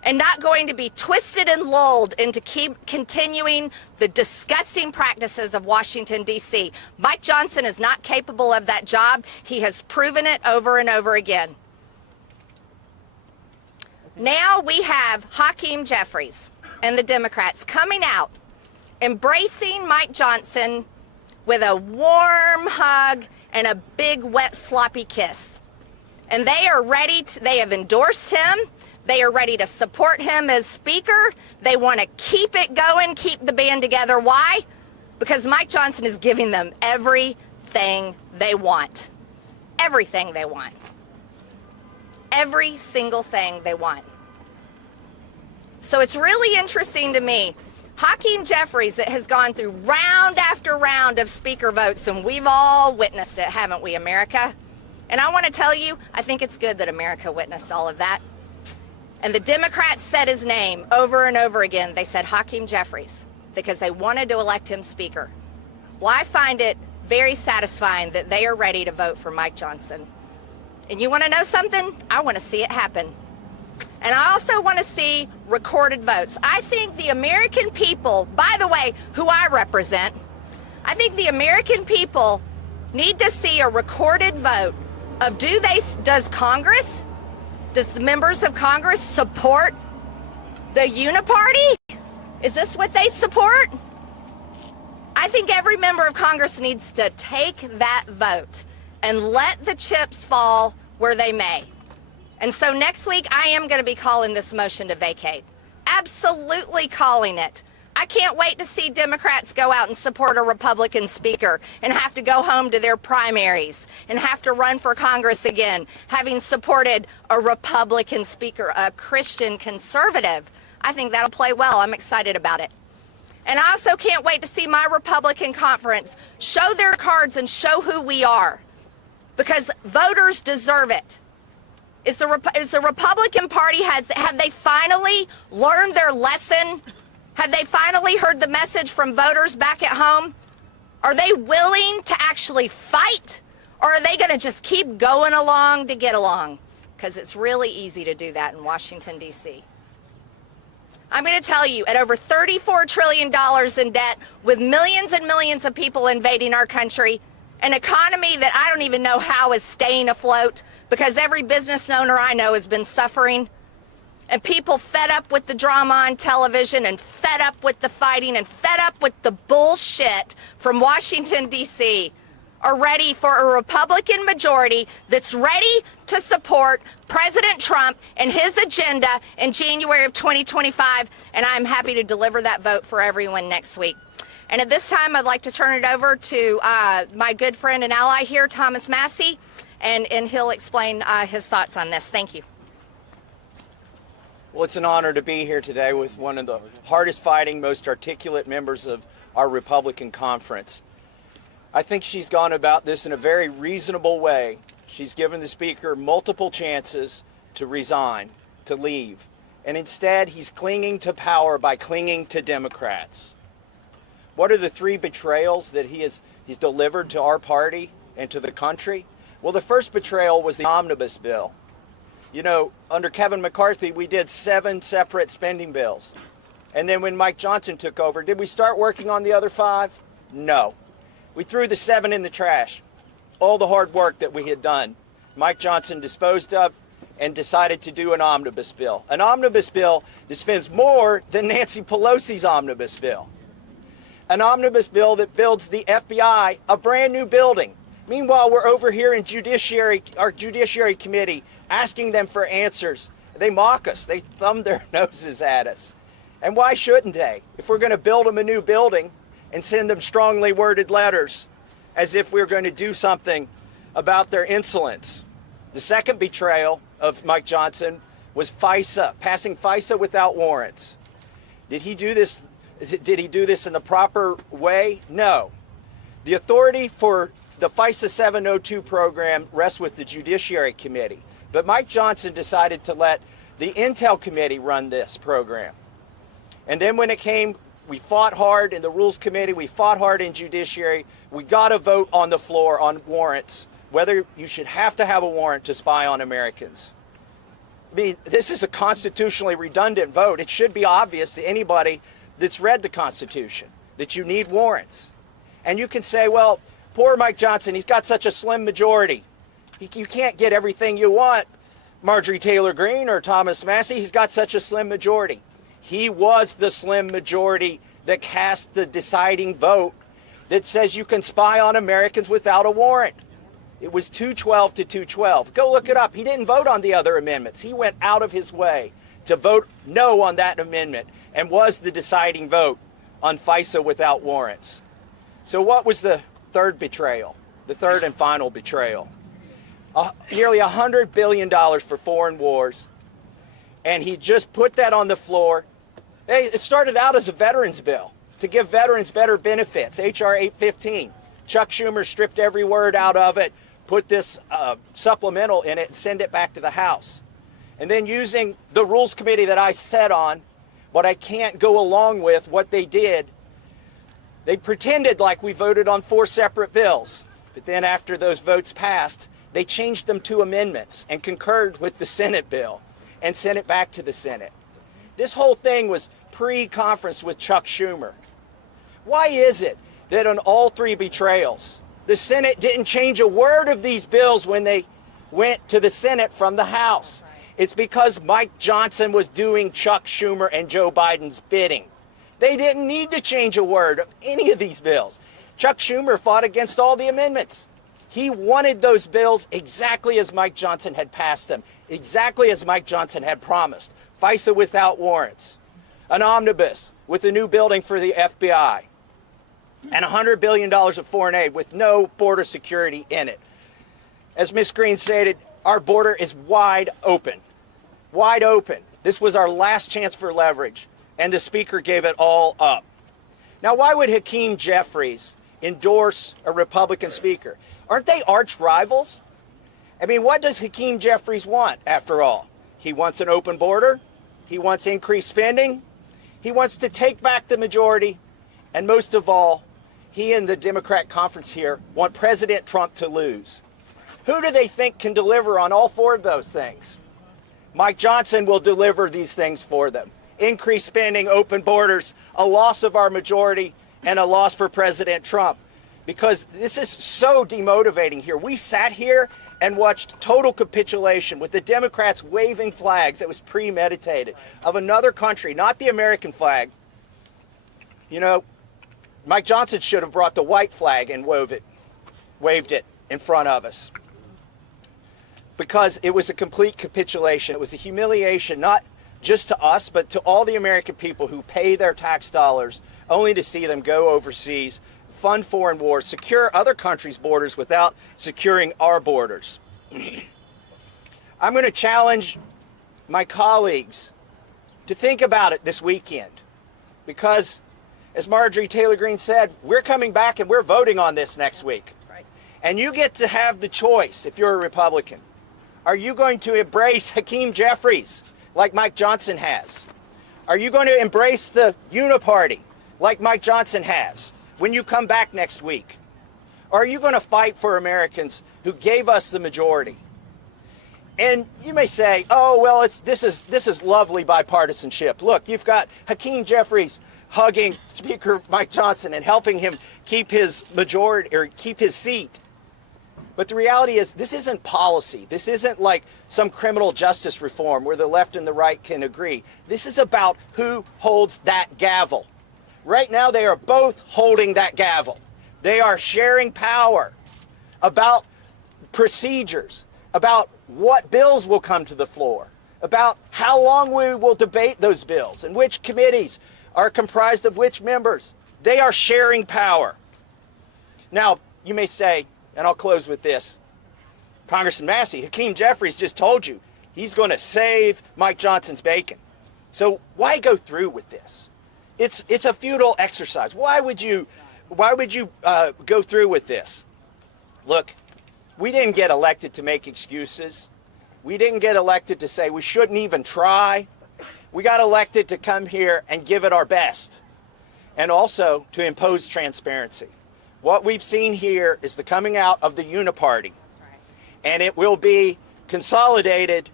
and not going to be twisted and lulled into keep continuing the disgusting practices of Washington, D.C. Mike Johnson is not capable of that job. He has proven it over and over again. Now we have Hakeem Jeffries and the Democrats coming out, embracing Mike Johnson with a warm hug and a big, wet, sloppy kiss. And they are ready to, they have endorsed him. They are ready to support him as Speaker. They want to keep it going, keep the band together. Why? Because Mike Johnson is giving them everything they want. Everything they want. Every single thing they want. So it's really interesting to me. Hakeem Jeffries has gone through round after round of Speaker votes, and we've all witnessed it, haven't we, America? And I want to tell you, I think it's good that America witnessed all of that. And the Democrats said his name over and over again. They said Hakeem Jeffries because they wanted to elect him Speaker. Well, I find it very satisfying that they are ready to vote for Mike Johnson. And you want to know something? I want to see it happen. And I also want to see recorded votes. I think the American people, by the way, who I represent, I think the American people need to see a recorded vote of does Congress, does the members of Congress support the Uni-Party? Is this what they support? I think every member of Congress needs to take that vote and let the chips fall where they may. And so next week, I am going to be calling this motion to vacate. Absolutely calling it. I can't wait to see Democrats go out and support a Republican Speaker and have to go home to their primaries and have to run for Congress again, having supported a Republican Speaker, a Christian conservative. I think that'll play well. I'm excited about it. And I also can't wait to see my Republican conference show their cards and show who we are, because voters deserve it. Is the Republican Party, have they finally learned their lesson? Have they finally heard the message from voters back at home? Are they willing to actually fight? Or are they going to just keep going along to get along? Because it's really easy to do that in Washington, D.C. I'm going to tell you, at over $34 trillion in debt, with millions and millions of people invading our country, an economy that I don't even know how is staying afloat because every business owner I know has been suffering, and people fed up with the drama on television and fed up with the fighting and fed up with the bullshit from Washington, D.C. are ready for a Republican majority that's ready to support President Trump and his agenda in January of 2025, and I'm happy to deliver that vote for everyone next week. And at this time, I'd like to turn it over to my good friend and ally here, Thomas Massie, and he'll explain his thoughts on this. Thank you. Well, it's an honor to be here today with one of the hardest fighting, most articulate members of our Republican conference. I think she's gone about this in a very reasonable way. She's given the Speaker multiple chances to resign, to leave. And instead, he's clinging to power by clinging to Democrats. What are the three betrayals that he's delivered to our party and to the country? Well, the first betrayal was the omnibus bill. You know, under Kevin McCarthy, we did 7 separate spending bills. And then when Mike Johnson took over, did we start working on the other 5? No. We threw the 7 in the trash. All the hard work that we had done, Mike Johnson disposed of and decided to do an omnibus bill. An omnibus bill that spends more than Nancy Pelosi's omnibus bill. An omnibus bill that builds the FBI a brand new building. Meanwhile, we're over here in our Judiciary Committee asking them for answers. They mock us. They thumb their noses at us. And why shouldn't they? If we're going to build them a new building and send them strongly worded letters as if we're going to do something about their insolence. The second betrayal of Mike Johnson was FISA, passing FISA without warrants. Did he do this in the proper way? No. The authority for the FISA 702 program rests with the Judiciary Committee. But Mike Johnson decided to let the Intel Committee run this program. And then when it came, we fought hard in the Rules Committee, we fought hard in Judiciary. We got a vote on the floor on warrants, whether you should have to have a warrant to spy on Americans. I mean, this is a constitutionally redundant vote. It should be obvious to anybody that's read the Constitution that you need warrants. And you can say, well, poor Mike Johnson, he's got such a slim majority. You can't get everything you want, Marjorie Taylor Greene or Thomas Massie. He's got such a slim majority. He was the slim majority that cast the deciding vote that says you can spy on Americans without a warrant. It was 212 to 212. Go look it up. He didn't vote on the other amendments. He went out of his way to vote no on that amendment and was the deciding vote on FISA without warrants. So what was the third betrayal, the third and final betrayal? Nearly $100 billion for foreign wars, and he just put that on the floor. Hey, it started out as a veterans bill to give veterans better benefits, H.R. 815. Chuck Schumer stripped every word out of it, put this supplemental in it, and send it back to the House. And then using the Rules Committee that I sat on, but I can't go along with what they did, they pretended like we voted on 4 separate bills. But then after those votes passed, they changed them to amendments and concurred with the Senate bill and sent it back to the Senate. This whole thing was pre-conference with Chuck Schumer. Why is it that on all 3 betrayals, the Senate didn't change a word of these bills when they went to the Senate from the House? It's because Mike Johnson was doing Chuck Schumer and Joe Biden's bidding. They didn't need to change a word of any of these bills. Chuck Schumer fought against all the amendments. He wanted those bills exactly as Mike Johnson had passed them, exactly as Mike Johnson had promised. FISA without warrants, an omnibus with a new building for the FBI, and $100 billion of foreign aid with no border security in it. As Ms. Greene stated, our border is wide open. Wide open. This was our last chance for leverage, and the Speaker gave it all up. Now, why would Hakeem Jeffries endorse a Republican Speaker? Aren't they arch rivals? I mean, what does Hakeem Jeffries want, after all? He wants an open border. He wants increased spending. He wants to take back the majority. And most of all, he and the Democrat conference here want President Trump to lose. Who do they think can deliver on all 4 of those things? Mike Johnson will deliver these things for them. Increased spending, open borders, a loss of our majority, and a loss for President Trump. Because this is so demotivating here. We sat here and watched total capitulation with the Democrats waving flags that was premeditated of another country, not the American flag. You know, Mike Johnson should have brought the white flag and waved it in front of us. Because it was a complete capitulation. It was a humiliation, not just to us, but to all the American people who pay their tax dollars only to see them go overseas, fund foreign wars, secure other countries' borders without securing our borders. I'm going to challenge my colleagues to think about it this weekend, because as Marjorie Taylor Greene said, we're coming back and we're voting on this next week. And you get to have the choice if you're a Republican. Are you going to embrace Hakeem Jeffries like Mike Johnson has? Are you going to embrace the Uni-Party like Mike Johnson has when you come back next week? Or are you going to fight for Americans who gave us the majority? And you may say, oh, well, this is lovely bipartisanship. Look, you've got Hakeem Jeffries hugging Speaker Mike Johnson and helping him keep his majority or keep his seat. But the reality is, this isn't policy. This isn't like some criminal justice reform where the left and the right can agree. This is about who holds that gavel. Right now, they are both holding that gavel. They are sharing power about procedures, about what bills will come to the floor, about how long we will debate those bills and which committees are comprised of which members. They are sharing power. Now, you may say, and I'll close with this, Congressman Massie, Hakeem Jeffries just told you he's going to save Mike Johnson's bacon. So why go through with this? It's a futile exercise. Why would you go through with this? Look, we didn't get elected to make excuses. We didn't get elected to say we shouldn't even try. We got elected to come here and give it our best, and also to impose transparency. What we've seen here is the coming out of the Uni-Party, and it will be consolidated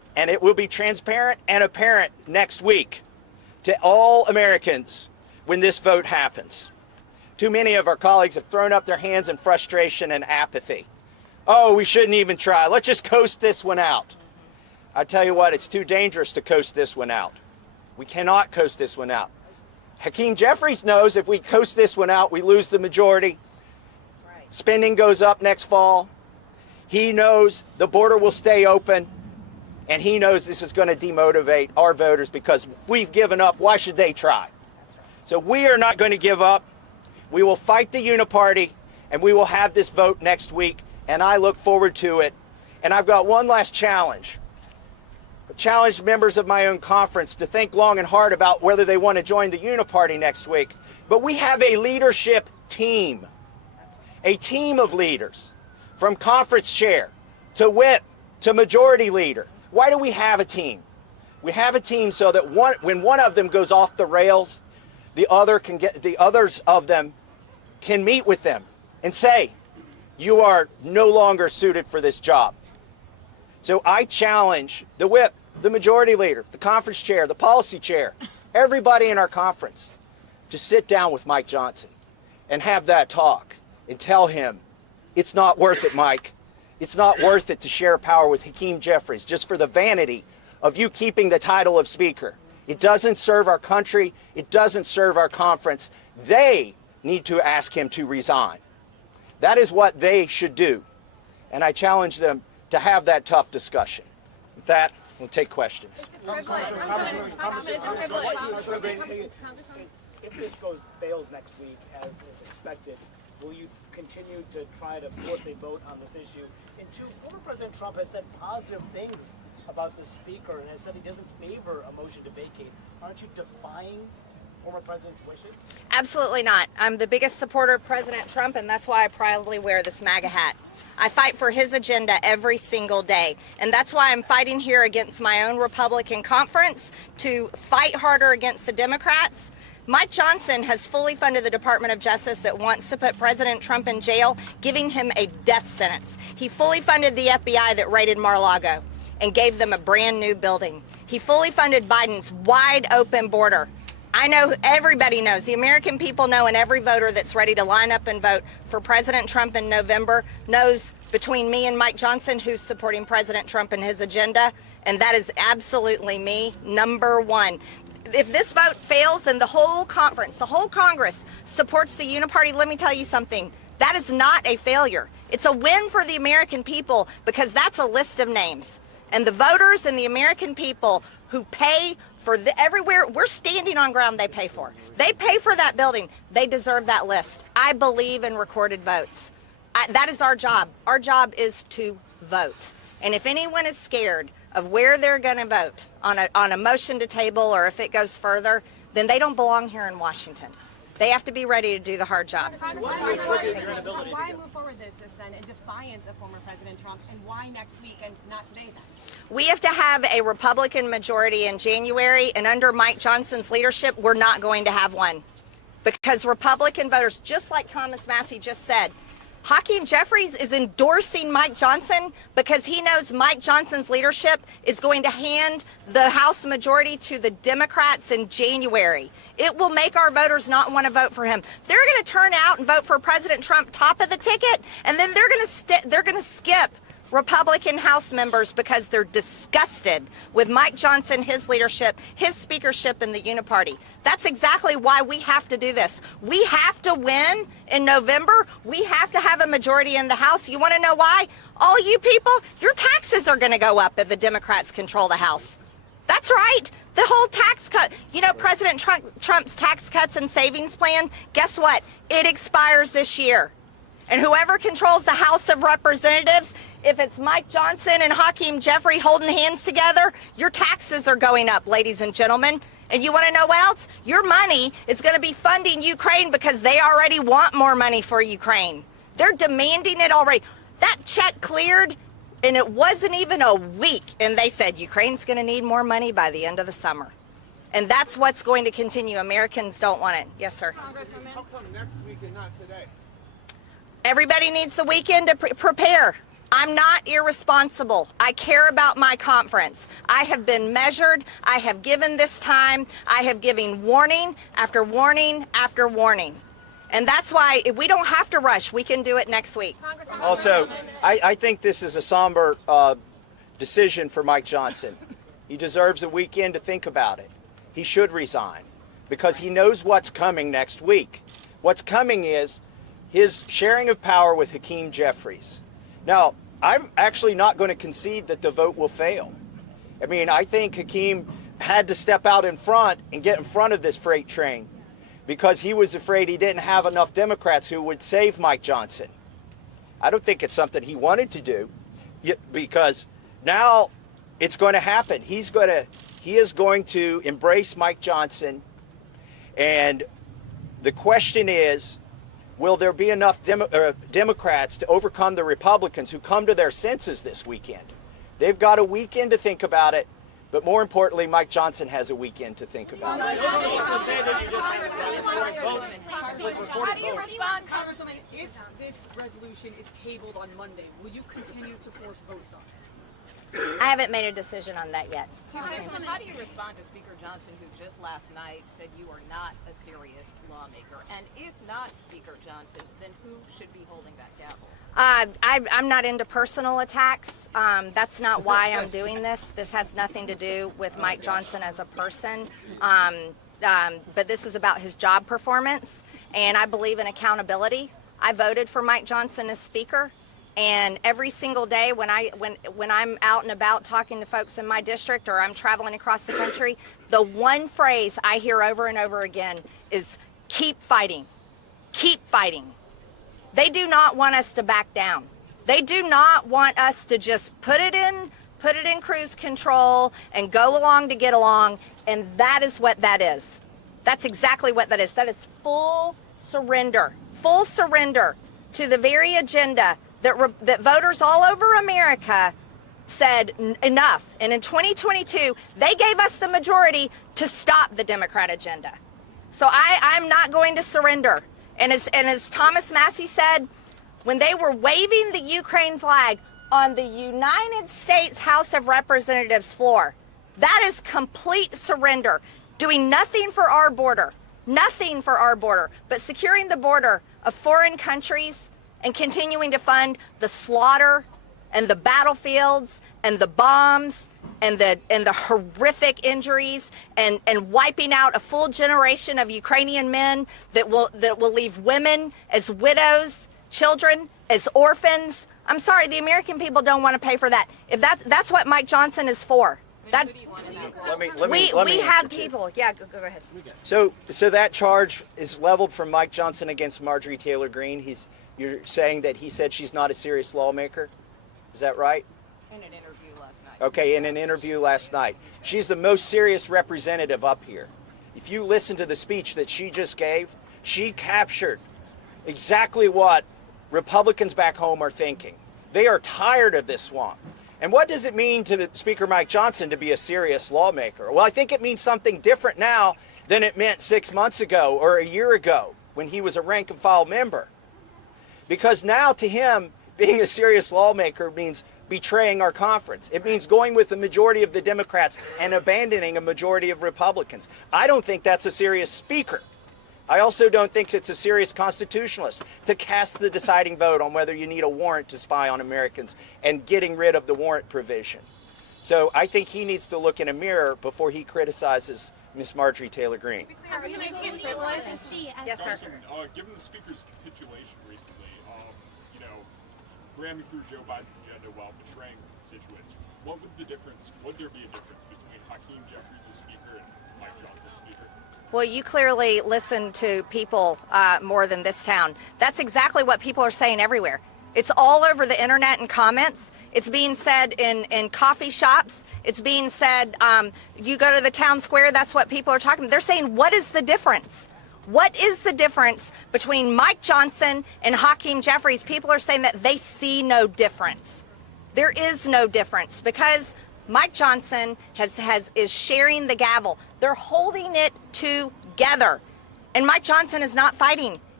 and it will be transparent and apparent next week to all Americans when this vote happens. Too many of our colleagues have thrown up their hands in frustration and apathy. Oh, we shouldn't even try. Let's just coast this one out. I tell you what, it's too dangerous to coast this one out. We cannot coast this one out. Hakeem Jeffries knows if we coast this one out, we lose the majority. Spending goes up next fall. He knows the border will stay open. And he knows this is going to demotivate our voters because if we've given up, why should they try? So we are not going to give up. We will fight the Uni-Party, and we will have this vote next week, and I look forward to it. And I've got one last challenge. I've challenged members of my own conference to think long and hard about whether they want to join the Uni-Party next week. But we have a leadership team, a team of leaders, from conference chair to whip to majority leader. Why do we have a team? We have a team so that when one of them goes off the rails, the others of them can meet with them and say, you are no longer suited for this job. So I challenge the whip, the majority leader, the conference chair, the policy chair, everybody in our conference to sit down with Mike Johnson and have that talk and tell him, it's not worth it, Mike. It's not worth it to share power with Hakeem Jeffries just for the vanity of you keeping the title of Speaker. It doesn't serve our country. It doesn't serve our conference. They need to ask him to resign. That is what they should do. And I challenge them to have that tough discussion. With that, we'll take questions. If this fails next week, as is expected, will you continue to try to force a vote on this issue? And two, former President Trump has said positive things about the Speaker and has said he doesn't favor a motion to vacate. Aren't you defying former President's wishes? Absolutely not. I'm the biggest supporter of President Trump, and that's why I proudly wear this MAGA hat. I fight for his agenda every single day, and that's why I'm fighting here against my own Republican conference to fight harder against the Democrats. Mike Johnson has fully funded the Department of Justice that wants to put President Trump in jail, giving him a death sentence. He fully funded the FBI that raided Mar-a-Lago and gave them a brand new building. He fully funded Biden's wide open border. I know everybody knows, the American people know, and every voter that's ready to line up and vote for President Trump in November knows between me and Mike Johnson who's supporting President Trump and his agenda, and that is absolutely me, number one. If this vote fails and the whole conference, the whole Congress supports the Uni-Party, let me tell you something, that is not a failure. It's a win for the American people because that's a list of names. And the voters and the American people who pay for everywhere, we're standing on ground they pay for. They pay for that building. They deserve that list. I believe in recorded votes. That is our job. Our job is to vote. And if anyone is scared of where they're going to vote on a motion to table or if it goes further, then they don't belong here in Washington. They have to be ready to do the hard job. Why move forward this then in defiance of former President Trump, and why next week and not today then? We have to have a Republican majority in January, and under Mike Johnson's leadership, we're not going to have one. Because Republican voters, just like Thomas Massie just said, Hakeem Jeffries is endorsing Mike Johnson because he knows Mike Johnson's leadership is going to hand the House majority to the Democrats in January. It will make our voters not want to vote for him. They're going to turn out and vote for President Trump top of the ticket, and then they're going to skip Republican House members because they're disgusted with Mike Johnson, his leadership, his speakership in the Uni-Party. That's exactly why we have to do this. We have to win in November. We have to have a majority in the House. You want to know why? All you people, your taxes are going to go up if the Democrats control the House. That's right. The whole tax cut. You know, President Trump's tax cuts and savings plan, guess what? It expires this year. And whoever controls the House of Representatives, if it's Mike Johnson and Hakeem Jeffries holding hands together, your taxes are going up, ladies and gentlemen. And you want to know what else? Your money is going to be funding Ukraine because they already want more money for Ukraine. They're demanding it already. That check cleared, and it wasn't even a week. And they said Ukraine's going to need more money by the end of the summer. And that's what's going to continue. Americans don't want it. Yes, sir. Congresswoman, how come next week and not today? Everybody needs the weekend to prepare. I'm not irresponsible. I care about my conference. I have been measured. I have given this time. I have given warning after warning after warning. And that's why we don't have to rush. We can do it next week. Also, I think this is a somber decision for Mike Johnson. He deserves a weekend to think about it. He should resign because he knows what's coming next week. What's coming is his sharing of power with Hakeem Jeffries. Now, I'm actually not going to concede that the vote will fail. I mean, I think Hakeem had to step out in front and get in front of this freight train because he was afraid he didn't have enough Democrats who would save Mike Johnson. I don't think it's something he wanted to do because now it's going to happen. He is going to embrace Mike Johnson, and the question is, will there be enough Democrats to overcome the Republicans who come to their senses this weekend? They've got a weekend to think about it, but more importantly, Mike Johnson has a weekend to think about it. How do you respond, Congresswoman, if this resolution is tabled on Monday? Will you continue to force votes on it? I haven't made a decision on that yet. Congresswoman, how do you respond to Speaker Johnson, who just last night said you are not a serious lawmaker? And if not Speaker Johnson, then who should be holding that gavel? I'm not into personal attacks. That's not why I'm doing this. This has nothing to do with Mike Johnson as a person. But this is about his job performance, and I believe in accountability. I voted for Mike Johnson as Speaker. And every single day when I'm out and about talking to folks in my district or I'm traveling across the country, the one phrase I hear over and over again is keep fighting, keep fighting. They do not want us to back down. They do not want us to just put it in cruise control and go along to get along. And that is what that is. That's exactly what that is. That is full surrender to the very agenda that voters all over America said enough. And in 2022, they gave us the majority to stop the Democrat agenda. So I'm not going to surrender. And as Thomas Massie said, when they were waving the Ukraine flag on the United States House of Representatives floor, that is complete surrender. Doing nothing for our border, but securing the border of foreign countries and continuing to fund the slaughter and the battlefields and the bombs and the horrific injuries and wiping out a full generation of Ukrainian men that will leave women as widows, children as orphans. I'm sorry, the American people don't want to pay for that. If that's what Mike Johnson is for. That we have people. Yeah, go ahead. So that charge is leveled from Mike Johnson against Marjorie Taylor Greene. You're saying that he said she's not a serious lawmaker? Is that right? In an interview last night. Okay, in an interview last night. She's the most serious representative up here. If you listen to the speech that she just gave, she captured exactly what Republicans back home are thinking. They are tired of this swamp. And what does it mean to Speaker Mike Johnson to be a serious lawmaker? Well, I think it means something different now than it meant 6 months ago or a year ago when he was a rank and file member. Because now to him, being a serious lawmaker means betraying our conference. It means going with the majority of the Democrats and abandoning a majority of Republicans. I don't think that's a serious speaker. I also don't think it's a serious constitutionalist to cast the deciding vote on whether you need a warrant to spy on Americans and getting rid of the warrant provision. So I think he needs to look in a mirror before he criticizes Miss Marjorie Taylor Greene. Yes, sir. Given the speaker's capitulation recently, ramming through Joe Biden's agenda while betraying constituents, would there be a difference between Hakeem Jeffries as speaker and Mike Johnson as speaker? Well, you clearly listen to people more than this town. That's exactly what people are saying everywhere. It's all over the internet and comments. It's being said in coffee shops. It's being said, you go to the town square, that's what people are talking about. They're saying, what is the difference? What is the difference between Mike Johnson and Hakeem Jeffries? People are saying that they see no difference. There is no difference because Mike Johnson is sharing the gavel. They're holding it together. And Mike Johnson is not fighting.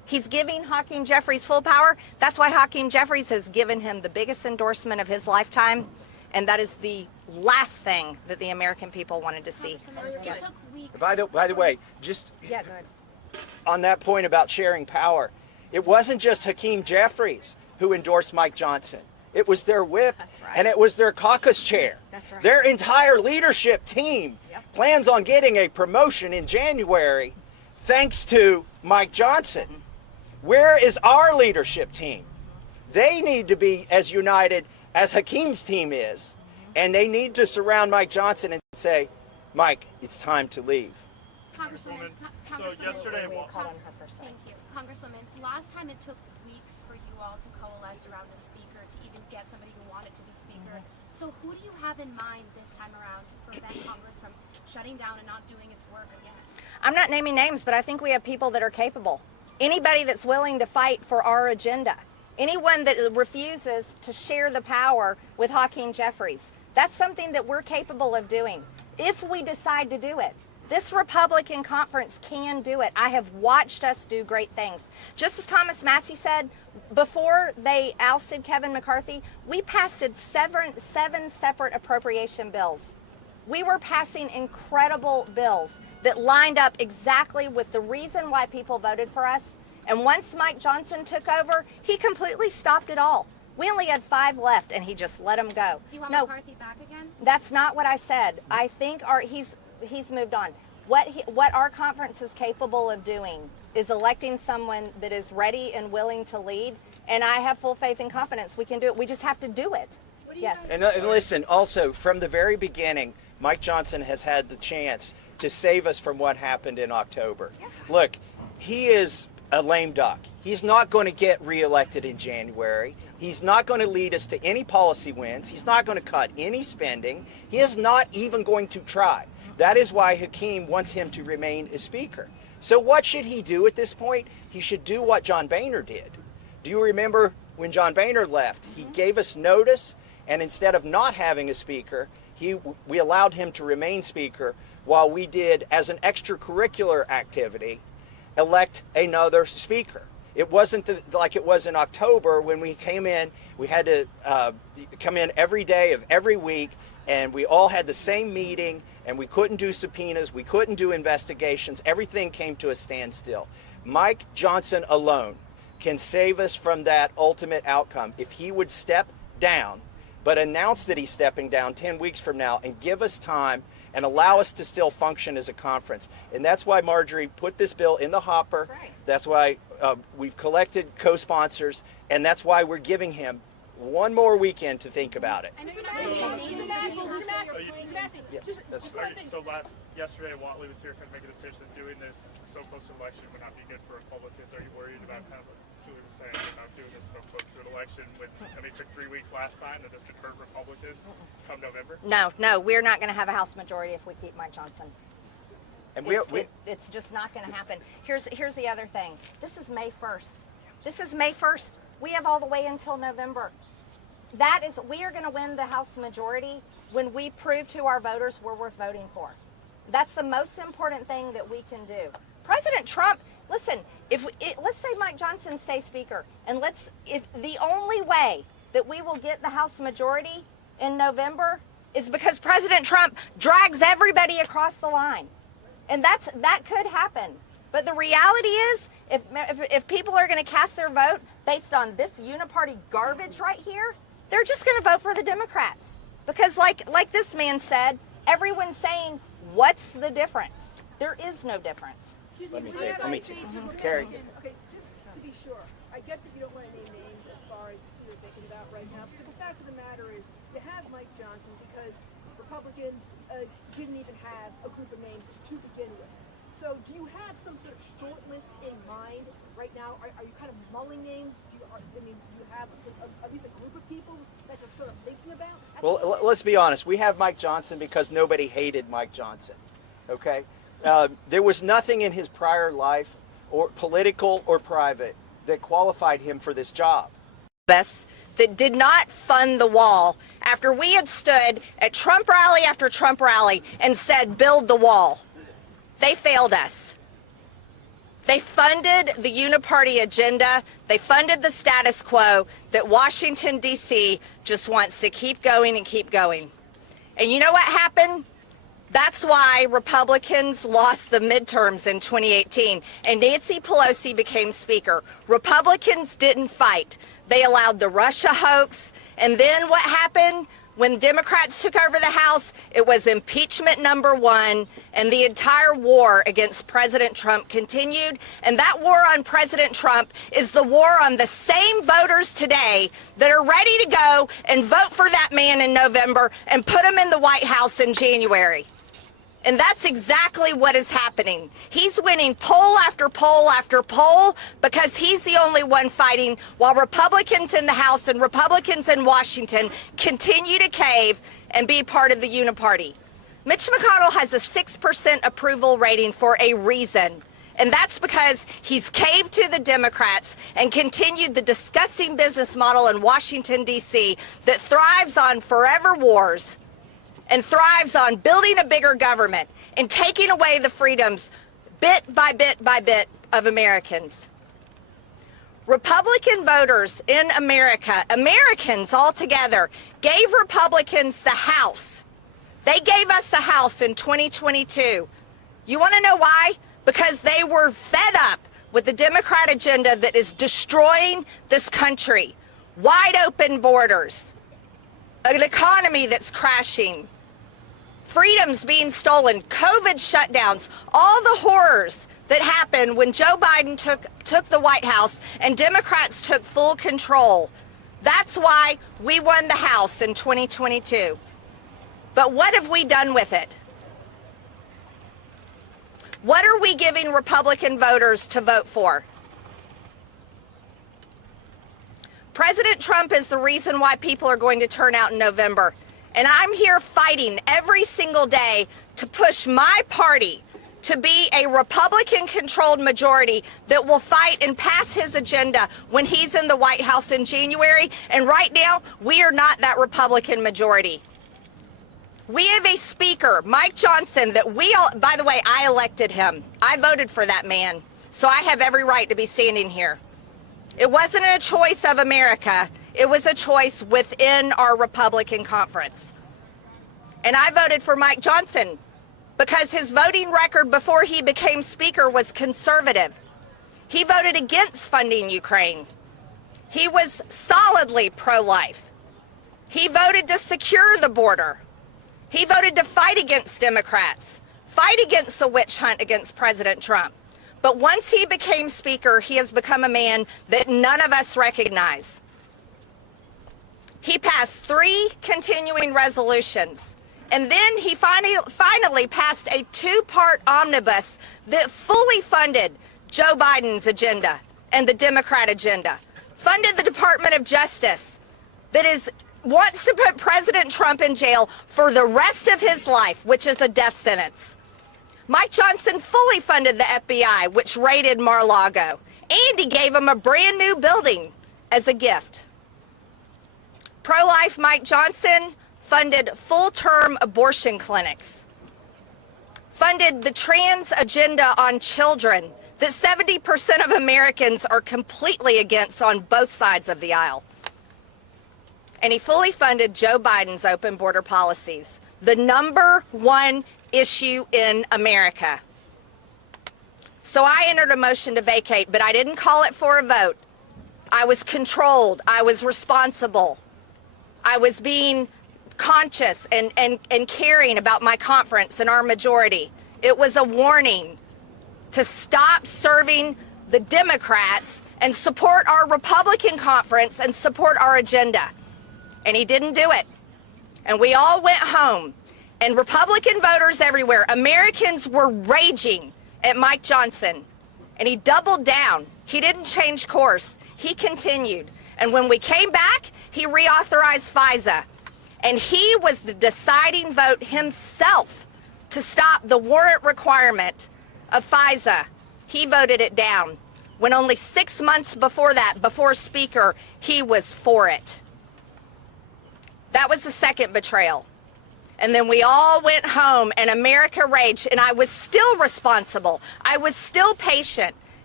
He's giving Hakeem Jeffries full power. That's why Hakeem Jeffries has given him the biggest endorsement of his lifetime, and that is the last thing that the American people wanted to see. It took weeks. By the way, just Yeah, go ahead. on that point about sharing power, it wasn't just Hakeem Jeffries who endorsed Mike Johnson. It was their whip, right. and it was their caucus chair. That's right. Their entire leadership team plans on getting a promotion in January thanks to Mike Johnson. Where is our leadership team? They need to be as united as Hakeem's team is, and they need to surround Mike Johnson and say, Mike, it's time to leave. Congresswoman, So yesterday, Thank you. Congresswoman, last time it took weeks for you all to coalesce around the speaker to even get somebody who wanted to be speaker. So who do you have in mind this time around to prevent Congress from shutting down and not doing its work again? I'm not naming names, but I think we have people that are capable. Anybody that's willing to fight for our agenda. Anyone that refuses to share the power with Hakeem Jeffries. That's something that we're capable of doing if we decide to do it. This Republican conference can do it. I have watched us do great things. Just as Thomas Massie said, before they ousted Kevin McCarthy, we passed seven separate appropriation bills. We were passing incredible bills that lined up exactly with the reason why people voted for us. And once Mike Johnson took over, he completely stopped it all. We only had 5 left, and he just let them go. Do you want No, McCarthy back again? that's not what I said. I think he's moved on. What our conference is capable of doing is electing someone that is ready and willing to lead, and I have full faith and confidence we can do it. We just have to do it. Yes. And listen, also, from the very beginning, Mike Johnson has had the chance to save us from what happened in October. Look, he is a lame duck. He's not going to get reelected in January. He's not going to lead us to any policy wins. He's not going to cut any spending. He is not even going to try. That is why Hakeem wants him to remain as Speaker. So what should he do at this point? He should do what John Boehner did. Do you remember when John Boehner left? He gave us notice, and instead of not having a Speaker, we allowed him to remain Speaker while we did, as an extracurricular activity, elect another Speaker. It wasn't like it was in October when we came in. We had to come in every day of every week, and we all had the same meeting, and we couldn't do subpoenas, we couldn't do investigations. Everything came to a standstill. Mike Johnson alone can save us from that ultimate outcome if he would step down, but announce that he's stepping down 10 weeks from now and give us time and allow us to still function as a conference. And that's why Marjorie put this bill in the hopper. That's why we've collected co-sponsors, and that's why we're giving him one more weekend to think about it. Yesterday, Watley was here kind of making a pitch that doing this so close to election would not be good for Republicans. Are you worried about kind of what Julie was saying about doing this so close to an election when it took 3 weeks last time, that this could hurt Republicans come November? No, we're not going to have a House majority if we keep Mike Johnson. And it's just not going to happen. Here's the other thing. This is May 1st. This is May 1st. We have all the way until November. We are going to win the House majority when we prove to our voters we're worth voting for. That's the most important thing that we can do. President Trump, listen, let's say Mike Johnson stays Speaker, and if the only way that we will get the House majority in November is because President Trump drags everybody across the line. And that could happen. But the reality is, if people are going to cast their vote based on this Uni-Party garbage right here, they're just going to vote for the Democrats. Because like this man said, everyone's saying, what's the difference? There is no difference. Let me take Carrie. Okay, just to be sure, I get that you don't want to name names as far as you're thinking about right now, but the fact of the matter is, you have Mike Johnson because Republicans didn't even have a group of names to begin with. So do you have some sort of short list in mind right now? Are you kind of mulling names? Do you have at least a group of people that you're sort of thinking about? Well, let's be honest. We have Mike Johnson because nobody hated Mike Johnson, okay? There was nothing in his prior life, or political or private, that qualified him for this job. That did not fund the wall after we had stood at Trump rally after Trump rally and said, build the wall. They failed us. They funded the Uni-Party agenda. They funded the status quo that Washington, D.C. just wants to keep going and keep going. And you know what happened? That's why Republicans lost the midterms in 2018 and Nancy Pelosi became Speaker. Republicans didn't fight. They allowed the Russia hoax. And then what happened? When Democrats took over the House, it was impeachment #1, and the entire war against President Trump continued. And that war on President Trump is the war on the same voters today that are ready to go and vote for that man in November and put him in the White House in January. And that's exactly what is happening. He's winning poll after poll after poll because he's the only one fighting while Republicans in the House and Republicans in Washington continue to cave and be part of the Uni-Party. Mitch McConnell has a 6% approval rating for a reason. And that's because he's caved to the Democrats and continued the disgusting business model in Washington, D.C. that thrives on forever wars and thrives on building a bigger government and taking away the freedoms bit by bit by bit of Americans. Republican voters in America, Americans altogether, gave Republicans the House. They gave us the House in 2022. You want to know why? Because they were fed up with the Democrat agenda that is destroying this country. Wide open borders, an economy that's crashing, freedoms being stolen, COVID shutdowns, all the horrors that happened when Joe Biden took the White House and Democrats took full control. That's why we won the House in 2022. But what have we done with it? What are we giving Republican voters to vote for? President Trump is the reason why people are going to turn out in November. And I'm here fighting every single day to push my party to be a Republican-controlled majority that will fight and pass his agenda when he's in the White House in January. And right now, we are not that Republican majority. We have a speaker, Mike Johnson, that by the way, I elected him. I voted for that man. So I have every right to be standing here. It wasn't a choice of America. It was a choice within our Republican conference. And I voted for Mike Johnson because his voting record before he became Speaker was conservative. He voted against funding Ukraine. He was solidly pro-life. He voted to secure the border. He voted to fight against Democrats, fight against the witch hunt against President Trump. But once he became Speaker, he has become a man that none of us recognize. He passed 3 continuing resolutions, and then he finally passed a 2-part omnibus that fully funded Joe Biden's agenda and the Democrat agenda, funded the Department of Justice that wants to put President Trump in jail for the rest of his life, which is a death sentence. Mike Johnson fully funded the FBI, which raided Mar-a-Lago, and he gave him a brand new building as a gift. Pro-life Mike Johnson funded full-term abortion clinics, funded the trans agenda on children that 70% of Americans are completely against on both sides of the aisle. And he fully funded Joe Biden's open border policies, the #1 issue in America. So I entered a motion to vacate, but I didn't call it for a vote. I was controlled. I was responsible. I was being conscious and caring about my conference and our majority. It was a warning to stop serving the Democrats and support our Republican conference and support our agenda. And he didn't do it. And we all went home. And Republican voters everywhere, Americans were raging at Mike Johnson. And he doubled down. He didn't change course. He continued. And when we came back, he reauthorized FISA. And he was the deciding vote himself to stop the warrant requirement of FISA. He voted it down. When only 6 months before that, before Speaker, he was for it. That was the second betrayal. And then we all went home and America raged, and I was still responsible. I was still patient.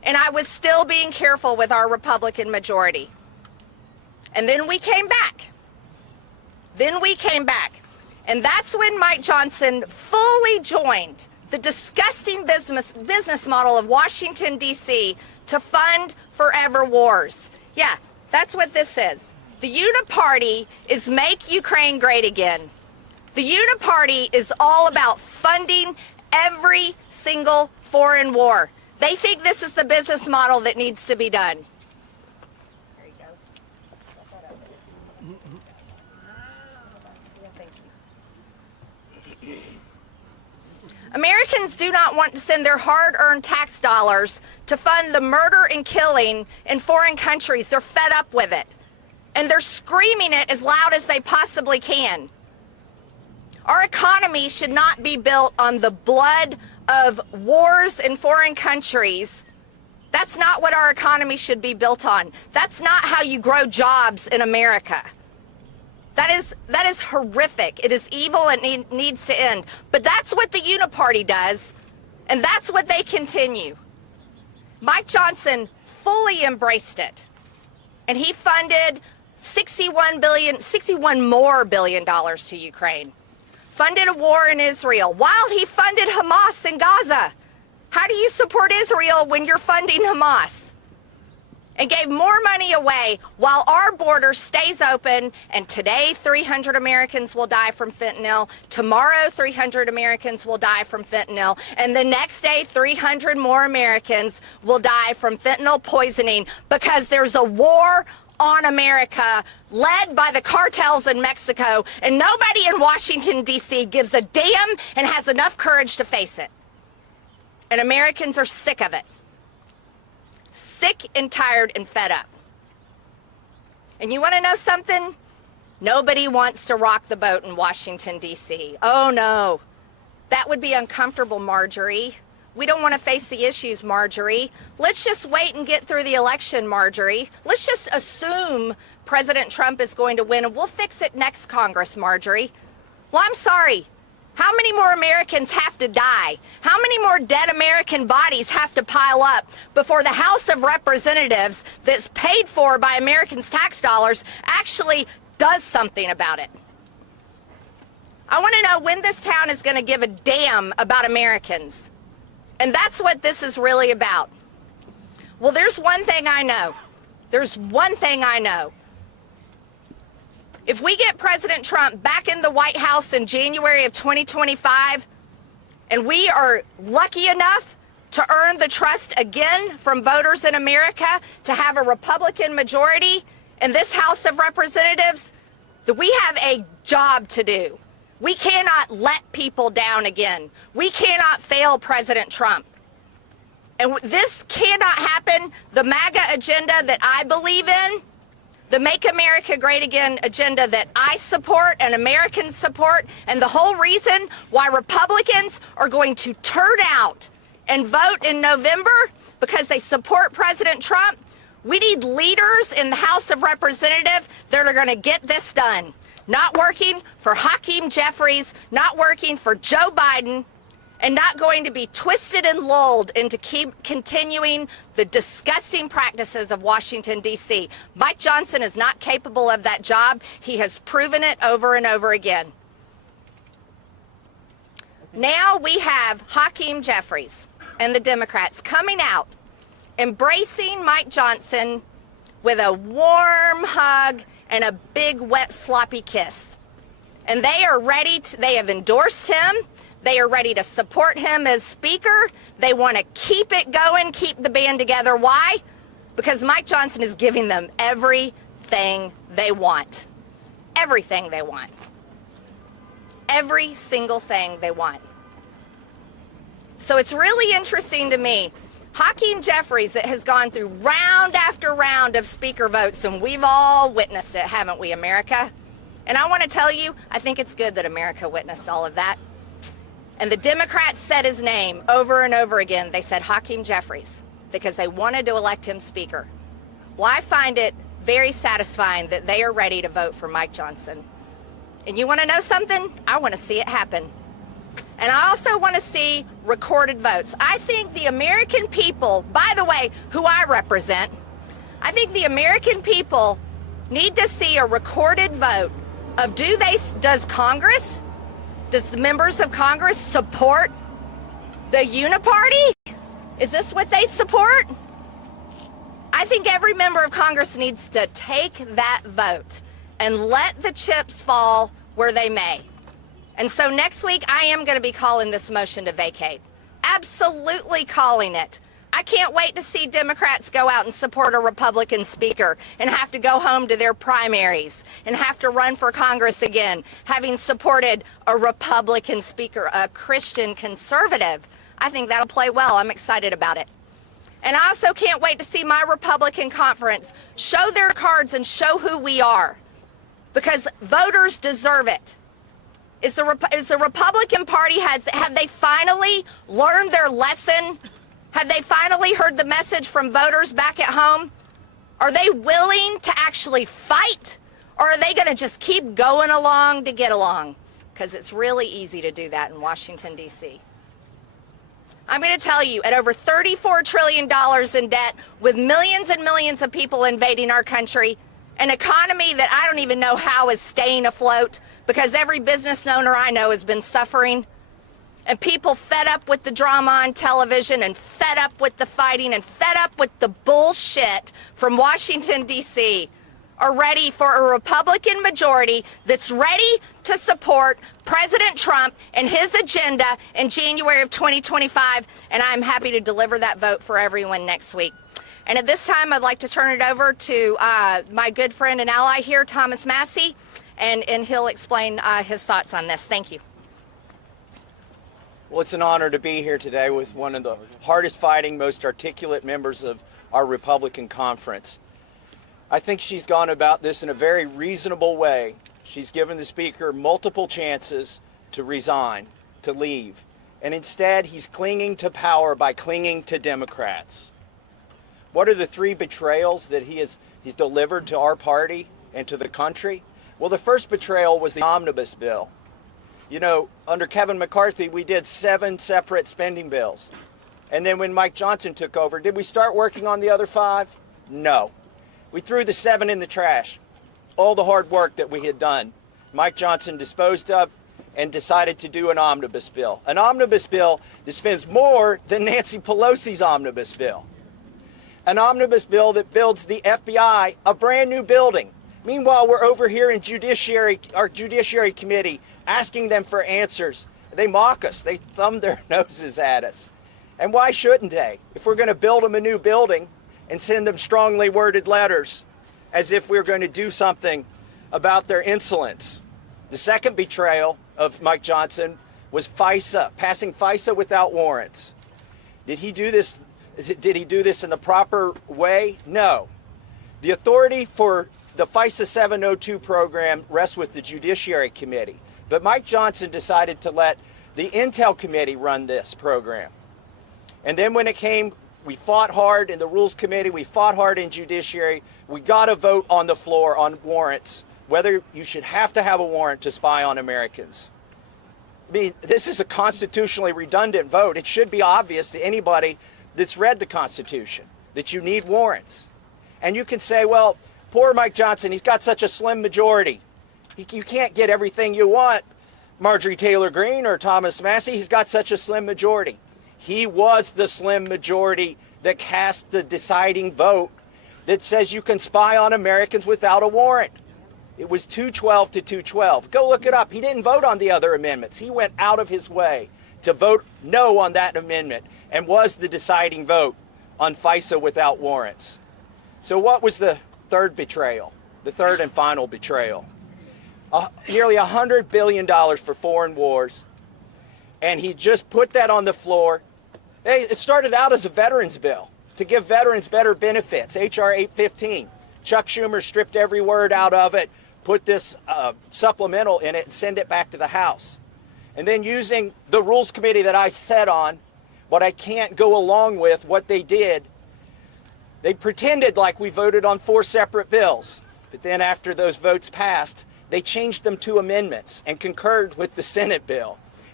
and I was still being careful with our Republican majority. And then we came back. And that's when Mike Johnson fully joined the disgusting business model of Washington, D.C. to fund forever wars. Yeah, that's what this is. The Uni-Party is Make Ukraine Great Again. The Uni-Party is all about funding every single foreign war. They think this is the business model that needs to be done. There you go. Thank you. Americans do not want to send their hard-earned tax dollars to fund the murder and killing in foreign countries. They're fed up with it. And they're screaming it as loud as they possibly can. Our economy should not be built on the blood of wars in foreign countries. That's not what our economy should be built on. That's not how you grow jobs in America. That is horrific. It is evil and needs to end. But that's what the Uni-Party does, and that's what they continue. Mike Johnson fully embraced it, and he funded $61 more billion to Ukraine. Funded a war in Israel while he funded Hamas in Gaza. How do you support Israel when you're funding Hamas? And gave more money away while our border stays open, and today 300 Americans will die from fentanyl, tomorrow 300 Americans will die from fentanyl, and the next day 300 more Americans will die from fentanyl poisoning because there's a war on America led by the cartels in Mexico, and nobody in Washington, D.C. gives a damn and has enough courage to face it. And Americans are sick of it. Sick and tired and fed up. And you want to know something? Nobody wants to rock the boat in Washington, D.C. Oh, no. That would be uncomfortable, Marjorie. We don't want to face the issues, Marjorie. Let's just wait and get through the election, Marjorie. Let's just assume President Trump is going to win, and we'll fix it next Congress, Marjorie. Well, I'm sorry. How many more Americans have to die? How many more dead American bodies have to pile up before the House of Representatives that's paid for by Americans' tax dollars actually does something about it? I want to know when this town is going to give a damn about Americans. And that's what this is really about. Well, there's one thing I know. There's one thing I know. If we get President Trump back in the White House in January of 2025, and we are lucky enough to earn the trust again from voters in America to have a Republican majority in this House of Representatives, that we have a job to do. We cannot let people down again. We cannot fail President Trump. And this cannot happen. The MAGA agenda that I believe in, the Make America Great Again agenda that I support and Americans support, and the whole reason why Republicans are going to turn out and vote in November because they support President Trump, we need leaders in the House of Representatives that are going to get this done. Not working for Hakeem Jeffries, not working for Joe Biden, and not going to be twisted and lulled into keep continuing the disgusting practices of Washington, D.C. Mike Johnson is not capable of that job. He has proven it over and over again. Now we have Hakeem Jeffries and the Democrats coming out, embracing Mike Johnson with a warm hug and a big, wet, sloppy kiss. And they are ready to, they have endorsed him. They are ready to support him as Speaker. They want to keep it going, keep the band together. Why? Because Mike Johnson is giving them everything they want. Everything they want. Every single thing they want. So it's really interesting to me. Hakeem Jeffries has gone through round after round of Speaker votes, and we've all witnessed it, haven't we, America? And I want to tell you, I think it's good that America witnessed all of that. And the Democrats said his name over and over again. They said Hakeem Jeffries because they wanted to elect him Speaker. Well, I find it very satisfying that they are ready to vote for Mike Johnson. And you want to know something? I want to see it happen. And I also want to see recorded votes. I think the American people, by the way, who I represent, I think the American people need to see a recorded vote of does Congress, does the members of Congress support the Uni-Party? Is this what they support? I think every member of Congress needs to take that vote and let the chips fall where they may. And so next week, I am going to be calling this motion to vacate. Absolutely calling it. I can't wait to see Democrats go out and support a Republican speaker and have to go home to their primaries and have to run for Congress again, having supported a Republican speaker, a Christian conservative. I think that'll play well. I'm excited about it. And I also can't wait to see my Republican conference show their cards and show who we are, because voters deserve it. Is the Republican Party, have they finally learned their lesson? Have they finally heard the message from voters back at home? Are they willing to actually fight? Or are they going to just keep going along to get along? Because it's really easy to do that in Washington, D.C. I'm going to tell you, at over $34 trillion in debt, with millions and millions of people invading our country, an economy that I don't even know how is staying afloat, because every business owner I know has been suffering, and people fed up with the drama on television and fed up with the fighting and fed up with the bullshit from Washington, D.C., are ready for a Republican majority that's ready to support President Trump and his agenda in January of 2025, and I'm happy to deliver that vote for everyone next week. And at this time, I'd like to turn it over to my good friend and ally here, Thomas Massie, and he'll explain his thoughts on this. Thank you. Well, it's an honor to be here today with one of the hardest fighting, most articulate members of our Republican conference. I think she's gone about this in a very reasonable way. She's given the Speaker multiple chances to resign, to leave, and instead he's clinging to power by clinging to Democrats. What are the three betrayals that he's delivered to our party and to the country? Well, the first betrayal was the omnibus bill. You know, under Kevin McCarthy, we did 7 separate spending bills. And then when Mike Johnson took over, did we start working on the other 5? No. We threw the 7 in the trash. All the hard work that we had done, Mike Johnson disposed of and decided to do an omnibus bill. An omnibus bill that spends more than Nancy Pelosi's omnibus bill. An omnibus bill that builds the FBI a brand new building. Meanwhile, we're over here in our Judiciary Committee asking them for answers. They mock us. They thumb their noses at us. And why shouldn't they? If we're going to build them a new building and send them strongly worded letters as if we're going to do something about their insolence. The second betrayal of Mike Johnson was FISA, passing FISA without warrants. Did he do this in the proper way? No. The authority for the FISA 702 program rests with the Judiciary Committee. But Mike Johnson decided to let the Intel Committee run this program. And then when it came, we fought hard in the Rules Committee, we fought hard in Judiciary. We got a vote on the floor on warrants, whether you should have to have a warrant to spy on Americans. I mean, this is a constitutionally redundant vote. It should be obvious to anybody that's read the Constitution that you need warrants. And you can say, well, poor Mike Johnson, he's got such a slim majority. You can't get everything you want, Marjorie Taylor Greene or Thomas Massie. He's got such a slim majority. He was the slim majority that cast the deciding vote that says you can spy on Americans without a warrant. It was 212 to 212. Go look it up. He didn't vote on the other amendments. He went out of his way to vote no on that amendment and was the deciding vote on FISA without warrants. So what was the third betrayal, the third and final betrayal? Nearly $100 billion for foreign wars, and he just put that on the floor. Hey, it started out as a veterans bill to give veterans better benefits, H.R. 815. Chuck Schumer stripped every word out of it, put this supplemental in it, and send it back to the House. And then using the Rules Committee that I sat on, what I can't go along with, what they did, they pretended like we voted on 4 separate bills. But then after those votes passed, they changed them to amendments and concurred with the Senate bill.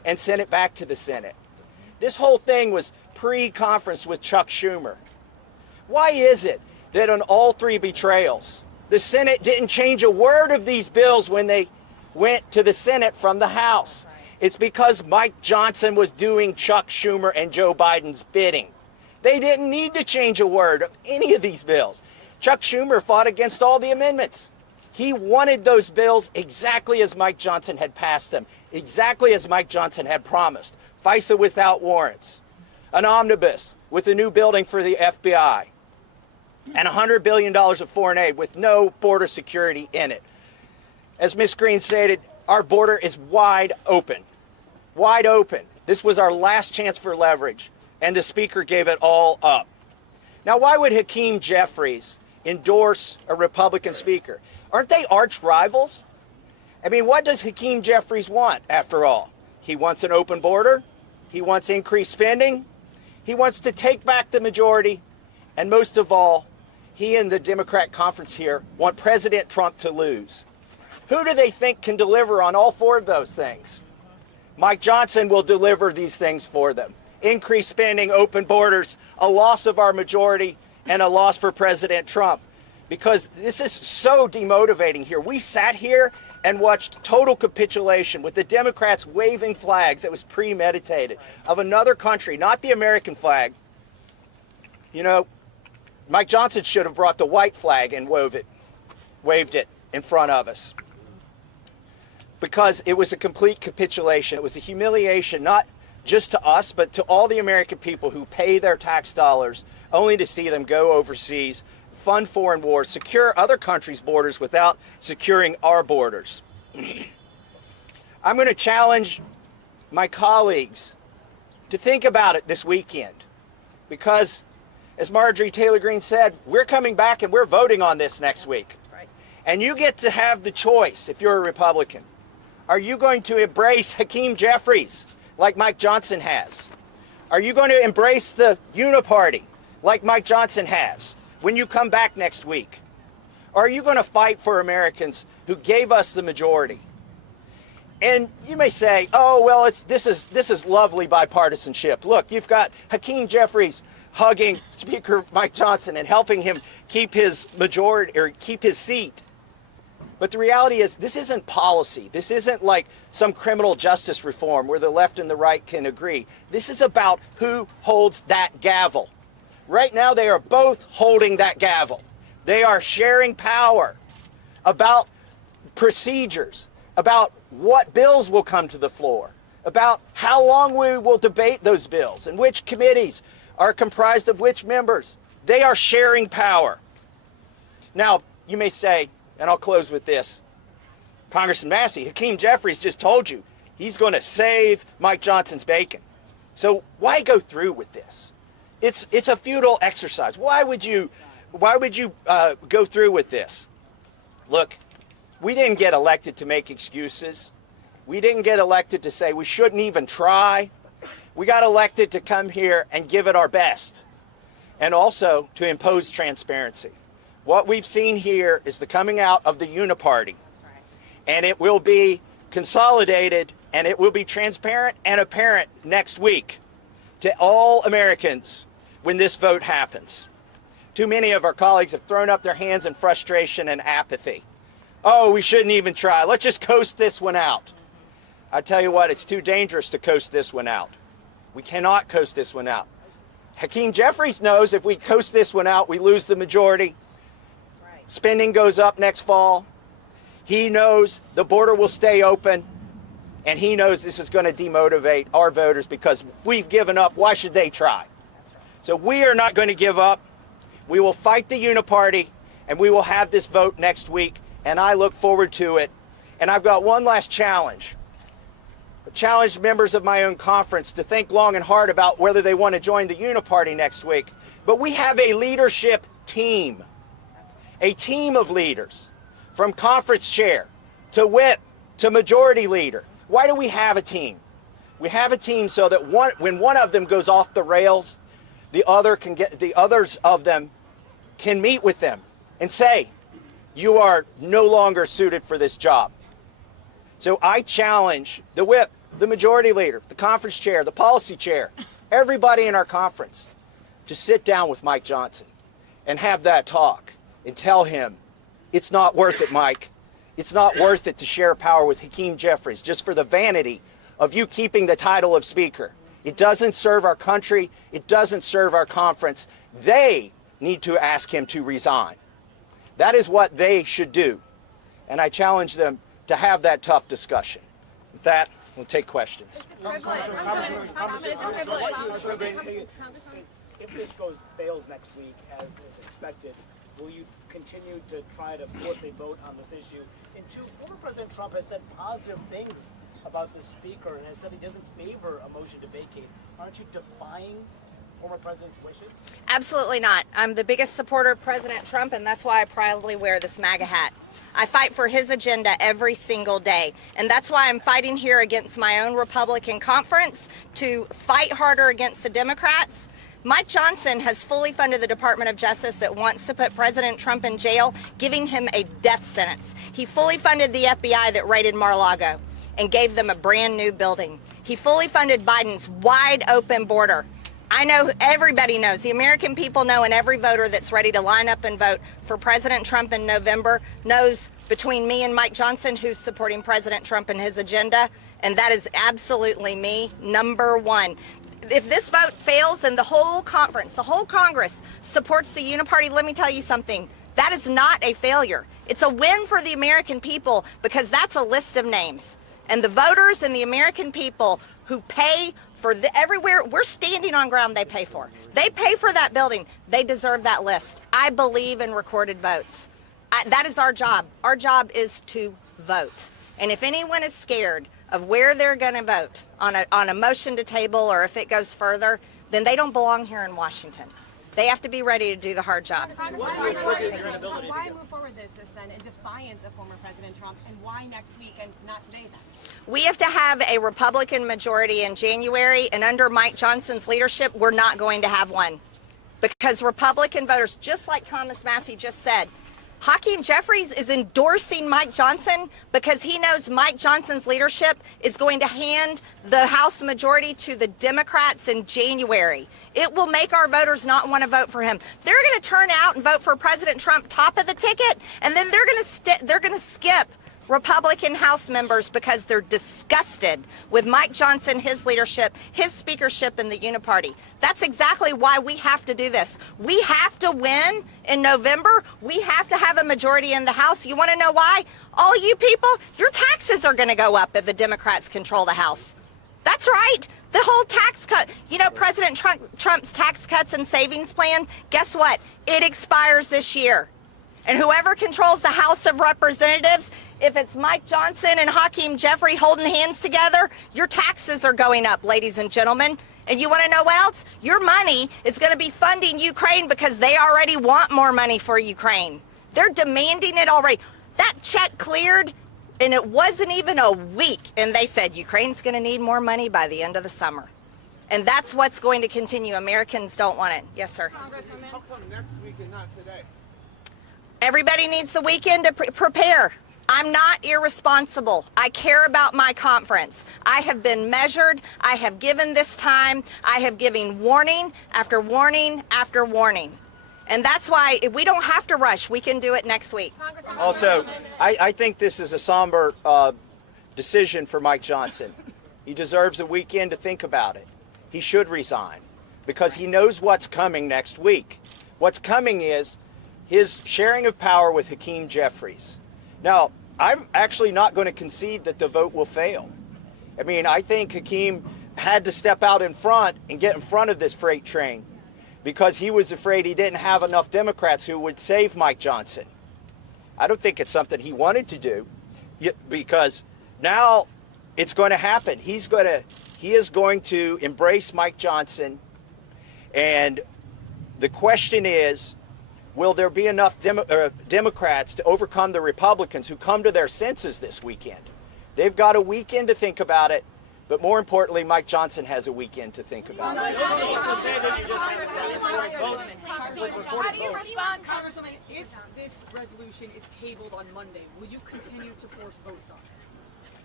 and sent it back to the Senate. This whole thing was pre-conference with Chuck Schumer. Why is it that on all three betrayals, the Senate didn't change a word of these bills when they went to the Senate from the House? It's because Mike Johnson was doing Chuck Schumer and Joe Biden's bidding. They didn't need to change a word of any of these bills. Chuck Schumer fought against all the amendments. He wanted those bills exactly as Mike Johnson had passed them, exactly as Mike Johnson had promised. FISA without warrants, an omnibus with a new building for the FBI, and $100 billion of foreign aid with no border security in it. As Ms. Greene stated, our border is wide open. Wide open. This was our last chance for leverage, and the Speaker gave it all up. Now, why would Hakeem Jeffries endorse a Republican Speaker? Aren't they arch rivals? I mean, what does Hakeem Jeffries want, after all? He wants an open border. He wants increased spending. He wants to take back the majority. And most of all, he and the Democrat conference here want President Trump to lose. Who do they think can deliver on all four of those things? Mike Johnson will deliver these things for them. Increased spending, open borders, a loss of our majority, and a loss for President Trump. Because this is so demotivating here. We sat here and watched total capitulation with the Democrats waving flags that was premeditated of another country, not the American flag. You know, Mike Johnson should have brought the white flag and waved it in front of us. Because it was a complete capitulation. It was a humiliation, not just to us, but to all the American people who pay their tax dollars only to see them go overseas, fund foreign wars, secure other countries' borders without securing our borders. I'm going to challenge my colleagues to think about it this weekend, because, as Marjorie Taylor Greene said, we're coming back and we're voting on this next week. And you get to have the choice, if you're a Republican. Are you going to embrace Hakeem Jeffries like Mike Johnson has? Are you going to embrace the Uni-Party like Mike Johnson has when you come back next week? Or are you going to fight for Americans who gave us the majority? And you may say, oh, well, this is lovely bipartisanship. Look, you've got Hakeem Jeffries hugging Speaker Mike Johnson and helping him keep his majority or keep his seat. But the reality is, this isn't policy. This isn't like some criminal justice reform where the left and the right can agree. This is about who holds that gavel. Right now, they are both holding that gavel. They are sharing power about procedures, about what bills will come to the floor, about how long we will debate those bills and which committees are comprised of which members. They are sharing power. Now, you may say, and I'll close with this, Congressman Massie, Hakeem Jeffries just told you he's going to save Mike Johnson's bacon. So why go through with this? It's a futile exercise. Why would you go through with this? Look, we didn't get elected to make excuses. We didn't get elected to say we shouldn't even try. We got elected to come here and give it our best, and also to impose transparency. What we've seen here is the coming out of the Uni-Party, and it will be consolidated and it will be transparent and apparent next week to all Americans when this vote happens. Too many of our colleagues have thrown up their hands in frustration and apathy. Oh, we shouldn't even try. Let's just coast this one out. I tell you what, it's too dangerous to coast this one out. We cannot coast this one out. Hakeem Jeffries knows if we coast this one out, we lose the majority. Spending goes up next fall. He knows the border will stay open, and he knows this is going to demotivate our voters because we've given up. Why should they try? So we are not going to give up. We will fight the Uni-Party, and we will have this vote next week, and I look forward to it. And I've got one last challenge. I've challenged members of my own conference to think long and hard about whether they want to join the Uni-Party next week. But we have a leadership team. A team of leaders, from conference chair to whip to majority leader. Why do we have a team? We have a team so that when one of them goes off the rails, the others of them can meet with them and say, you are no longer suited for this job. So I challenge the whip the majority leader, the conference chair, the policy chair, everybody in our conference to sit down with Mike Johnson and have that talk and tell him, it's not worth it, Mike. It's not worth it to share power with Hakeem Jeffries just for the vanity of you keeping the title of Speaker. It doesn't serve our country. It doesn't serve our conference. They need to ask him to resign. That is what they should do. And I challenge them to have that tough discussion. With that, we'll take questions. If this fails next week, as is expected, will you continue to try to force a vote on this issue? And two, former President Trump has said positive things about the Speaker and has said he doesn't favor a motion to vacate. Aren't you defying former President's wishes? Absolutely not. I'm the biggest supporter of President Trump, and that's why I proudly wear this MAGA hat. I fight for his agenda every single day, and that's why I'm fighting here against my own Republican conference to fight harder against the Democrats. Mike Johnson has fully funded the Department of Justice that wants to put President Trump in jail, giving him a death sentence. He fully funded the FBI that raided Mar-a-Lago and gave them a brand new building. He fully funded Biden's wide open border. I know, everybody knows, the American people know, and every voter that's ready to line up and vote for President Trump in November knows between me and Mike Johnson who's supporting President Trump and his agenda, and that is absolutely me, number one. If this vote fails, then the whole conference, the whole Congress supports the Uni-Party. Let me tell you something. That is not a failure. It's a win for the American people because that's a list of names. And the voters and the American people who pay for everywhere, we're standing on ground they pay for. They pay for that building. They deserve that list. I believe in recorded votes. That is our job. Our job is to vote. And if anyone is scared of where they're going to vote on a motion to table or if it goes further, then they don't belong here in Washington. They have to be ready to do the hard job. Why move forward with this then in defiance of former President Trump, and why next week and not today then? We have to have a Republican majority in January, and under Mike Johnson's leadership, we're not going to have one. Because Republican voters, just like Thomas Massie just said, Hakeem Jeffries is endorsing Mike Johnson because he knows Mike Johnson's leadership is going to hand the House majority to the Democrats in January. It will make our voters not want to vote for him. They're going to turn out and vote for President Trump top of the ticket, and then they're going to skip Republican House members because they're disgusted with Mike Johnson, his leadership, his speakership in the Uni-Party. That's exactly why we have to do this. We have to win in November. We have to have a majority in the House. You want to know why? All you people, your taxes are going to go up if the Democrats control the House. That's right. The whole tax cut. You know, President Trump's tax cuts and savings plan, guess what? It expires this year. And whoever controls the House of Representatives, if it's Mike Johnson and Hakeem Jeffries holding hands together, your taxes are going up, ladies and gentlemen. And you want to know what else? Your money is going to be funding Ukraine because they already want more money for Ukraine. They're demanding it already. That check cleared, and it wasn't even a week. And they said Ukraine's going to need more money by the end of the summer. And that's what's going to continue. Americans don't want it. Yes, sir. How come next week and not today? Everybody needs the weekend to prepare. I'm not irresponsible. I care about my conference. I have been measured. I have given this time. I have given warning after warning after warning. And that's why we don't have to rush. We can do it next week. Also, I think this is a somber decision for Mike Johnson. He deserves a weekend to think about it. He should resign because he knows what's coming next week. What's coming is his sharing of power with Hakeem Jeffries. Now, I'm actually not going to concede that the vote will fail. I mean, I think Hakeem had to step out in front and get in front of this freight train because he was afraid he didn't have enough Democrats who would save Mike Johnson. I don't think it's something he wanted to do because now it's going to happen. He is going to embrace Mike Johnson, and the question is, will there be enough Democrats to overcome the Republicans who come to their senses this weekend? They've got a weekend to think about it, but more importantly, Mike Johnson has a weekend to think about it. How do you respond, Congresswoman, if this resolution is tabled on Monday? Will you continue to force votes on it?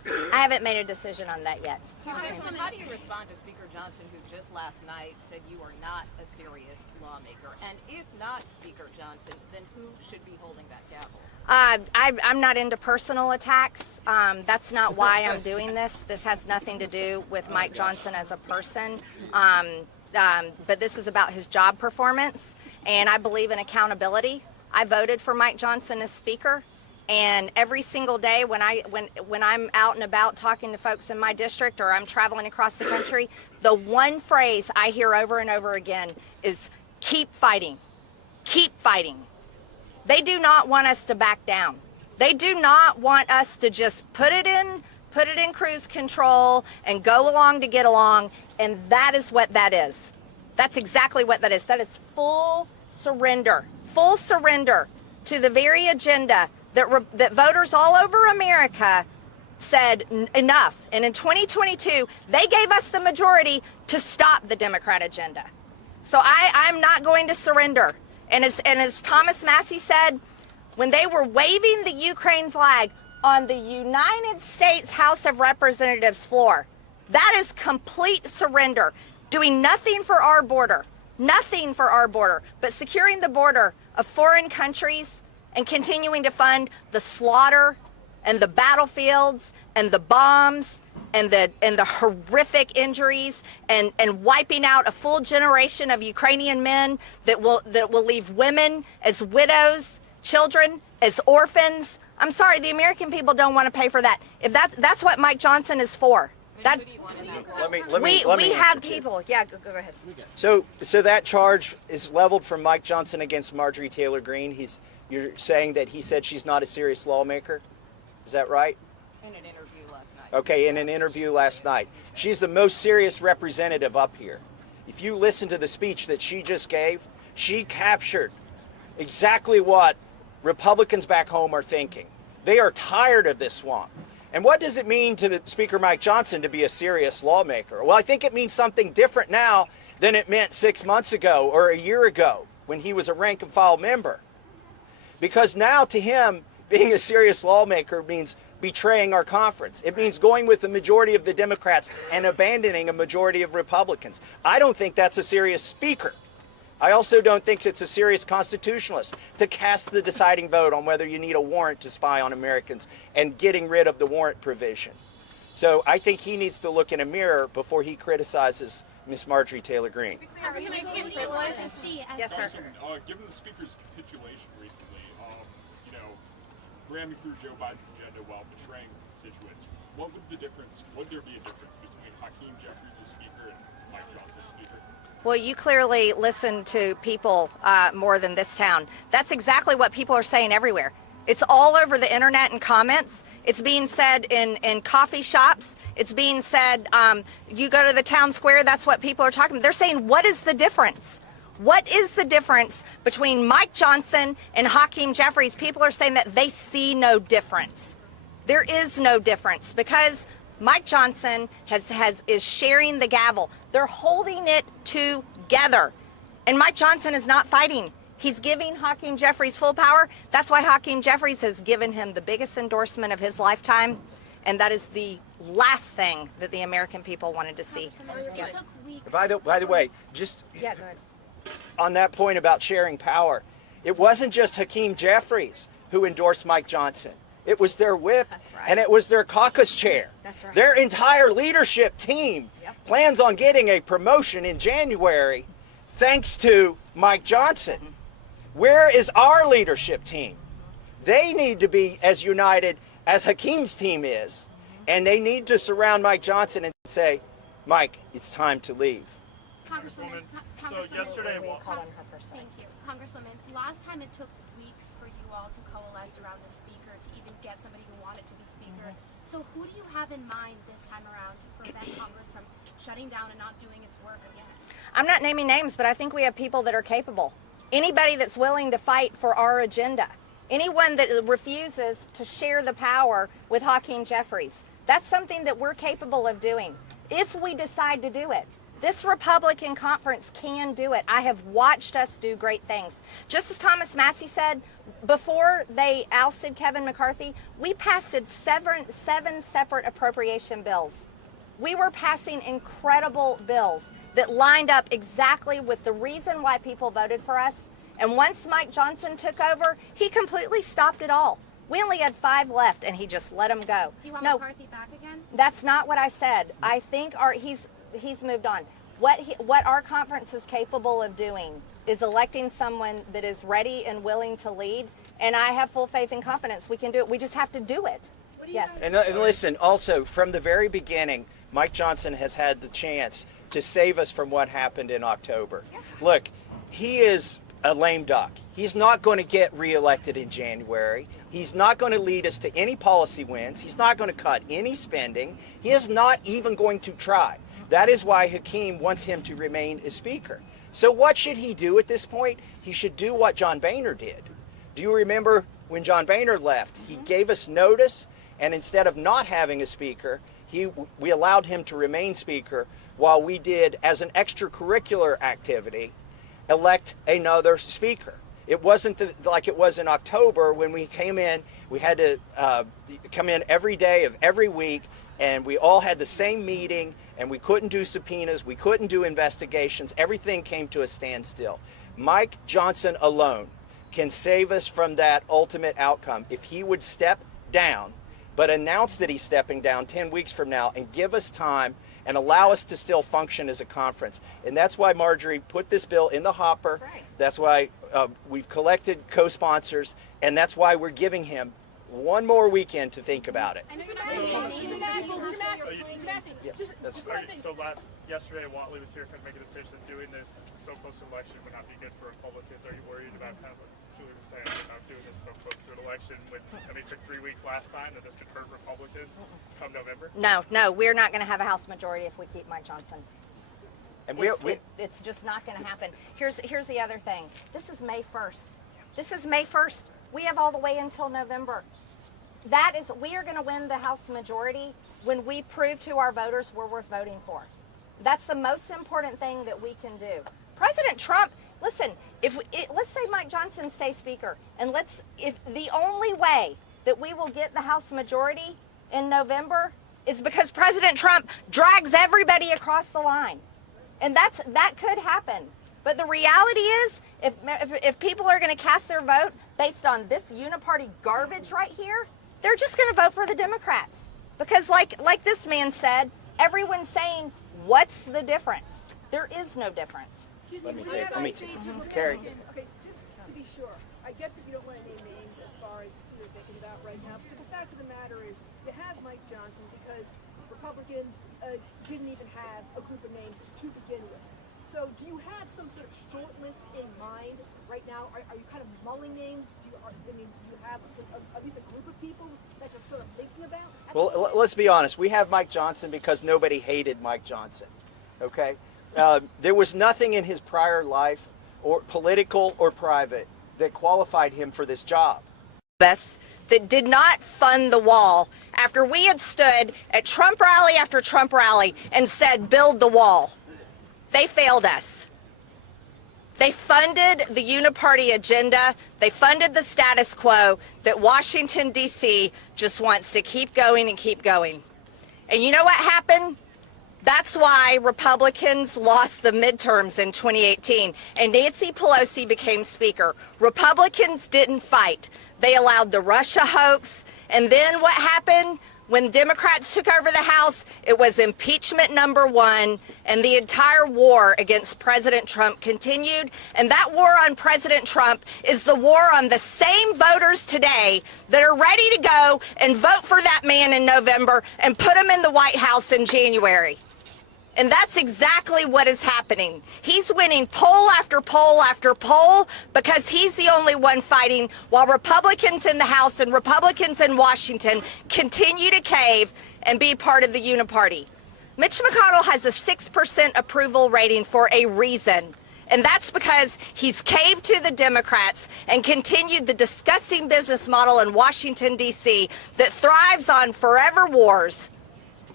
I haven't made a decision on that yet. Congresswoman, how do you respond to Speaker Johnson, who just last night said you are not a serious lawmaker? And if not Speaker Johnson, then who should be holding that gavel? I'm not into personal attacks. That's not why I'm doing this. This has nothing to do with Mike Johnson as a person. But this is about his job performance, and I believe in accountability. I voted for Mike Johnson as Speaker, and every single day when I'm out and about talking to folks in my district or I'm traveling across the country, the one phrase I hear over and over again is keep fighting, keep fighting. They do not want us to back down. They do not want us to just put it in cruise control and go along to get along, and that is what that is. That's exactly what that is. That is full surrender to the very agenda that voters all over America said enough. And in 2022, they gave us the majority to stop the Democrat agenda. So I'm not going to surrender. And as Thomas Massie said, when they were waving the Ukraine flag on the United States House of Representatives floor, that is complete surrender. Doing nothing for our border, but securing the border of foreign countries and continuing to fund the slaughter and the battlefields and the bombs and the horrific injuries and wiping out a full generation of Ukrainian men that will leave women as widows, children as orphans. I'm sorry, the American people don't want to pay for that. If that's what Mike Johnson is for. That we have people. Yeah, go ahead. So that charge is leveled from Mike Johnson against Marjorie Taylor Greene. You're saying that he said she's not a serious lawmaker. Is that right? In an interview last night. Okay, in an interview last night. She's the most serious representative up here. If you listen to the speech that she just gave, she captured exactly what Republicans back home are thinking. They are tired of this swamp. And what does it mean to Speaker Mike Johnson to be a serious lawmaker? Well, I think it means something different now than it meant 6 months ago or a year ago when he was a rank and file member. Because now to him, being a serious lawmaker means betraying our conference. It means going with the majority of the Democrats and abandoning a majority of Republicans. I don't think that's a serious speaker. I also don't think it's a serious constitutionalist to cast the deciding vote on whether you need a warrant to spy on Americans and getting rid of the warrant provision. So I think he needs to look in a mirror before he criticizes Miss Marjorie Taylor Greene. Yes, sir. Given the speaker's capitulation recently, ramming through Joe Biden's agenda while betraying constituents, would there be a difference between Hakeem Jeffries as speaker and Mike Johnson as speaker? Well, you clearly listen to people more than this town. That's exactly what people are saying everywhere. It's all over the internet and comments. It's being said in coffee shops. It's being said, you go to the town square, that's what people are talking about. They're saying, what is the difference? What is the difference between Mike Johnson and Hakeem Jeffries? People are saying that they see no difference. There is no difference because Mike Johnson is sharing the gavel. They're holding it together. And Mike Johnson is not fighting. He's giving Hakeem Jeffries full power. That's why Hakeem Jeffries has given him the biggest endorsement of his lifetime. And that is the last thing that the American people wanted to see. By the way, just go ahead. On that point about sharing power, it wasn't just Hakeem Jeffries who endorsed Mike Johnson. It was their whip, and it was their caucus chair. That's right. Their entire leadership team plans on getting a promotion in January thanks to Mike Johnson. Where is our leadership team? They need to be as united as Hakeem's team is, and they need to surround Mike Johnson and say, Mike, it's time to leave. Congresswoman, yesterday, thank you. Congresswoman, last time it took weeks for you all to coalesce around the speaker to even get somebody who wanted to be speaker. So who do you have in mind this time around to prevent Congress from shutting down and not doing its work again? I'm not naming names, but I think we have people that are capable. Anybody that's willing to fight for our agenda. Anyone that refuses to share the power with Hakeem Jeffries. That's something that we're capable of doing if we decide to do it. This Republican conference can do it. I have watched us do great things. Just as Thomas Massie said, before they ousted Kevin McCarthy, we passed seven separate appropriation bills. We were passing incredible bills that lined up exactly with the reason why people voted for us. And once Mike Johnson took over, he completely stopped it all. We only had 5 left, and he just let them go. Do you want McCarthy back again? That's not what I said. I think he's moved on. What our conference is capable of doing is electing someone that is ready and willing to lead, and I have full faith and confidence we can do it. We just have to do it. Yes. And listen, also, from the very beginning, Mike Johnson has had the chance to save us from what happened in October. Look, he is a lame duck. He's not going to get reelected in January. He's not going to lead us to any policy wins. He's not going to cut any spending. He is not even going to try. That is why Hakeem wants him to remain as Speaker. So what should he do at this point? He should do what John Boehner did. Do you remember when John Boehner left? He gave us notice, and instead of not having a Speaker, we allowed him to remain Speaker while we did, as an extracurricular activity, elect another Speaker. It wasn't like it was in October when we came in. We had to come in every day of every week, and we all had the same meeting, and we couldn't do subpoenas, we couldn't do investigations. Everything came to a standstill. Mike Johnson alone can save us from that ultimate outcome if he would step down, but announce that he's stepping down 10 weeks from now and give us time and allow us to still function as a conference. And that's why Marjorie put this bill in the hopper. That's why we've collected co-sponsors, and that's why we're giving him one more weekend to think about it. Yesterday, Watley was here kind of making the pitch that doing this so close to election would not be good for Republicans. Are you worried about kind of what Julie was saying about doing this so close to an election when, it took 3 weeks last time, that this could hurt Republicans come November? No, we're not going to have a House majority if we keep Mike Johnson. And it's just not going to happen. Here's the other thing. This is May 1st. This is May 1st. We have all the way until November. We are going to win the House majority when we prove to our voters we're worth voting for. That's the most important thing that we can do. President Trump, listen, let's say Mike Johnson stays Speaker, and if the only way that we will get the House majority in November is because President Trump drags everybody across the line. And that could happen. But the reality is, if people are going to cast their vote based on this Uni-Party garbage right here, they're just going to vote for the Democrats. Because like this man said, everyone's saying, what's the difference? There is no difference. Let me take Carrie. Okay, just to be sure, I get that you don't want to name names as far as who you're thinking about right now, but the fact of the matter is, you have Mike Johnson because Republicans didn't even have a group of names to begin with. So do you have some sort of short list in mind right now? Are you kind of mulling names? Do you have at least a group of people that you're sort of thinking about? Well, let's be honest. We have Mike Johnson because nobody hated Mike Johnson, okay? There was nothing in his prior life, or political or private, that qualified him for this job. That did not fund the wall after we had stood at Trump rally after Trump rally and said, build the wall. They failed us. They funded the Uni-Party agenda. They funded the status quo that Washington, D.C. just wants to keep going and keep going. And you know what happened? That's why Republicans lost the midterms in 2018 and Nancy Pelosi became Speaker. Republicans didn't fight. They allowed the Russia hoax. And then what happened? When Democrats took over the House, it was impeachment #1, and the entire war against President Trump continued. And that war on President Trump is the war on the same voters today that are ready to go and vote for that man in November and put him in the White House in January. And that's exactly what is happening. He's winning poll after poll after poll because he's the only one fighting while Republicans in the House and Republicans in Washington continue to cave and be part of the Uni-Party. Mitch McConnell has a 6% approval rating for a reason. And that's because he's caved to the Democrats and continued the disgusting business model in Washington, D.C. that thrives on forever wars.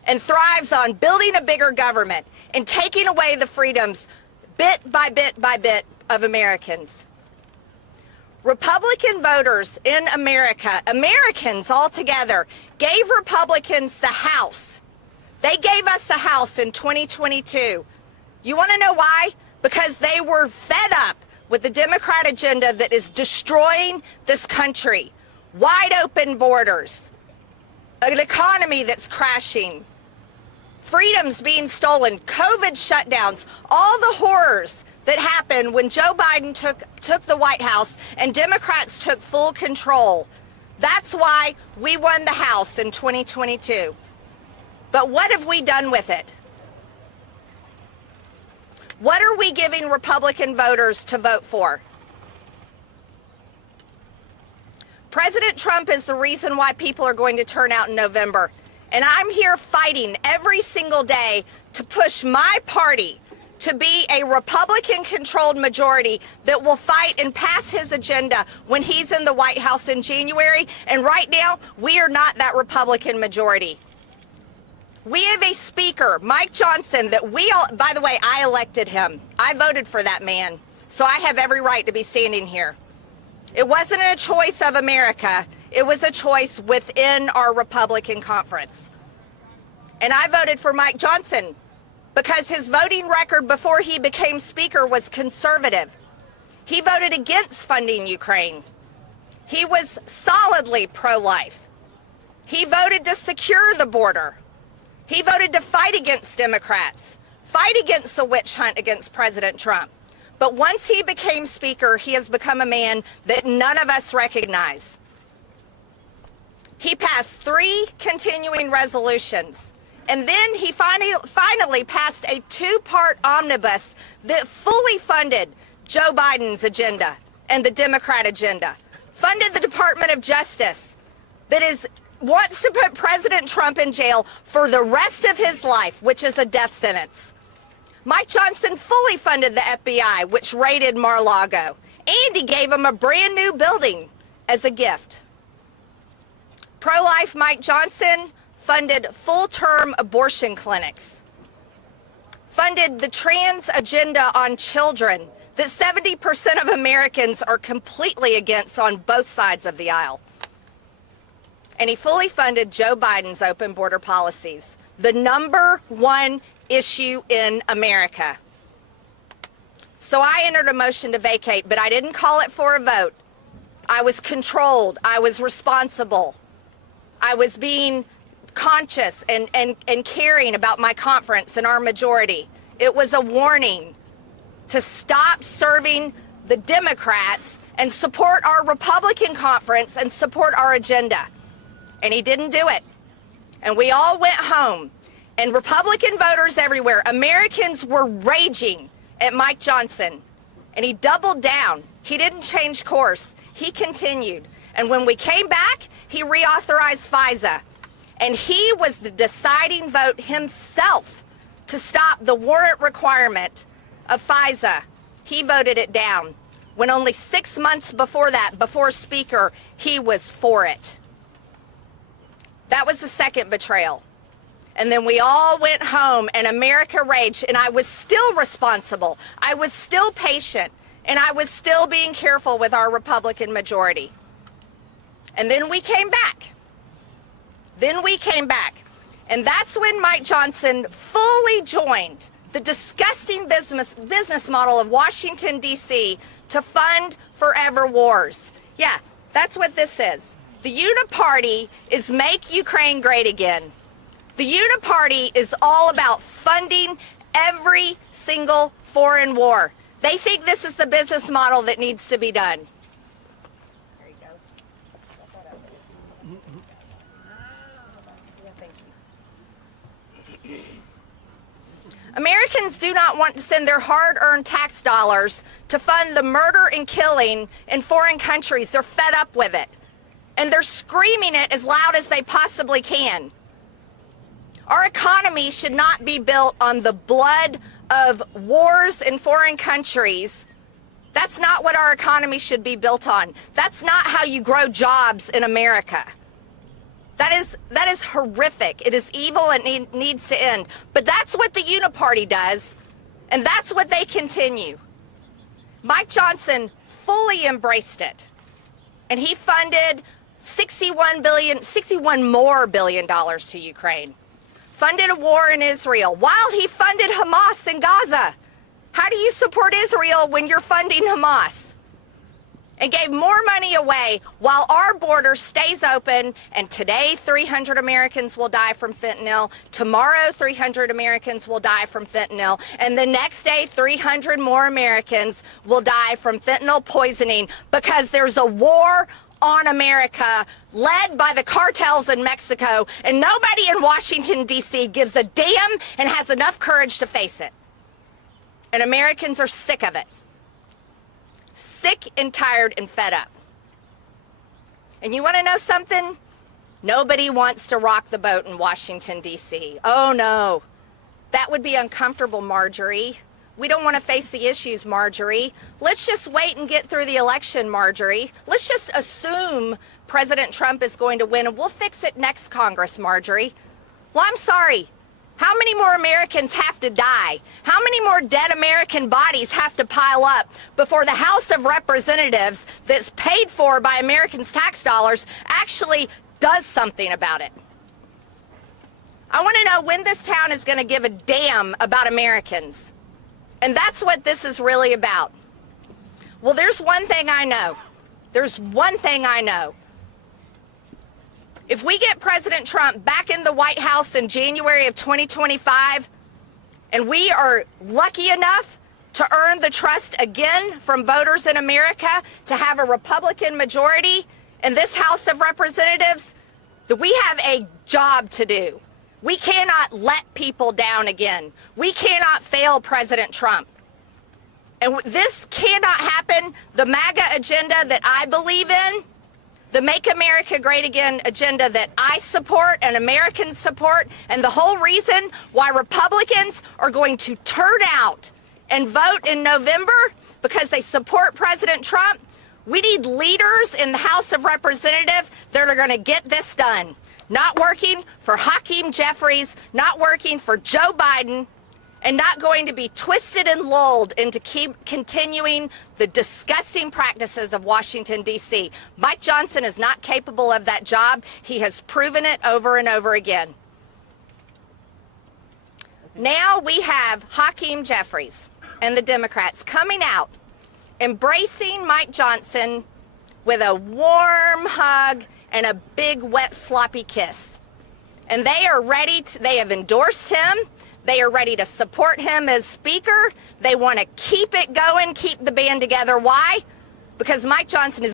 and thrives on building a bigger government and taking away the freedoms bit by bit by bit of Americans. Republican voters in America, Americans altogether, gave Republicans the House. They gave us the House in 2022. You want to know why? Because they were fed up with the Democrat agenda that is destroying this country. Wide open borders, an economy that's crashing, freedoms being stolen, COVID shutdowns, all the horrors that happened when Joe Biden took the White House and Democrats took full control. That's why we won the House in 2022. But what have we done with it? What are we giving Republican voters to vote for? President Trump is the reason why people are going to turn out in November. And I'm here fighting every single day to push my party to be a Republican-controlled majority that will fight and pass his agenda when he's in the White House in January. And right now, we are not that Republican majority. We have a speaker, Mike Johnson, that we all, by the way, I elected him. I voted for that man, so I have every right to be standing here. It wasn't a choice of America. It was a choice within our Republican conference. And I voted for Mike Johnson because his voting record before he became speaker was conservative. He voted against funding Ukraine. He was solidly pro-life. He voted to secure the border. He voted to fight against Democrats, fight against the witch hunt against President Trump. But once he became speaker, he has become a man that none of us recognize. He passed 3 continuing resolutions, and then he finally passed a 2-part omnibus that fully funded Joe Biden's agenda and the Democrat agenda, funded the Department of Justice that wants to put President Trump in jail for the rest of his life, which is a death sentence. Mike Johnson fully funded the FBI, which raided Mar-a-Lago, and he gave him a brand new building as a gift. Pro-life Mike Johnson funded full-term abortion clinics, funded the trans agenda on children that 70% of Americans are completely against on both sides of the aisle. And he fully funded Joe Biden's open border policies, the #1 issue in America. So I entered a motion to vacate, but I didn't call it for a vote. I was controlled. I was responsible. I was being conscious and caring about my conference and our majority. It was a warning to stop serving the Democrats and support our Republican conference and support our agenda. And he didn't do it. And we all went home. And Republican voters everywhere, Americans were raging at Mike Johnson. And he doubled down. He didn't change course. He continued. And when we came back, he reauthorized FISA. And he was the deciding vote himself to stop the warrant requirement of FISA. He voted it down. When only 6 months before that, before Speaker, he was for it. That was the second betrayal. And then we all went home and America raged, and I was still responsible. I was still patient, and I was still being careful with our Republican majority. And then we came back. And that's when Mike Johnson fully joined the disgusting business model of Washington, D.C. to fund forever wars. Yeah, that's what this is. The Uni-Party is Make Ukraine Great Again. The Uni-Party is all about funding every single foreign war. They think this is the business model that needs to be done. There you go. Americans do not want to send their hard-earned tax dollars to fund the murder and killing in foreign countries. They're fed up with it. And they're screaming it as loud as they possibly can. Our economy should not be built on the blood of wars in foreign countries. That's not what our economy should be built on. That's not how you grow jobs in America. That is horrific. It is evil and it needs to end. But that's what the Uni-Party does, and that's what they continue. Mike Johnson fully embraced it, and he funded $61 more billion to Ukraine. Funded a war in Israel while he funded Hamas in Gaza. How do you support Israel when you're funding Hamas? And gave more money away while our border stays open, and today 300 Americans will die from fentanyl, tomorrow 300 Americans will die from fentanyl, and the next day 300 more Americans will die from fentanyl poisoning because there's a war on America led by the cartels in Mexico, and nobody in Washington, D.C. gives a damn and has enough courage to face it. And Americans are sick of it. Sick and tired and fed up. And you want to know something? Nobody wants to rock the boat in Washington, D.C. Oh, no. That would be uncomfortable, Marjorie. We don't want to face the issues, Marjorie. Let's just wait and get through the election, Marjorie. Let's just assume President Trump is going to win, and we'll fix it next Congress, Marjorie. Well, I'm sorry. How many more Americans have to die? How many more dead American bodies have to pile up before the House of Representatives that's paid for by Americans' tax dollars actually does something about it? I want to know when this town is going to give a damn about Americans. And that's what this is really about. Well, there's one thing I know. There's one thing I know. If we get President Trump back in the White House in January of 2025, and we are lucky enough to earn the trust again from voters in America to have a Republican majority in this House of Representatives, that we have a job to do. We cannot let people down again. We cannot fail President Trump. And this cannot happen. The MAGA agenda that I believe in, the Make America Great Again agenda that I support and Americans support, and the whole reason why Republicans are going to turn out and vote in November because they support President Trump, we need leaders in the House of Representatives that are going to get this done. Not working for Hakeem Jeffries, not working for Joe Biden, and not going to be twisted and lulled into keep continuing the disgusting practices of Washington, D.C. Mike Johnson is not capable of that job. He has proven it over and over again. Now we have Hakeem Jeffries and the Democrats coming out, embracing Mike Johnson with a warm hug and a big, wet, sloppy kiss. And they are ready to, they have endorsed him. They are ready to support him as Speaker. They want to keep it going, keep the band together. Why? Because Mike Johnson is